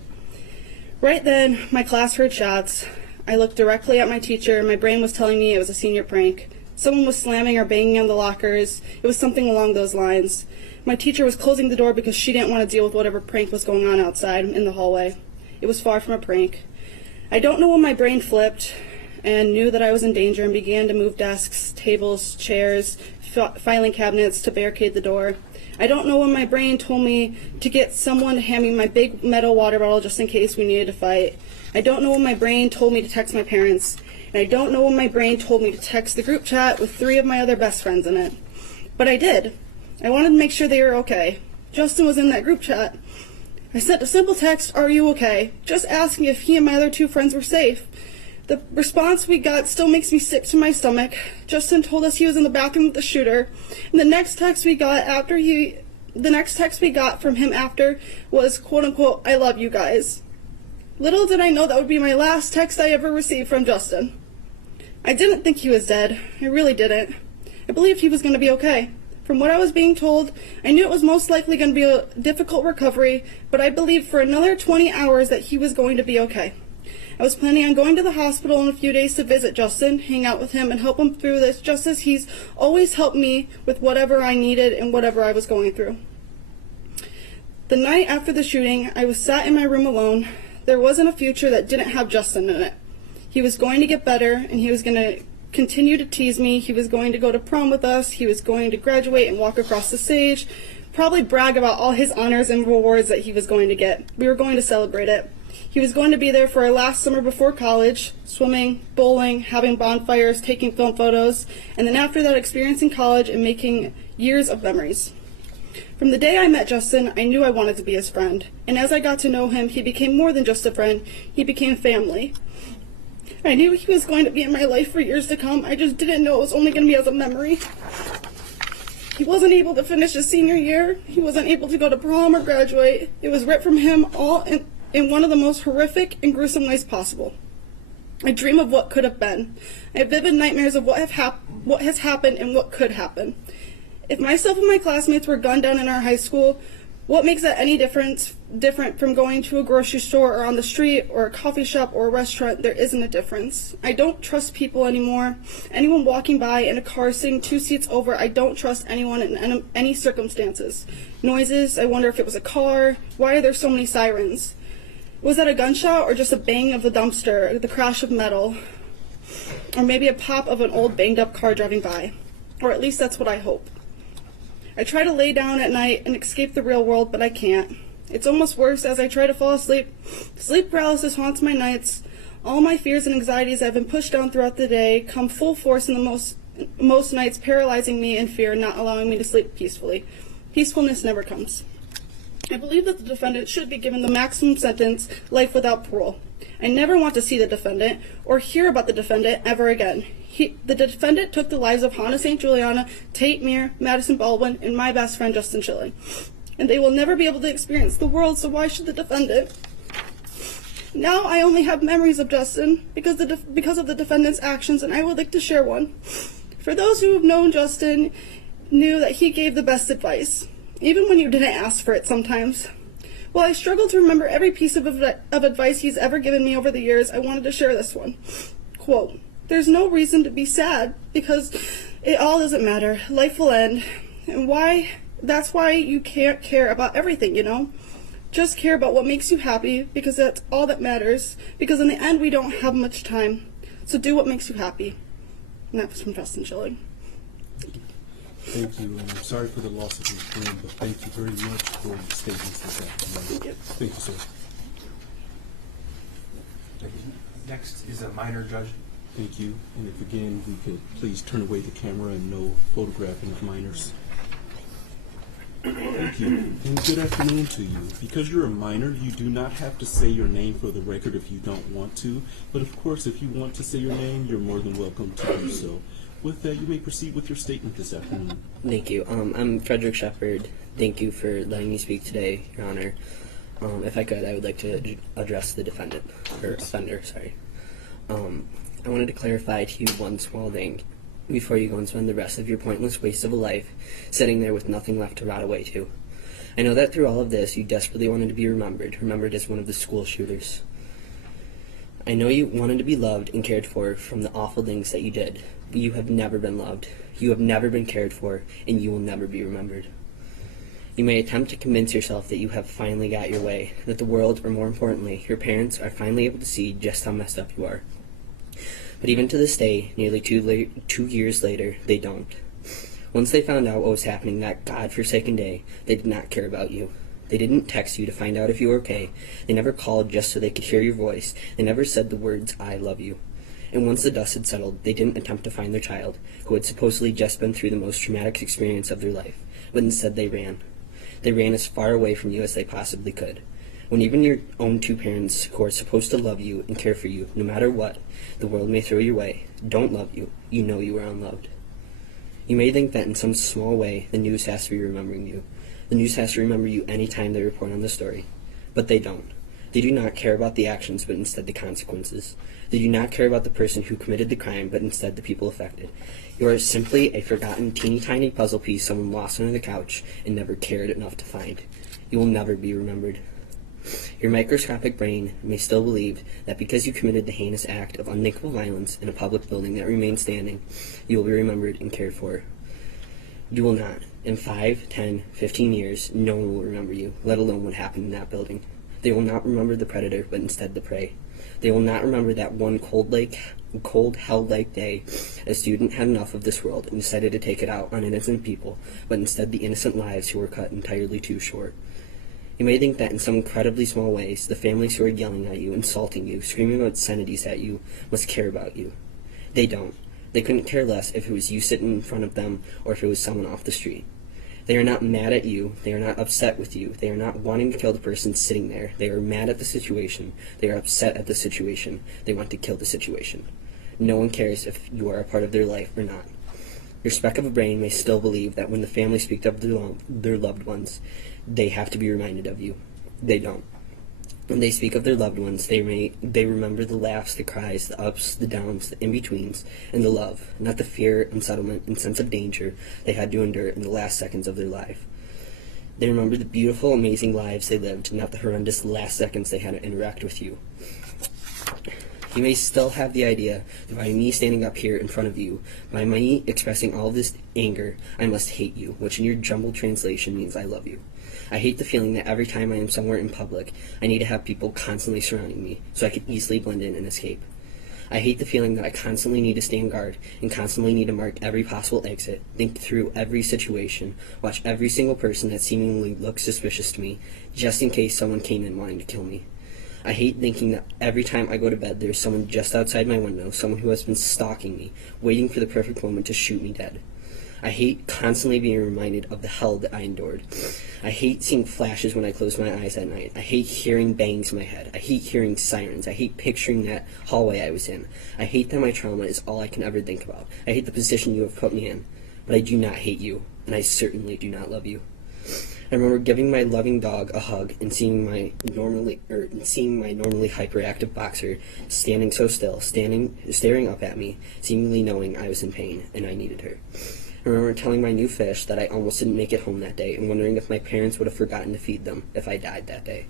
Right then, my class heard shots. I looked directly at my teacher, and my brain was telling me it was a senior prank. Someone was slamming or banging on the lockers. It was something along those lines. My teacher was closing the door because she didn't want to deal with whatever prank was going on outside in the hallway. It was far from a prank. I don't know when my brain flipped and knew that I was in danger and began to move desks, tables, chairs, filing cabinets to barricade the door. I don't know when my brain told me to get someone to hand me my big metal water bottle just in case we needed to fight. I don't know when my brain told me to text my parents. And I don't know when my brain told me to text the group chat with 3 of my other best friends in it. But I did. I wanted to make sure they were okay. Justin was in that group chat. I sent a simple text, "Are you okay?" just asking if he and my other 2 friends were safe. The response we got still makes me sick to my stomach. Justin told us he was in the bathroom with the shooter, and the next text we got from him after was, quote unquote, "I love you guys." Little did I know that would be my last text I ever received from Justin. I didn't think he was dead. I really didn't. I believed he was going to be okay. From what I was being told, I knew it was most likely going to be a difficult recovery, but I believed for another 20 hours that he was going to be okay. I was planning on going to the hospital in a few days to visit Justin, hang out with him, and help him through this, just as he's always helped me with whatever I needed and whatever I was going through. The night after the shooting, I was sat in my room alone. There wasn't a future that didn't have Justin in it. He was going to get better, and he was going to continue to tease me. He was going to go to prom with us. He was going to graduate and walk across the stage, probably brag about all his honors and rewards that he was going to get. We were going to celebrate it. He was going to be there for our last summer before college, swimming, bowling, having bonfires, taking film photos, and then after that experiencing college and making years of memories. From the day I met Justin, I knew I wanted to be his friend, and as I got to know him, he became more than just a friend. He became family. I knew he was going to be in my life for years to come. I just didn't know it was only going to be as a memory. He wasn't able to finish his senior year. He wasn't able to go to prom or graduate. It was ripped from him all in one of the most horrific and gruesome ways possible. I dream of what could have been. I have vivid nightmares of what has happened and what could happen. If myself and my classmates were gunned down in our high school, what makes that any different from going to a grocery store or on the street or a coffee shop or a restaurant? There isn't a difference. I don't trust people anymore. Anyone walking by in a car sitting 2 seats over, I don't trust anyone in any circumstances. Noises, I wonder if it was a car. Why are there so many sirens? Was that a gunshot or just a bang of the dumpster, the crash of metal? Or maybe a pop of an old banged up car driving by? Or at least that's what I hope. I try to lay down at night and escape the real world, but I can't. It's almost worse as I try to fall asleep. Sleep paralysis haunts my nights. All my fears and anxieties I've been pushed down throughout the day come full force in the most nights, paralyzing me in fear, not allowing me to sleep peacefully. Peacefulness never comes. I believe that the defendant should be given the maximum sentence, life without parole. I never want to see the defendant or hear about the defendant ever again. The defendant took the lives of Hannah St. Juliana, Tate Meir, Madison Baldwin, and my best friend Justin Schilling. And they will never be able to experience the world, so why should the defendant? Now I only have memories of Justin because of the defendant's actions, and I would like to share one. For those who have known Justin, knew that he gave the best advice, even when you didn't ask for it sometimes. While I struggle to remember every piece of advice he's ever given me over the years, I wanted to share this one. Quote, "There's no reason to be sad because it all doesn't matter. Life will end. And that's why you can't care about everything, you know? Just care about what makes you happy because that's all that matters. Because in the end, we don't have much time. So do what makes you happy." And that was from Justin Schilling. Thank you, and I'm sorry for the loss of your friend, but thank you very much for your statements this afternoon. Thank you, sir. Next is a minor judge. Thank you, and if again we could please turn away the camera and no photographing of minors. Thank you, and good afternoon to you. Because you're a minor, you do not have to say your name for the record if you don't want to, but of course if you want to say your name, you're more than welcome to do so. With that, you may proceed with your statement this afternoon. Thank you. I'm Frederick Shepard. Thank you for letting me speak today, Your Honor. If I could, I would like to address the defendant, or offender, sorry. I wanted to clarify to you one small thing before you go and spend the rest of your pointless waste of a life sitting there with nothing left to rot away to. I know that through all of this, you desperately wanted to be remembered as one of the school shooters. I know you wanted to be loved and cared for from the awful things that you did, but you have never been loved, you have never been cared for, and you will never be remembered. You may attempt to convince yourself that you have finally got your way, that the world, or more importantly, your parents are finally able to see just how messed up you are. But even to this day, nearly 2 years later, they don't. Once they found out what was happening that godforsaken day, they did not care about you. They didn't text you to find out if you were okay. They never called just so they could hear your voice. They never said the words, "I love you." And once the dust had settled, they didn't attempt to find their child, who had supposedly just been through the most traumatic experience of their life, but instead they ran. They ran as far away from you as they possibly could. When even your own two parents, who are supposed to love you and care for you, no matter what the world may throw your way, don't love you, you know you are unloved. You may think that in some small way the news has to be remembering you. The news has to remember you any time they report on the story. But they don't. They do not care about the actions, but instead the consequences. They do not care about the person who committed the crime, but instead the people affected. You are simply a forgotten teeny tiny puzzle piece someone lost under the couch and never cared enough to find. You will never be remembered. Your microscopic brain may still believe that because you committed the heinous act of unthinkable violence in a public building that remains standing, you will be remembered and cared for. You will not. In 5, 10, 15 years, no one will remember you, let alone what happened in that building. They will not remember the predator, but instead the prey. They will not remember that one cold, hell-like day a student had enough of this world and decided to take it out on innocent people, but instead the innocent lives who were cut entirely too short. You may think that in some incredibly small ways, the families who are yelling at you, insulting you, screaming obscenities at you, must care about you. They don't. They couldn't care less if it was you sitting in front of them or if it was someone off the street. They are not mad at you. They are not upset with you. They are not wanting to kill the person sitting there. They are mad at the situation. They are upset at the situation. They want to kill the situation. No one cares if you are a part of their life or not. Your speck of a brain may still believe that when the family speaks of their loved ones, they have to be reminded of you. They don't. When they speak of their loved ones, they remember the laughs, the cries, the ups, the downs, the in-betweens, and the love, not the fear, unsettlement, and sense of danger they had to endure in the last seconds of their life. They remember the beautiful, amazing lives they lived, not the horrendous last seconds they had to interact with you. You may still have the idea that by me standing up here in front of you, by me expressing all this anger, I must hate you, which in your jumbled translation means I love you. I hate the feeling that every time I am somewhere in public, I need to have people constantly surrounding me, so I can easily blend in and escape. I hate the feeling that I constantly need to stay on guard, and constantly need to mark every possible exit, think through every situation, watch every single person that seemingly looks suspicious to me, just in case someone came in wanting to kill me. I hate thinking that every time I go to bed, there's someone just outside my window, someone who has been stalking me, waiting for the perfect moment to shoot me dead. I hate constantly being reminded of the hell that I endured. I hate seeing flashes when I close my eyes at night. I hate hearing bangs in my head. I hate hearing sirens. I hate picturing that hallway I was in. I hate that my trauma is all I can ever think about. I hate the position you have put me in. But I do not hate you, and I certainly do not love you. I remember giving my loving dog a hug and seeing my normally hyperactive boxer standing so still, staring up at me, seemingly knowing I was in pain and I needed her. I remember telling my new fish that I almost didn't make it home that day and wondering if my parents would have forgotten to feed them if I died that day.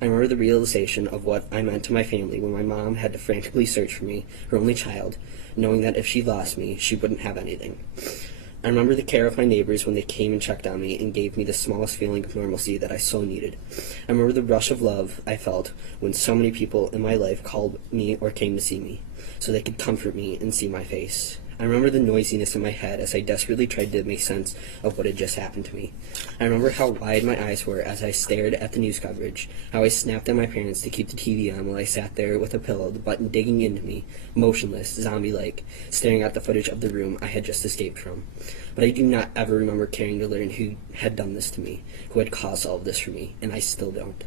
I remember the realization of what I meant to my family when my mom had to frantically search for me, her only child, knowing that if she lost me, she wouldn't have anything. I remember the care of my neighbors when they came and checked on me and gave me the smallest feeling of normalcy that I so needed. I remember the rush of love I felt when so many people in my life called me or came to see me, so they could comfort me and see my face. I remember the noisiness in my head as I desperately tried to make sense of what had just happened to me. I remember how wide my eyes were as I stared at the news coverage, how I snapped at my parents to keep the TV on while I sat there with a pillow, the button digging into me, motionless, zombie-like, staring at the footage of the room I had just escaped from. But I do not ever remember caring to learn who had done this to me, who had caused all of this for me, and I still don't.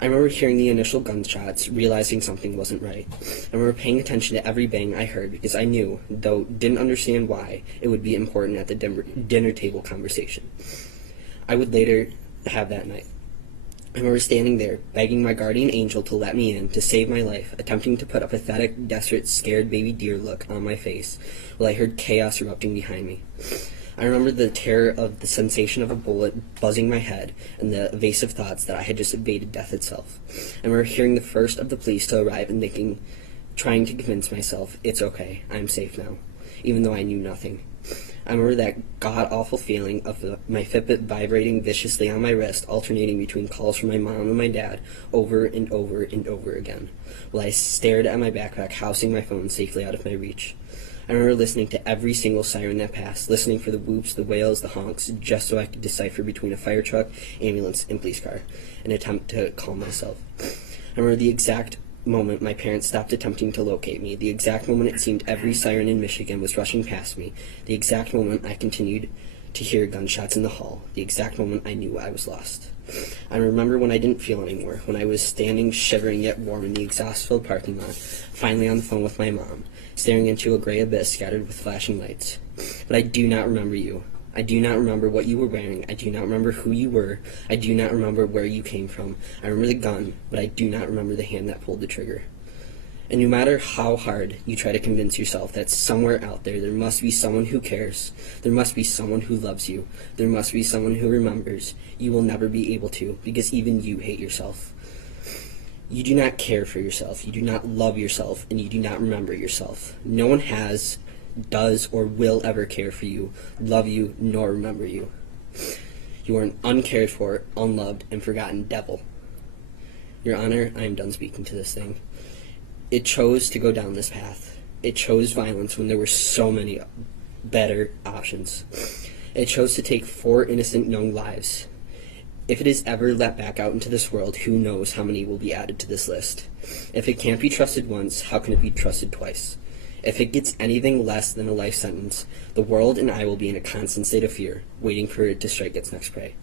I remember hearing the initial gunshots, realizing something wasn't right. I remember paying attention to every bang I heard because I knew, though didn't understand why, it would be important at the dinner table conversation I would later have that night. I remember standing there, begging my guardian angel to let me in, to save my life, attempting to put a pathetic, desperate, scared baby deer look on my face, while I heard chaos erupting behind me. I remember the terror of the sensation of a bullet buzzing my head and the evasive thoughts that I had just evaded death itself. I remember hearing the first of the police to arrive and trying to convince myself, it's okay, I'm safe now, even though I knew nothing. I remember that god-awful feeling of my Fitbit vibrating viciously on my wrist, alternating between calls from my mom and my dad over and over and over again, while I stared at my backpack, housing my phone safely out of my reach. I remember listening to every single siren that passed, listening for the whoops, the wails, the honks, just so I could decipher between a fire truck, ambulance, and police car, an attempt to calm myself. I remember the exact moment my parents stopped attempting to locate me, the exact moment it seemed every siren in Michigan was rushing past me, the exact moment I continued to hear gunshots in the hall, the exact moment I knew I was lost. I remember when I didn't feel anymore, when I was standing shivering yet warm in the exhaust-filled parking lot, finally on the phone with my mom, staring into a gray abyss scattered with flashing lights. But I do not remember you. I do not remember what you were wearing. I do not remember who you were. I do not remember where you came from. I remember the gun, but I do not remember the hand that pulled the trigger. And no matter how hard you try to convince yourself that somewhere out there must be someone who cares, there must be someone who loves you, there must be someone who remembers, you will never be able to, because even you hate yourself. You do not care for yourself, you do not love yourself, and you do not remember yourself. No one has, does, or will ever care for you, love you, nor remember you. You are an uncared for, unloved, and forgotten devil. Your Honor, I am done speaking to this thing. It chose to go down this path. It chose violence when there were so many better options. It chose to take 4 innocent young lives. If it is ever let back out into this world, who knows how many will be added to this list. If it can't be trusted once, how can it be trusted twice? If it gets anything less than a life sentence, the world and I will be in a constant state of fear, waiting for it to strike its next prey.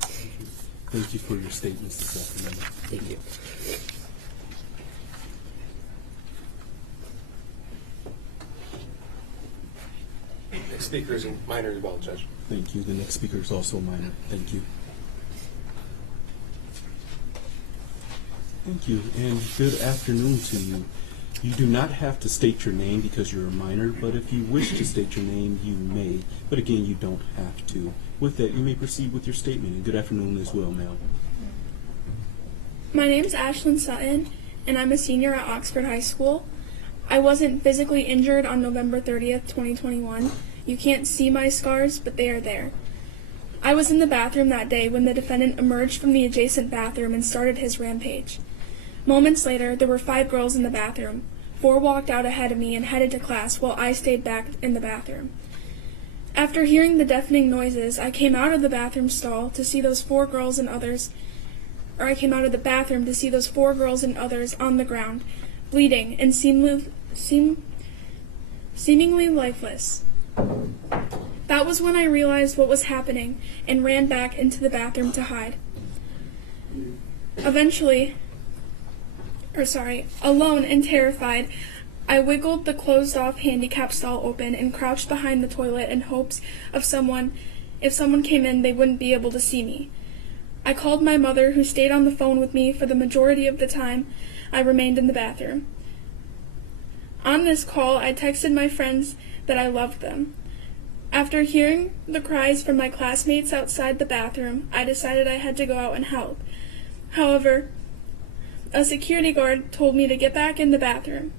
Thank you for your statements this afternoon. Thank you. Next speaker is a minor as well, Judge. Thank you. The next speaker is also a minor. Thank you. Thank you, and good afternoon to you. You do not have to state your name because you're a minor, but if you wish to state your name, you may. But again, you don't have to. With that, you may proceed with your statement, and good afternoon as well, ma'am. My name's Ashlyn Sutton, and I'm a senior at Oxford High School. I wasn't physically injured on November 30th, 2021. You can't see my scars, but they are there. I was in the bathroom that day when the defendant emerged from the adjacent bathroom and started his rampage. Moments later, there were 5 girls in the bathroom. 4 walked out ahead of me and headed to class while I stayed back in the bathroom. After hearing the deafening noises, I came out of the bathroom stall to see those 4 girls and others, or I came out of the bathroom to see those 4 girls and others on the ground, bleeding and seemingly lifeless. That was when I realized what was happening and ran back into the bathroom to hide. Alone and terrified, I wiggled the closed-off handicap stall open and crouched behind the toilet in hopes of if someone came in, they wouldn't be able to see me. I called my mother, who stayed on the phone with me for the majority of the time I remained in the bathroom. On this call, I texted my friends that I loved them. After hearing the cries from my classmates outside the bathroom, I decided I had to go out and help. However, a security guard told me to get back in the bathroom.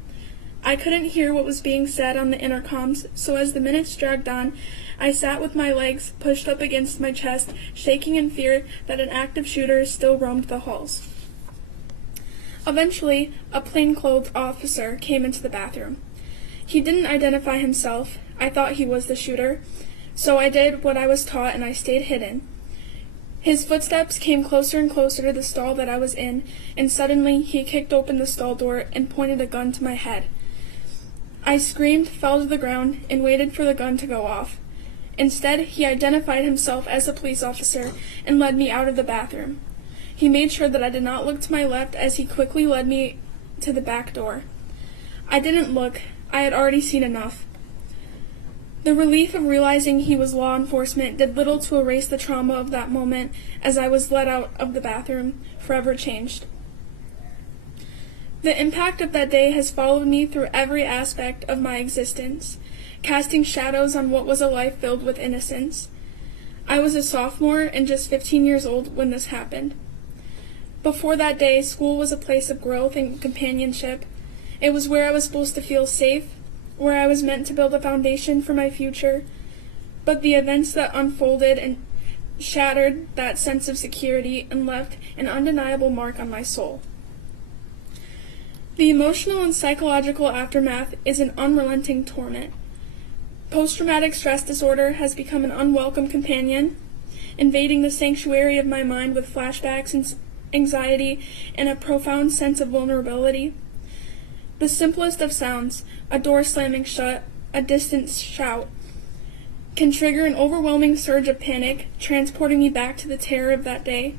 I couldn't hear what was being said on the intercoms, so as the minutes dragged on, I sat with my legs pushed up against my chest, shaking in fear that an active shooter still roamed the halls. Eventually, a plainclothes officer came into the bathroom. He didn't identify himself. I thought he was the shooter, so I did what I was taught and I stayed hidden. His footsteps came closer and closer to the stall that I was in, and suddenly he kicked open the stall door and pointed a gun to my head. I screamed, fell to the ground, and waited for the gun to go off. Instead, he identified himself as a police officer and led me out of the bathroom. He made sure that I did not look to my left as he quickly led me to the back door. I didn't look. I had already seen enough. The relief of realizing he was law enforcement did little to erase the trauma of that moment as I was let out of the bathroom, forever changed. The impact of that day has followed me through every aspect of my existence, casting shadows on what was a life filled with innocence. I was a sophomore and just 15 years old when this happened. Before that day, school was a place of growth and companionship. It was where I was supposed to feel safe, where I was meant to build a foundation for my future. But the events that unfolded and shattered that sense of security and left an undeniable mark on my soul. The emotional and psychological aftermath is an unrelenting torment. Post-traumatic stress disorder has become an unwelcome companion, invading the sanctuary of my mind with flashbacks and anxiety and a profound sense of vulnerability. The simplest of sounds, a door slamming shut, a distant shout, can trigger an overwhelming surge of panic, transporting me back to the terror of that day.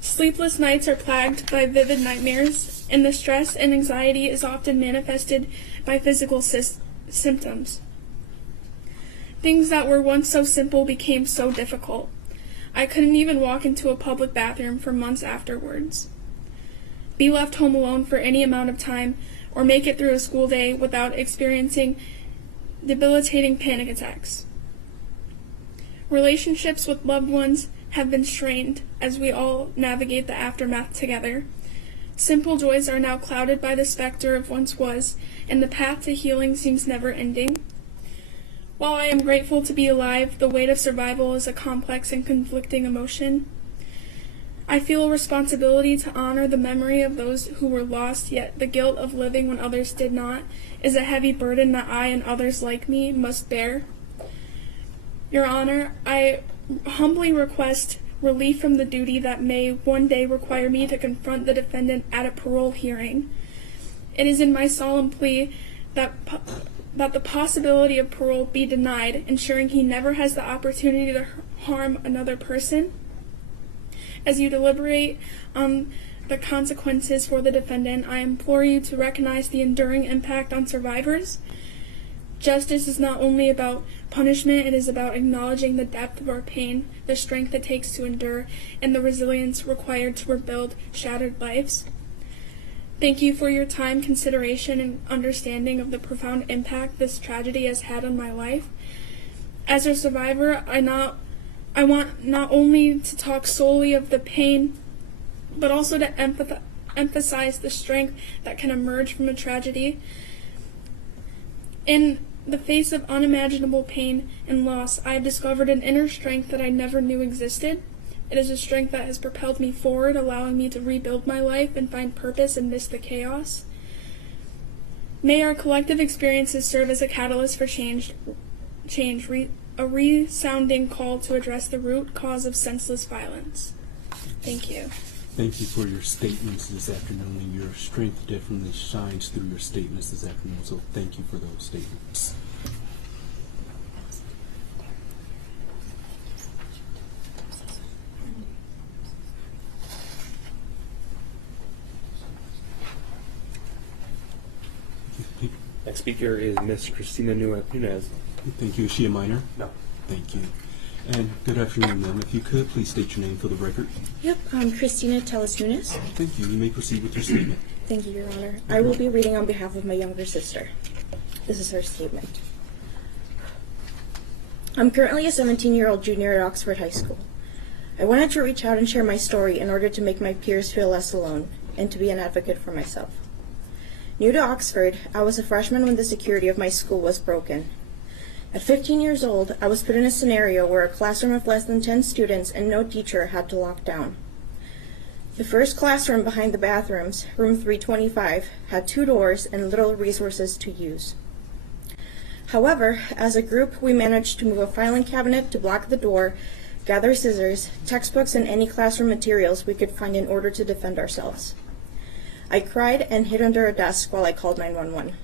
Sleepless nights are plagued by vivid nightmares, and the stress and anxiety is often manifested by physical symptoms. Things that were once so simple became so difficult. I couldn't even walk into a public bathroom for months afterwards. Be left home alone for any amount of time, or make it through a school day without experiencing debilitating panic attacks. Relationships with loved ones have been strained as we all navigate the aftermath together. Simple joys are now clouded by the specter of once was, and the path to healing seems never ending. While I am grateful to be alive, the weight of survival is a complex and conflicting emotion. I feel a responsibility to honor the memory of those who were lost, yet the guilt of living when others did not is a heavy burden that I and others like me must bear. Your Honor, I humbly request relief from the duty that may one day require me to confront the defendant at a parole hearing. It is in my solemn plea that the possibility of parole be denied, ensuring he never has the opportunity to harm another person. As you deliberate on the consequences for the defendant, I implore you to recognize the enduring impact on survivors. Justice is not only about punishment, it is about acknowledging the depth of our pain, the strength it takes to endure, and the resilience required to rebuild shattered lives. Thank you for your time, consideration, and understanding of the profound impact this tragedy has had on my life. As a survivor, I want not only to talk solely of the pain, but also to emphasize the strength that can emerge from a tragedy. In the face of unimaginable pain and loss, I have discovered an inner strength that I never knew existed. It is a strength that has propelled me forward, allowing me to rebuild my life and find purpose amidst the chaos. May our collective experiences serve as a catalyst for change, a resounding call to address the root cause of senseless violence. Thank you. Thank you for your statements this afternoon, and your strength definitely shines through your statements this afternoon, so thank you for those statements. Next speaker is Miss Christina Nunez. Thank you. Is she a minor? No. Thank you. And good afternoon, ma'am. If you could, please state your name for the record. Yep, I'm Christina Teles-Nunes. Thank you. You may proceed with your statement. Thank you, Your Honor. I will be reading on behalf of my younger sister. This is her statement. I'm currently a 17-year-old junior at Oxford High School. I wanted to reach out and share my story in order to make my peers feel less alone and to be an advocate for myself. New to Oxford, I was a freshman when the security of my school was broken. At 15 years old, I was put in a scenario where a classroom of less than 10 students and no teacher had to lock down. The first classroom behind the bathrooms, room 325, had 2 doors and little resources to use. However, as a group, we managed to move a filing cabinet to block the door, gather scissors, textbooks, and any classroom materials we could find in order to defend ourselves. I cried and hid under a desk while I called 911.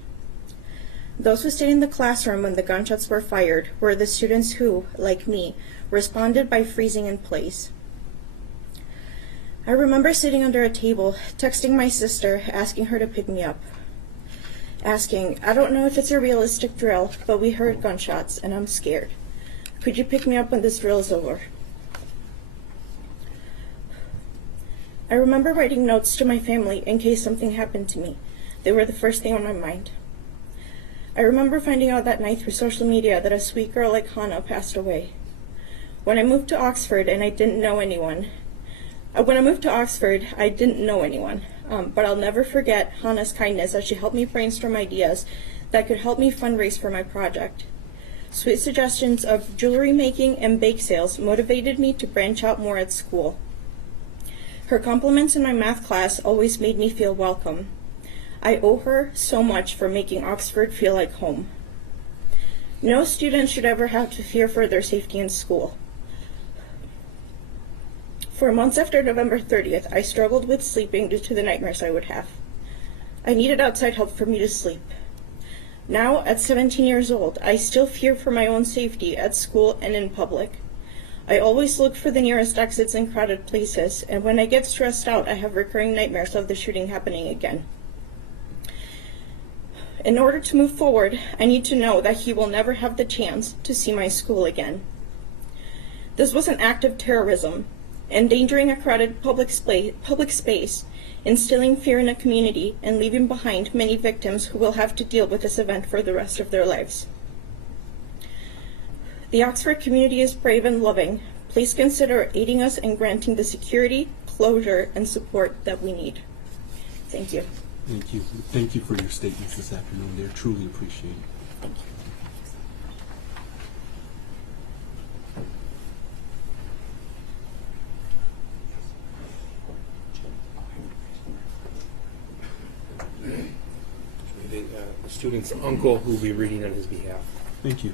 Those who stayed in the classroom when the gunshots were fired were the students who, like me, responded by freezing in place. I remember sitting under a table, texting my sister, asking her to pick me up. Asking, I don't know if it's a realistic drill, but we heard gunshots and I'm scared. Could you pick me up when this drill is over? I remember writing notes to my family in case something happened to me. They were the first thing on my mind. I remember finding out that night through social media that a sweet girl like Hannah passed away. When I moved to Oxford, I didn't know anyone, but I'll never forget Hannah's kindness as she helped me brainstorm ideas that could help me fundraise for my project. Sweet suggestions of jewelry making and bake sales motivated me to branch out more at school. Her compliments in my math class always made me feel welcome. I owe her so much for making Oxford feel like home. No student should ever have to fear for their safety in school. For months after November 30th, I struggled with sleeping due to the nightmares I would have. I needed outside help for me to sleep. Now, at 17 years old, I still fear for my own safety at school and in public. I always look for the nearest exits in crowded places, and when I get stressed out, I have recurring nightmares of the shooting happening again. In order to move forward, I need to know that he will never have the chance to see my school again. This was an act of terrorism, endangering a crowded public space, instilling fear in a community, and leaving behind many victims who will have to deal with this event for the rest of their lives. The Oxford community is brave and loving. Please consider aiding us in granting the security, closure, and support that we need. Thank you. Thank you. Thank you for your statements this afternoon. They're truly appreciated. Thank you. The student's uncle who will be reading on his behalf. Thank you.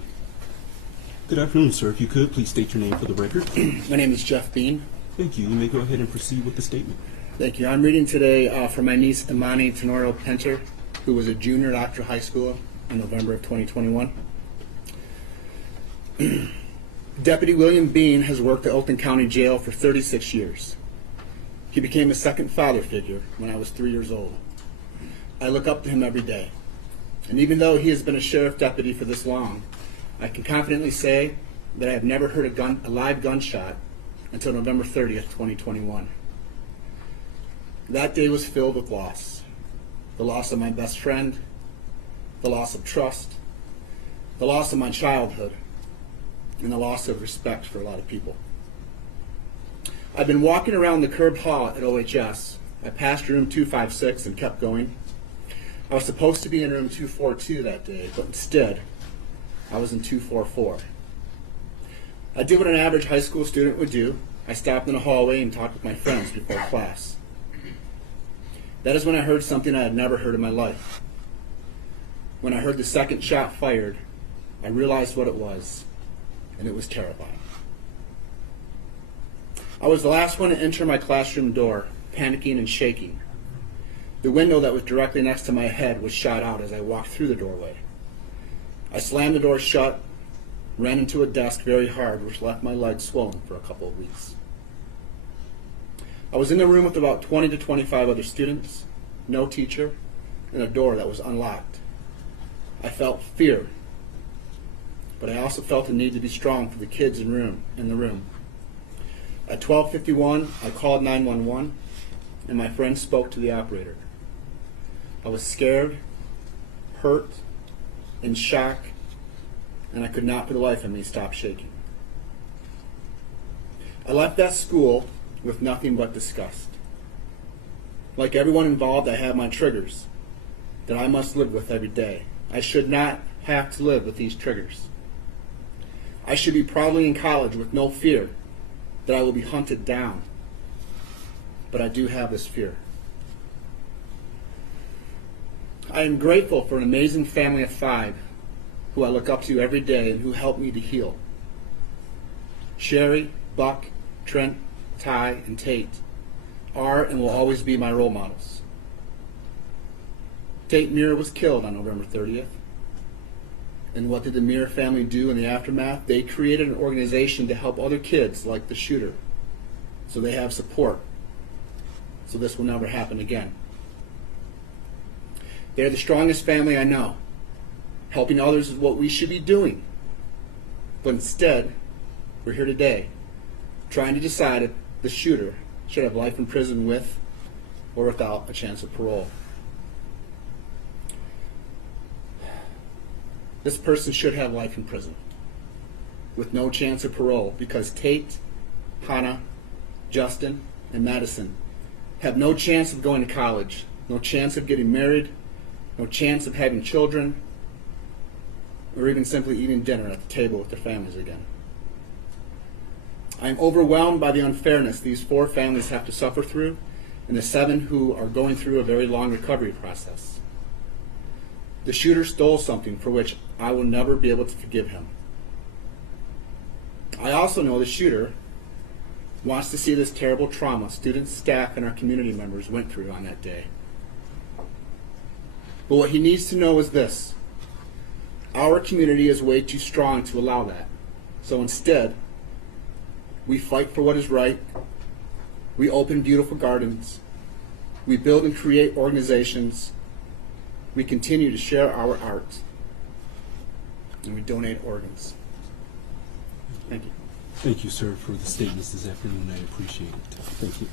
Good afternoon, sir. If you could, please state your name for the record. My name is Jeff Bean. Thank you. You may go ahead and proceed with the statement. Thank you. I'm reading today for my niece, Imani Tenorio Penter, who was a junior at Oxford High School in November of 2021. Deputy William Bean has worked at Oakland County Jail for 36 years. He became a second father figure when I was 3 years old. I look up to him every day. And even though he has been a sheriff deputy for this long, I can confidently say that I have never heard a live gunshot until November 30th, 2021. That day was filled with loss. The loss of my best friend, the loss of trust, the loss of my childhood, and the loss of respect for a lot of people. I've been walking around the curb hall at OHS. I passed room 256 and kept going. I was supposed to be in room 242 that day, but instead, I was in 244. I did what an average high school student would do. I stopped in the hallway and talked with my friends before class. That is when I heard something I had never heard in my life. When I heard the second shot fired, I realized what it was, and it was terrifying. I was the last one to enter my classroom door, panicking and shaking. The window that was directly next to my head was shot out as I walked through the doorway. I slammed the door shut, ran into a desk very hard, which left my legs swollen for a couple of weeks. I was in the room with about 20 to 25 other students, no teacher, and a door that was unlocked. I felt fear, but I also felt the need to be strong for the kids in the room. At 12:51, I called 911, and my friend spoke to the operator. I was scared, hurt, in shock, and I could not for the life of me stop shaking. I left that school with nothing but disgust. Like everyone involved, I have my triggers that I must live with every day. I should not have to live with these triggers. I should be proudly in college with no fear that I will be hunted down. But I do have this fear. I am grateful for an amazing family of 5 who I look up to every day and who help me to heal. Sherry, Buck, Trent, Ty, and Tate are and will always be my role models. Tate Muir was killed on November 30th. And what did the Muir family do in the aftermath? They created an organization to help other kids like the shooter, so they have support, so this will never happen again. They're the strongest family I know. Helping others is what we should be doing. But instead, we're here today trying to decide if the shooter should have life in prison with or without a chance of parole. This person should have life in prison with no chance of parole because Tate, Hannah, Justin, and Madison have no chance of going to college, no chance of getting married, no chance of having children, or even simply eating dinner at the table with their families again. I am overwhelmed by the unfairness these 4 families have to suffer through and the 7 who are going through a very long recovery process. The shooter stole something for which I will never be able to forgive him. I also know the shooter wants to see this terrible trauma students, staff, and our community members went through on that day. But what he needs to know is this: Our community is way too strong to allow that. So instead, we fight for what is right. We open beautiful gardens. We build and create organizations. We continue to share our art. And we donate organs. Thank you. Thank you, sir, for the statements this afternoon. I appreciate it. Thank you.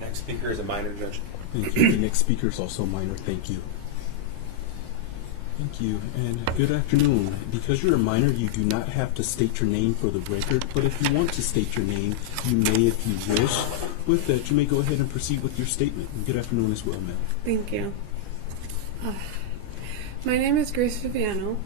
Next speaker is a minor, Judge. Thank you. The next speaker is also minor. Thank you. Thank you, and good afternoon. Because you're a minor, you do not have to state your name for the record, but if you want to state your name, you may if you wish. With that, you may go ahead and proceed with your statement. And good afternoon as well, ma'am. Thank you. My name is Grace Viviano.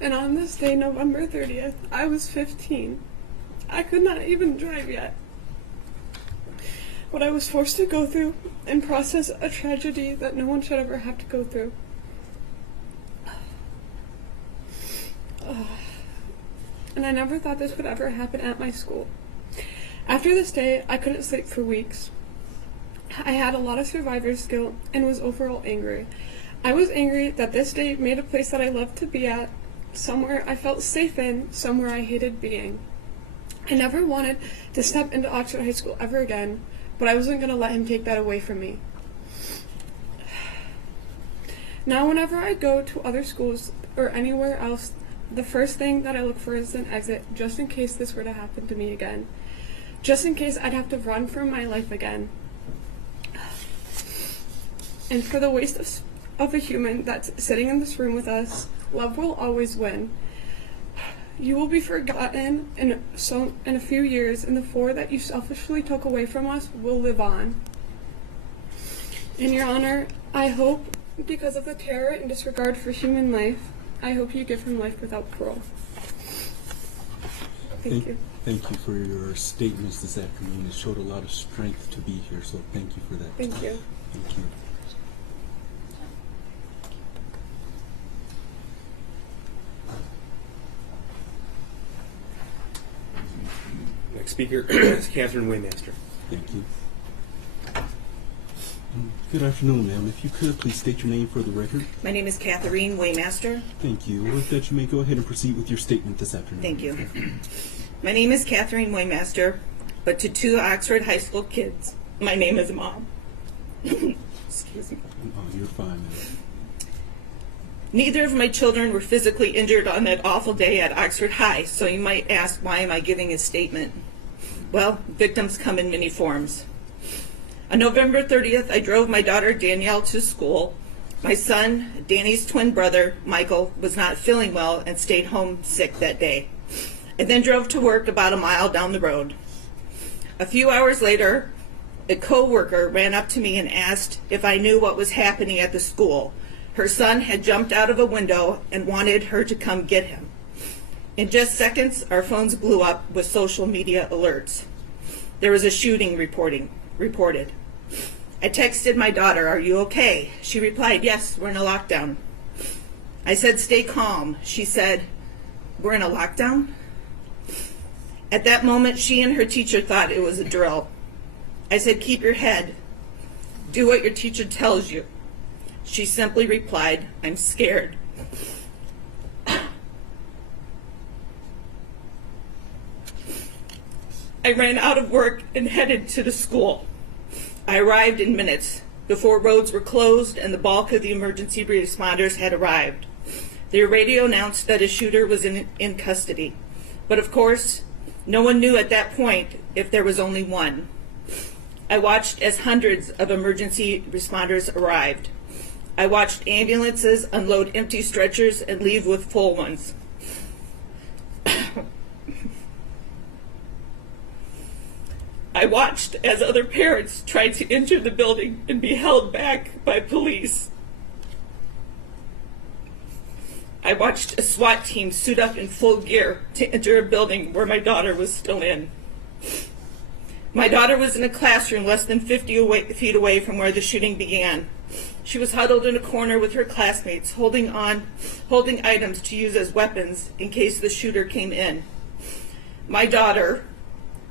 And on this day, November 30th, I was 15. I could not even drive yet. What I was forced to go through and process a tragedy that no one should ever have to go through. And I never thought this would ever happen at my school. After this day, I couldn't sleep for weeks. I had a lot of survivor's guilt and was overall angry. I was angry that this day made a place that I loved to be at, somewhere I felt safe in, somewhere I hated being. I never wanted to step into Oxford High School ever again, but I wasn't going to let him take that away from me. Now whenever I go to other schools or anywhere else, the first thing that I look for is an exit, just in case this were to happen to me again. Just in case I'd have to run for my life again. And for the waste of a human that's sitting in this room with us, love will always win. You will be forgotten in a few years, and the 4 that you selfishly took away from us will live on. In your honor, I hope, because of the terror and disregard for human life, I hope you give him life without parole. Thank you. Thank you for your statements this afternoon. It showed a lot of strength to be here, so thank you for that. Thank you. Thank you. Next speaker is Catherine Waymaster. Thank you. Good afternoon, ma'am. If you could, please state your name for the record. My name is Catherine Waymaster. Thank you. With that, you may go ahead and proceed with your statement this afternoon. Thank you. My name is Catherine Waymaster, but to 2 Oxford High School kids, my name is Mom. Excuse me. Oh, you're fine, ma'am. Neither of my children were physically injured on that awful day at Oxford High, so you might ask, why am I giving a statement? Well, victims come in many forms. On November 30th, I drove my daughter Danielle to school. My son, Danny's twin brother, Michael, was not feeling well and stayed home sick that day. I then drove to work about a mile down the road. A few hours later, a co-worker ran up to me and asked if I knew what was happening at the school. Her son had jumped out of a window and wanted her to come get him. In just seconds, our phones blew up with social media alerts. There was a shooting reported. I texted my daughter, "Are you okay?" She replied, "Yes, we're in a lockdown." I said, "Stay calm." She said, "We're in a lockdown?" At that moment, she and her teacher thought it was a drill. I said, "Keep your head. Do what your teacher tells you." She simply replied, "I'm scared." I ran out of work and headed to the school. I arrived in minutes before roads were closed and the bulk of the emergency responders had arrived. The radio announced that a shooter was in custody. But of course, no one knew at that point if there was only one. I watched as hundreds of emergency responders arrived. I watched ambulances unload empty stretchers and leave with full ones. I watched as other parents tried to enter the building and be held back by police. I watched a SWAT team suit up in full gear to enter a building where my daughter was still in. My daughter was in a classroom less than 50 feet away from where the shooting began. She was huddled in a corner with her classmates, holding items to use as weapons in case the shooter came in. My daughter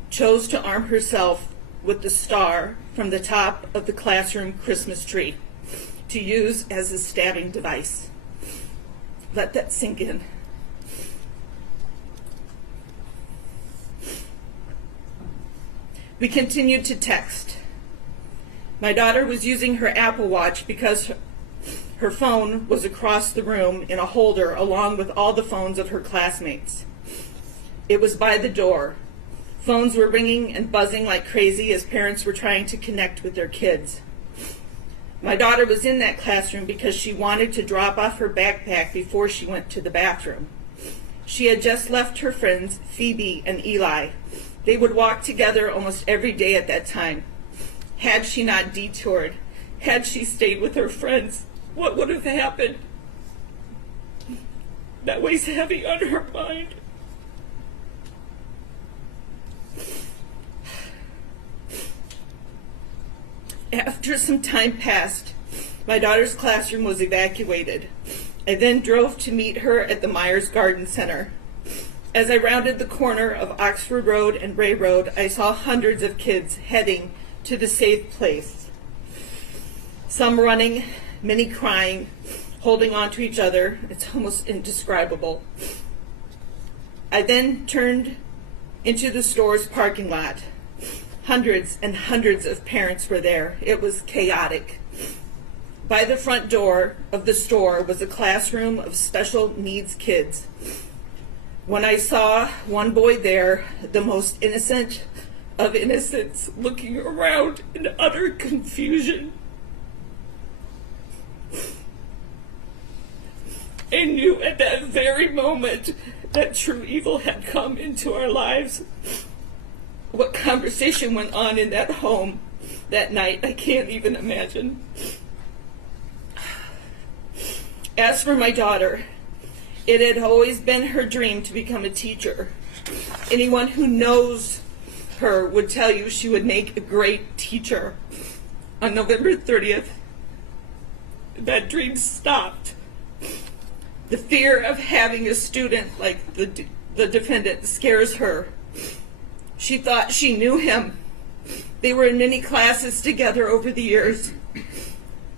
chose to arm herself with the star from the top of the classroom Christmas tree to use as a stabbing device. Let that sink in. We continued to text. My daughter was using her Apple Watch because her phone was across the room in a holder along with all the phones of her classmates. It was by the door. Phones were ringing and buzzing like crazy as parents were trying to connect with their kids. My daughter was in that classroom because she wanted to drop off her backpack before she went to the bathroom. She had just left her friends, Phoebe and Eli. They would walk together almost every day at that time. Had she not detoured, had she stayed with her friends, what would have happened? That weighs heavy on her mind. After some time passed, my daughter's classroom was evacuated. I then drove to meet her at the Myers Garden Center. As I rounded the corner of Oxford Road and Ray Road, I saw hundreds of kids heading to the safe place. Some running, many crying, holding on to each other. It's almost indescribable. I then turned into the store's parking lot. Hundreds and hundreds of parents were there. It was chaotic. By the front door of the store was a classroom of special needs kids. When I saw one boy there, the most innocent of innocents, looking around in utter confusion, I knew at that very moment that true evil had come into our lives. What conversation went on in that home that night, I can't even imagine. As for my daughter, it had always been her dream to become a teacher. Anyone who knows her would tell you she would make a great teacher. On November 30th, that dream stopped. The fear of having a student like the defendant scares her. She thought she knew him. They were in many classes together over the years.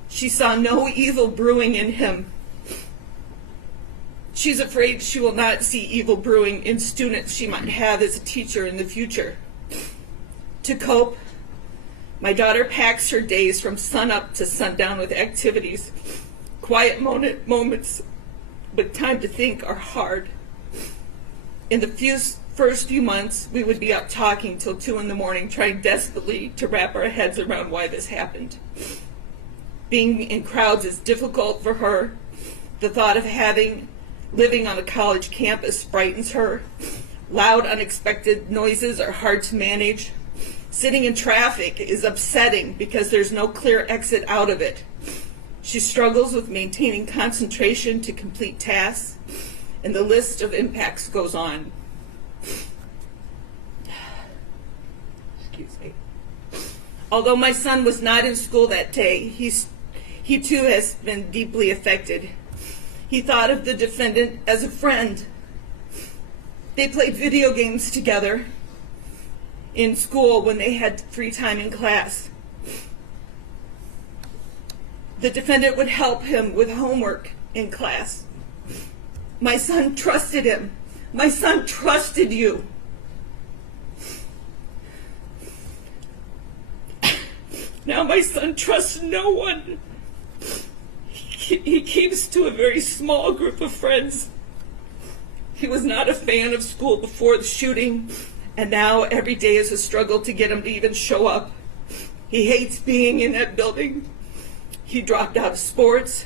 She saw no evil brewing in him. She's afraid she will not see evil brewing in students she might have as a teacher in the future. To cope, my daughter packs her days from sunup to sundown with activities. Quiet moments with time to think are hard. In the first few months, we would be up talking till 2 a.m, trying desperately to wrap our heads around why this happened. Being in crowds is difficult for her. The thought of living on a college campus frightens her. Loud, unexpected noises are hard to manage. Sitting in traffic is upsetting because there's no clear exit out of it. She struggles with maintaining concentration to complete tasks, and the list of impacts goes on. Excuse me. Although my son was not in school that day, he too has been deeply affected. He thought of the defendant as a friend. They played video games together in school when they had free time in class. The defendant would help him with homework in class. My son trusted him. My son trusted you. Now my son trusts no one. He keeps to a very small group of friends. He was not a fan of school before the shooting, and now every day is a struggle to get him to even show up. He hates being in that building. He dropped out of sports,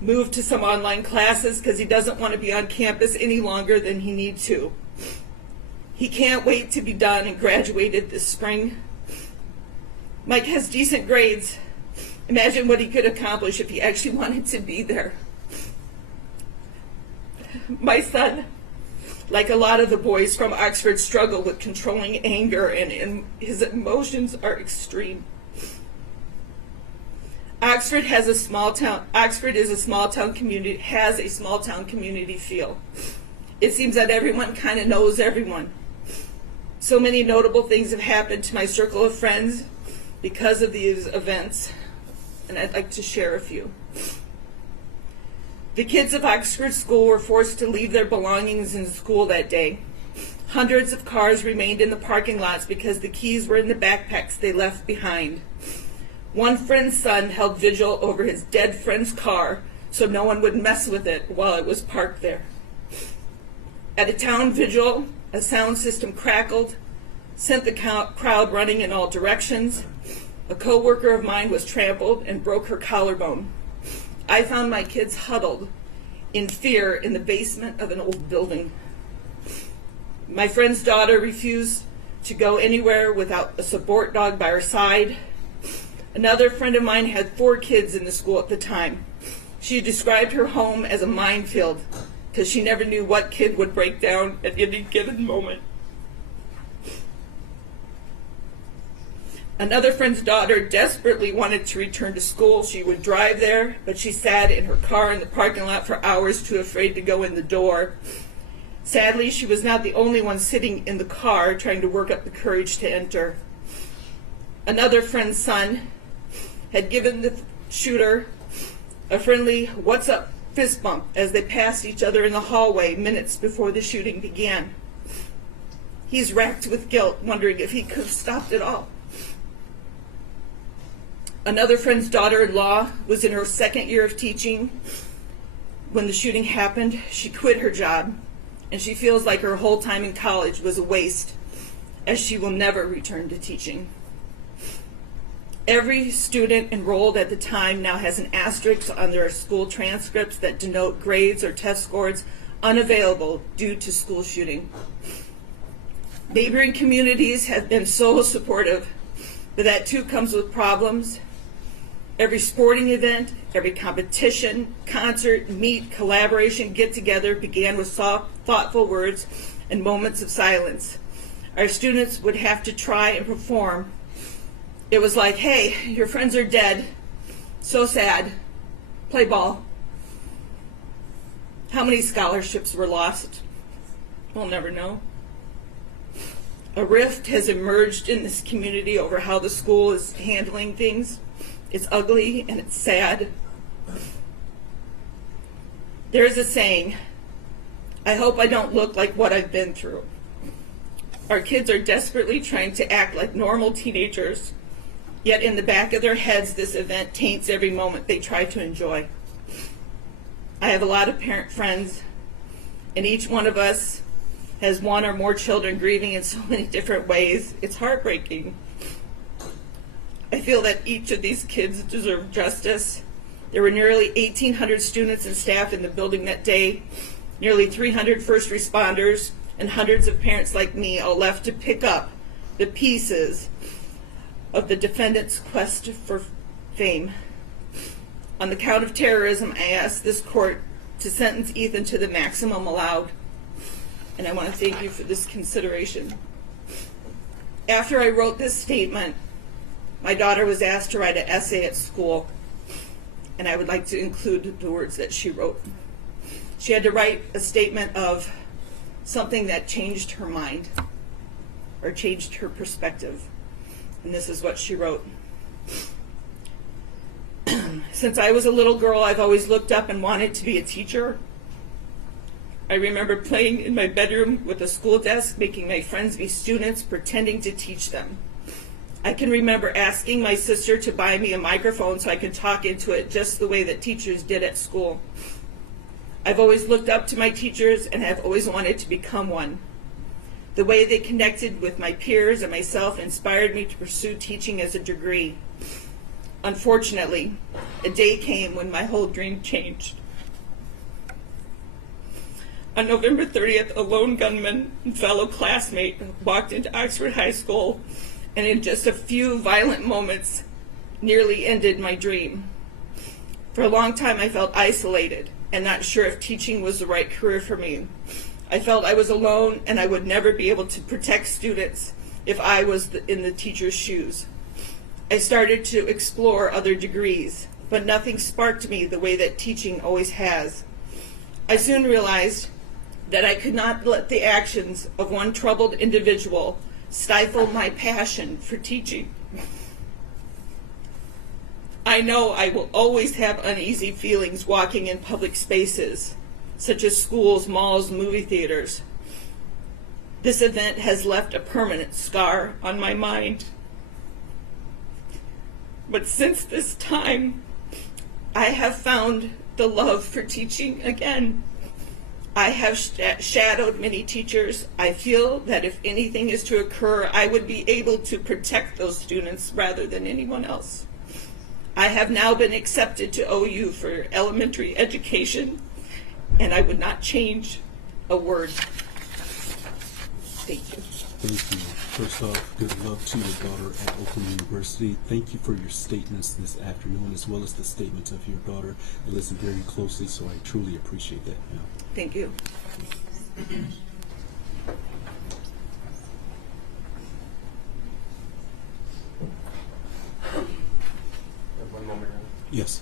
moved to some online classes because he doesn't want to be on campus any longer than he needs to. He can't wait to be done and graduated this spring. Mike has decent grades. Imagine what he could accomplish if he actually wanted to be there. My son Like a lot of the boys from Oxford struggle with controlling anger, and his emotions are extreme. Oxford is a small town community, has a small town community feel. It seems that everyone kind of knows everyone. So many notable things have happened to my circle of friends because of these events, and I'd like to share a few. The kids of Oxford School were forced to leave their belongings in school that day. Hundreds of cars remained in the parking lots because the keys were in the backpacks they left behind. One friend's son held vigil over his dead friend's car so no one would mess with it while it was parked there. At a town vigil, a sound system crackled, sent the crowd running in all directions. A co-worker of mine was trampled and broke her collarbone. I found my kids huddled in fear in the basement of an old building. My friend's daughter refused to go anywhere without a support dog by her side. Another friend of mine had 4 kids in the school at the time. She described her home as a minefield because she never knew what kid would break down at any given moment. Another friend's daughter desperately wanted to return to school. She would drive there, but she sat in her car in the parking lot for hours, too afraid to go in the door. Sadly, she was not the only one sitting in the car trying to work up the courage to enter. Another friend's son had given the shooter a friendly "what's up" fist bump as they passed each other in the hallway minutes before the shooting began. He's racked with guilt, wondering if he could have stopped it all. Another friend's daughter-in-law was in her 2nd year of teaching when the shooting happened. She quit her job, and she feels like her whole time in college was a waste, as she will never return to teaching. Every student enrolled at the time now has an asterisk on their school transcripts that denote grades or test scores unavailable due to school shooting. Neighboring communities have been so supportive, but that too comes with problems. Every sporting event, every competition, concert, meet, collaboration, get-together began with soft, thoughtful words and moments of silence. Our students would have to try and perform. It was like, "Hey, your friends are dead. So sad. Play ball." How many scholarships were lost? We'll never know. A rift has emerged in this community over how the school is handling things. It's ugly and it's sad. There's a saying, "I hope I don't look like what I've been through." Our kids are desperately trying to act like normal teenagers, yet in the back of their heads, this event taints every moment they try to enjoy. I have a lot of parent friends, and each one of us has one or more children grieving in so many different ways. It's heartbreaking. I feel that each of these kids deserve justice. There were nearly 1,800 students and staff in the building that day, nearly 300 first responders, and hundreds of parents like me all left to pick up the pieces of the defendant's quest for fame. On the count of terrorism, I ask this court to sentence Ethan to the maximum allowed, and I want to thank you for this consideration. After I wrote this statement, my daughter was asked to write an essay at school, and I would like to include the words that she wrote. She had to write a statement of something that changed her mind or changed her perspective, and this is what she wrote. "Since I was a little girl, I've always looked up and wanted to be a teacher. I remember playing in my bedroom with a school desk, making my friends be students, pretending to teach them. I can remember asking my sister to buy me a microphone so I could talk into it just the way that teachers did at school. I've always looked up to my teachers and have always wanted to become one. The way they connected with my peers and myself inspired me to pursue teaching as a degree. Unfortunately, a day came when my whole dream changed. On November 30th, a lone gunman and fellow classmate walked into Oxford High School, and in just a few violent moments, nearly ended my dream. For a long time, I felt isolated and not sure if teaching was the right career for me. I felt I was alone and I would never be able to protect students if I was in the teacher's shoes. I started to explore other degrees, but nothing sparked me the way that teaching always has. I soon realized that I could not let the actions of one troubled individual stifle my passion for teaching. I know I will always have uneasy feelings walking in public spaces, such as schools, malls, movie theaters. This event has left a permanent scar on my mind. But since this time, I have found the love for teaching again. I have shadowed many teachers. I feel that if anything is to occur, I would be able to protect those students rather than anyone else. I have now been accepted to OU for elementary education, and I would not change a word. Thank you. Thank you. First off, good luck to your daughter at Oakland University. Thank you for your statements this afternoon, as well as the statements of your daughter. I listened very closely, so I truly appreciate that. Yeah. Thank you. One moment. Yes.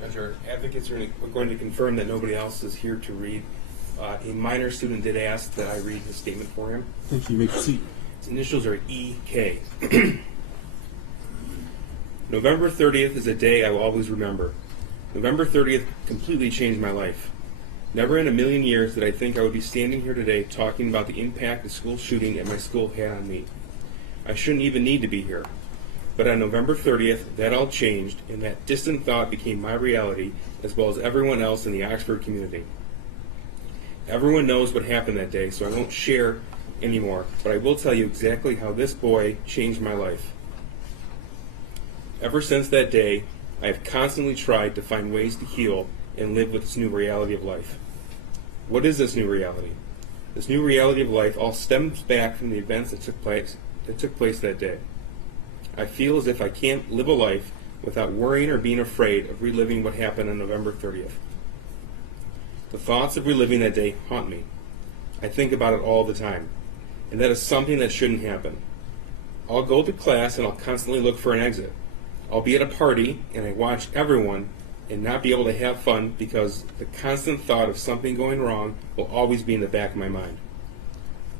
Judge, our advocates are going to confirm that nobody else is here to read. A minor student did ask that I read his statement for him. Thank you. You may proceed. His initials are EK. November 30th is a day I will always remember. November 30th completely changed my life. Never in a million years did I think I would be standing here today talking about the impact the school shooting at my school had on me. I shouldn't even need to be here. But on November 30th, that all changed, and that distant thought became my reality, as well as everyone else in the Oxford community. Everyone knows what happened that day, so I won't share anymore, but I will tell you exactly how this boy changed my life. Ever since that day, I have constantly tried to find ways to heal and live with this new reality of life. What is this new reality? This new reality of life all stems back from the events that took place that day. I feel as if I can't live a life without worrying or being afraid of reliving what happened on November 30th. The thoughts of reliving that day haunt me. I think about it all the time, and that is something that shouldn't happen. I'll go to class and I'll constantly look for an exit. I'll be at a party and I watch everyone and not be able to have fun because the constant thought of something going wrong will always be in the back of my mind.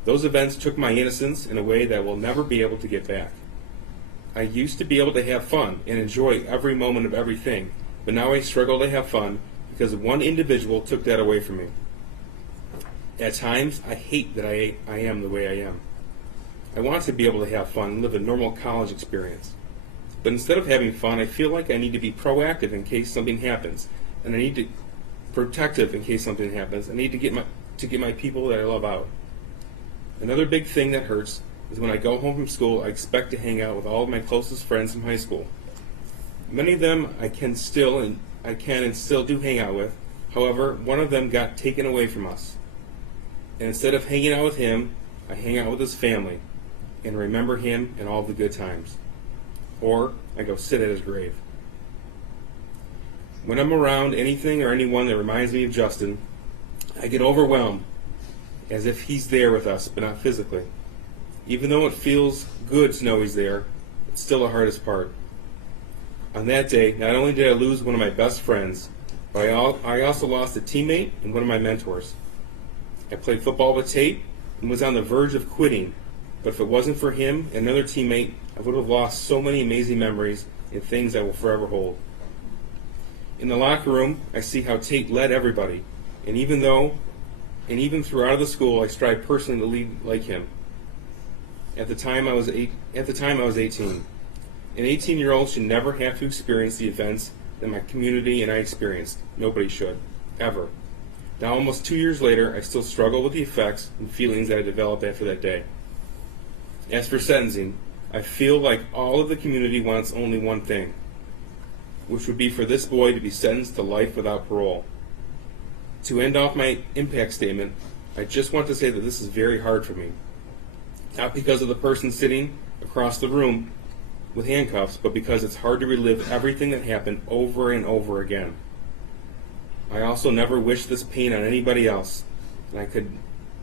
Those events took my innocence in a way that I will never be able to get back. I used to be able to have fun and enjoy every moment of everything, but now I struggle to have fun because one individual took that away from me. At times, I hate that I am the way I am. I want to be able to have fun and live a normal college experience. But instead of having fun, I feel like I need to be proactive in case something happens, and I need to be protective in case something happens. I need to get my people that I love out. Another big thing that hurts is when I go home from school, I expect to hang out with all of my closest friends from high school. Many of them I can and still do hang out with. However, one of them got taken away from us. And instead of hanging out with him, I hang out with his family and remember him and all the good times. Or I go sit at his grave. When I'm around anything or anyone that reminds me of Justin, I get overwhelmed, as if he's there with us, but not physically. Even though it feels good to know he's there, it's still the hardest part. On that day, not only did I lose one of my best friends, but I also lost a teammate and one of my mentors. I played football with Tate and was on the verge of quitting, but if it wasn't for him and another teammate, I would have lost so many amazing memories and things I will forever hold. In the locker room, I see how Tate led everybody, and even throughout the school, I strive personally to lead like him. At the time, I was 18. An 18-year-old should never have to experience the events that my community and I experienced. Nobody should, ever. Now, almost 2 years later, I still struggle with the effects and feelings that I developed after that day. As for sentencing, I feel like all of the community wants only one thing, which would be for this boy to be sentenced to life without parole. To end off my impact statement, I just want to say that this is very hard for me. Not because of the person sitting across the room with handcuffs, but because it's hard to relive everything that happened over and over again. I also never wish this pain on anybody else, and I could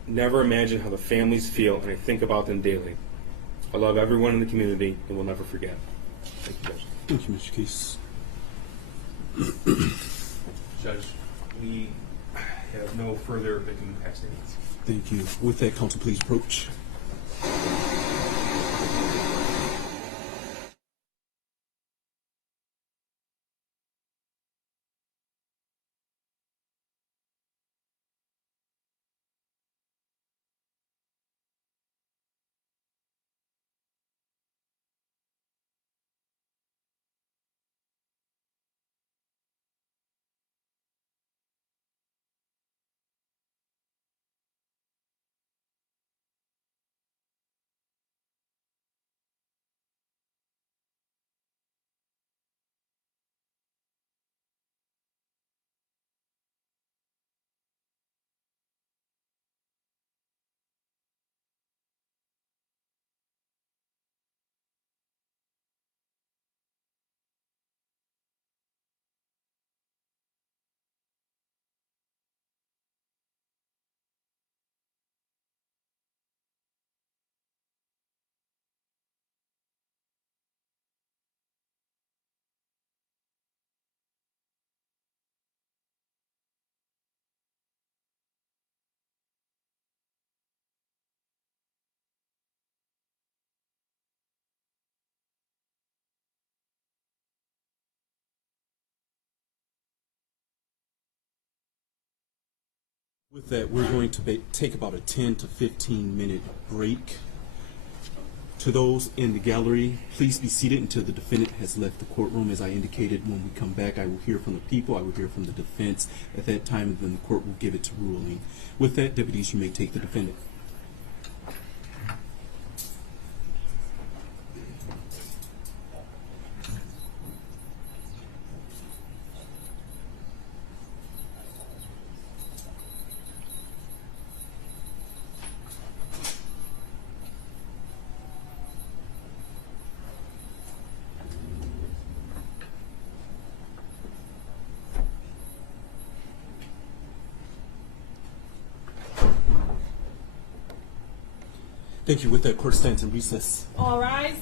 never imagine how the families feel, and I think about them daily. I love everyone in the community and will never forget. Thank you, Judge. Thank you, Mr. Case. Judge, we have no further victim impact statements. Thank you. With that, counsel, please approach. With that, we're going to take about a 10 to 15 minute break. To those in the gallery, please be seated until the defendant has left the courtroom. As I indicated, when we come back, I will hear from the people, I will hear from the defense. At that time, then the court will give its ruling. With that, deputies, you may take the defendant. Thank you. With that, court stands in recess. All rise.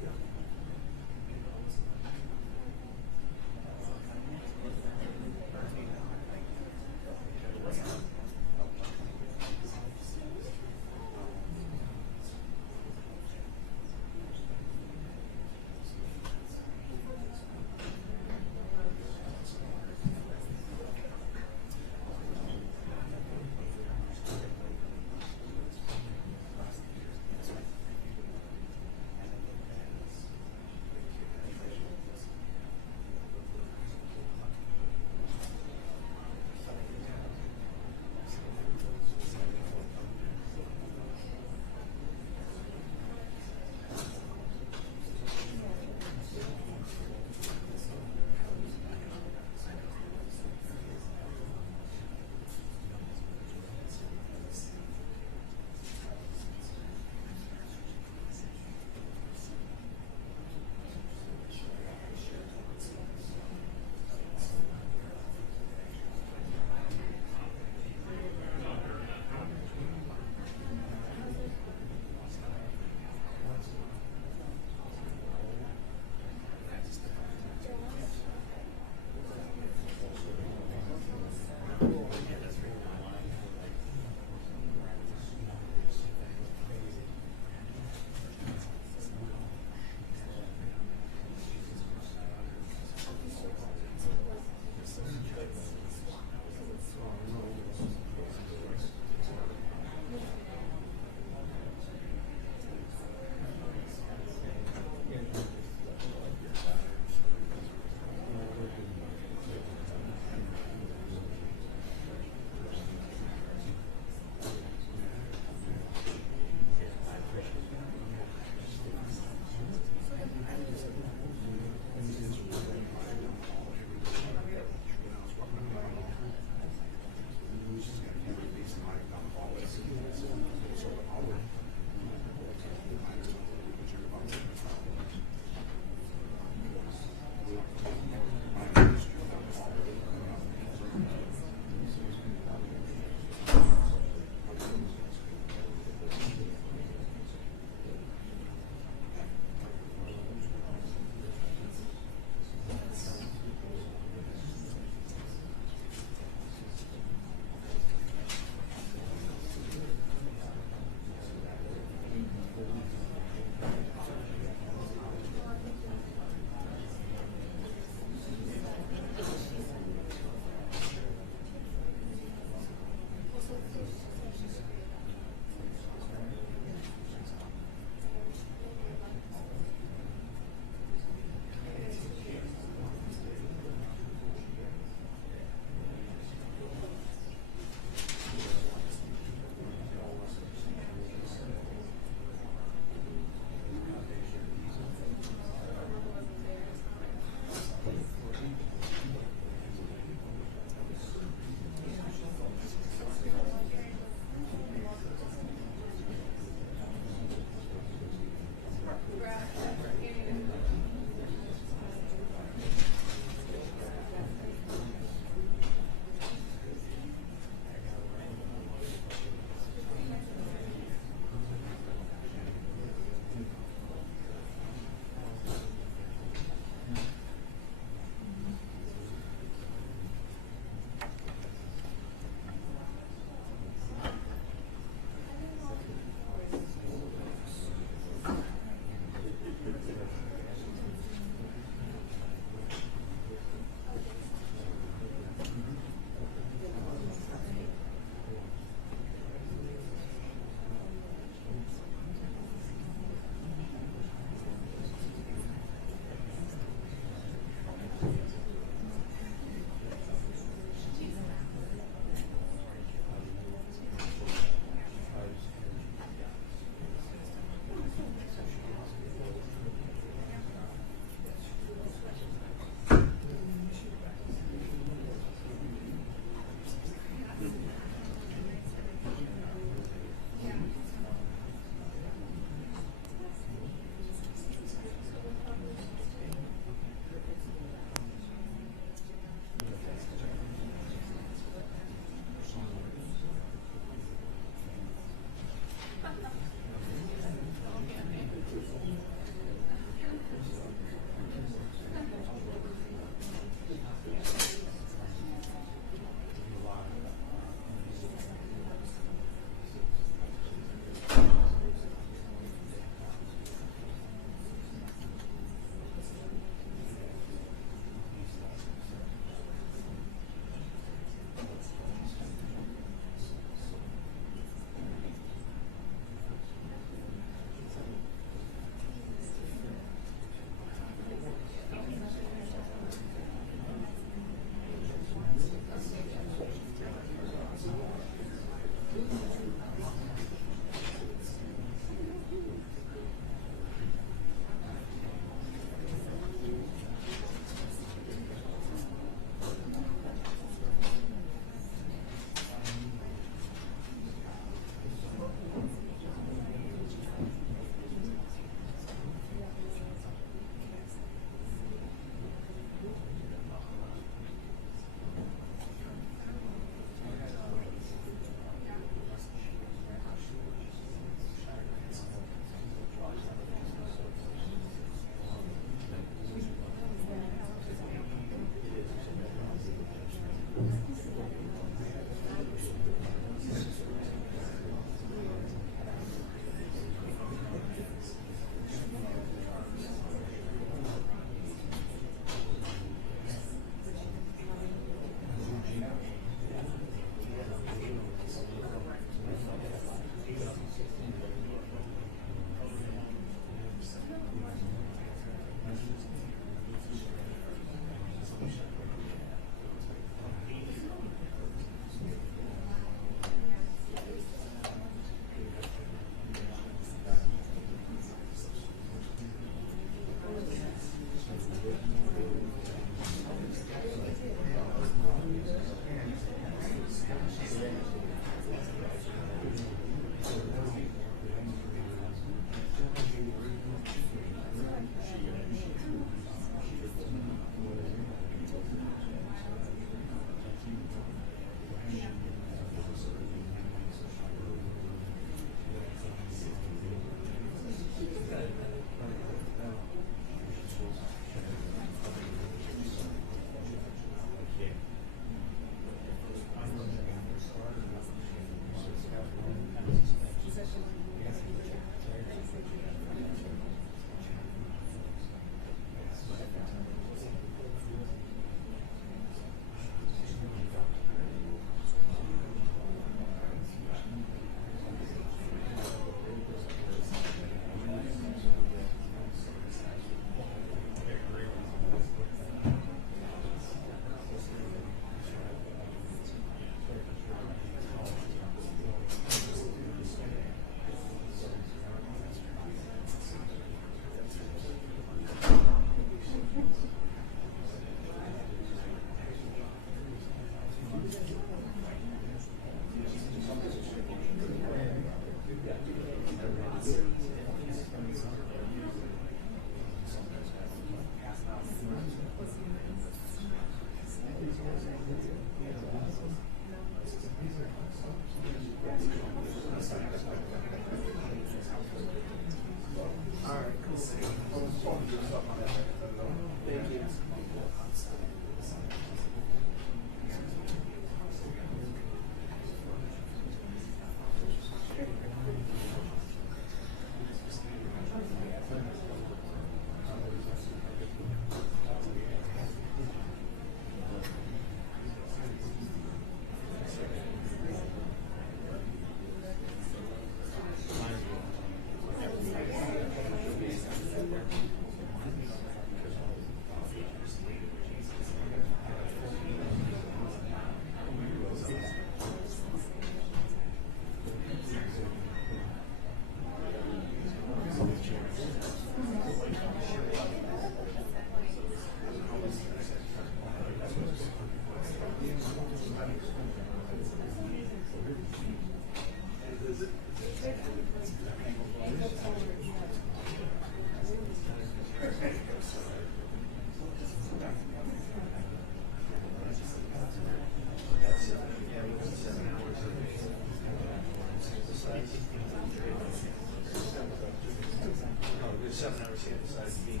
7 hours here besides being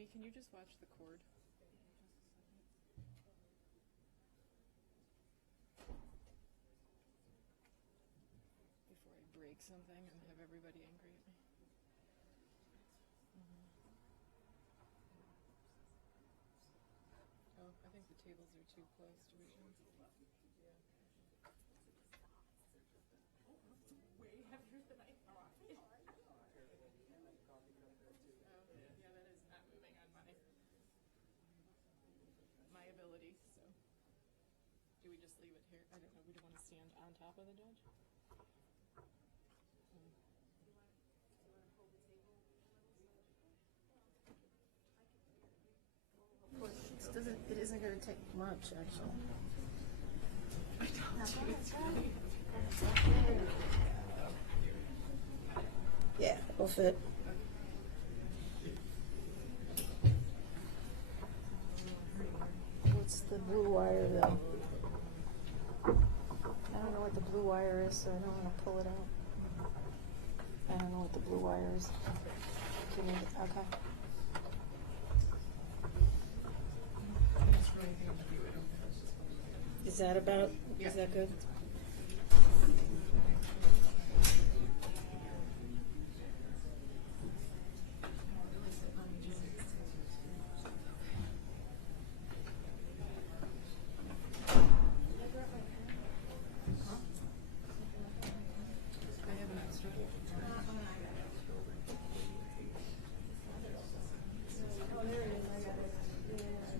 Amy, can you just watch the cord? Before I break something and have everybody angry at me. Oh, I think the tables are too close to each other. Way heavier than I thought. Oh, yeah, that is not moving on my ability, so. Do we just leave it here? I don't know, we don't want to stand on top of the judge? It isn't going to take much, actually. I told you it's really. Yeah, it'll fit. What's the blue wire, though? I don't know what the blue wire is, so I don't want to pull it out. I don't know what the blue wire is. Can you, okay. Is that about, is that good? I have an extra. Oh, there it is. I got it. Yeah.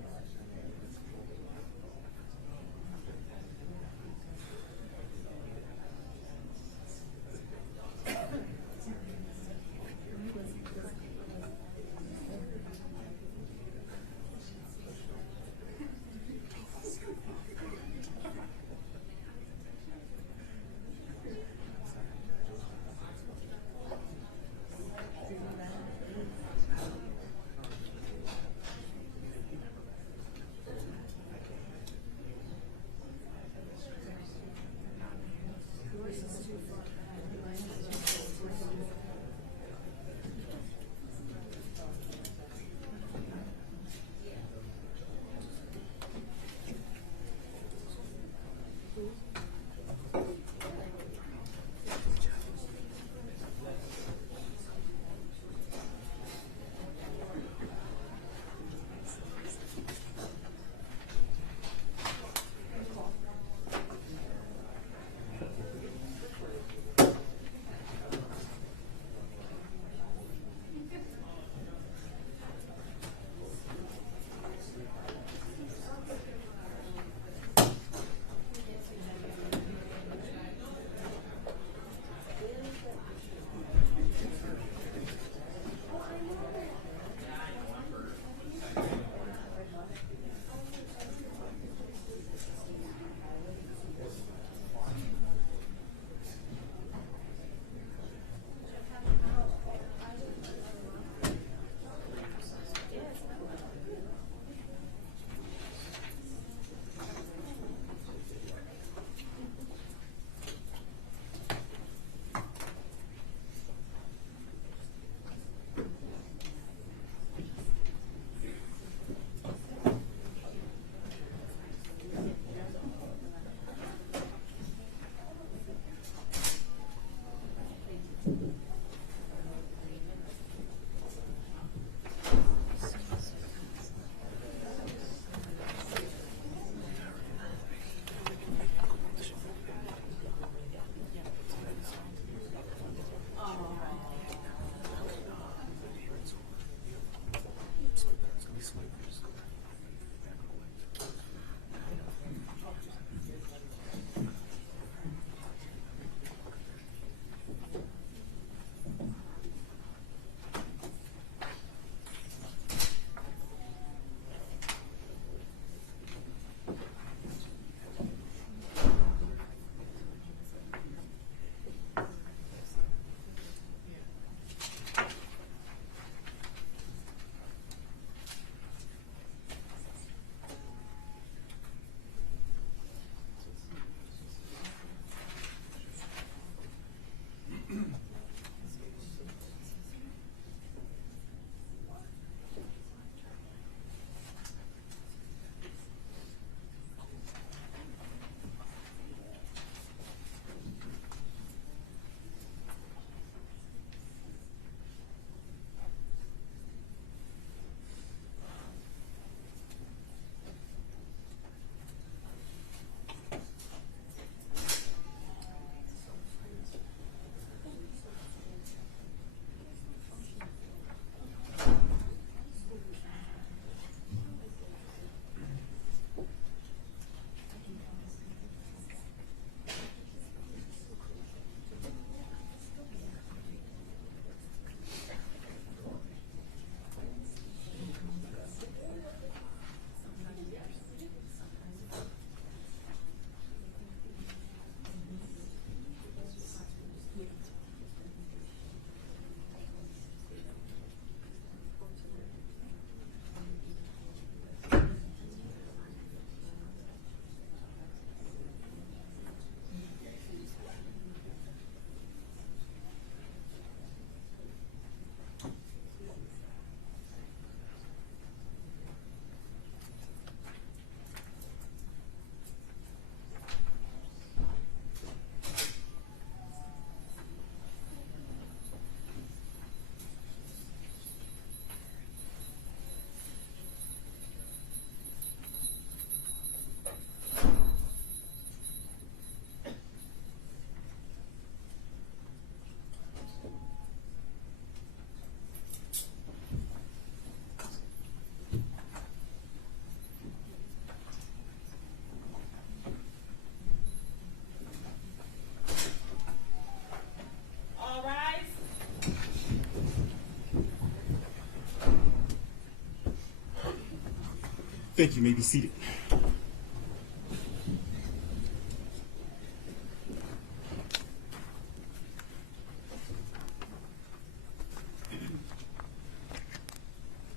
Thank you. You may be seated.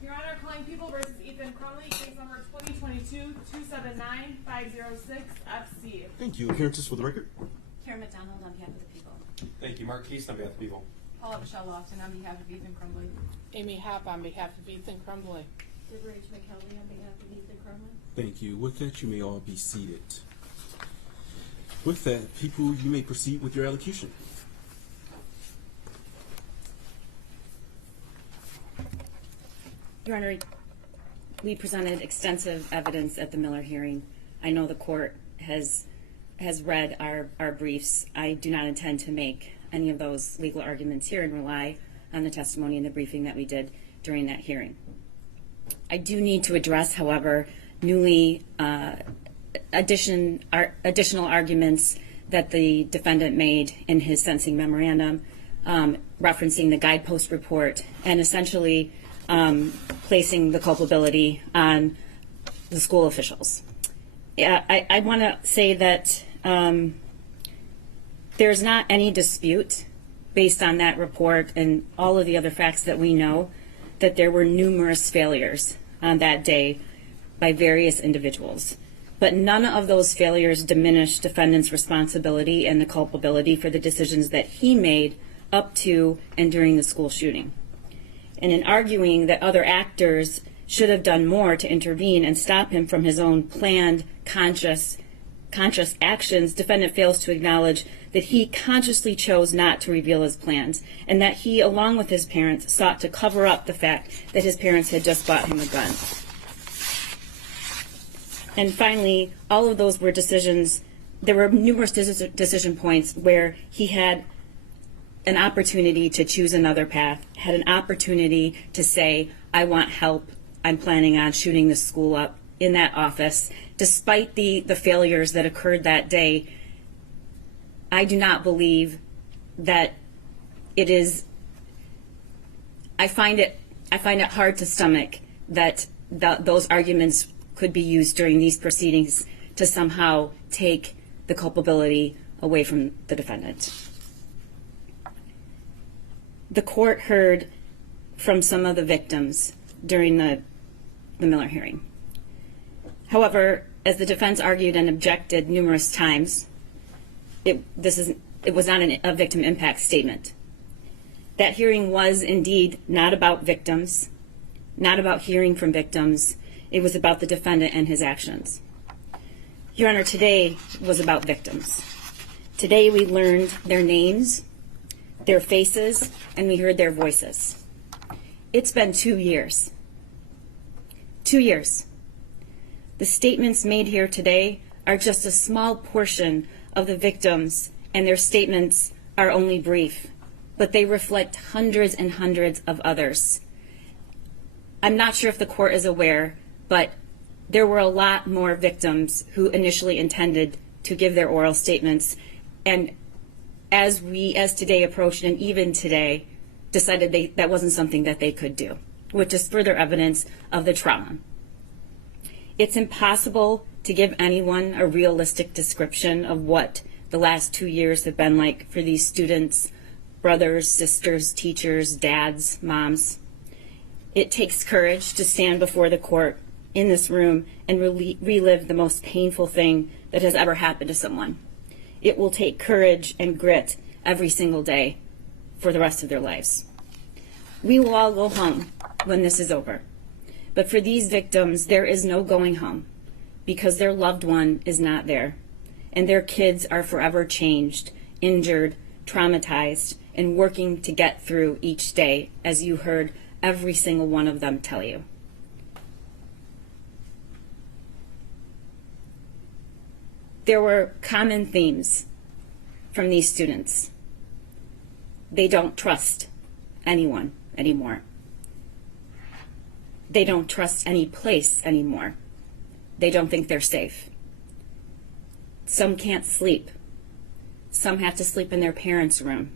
Your Honor, calling People versus Ethan Crumley, case number 2022-279-506-FC. Thank you. Appearances for the record. Karen McDonald on behalf of the people. Thank you. Mark Keast on behalf of the people. Paula Michelle Lofton on behalf of Ethan Crumley. Amy Happ on behalf of Ethan Crumley. Deborah H. McKelvey on behalf of Ethan Crumley. Thank you. With that, you may all be seated. With that, people, you may proceed with your elocution. Your Honor, we presented extensive evidence at the Miller hearing. I know the court has read our briefs. I do not intend to make any of those legal arguments here and rely on the testimony and the briefing that we did during that hearing. I do need to address, however, newly additional arguments that the defendant made in his sentencing memorandum, referencing the guidepost report and essentially placing the culpability on the school officials. I want to say that there's not any dispute based on that report and all of the other facts that we know that there were numerous failures on that day by various individuals. But none of those failures diminished defendant's responsibility and the culpability for the decisions that he made up to and during the school shooting. And in arguing that other actors should have done more to intervene and stop him from his own planned, conscious actions, defendant fails to acknowledge that he consciously chose not to reveal his plans and that he, along with his parents, sought to cover up the fact that his parents had just bought him a gun. And finally, all of those were decisions, there were numerous decision points where he had an opportunity to choose another path, had an opportunity to say, I want help, I'm planning on shooting the school up in that office. Despite the failures that occurred that day, I do not believe that it is, I find it hard to stomach that those arguments could be used during these proceedings to somehow take the culpability away from the defendant. The court heard from some of the victims during the Miller hearing. However, as the defense argued and objected numerous times, it was not a victim impact statement. That hearing was indeed not about victims, not about hearing from victims. It was about the defendant and his actions. Your Honor, today was about victims. Today we learned their names, their faces, and we heard their voices. It's been 2 years. 2 years. The statements made here today are just a small portion of the victims, and their statements are only brief, but they reflect hundreds and hundreds of others. I'm not sure if the court is aware, but there were a lot more victims who initially intended to give their oral statements, and as today approached, and even today, decided that wasn't something that they could do, which is further evidence of the trauma. It's impossible to give anyone a realistic description of what the last 2 years have been like for these students, brothers, sisters, teachers, dads, moms. It takes courage to stand before the court in this room and relive the most painful thing that has ever happened to someone. It will take courage and grit every single day for the rest of their lives. We will all go home when this is over. But for these victims, there is no going home because their loved one is not there. And their kids are forever changed, injured, traumatized, and working to get through each day, as you heard every single one of them tell you. There were common themes from these students. They don't trust anyone anymore. They don't trust any place anymore. They don't think they're safe. Some can't sleep. Some have to sleep in their parents' room.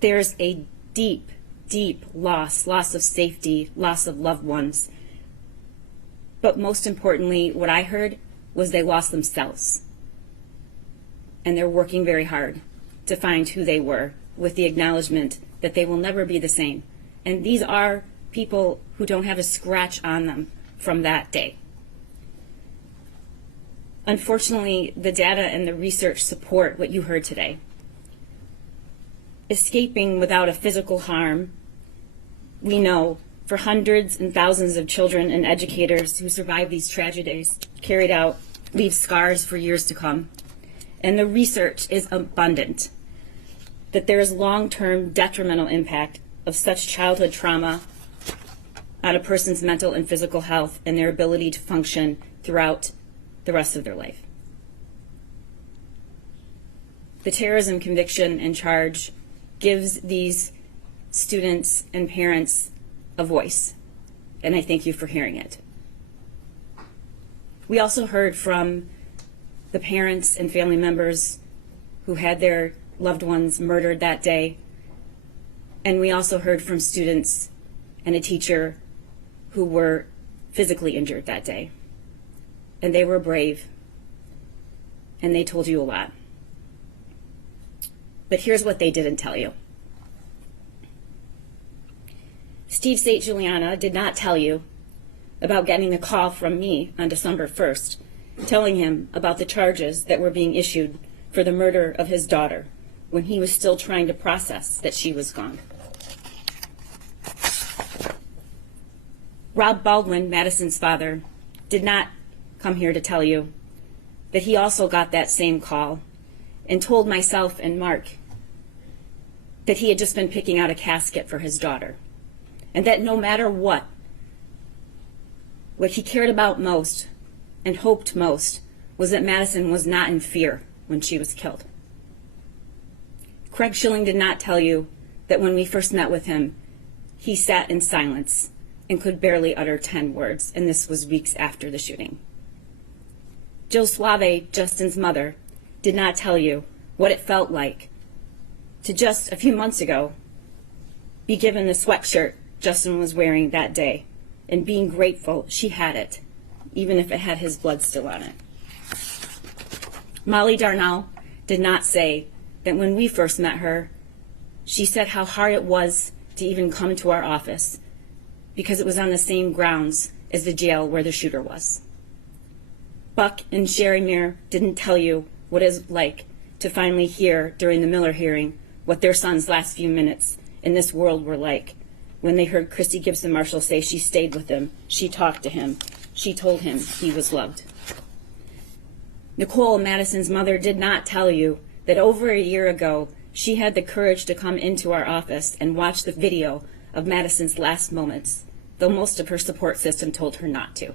There's a deep, deep loss of safety, loss of loved ones. But most importantly, what I heard was they lost themselves. And they're working very hard to find who they were, with the acknowledgement that they will never be the same. And these are people who don't have a scratch on them from that day. Unfortunately, the data and the research support what you heard today. Escaping without a physical harm, we know, for hundreds and thousands of children and educators who survive these tragedies carried out, leave scars for years to come. And the research is abundant that there is long-term detrimental impact of such childhood trauma on a person's mental and physical health and their ability to function throughout the rest of their life. The terrorism conviction and charge gives these students and parents a voice, and I thank you for hearing it. We also heard from the parents and family members who had their loved ones murdered that day, and we also heard from students and a teacher who were physically injured that day. And they were brave, and they told you a lot. But here's what they didn't tell you. Steve St. Juliana did not tell you about getting a call from me on December 1st, telling him about the charges that were being issued for the murder of his daughter when he was still trying to process that she was gone. Rob Baldwin, Madison's father, did not come here to tell you that he also got that same call and told myself and Mark that he had just been picking out a casket for his daughter, and that no matter what he cared about most and hoped most was that Madison was not in fear when she was killed. Craig Schilling did not tell you that when we first met with him, he sat in silence and could barely utter 10 words, and this was weeks after the shooting. Jill Suave, Justin's mother, did not tell you what it felt like to just a few months ago be given the sweatshirt Justin was wearing that day and being grateful she had it, even if it had his blood still on it. Molly Darnell did not say that when we first met her, she said how hard it was to even come to our office because it was on the same grounds as the jail where the shooter was. Buck and Sherry Muir didn't tell you what it's like to finally hear during the Miller hearing what their son's last few minutes in this world were like when they heard Christy Gibson Marshall say she stayed with him, she talked to him, she told him he was loved. Nicole, Madison's mother, did not tell you that over a year ago she had the courage to come into our office and watch the video of Madison's last moments, though most of her support system told her not to.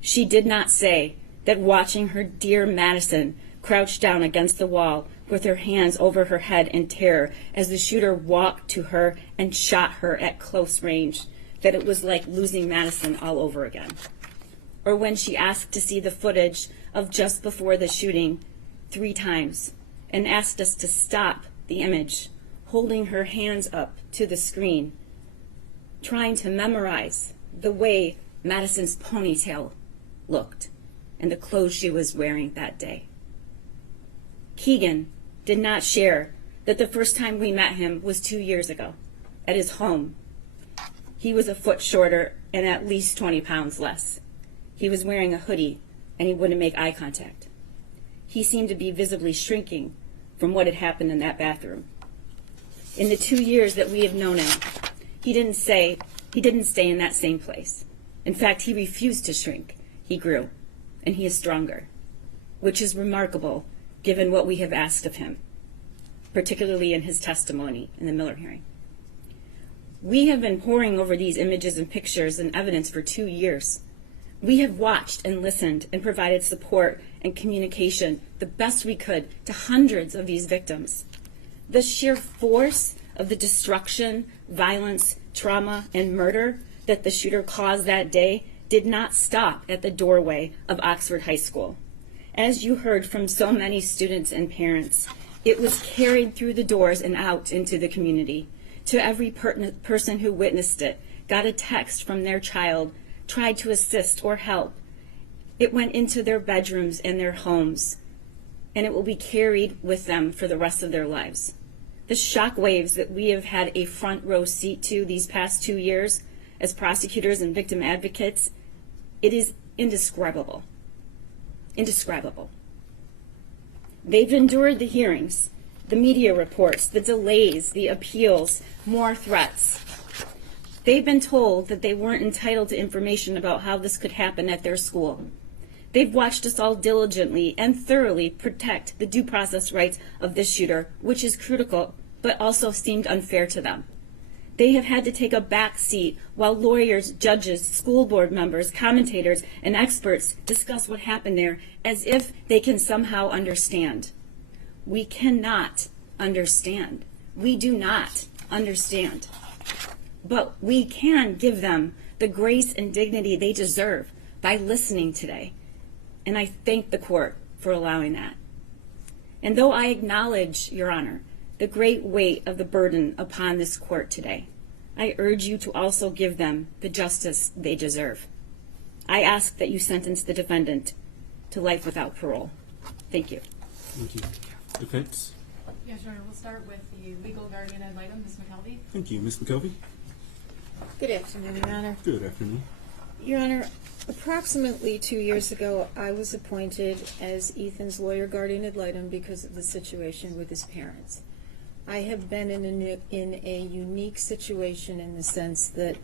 She did not say that watching her dear Madison crouch down against the wall with her hands over her head in terror as the shooter walked to her and shot her at close range, that it was like losing Madison all over again. Or when she asked to see the footage of just before the shooting 3 times and asked us to stop the image, holding her hands up to the screen, trying to memorize the way Madison's ponytail looked and the clothes she was wearing that day. Keegan did not share that the first time we met him was 2 years ago at his home. He was a foot shorter and at least 20 pounds less. He was wearing a hoodie and he wouldn't make eye contact. He seemed to be visibly shrinking from what had happened in that bathroom. In the 2 years that we have known him, he didn't stay in that same place. In fact, he refused to shrink. He grew, and he is stronger, which is remarkable given what we have asked of him, particularly in his testimony in the Miller hearing. We have been poring over these images and pictures and evidence for 2 years. We have watched and listened and provided support and communication the best we could to hundreds of these victims. The sheer force of the destruction, violence, trauma, and murder that the shooter caused that day did not stop at the doorway of Oxford High School. As you heard from so many students and parents, it was carried through the doors and out into the community. To every person who witnessed it, got a text from their child tried to assist or help. It went into their bedrooms and their homes, and it will be carried with them for the rest of their lives. The shock waves that we have had a front row seat to these past 2 years as prosecutors and victim advocates, it is indescribable. Indescribable. They've endured the hearings, the media reports, the delays, the appeals, more threats. They've been told that they weren't entitled to information about how this could happen at their school. They've watched us all diligently and thoroughly protect the due process rights of this shooter, which is critical, but also seemed unfair to them. They have had to take a back seat while lawyers, judges, school board members, commentators, and experts discuss what happened there as if they can somehow understand. We cannot understand. We do not understand. But we can give them the grace and dignity they deserve by listening today. And I thank the court for allowing that. And though I acknowledge, Your Honor, the great weight of the burden upon this court today, I urge you to also give them the justice they deserve. I ask that you sentence the defendant to life without parole. Thank you. Thank you. Defense? Yes, Your Honor, we'll start with the legal guardian ad litem, Ms. McKelvey. Thank you. Ms. McKelvey? Good afternoon, Your Honor. Good afternoon. Your Honor, approximately 2 years ago, I was appointed as Ethan's lawyer guardian ad litem because of the situation with his parents. I have been in a unique situation in the sense that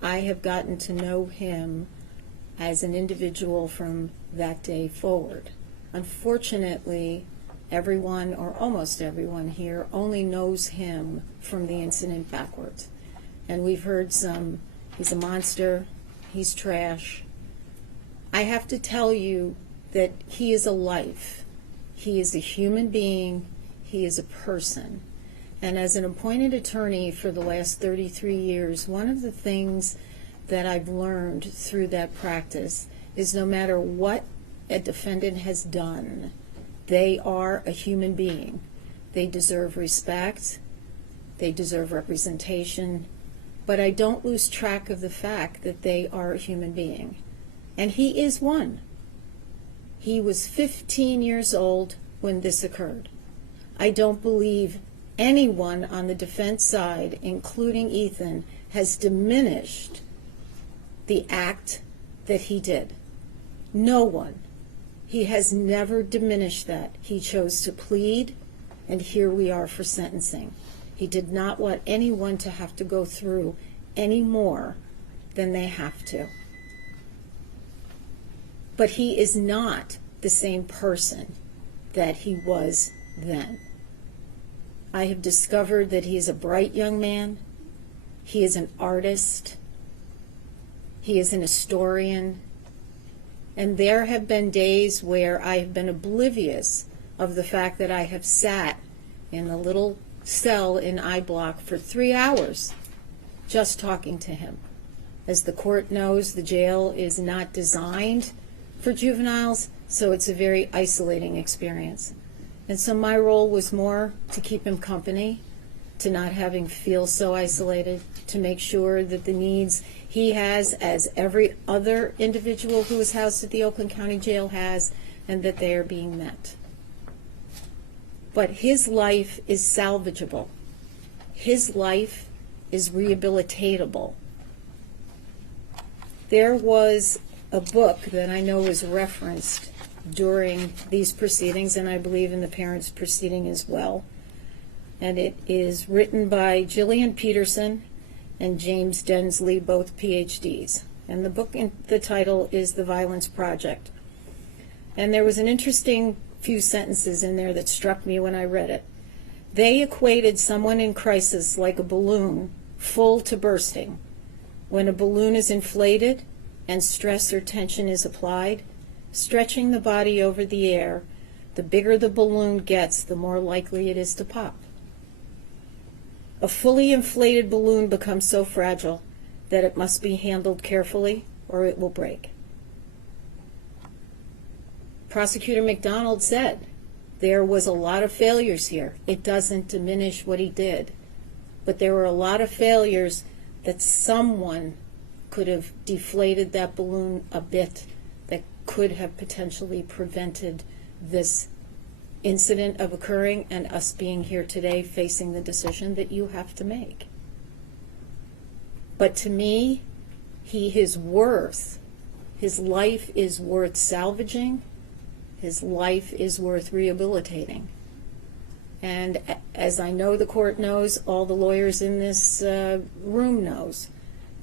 I have gotten to know him as an individual from that day forward. Unfortunately, everyone, or almost everyone here, only knows him from the incident backwards. And we've heard some, he's a monster, he's trash. I have to tell you that he is a life. He is a human being. He is a person. And as an appointed attorney for the last 33 years, one of the things that I've learned through that practice is no matter what a defendant has done, they are a human being. They deserve respect. They deserve representation. But I don't lose track of the fact that they are a human being. And he is one. He was 15 years old when this occurred. I don't believe anyone on the defense side, including Ethan, has diminished the act that he did. No one. He has never diminished that. He chose to plead, and here we are for sentencing. He did not want anyone to have to go through any more than they have to. But he is not the same person that he was then. I have discovered that he is a bright young man. He is an artist. He is an historian. And there have been days where I have been oblivious of the fact that I have sat in the little cell in I Block for 3 hours just talking to him. As the court knows, the jail is not designed for juveniles, so it's a very isolating experience. And so my role was more to keep him company, to not have him feel so isolated, to make sure that the needs he has, as every other individual who is housed at the Oakland County Jail has, and that they are being met. But his life is salvageable. His life is rehabilitatable. There was a book that I know was referenced during these proceedings, and I believe in the parents' proceeding as well. And it is written by Gillian Peterson and James Densley, both PhDs. And the book, the title is The Violence Project. And there was an interesting few sentences in there that struck me when I read it. They equated someone in crisis like a balloon full to bursting. When a balloon is inflated and stress or tension is applied, stretching the body over the air, the bigger the balloon gets, the more likely it is to pop. A fully inflated balloon becomes so fragile that it must be handled carefully or it will break. Prosecutor McDonald said there was a lot of failures here. It doesn't diminish what he did, but there were a lot of failures that someone could have deflated that balloon a bit, that could have potentially prevented this incident of occurring and us being here today facing the decision that you have to make. But to me, his life is worth salvaging. His life is worth rehabilitating. And as I know the court knows, all the lawyers in this room knows,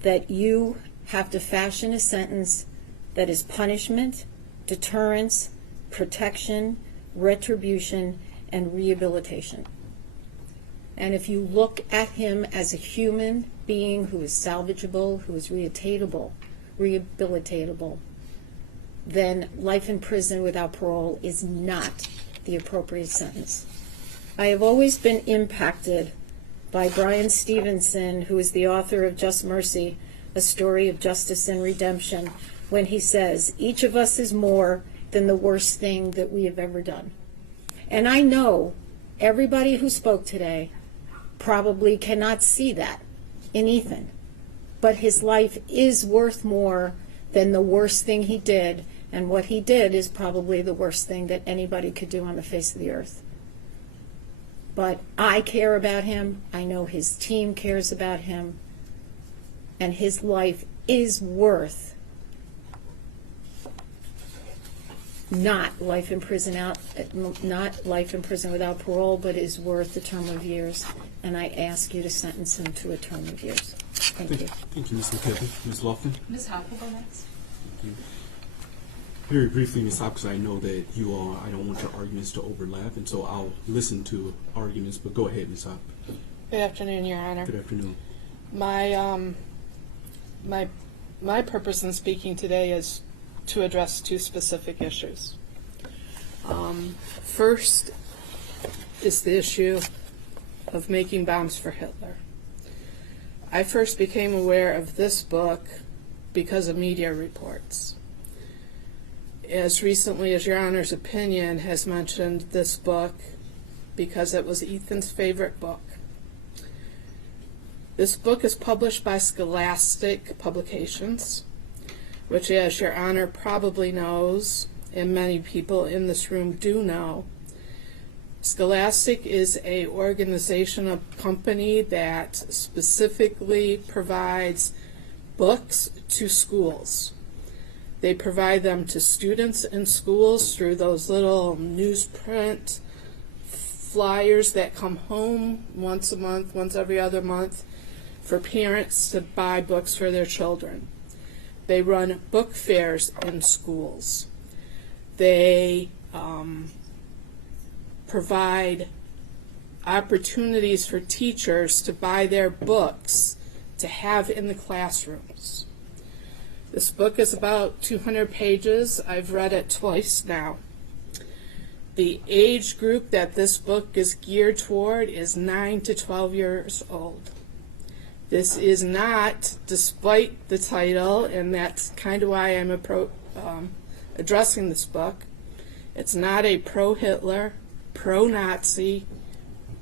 that you have to fashion a sentence that is punishment, deterrence, protection, retribution, and rehabilitation. And if you look at him as a human being who is salvageable, who is rehabilitatable, then life in prison without parole is not the appropriate sentence. I have always been impacted by Brian Stevenson, who is the author of Just Mercy, A Story of Justice and Redemption, when he says, each of us is more than the worst thing that we have ever done. And I know everybody who spoke today probably cannot see that in Ethan, but his life is worth more than the worst thing he did, and what he did is probably the worst thing that anybody could do on the face of the earth. But I care about him, I know his team cares about him, and his life is worth not life in prison without parole, but is worth a term of years. And I ask you to sentence him to a term of years. Thank you. Thank you, Ms. McKelvey. Ms. Laughlin? Ms. Hoppe will go next. Thank you. Very briefly, Ms. Hoppe, because I know that you all, I don't want your arguments to overlap, and so I'll listen to arguments, but go ahead, Ms. Hoppe. Good afternoon, Your Honor. Good afternoon. My purpose in speaking today is to address two specific issues. First is the issue of making bombs for Hitler. I first became aware of this book because of media reports. As recently as Your Honor's opinion has mentioned this book because it was Ethan's favorite book. This book is published by Scholastic Publications, which, as Your Honor probably knows, and many people in this room do know, Scholastic is an organization, a company that specifically provides books to schools. They provide them to students in schools through those little newsprint flyers that come home once a month, once every other month, for parents to buy books for their children. They run book fairs in schools. They provide opportunities for teachers to buy their books to have in the classrooms. This book is about 200 pages. I've read it twice now. The age group that this book is geared toward is 9 to 12 years old. This is not, despite the title, and that's kind of why I'm addressing this book, it's not a pro-Hitler, pro-Nazi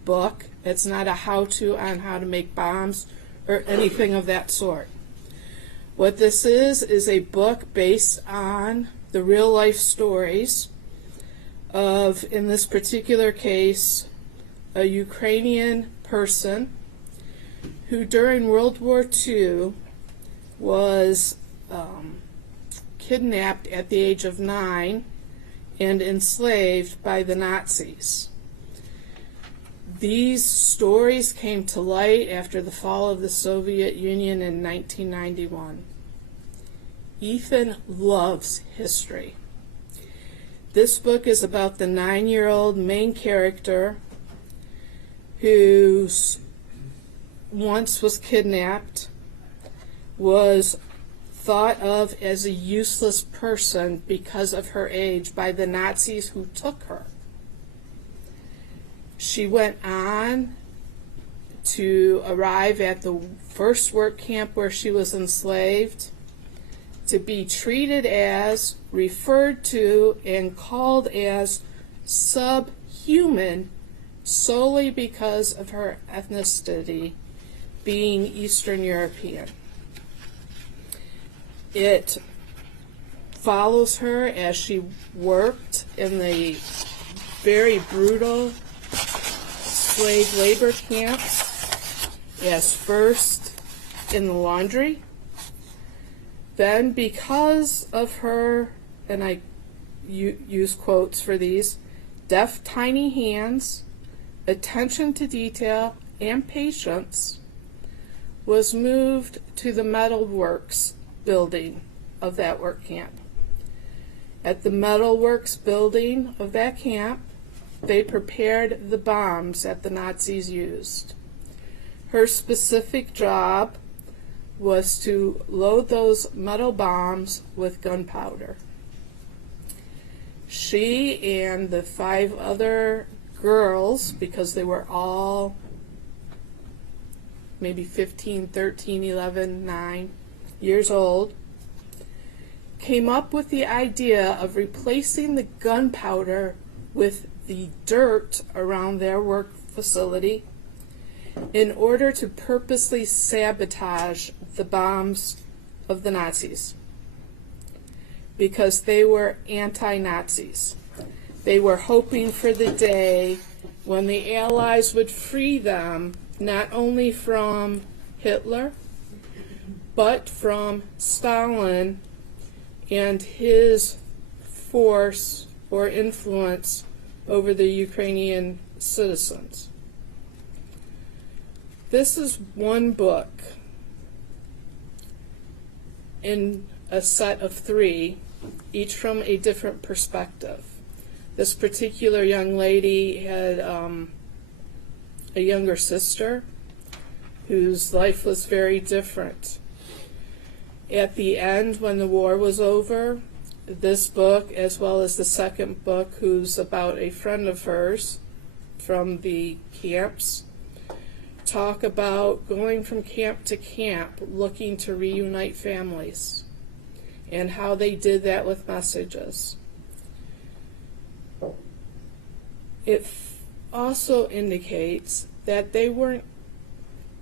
book. It's not a how-to on how to make bombs or anything of that sort. What this is a book based on the real-life stories of, in this particular case, a Ukrainian person who during World War II was kidnapped at the age of 9 and enslaved by the Nazis. These stories came to light after the fall of the Soviet Union in 1991. Ethan loves history. This book is about the 9-year-old main character who once was kidnapped, was thought of as a useless person because of her age by the Nazis who took her. She went on to arrive at the first work camp where she was enslaved, to be treated as, referred to, and called as subhuman solely because of her ethnicity, being Eastern European. It follows her as she worked in the very brutal slave labor camps, as first in the laundry, then because of her, and I use quotes for these, deft tiny hands, attention to detail, and patience, was moved to the metalworks building of that work camp. At the metalworks building of that camp, they prepared the bombs that the Nazis used. Her specific job was to load those metal bombs with gunpowder. She and the 5 other girls, because they were all maybe 15, 13, 11, 9 years old, came up with the idea of replacing the gunpowder with the dirt around their work facility in order to purposely sabotage the bombs of the Nazis, because they were anti-Nazis. They were hoping for the day when the Allies would free them not only from Hitler, but from Stalin and his force or influence over the Ukrainian citizens. This is one book in a set of 3, each from a different perspective. This particular young lady had a younger sister whose life was very different. At the end, when the war was over, this book, as well as the second book, who's about a friend of hers from the camps, talk about going from camp to camp, looking to reunite families, and how they did that with messages. It also indicates that they weren't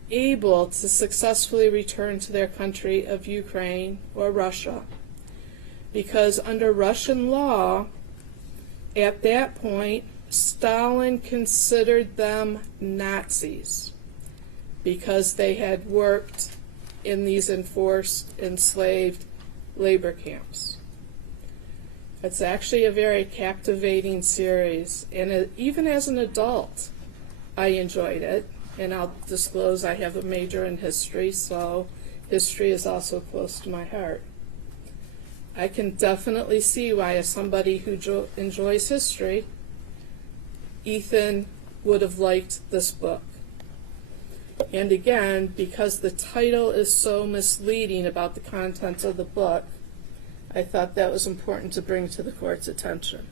able to successfully return to their country of Ukraine or Russia, because under Russian law, at that point, Stalin considered them Nazis because they had worked in these enforced, enslaved labor camps. It's actually a very captivating series, and even as an adult, I enjoyed it. And I'll disclose I have a major in history, so history is also close to my heart. I can definitely see why, as somebody who enjoys history, Ethan would have liked this book. And again, because the title is so misleading about the contents of the book, I thought that was important to bring to the court's attention.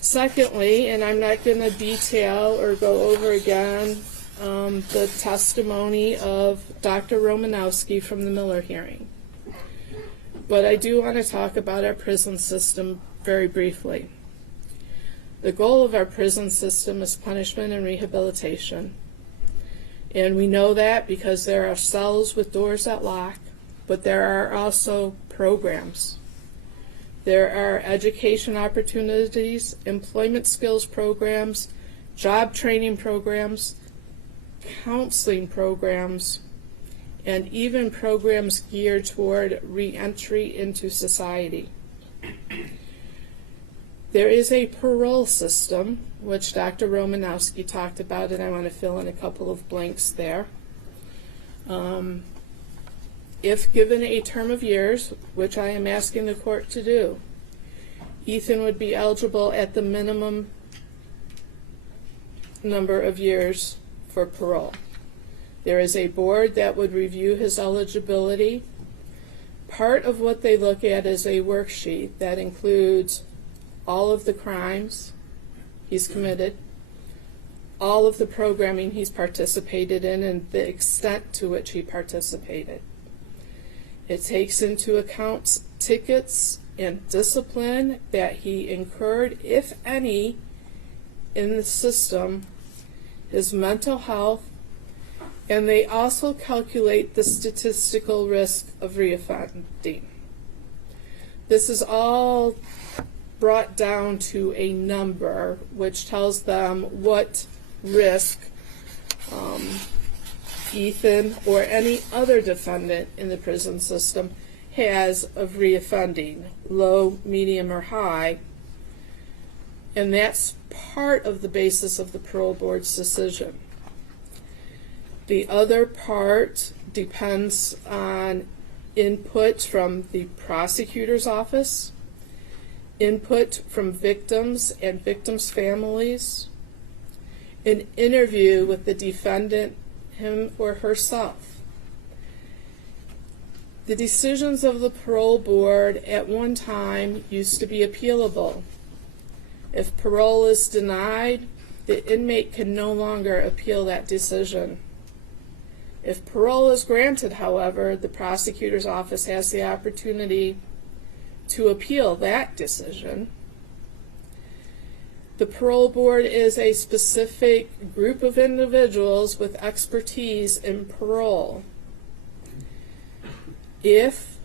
Secondly, and I'm not going to detail or go over again the testimony of Dr. Romanowski from the Miller hearing, but I do want to talk about our prison system very briefly. The goal of our prison system is punishment and rehabilitation, and we know that because there are cells with doors that lock, but there are also programs. There are education opportunities, employment skills programs, job training programs, counseling programs, and even programs geared toward re-entry into society. There is a parole system, which Dr. Romanowski talked about, and I want to fill in a couple of blanks there. If given a term of years, which I am asking the court to do, Ethan would be eligible at the minimum number of years for parole. There is a board that would review his eligibility. Part of what they look at is a worksheet that includes all of the crimes he's committed, all of the programming he's participated in, and the extent to which he participated. It takes into account tickets and discipline that he incurred, if any, in the system, his mental health, And they also calculate the statistical risk of reoffending. This is all brought down to a number which tells them what risk Ethan or any other defendant in the prison system has of reoffending, low, medium, or high. And that's part of the basis of the parole board's decision. The other part depends on input from the prosecutor's office, input from victims and victims' families, an interview with the defendant, him or herself. The decisions of the parole board at one time used to be appealable. If parole is denied, the inmate can no longer appeal that decision. If parole is granted, however, the prosecutor's office has the opportunity to appeal that decision. The parole board is a specific group of individuals with expertise in parole. If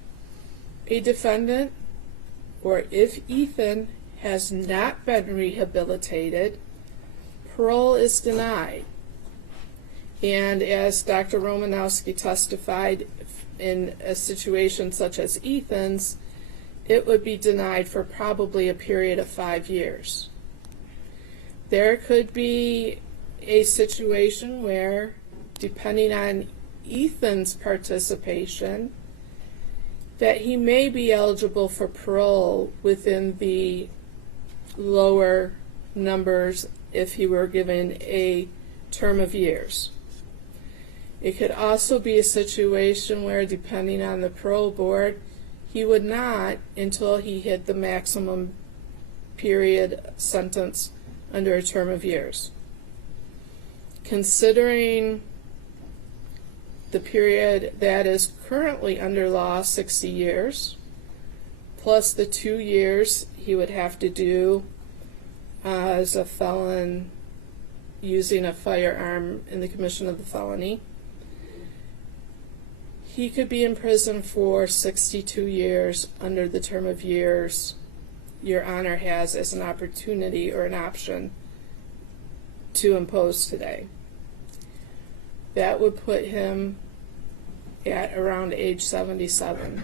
a defendant or if Ethan has not been rehabilitated, parole is denied. And as Dr. Romanowski testified, in a situation such as Ethan's, it would be denied for probably a period of 5 years. There could be a situation where, depending on Ethan's participation, that he may be eligible for parole within the lower numbers if he were given a term of years. It could also be a situation where, depending on the parole board, he would not until he hit the maximum period sentence under a term of years. Considering the period that is currently under law, 60 years, plus the 2 years he would have to do as a felon using a firearm in the commission of the felony, he could be in prison for 62 years under the term of years Your Honor has as an opportunity or an option to impose today. That would put him at around age 77.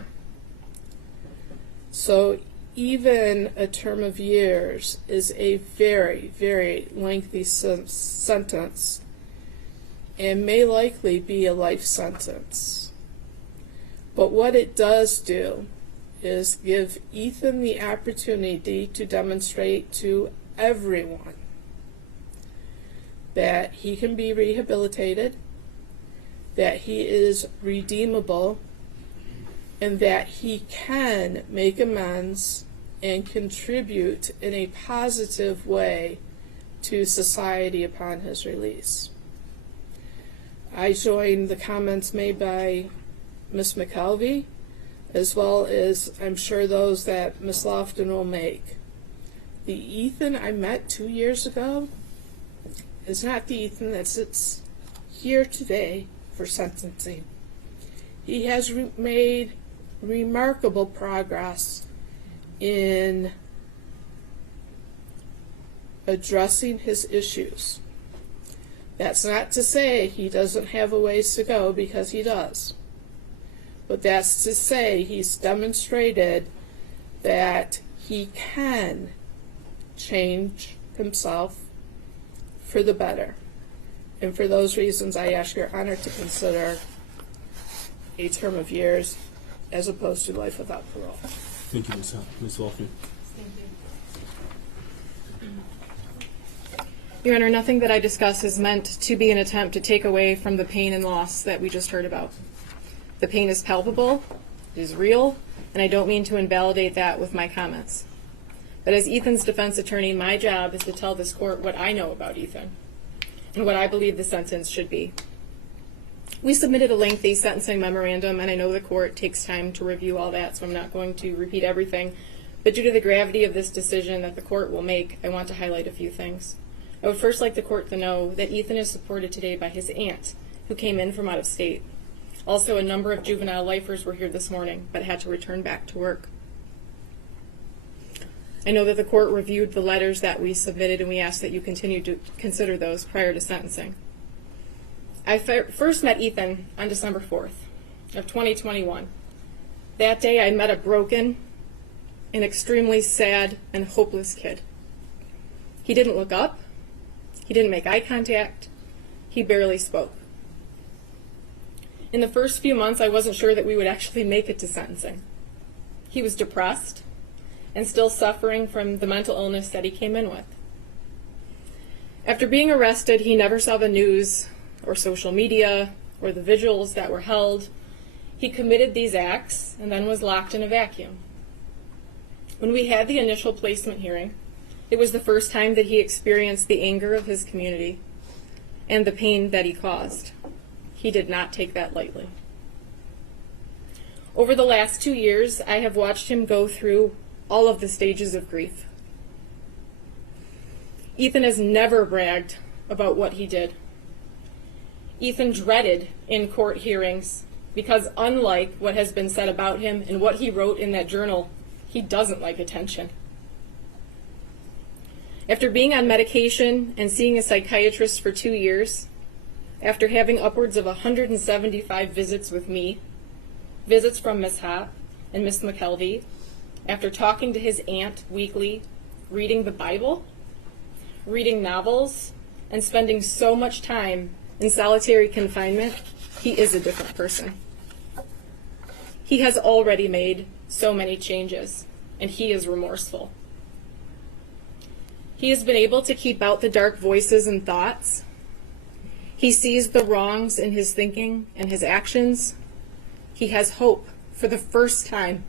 So even a term of years is a very, very lengthy sentence and may likely be a life sentence. But what it does do is give Ethan the opportunity to demonstrate to everyone that he can be rehabilitated, that he is redeemable, and that he can make amends and contribute in a positive way to society upon his release. I join the comments made by Ms. McKelvey, as well as I'm sure those that Ms. Lofton will make. The Ethan I met 2 years ago is not the Ethan that sits here today for sentencing. He has made remarkable progress in addressing his issues. That's not to say he doesn't have a ways to go, because he does. But that's to say he's demonstrated that he can change himself for the better. And for those reasons, I ask Your Honor to consider a term of years as opposed to life without parole. Thank you, Ms. Wolfman. Your Honor, nothing that I discuss is meant to be an attempt to take away from the pain and loss that we just heard about. The pain is palpable, it is real, and I don't mean to invalidate that with my comments. But as Ethan's defense attorney, my job is to tell this court what I know about Ethan and what I believe the sentence should be. We submitted a lengthy sentencing memorandum, and I know the court takes time to review all that, so I'm not going to repeat everything. But due to the gravity of this decision that the court will make, I want to highlight a few things. I would first like the court to know that Ethan is supported today by his aunt who came in from out of state. Also, a number of juvenile lifers were here this morning, but had to return back to work. I know that the court reviewed the letters that we submitted, and we ask that you continue to consider those prior to sentencing. I first met Ethan on December 4th of 2021. That day I met a broken, an extremely sad and hopeless kid. He didn't look up. He didn't make eye contact. He barely spoke. In the first few months, I wasn't sure that we would actually make it to sentencing. He was depressed and still suffering from the mental illness that he came in with. After being arrested, he never saw the news or social media or the vigils that were held. He committed these acts and then was locked in a vacuum. When we had the initial placement hearing, it was the first time that he experienced the anger of his community and the pain that he caused. He did not take that lightly. Over the last 2 years, I have watched him go through all of the stages of grief. Ethan has never bragged about what he did. Ethan dreaded in court hearings because, unlike what has been said about him and what he wrote in that journal, he doesn't like attention. After being on medication and seeing a psychiatrist for 2 years, after having upwards of 175 visits with me, visits from Miss Hott and Miss McKelvey, after talking to his aunt weekly, reading the Bible, reading novels, and spending so much time in solitary confinement, he is a different person. He has already made so many changes, and he is remorseful. He has been able to keep out the dark voices and thoughts. He sees the wrongs in his thinking and his actions. He has hope for the first time.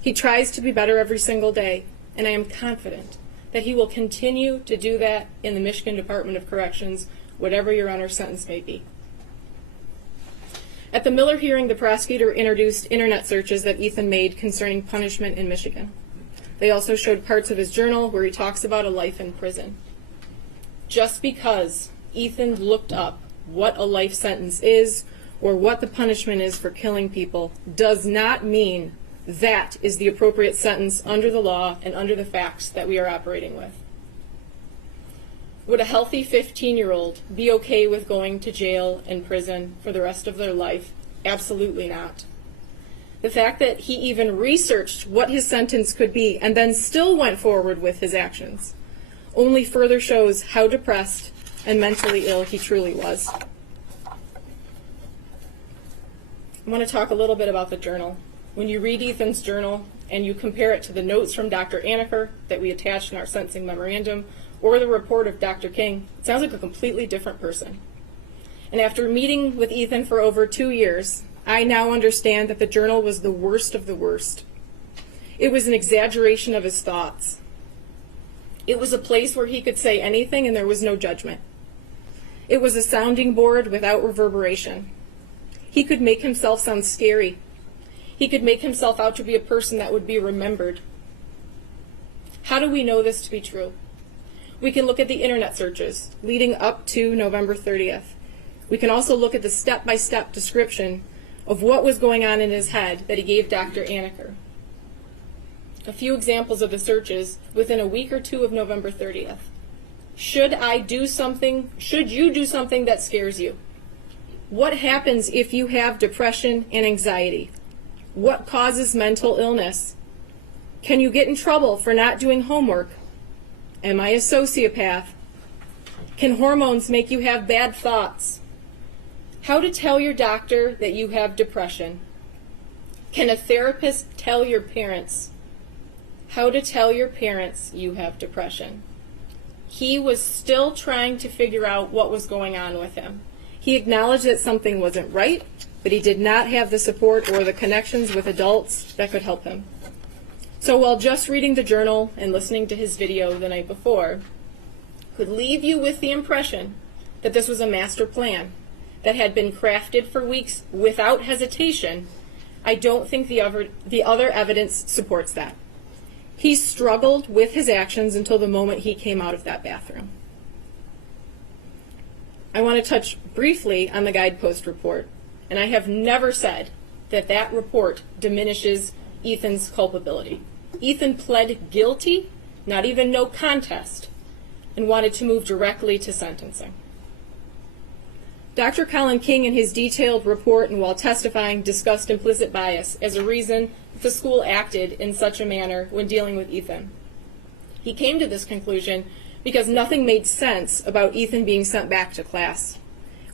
He tries to be better every single day, and I am confident that he will continue to do that in the Michigan Department of Corrections, whatever your Honor's sentence may be. At the Miller hearing, the prosecutor introduced internet searches that Ethan made concerning punishment in Michigan. They also showed parts of his journal where he talks about a life in prison. Just because Ethan looked up what a life sentence is or what the punishment is for killing people does not mean that is the appropriate sentence under the law and under the facts that we are operating with. Would a healthy 15-year-old be okay with going to jail and prison for the rest of their life? Absolutely not. The fact that he even researched what his sentence could be and then still went forward with his actions only further shows how depressed and mentally ill he truly was. I want to talk a little bit about the journal. When you read Ethan's journal and you compare it to the notes from Dr. Anaker that we attached in our sentencing memorandum or the report of Dr. King, it sounds like a completely different person. And after meeting with Ethan for over 2 years, I now understand that the journal was the worst of the worst. It was an exaggeration of his thoughts. It was a place where he could say anything and there was no judgment. It was a sounding board without reverberation. He could make himself sound scary. He could make himself out to be a person that would be remembered. How do we know this to be true? We can look at the internet searches leading up to November 30th. We can also look at the step-by-step description of what was going on in his head that he gave Dr. Anaker. A few examples of the searches within a week or two of November 30th. Should you do something that scares you? What happens if you have depression and anxiety? What causes mental illness? Can you get in trouble for not doing homework? Am I a sociopath? Can hormones make you have bad thoughts? How to tell your doctor that you have depression? Can a therapist tell your parents? How to tell your parents you have depression? He was still trying to figure out what was going on with him. He acknowledged that something wasn't right, but he did not have the support or the connections with adults that could help him. So while just reading the journal and listening to his video the night before could leave you with the impression that this was a master plan that had been crafted for weeks without hesitation, I don't think the other evidence supports that. He struggled with his actions until the moment he came out of that bathroom. I want to touch briefly on the guidepost report, and I have never said that that report diminishes Ethan's culpability. Ethan pled guilty, not even no contest, and wanted to move directly to sentencing. Dr. Colin King, in his detailed report and while testifying, discussed implicit bias as a reason that the school acted in such a manner when dealing with Ethan. He came to this conclusion because nothing made sense about Ethan being sent back to class.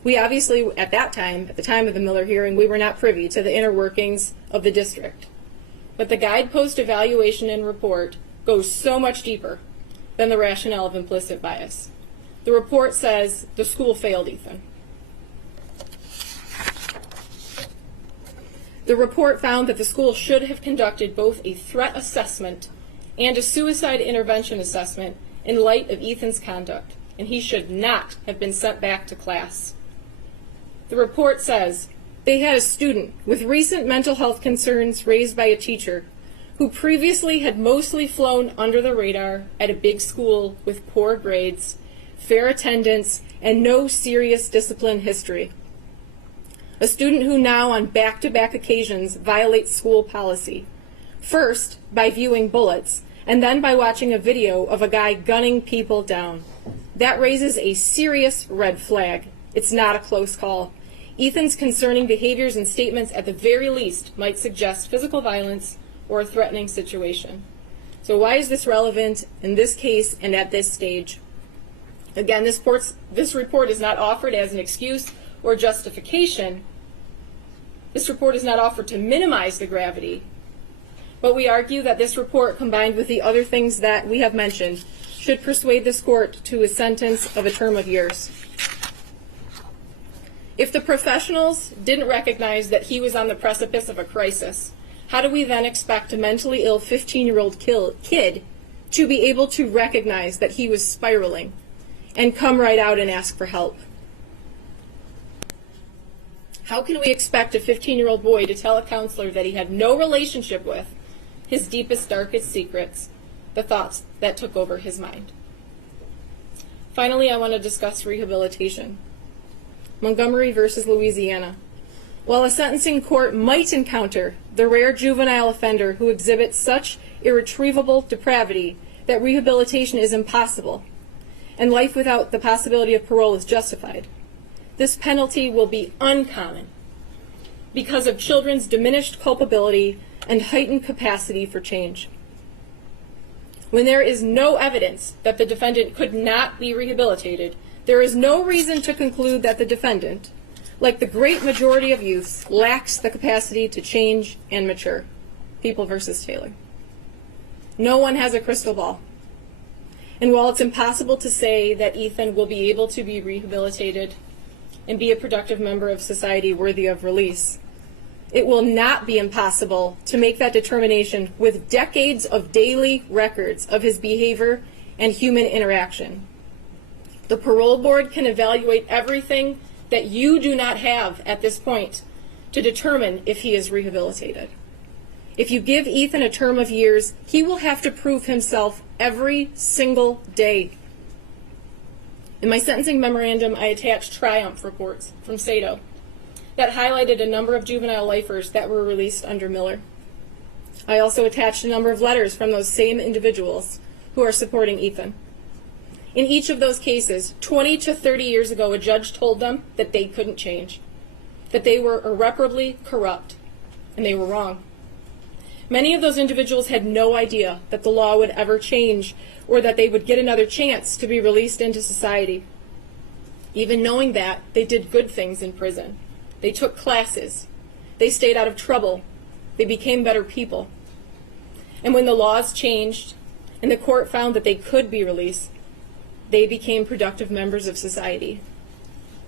We obviously, at that time, at the time of the Miller hearing, we were not privy to the inner workings of the district. But the guidepost evaluation and report goes so much deeper than the rationale of implicit bias. The report says the school failed Ethan. The report found that the school should have conducted both a threat assessment and a suicide intervention assessment in light of Ethan's conduct, and he should not have been sent back to class. The report says they had a student with recent mental health concerns raised by a teacher who previously had mostly flown under the radar at a big school with poor grades, fair attendance, and no serious discipline history. A student who now on back-to-back occasions violates school policy, first by viewing bullets, and then by watching a video of a guy gunning people down. That raises a serious red flag. It's not a close call. Ethan's concerning behaviors and statements at the very least might suggest physical violence or a threatening situation. So why is this relevant in this case and at this stage? Again, this report is not offered as an excuse or justification. This report is not offered to minimize the gravity, but we argue that this report, combined with the other things that we have mentioned, should persuade this court to a sentence of a term of years. If the professionals didn't recognize that he was on the precipice of a crisis, how do we then expect a mentally ill 15-year-old kid to be able to recognize that he was spiraling and come right out and ask for help? How can we expect a 15-year-old boy to tell a counselor that he had no relationship with his deepest, darkest secrets, the thoughts that took over his mind? Finally, I want to discuss rehabilitation. Montgomery versus Louisiana. While a sentencing court might encounter the rare juvenile offender who exhibits such irretrievable depravity that rehabilitation is impossible, and life without the possibility of parole is justified, this penalty will be uncommon because of children's diminished culpability and heightened capacity for change. When there is no evidence that the defendant could not be rehabilitated, there is no reason to conclude that the defendant, like the great majority of youth, lacks the capacity to change and mature. People versus Taylor. No one has a crystal ball. And while it's impossible to say that Ethan will be able to be rehabilitated and be a productive member of society worthy of release, it will not be impossible to make that determination with decades of daily records of his behavior and human interaction. The parole board can evaluate everything that you do not have at this point to determine if he is rehabilitated. If you give Ethan a term of years, he will have to prove himself every single day. In my sentencing memorandum, I attached triumph reports from SATO that highlighted a number of juvenile lifers that were released under Miller. I also attached a number of letters from those same individuals who are supporting Ethan. In each of those cases, 20 to 30 years ago, a judge told them that they couldn't change, that they were irreparably corrupt, and they were wrong. Many of those individuals had no idea that the law would ever change or that they would get another chance to be released into society. Even knowing that, they did good things in prison. They took classes. They stayed out of trouble. They became better people. And when the laws changed and the court found that they could be released, they became productive members of society.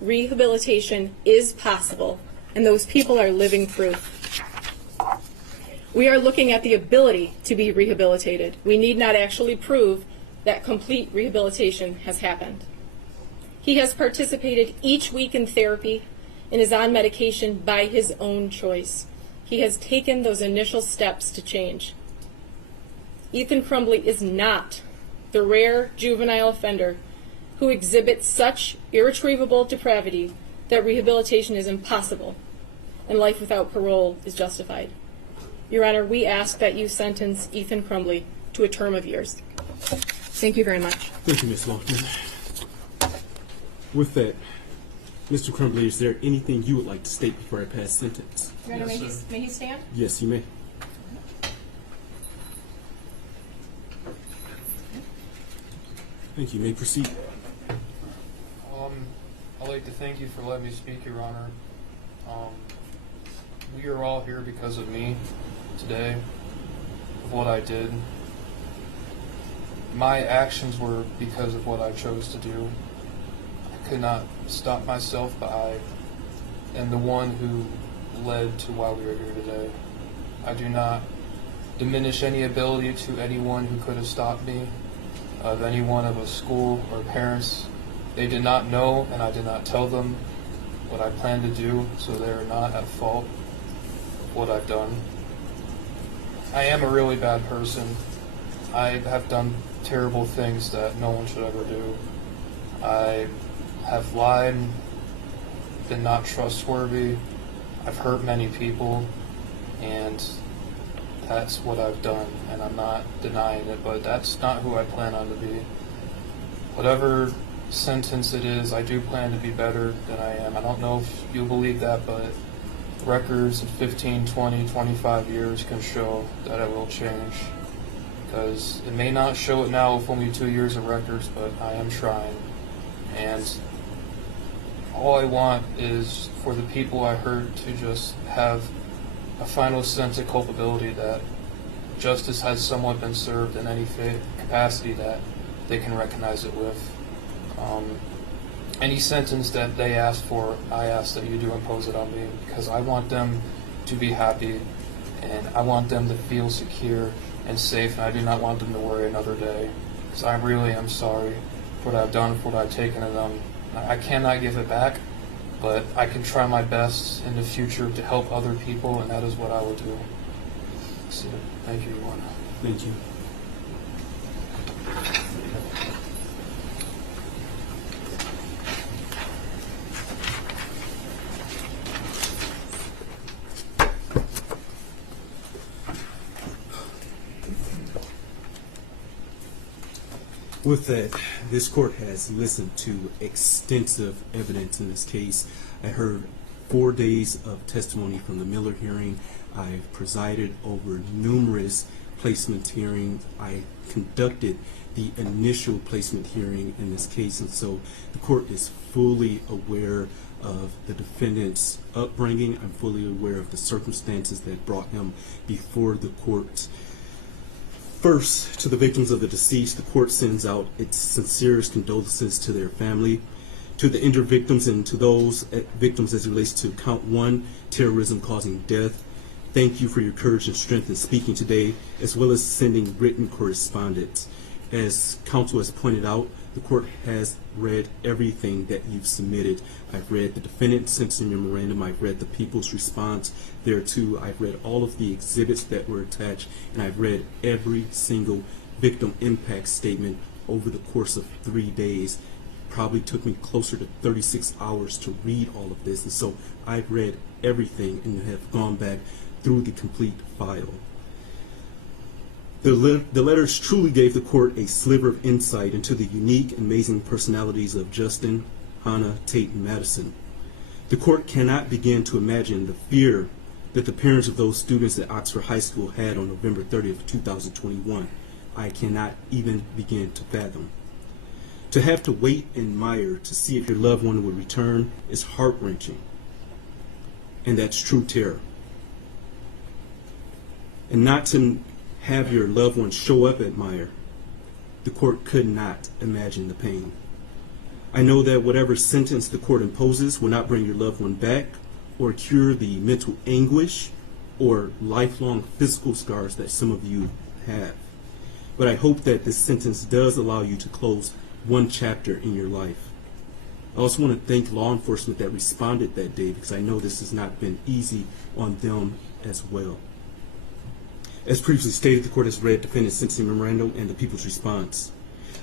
Rehabilitation is possible, and those people are living proof. We are looking at the ability to be rehabilitated. We need not actually prove that complete rehabilitation has happened. He has participated each week in therapy and is on medication by his own choice. He has taken those initial steps to change. Ethan Crumbley is not the rare juvenile offender who exhibit such irretrievable depravity that rehabilitation is impossible and life without parole is justified. Your Honor, we ask that you sentence Ethan Crumbley to a term of years. Thank you very much. Thank you, Ms. Lockman. With that, Mr. Crumbley, is there anything you would like to state before I pass sentence? Your Honor, may he stand? Yes, you may. Thank you. You may proceed. I'd like to thank you for letting me speak, Your Honor. We are all here because of me today, of what I did. My actions were because of what I chose to do. I could not stop myself, but I am the one who led to why we are here today. I do not diminish any ability to anyone who could have stopped me, of anyone of a school or parents. They did not know, and I did not tell them what I planned to do, so they are not at fault of what I've done. I am a really bad person. I have done terrible things that no one should ever do. I have lied, been not trustworthy. I've hurt many people, and that's what I've done, and I'm not denying it, but that's not who I plan on to be. Whatever sentence it is, I do plan to be better than I am. I don't know if you'll believe that, but records of 15, 20, 25 years can show that I will change. Because it may not show it now with only 2 years of records, but I am trying. And all I want is for the people I hurt to just have a final sense of culpability that justice has somewhat been served in any capacity that they can recognize it with. Any sentence that they ask for, I ask that you do impose it on me, because I want them to be happy, and I want them to feel secure and safe, and I do not want them to worry another day, because I really am sorry for what I've done, for what I've taken of them. I cannot give it back, but I can try my best in the future to help other people, and that is what I will do. So, thank you, Your Honor. Thank you. With that, this court has listened to extensive evidence in this case. I heard 4 days of testimony from the Miller hearing. I've presided over numerous placement hearings. I conducted the initial placement hearing in this case, and so the court is fully aware of the defendant's upbringing. I'm fully aware of the circumstances that brought him before the court. First, to the victims of the deceased, the court sends out its sincerest condolences to their family. To the injured victims and to those victims as it relates to count 1, terrorism causing death, thank you for your courage and strength in speaking today, as well as sending written correspondence. As counsel has pointed out, the court has read everything that you've submitted. I've read the defendant's sentencing memorandum. I've read the people's response thereto. I've read all of the exhibits that were attached, and I've read every single victim impact statement over the course of 3 days. Probably took me closer to 36 hours to read all of this, and so I've read everything and have gone back through the complete file. The letters truly gave the court a sliver of insight into the unique and amazing personalities of Justin, Hannah, Tate, and Madison. The court cannot begin to imagine the fear that the parents of those students at Oxford High School had on November 30th, 2021. I cannot even begin to fathom. To have to wait in mire to see if your loved one would return is heart-wrenching, and that's true terror. And not to have your loved one show up at mire, the court could not imagine the pain. I know that whatever sentence the court imposes will not bring your loved one back or cure the mental anguish or lifelong physical scars that some of you have. But I hope that this sentence does allow you to close one chapter in your life. I also want to thank law enforcement that responded that day, because I know this has not been easy on them as well. As previously stated, the court has read defendant's sentencing memorandum and the people's response.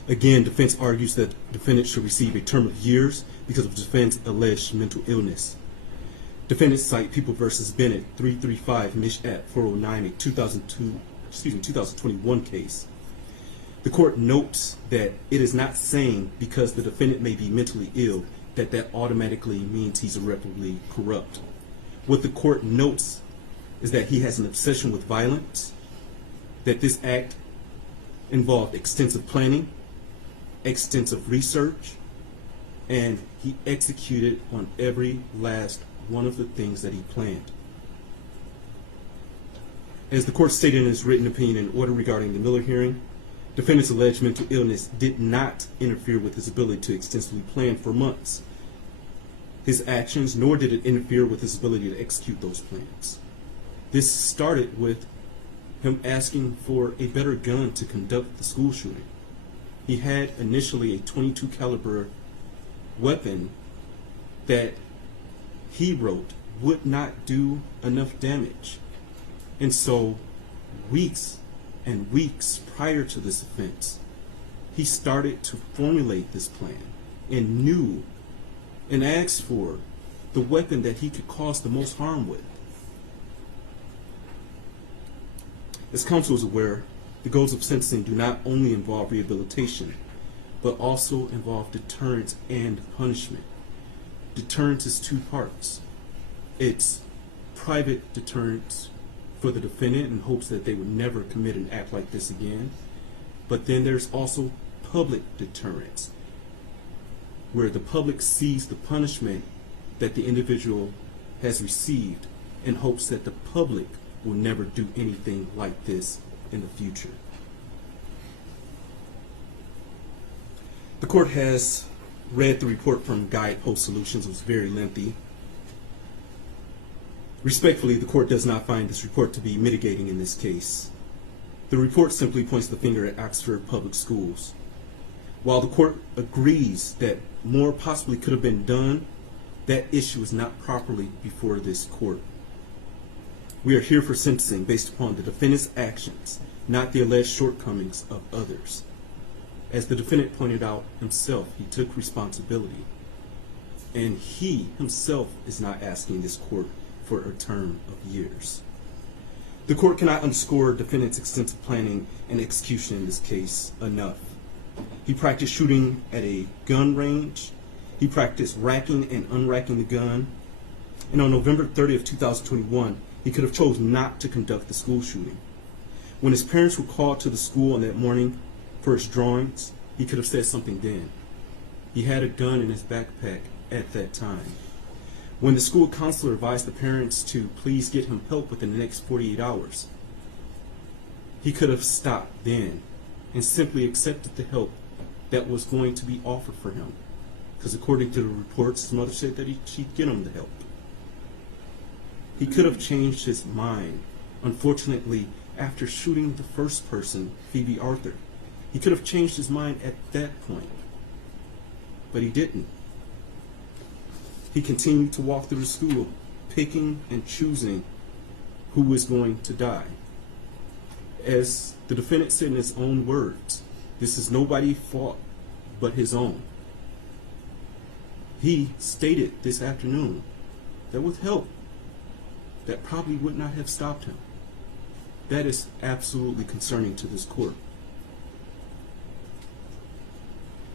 Again, defense argues that defendant should receive a term of years because of defendant's alleged mental illness. Defendants cite People v. Bennett 335 Mich. at 409, a 2021 case. The court notes that it is not saying because the defendant may be mentally ill that that automatically means he's irreparably corrupt. What the court notes is that he has an obsession with violence, that this act involved extensive planning, extensive research, and he executed on every last one of the things that he planned. As the court stated in its written opinion and order regarding the Miller hearing, defendant's alleged mental illness did not interfere with his ability to extensively plan for months his actions, nor did it interfere with his ability to execute those plans. This started with him asking for a better gun to conduct the school shooting. He had initially a .22 caliber weapon that he wrote would not do enough damage. And so weeks and weeks prior to this offense, he started to formulate this plan and knew and asked for the weapon that he could cause the most harm with. As counsel is aware, the goals of sentencing do not only involve rehabilitation, but also involve deterrence and punishment. Deterrence is two parts. It's private deterrence for the defendant in hopes that they would never commit an act like this again. But then there's also public deterrence, where the public sees the punishment that the individual has received in hopes that the public will never do anything like this in the future. The court has read the report from Guidepost Solutions. It was very lengthy. Respectfully, the court does not find this report to be mitigating in this case. The report simply points the finger at Oxford Public Schools. While the court agrees that more possibly could have been done, that issue is not properly before this court. We are here for sentencing based upon the defendant's actions, not the alleged shortcomings of others. As the defendant pointed out himself, he took responsibility, and he himself is not asking this court for a term of years. The court cannot underscore defendant's extensive planning and execution in this case enough. He practiced shooting at a gun range. He practiced racking and unracking the gun. And on November 30th, 2021, he could have chosen not to conduct the school shooting. When his parents were called to the school on that morning for his drawings, he could have said something then. He had a gun in his backpack at that time. When the school counselor advised the parents to please get him help within the next 48 hours, he could have stopped then and simply accepted the help that was going to be offered for him. Because according to the reports, his mother said that she'd get him the help. He could have changed his mind. Unfortunately, after shooting the first person, Phoebe Arthur, he could have changed his mind at that point. But he didn't. He continued to walk through the school, picking and choosing who was going to die. As the defendant said in his own words, this is nobody's fault but his own. He stated this afternoon that with help, that probably would not have stopped him. That is absolutely concerning to this court.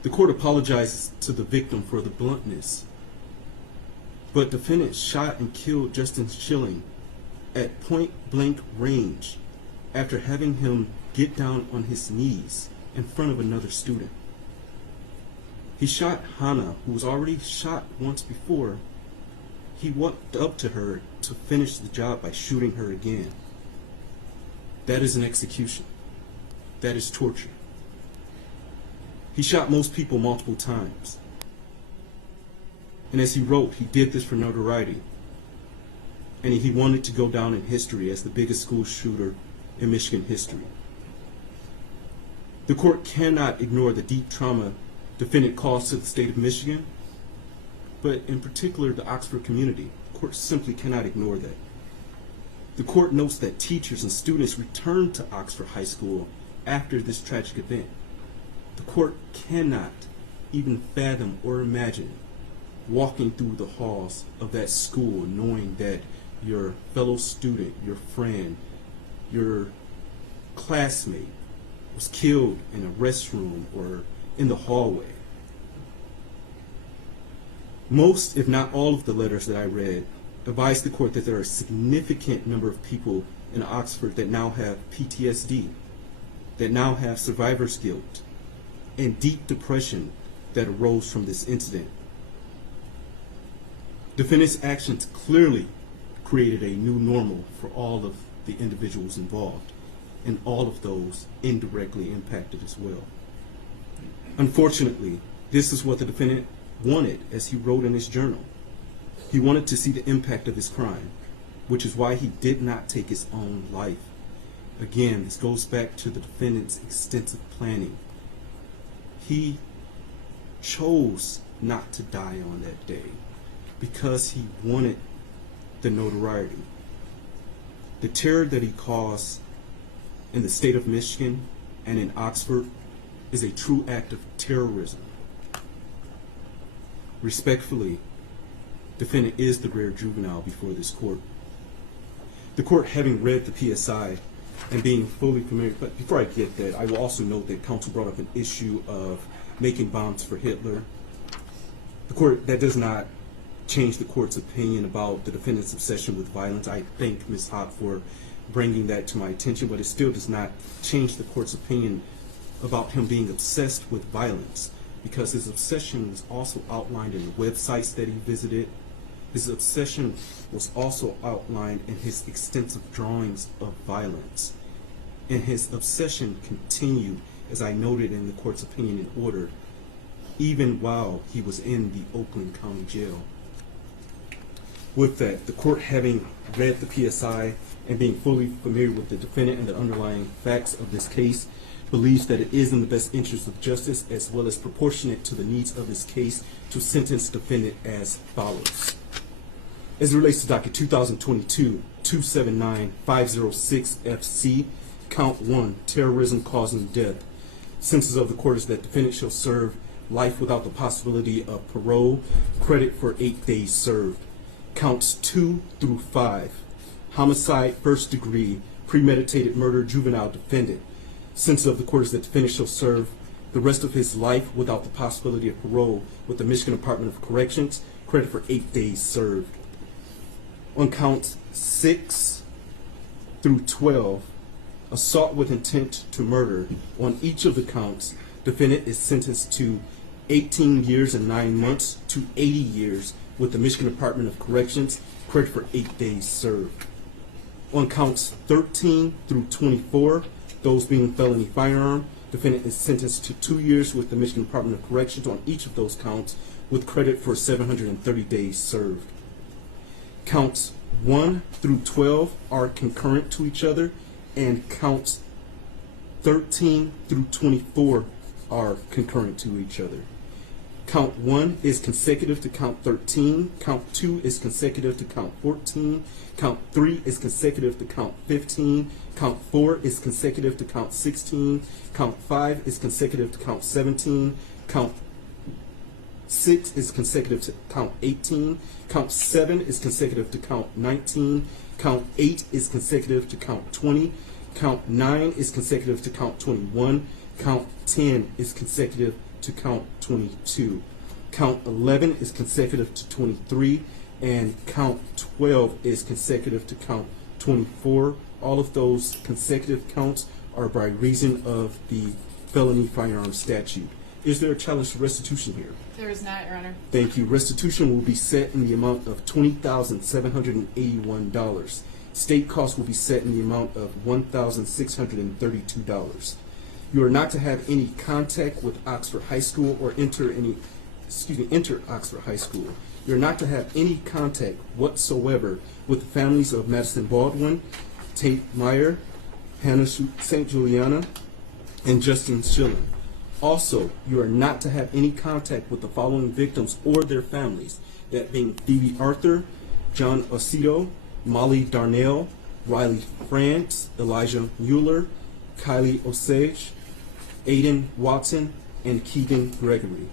The court apologizes to the victim for the bluntness, but defendant shot and killed Justin Schilling at point-blank range after having him get down on his knees in front of another student. He shot Hannah, who was already shot once before. He walked up to her to finish the job by shooting her again. That is an execution. That is torture. He shot most people multiple times. And as he wrote, he did this for notoriety. And he wanted to go down in history as the biggest school shooter in Michigan history. The court cannot ignore the deep trauma defendant caused to the state of Michigan, but in particular the Oxford community. The court simply cannot ignore that. The court notes that teachers and students returned to Oxford High School after this tragic event. The court cannot even fathom or imagine walking through the halls of that school knowing that your fellow student, your friend, your classmate was killed in a restroom or in the hallway. Most, if not all, of the letters that I read advised the court that there are a significant number of people in Oxford that now have PTSD, that now have survivor's guilt, and deep depression that arose from this incident. Defendant's actions clearly created a new normal for all of the individuals involved, and all of those indirectly impacted as well. Unfortunately, this is what the defendant wanted, as he wrote in his journal. He wanted to see the impact of his crime, which is why he did not take his own life. Again, this goes back to the defendant's extensive planning. He chose not to die on that day because he wanted the notoriety. The terror that he caused in the state of Michigan and in Oxford is a true act of terrorism. Respectfully, defendant is the rare juvenile before this court. The court, having read the PSI and being fully familiar, but before I get that, I will also note that counsel brought up an issue of making bombs for Hitler. The court, that does not change the court's opinion about the defendant's obsession with violence. I thank Ms. Hott for bringing that to my attention, but it still does not change the court's opinion about him being obsessed with violence, because his obsession was also outlined in the websites that he visited. His obsession was also outlined in his extensive drawings of violence. And his obsession continued, as I noted in the court's opinion in order, even while he was in the Oakland County Jail. With that, the court, having read the PSI and being fully familiar with the defendant and the underlying facts of this case, believes that it is in the best interest of justice as well as proportionate to the needs of this case to sentence defendant as follows. As it relates to docket 2022-279-506-FC, count 1, terrorism causing death. Sentences of the court is that defendant shall serve life without the possibility of parole, credit for 8 days served. Counts 2 through 5, homicide, first degree, premeditated murder, juvenile defendant. Sentence of the court is that defendant shall serve the rest of his life without the possibility of parole with the Michigan Department of Corrections, credit for 8 days served. On counts 6 through 12, assault with intent to murder. On each of the counts, defendant is sentenced to 18 years and 9 months to 80 years with the Michigan Department of Corrections, credit for 8 days served. On counts 13 through 24, those being felony firearm, defendant is sentenced to 2 years with the Michigan Department of Corrections on each of those counts with credit for 730 days served. Counts 1 through 12 are concurrent to each other, and counts 13 through 24 are concurrent to each other. Count 1 is consecutive to count 13, count 2 is consecutive to count 14, count 3 is consecutive to count 15, count 4 is consecutive to count 16, count 5 is consecutive to count 17, count 6 is consecutive to count 18, count 7 is consecutive to count 19, count 8 is consecutive to count 20, count 9 is consecutive to count 21, count 10 is consecutive to count 22, count 11 is consecutive to 23, and count 12 is consecutive to count 24. All of those consecutive counts are by reason of the felony firearm statute. Is there a challenge to restitution here? There is not, Your Honor. Thank you. Restitution will be set in the amount of $20,781. State costs will be set in the amount of $1,632. You are not to have any contact with Oxford High School or enter Oxford High School. You're not to have any contact whatsoever with the families of Madison Baldwin, Tate Meyer, Hannah St. Juliana, and Justin Schilling. Also, you are not to have any contact with the following victims or their families, that being Phoebe Arthur, John Osito, Molly Darnell, Riley France, Elijah Mueller, Kylie Osage, Aiden Watson, and Keegan Gregory.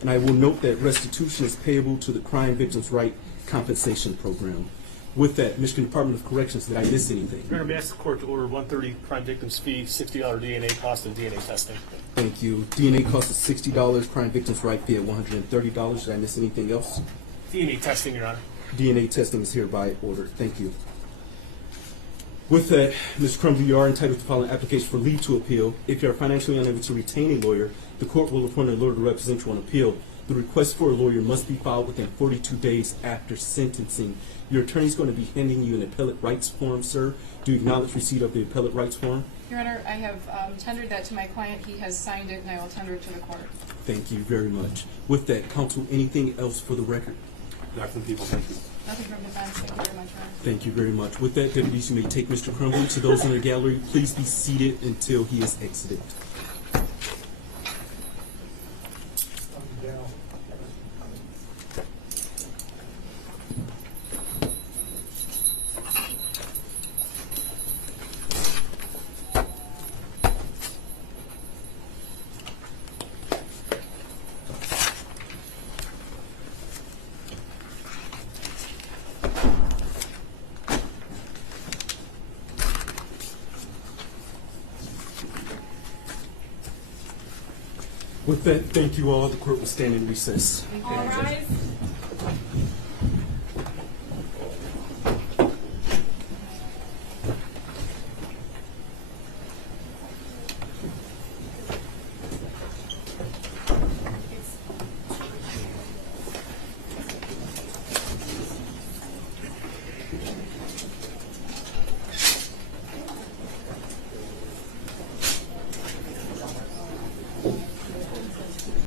And I will note that restitution is payable to the Crime Victims' Right Compensation Program. With that, Michigan Department of Corrections, did I miss anything? Your Honor, may I ask the court to order 130 crime victims fee, $60 DNA cost, and DNA testing? Thank you. DNA cost is $60, Crime Victims' Right fee at $130. Did I miss anything else? DNA testing, Your Honor. DNA testing is hereby ordered. Thank you. With that, Mr. Crumbley, you are entitled to file an application for leave to appeal. If you are financially unable to retain a lawyer, the court will appoint a lawyer to represent you on appeal. The request for a lawyer must be filed within 42 days after sentencing. Your attorney is going to be handing you an appellate rights form, sir. Do you acknowledge receipt of the appellate rights form? Your Honor, I have tendered that to my client. He has signed it, and I will tender it to the court. Thank you very much. With that, counsel, anything else for the record? Not from the people, thank you. Nothing from the defense. Thank you very much, Your Honor. Thank you very much. With that, deputies, you may take Mr. Crumbley. To those in the gallery, please be seated until he is exited. With that, thank you all. The court will stand in recess. All rise.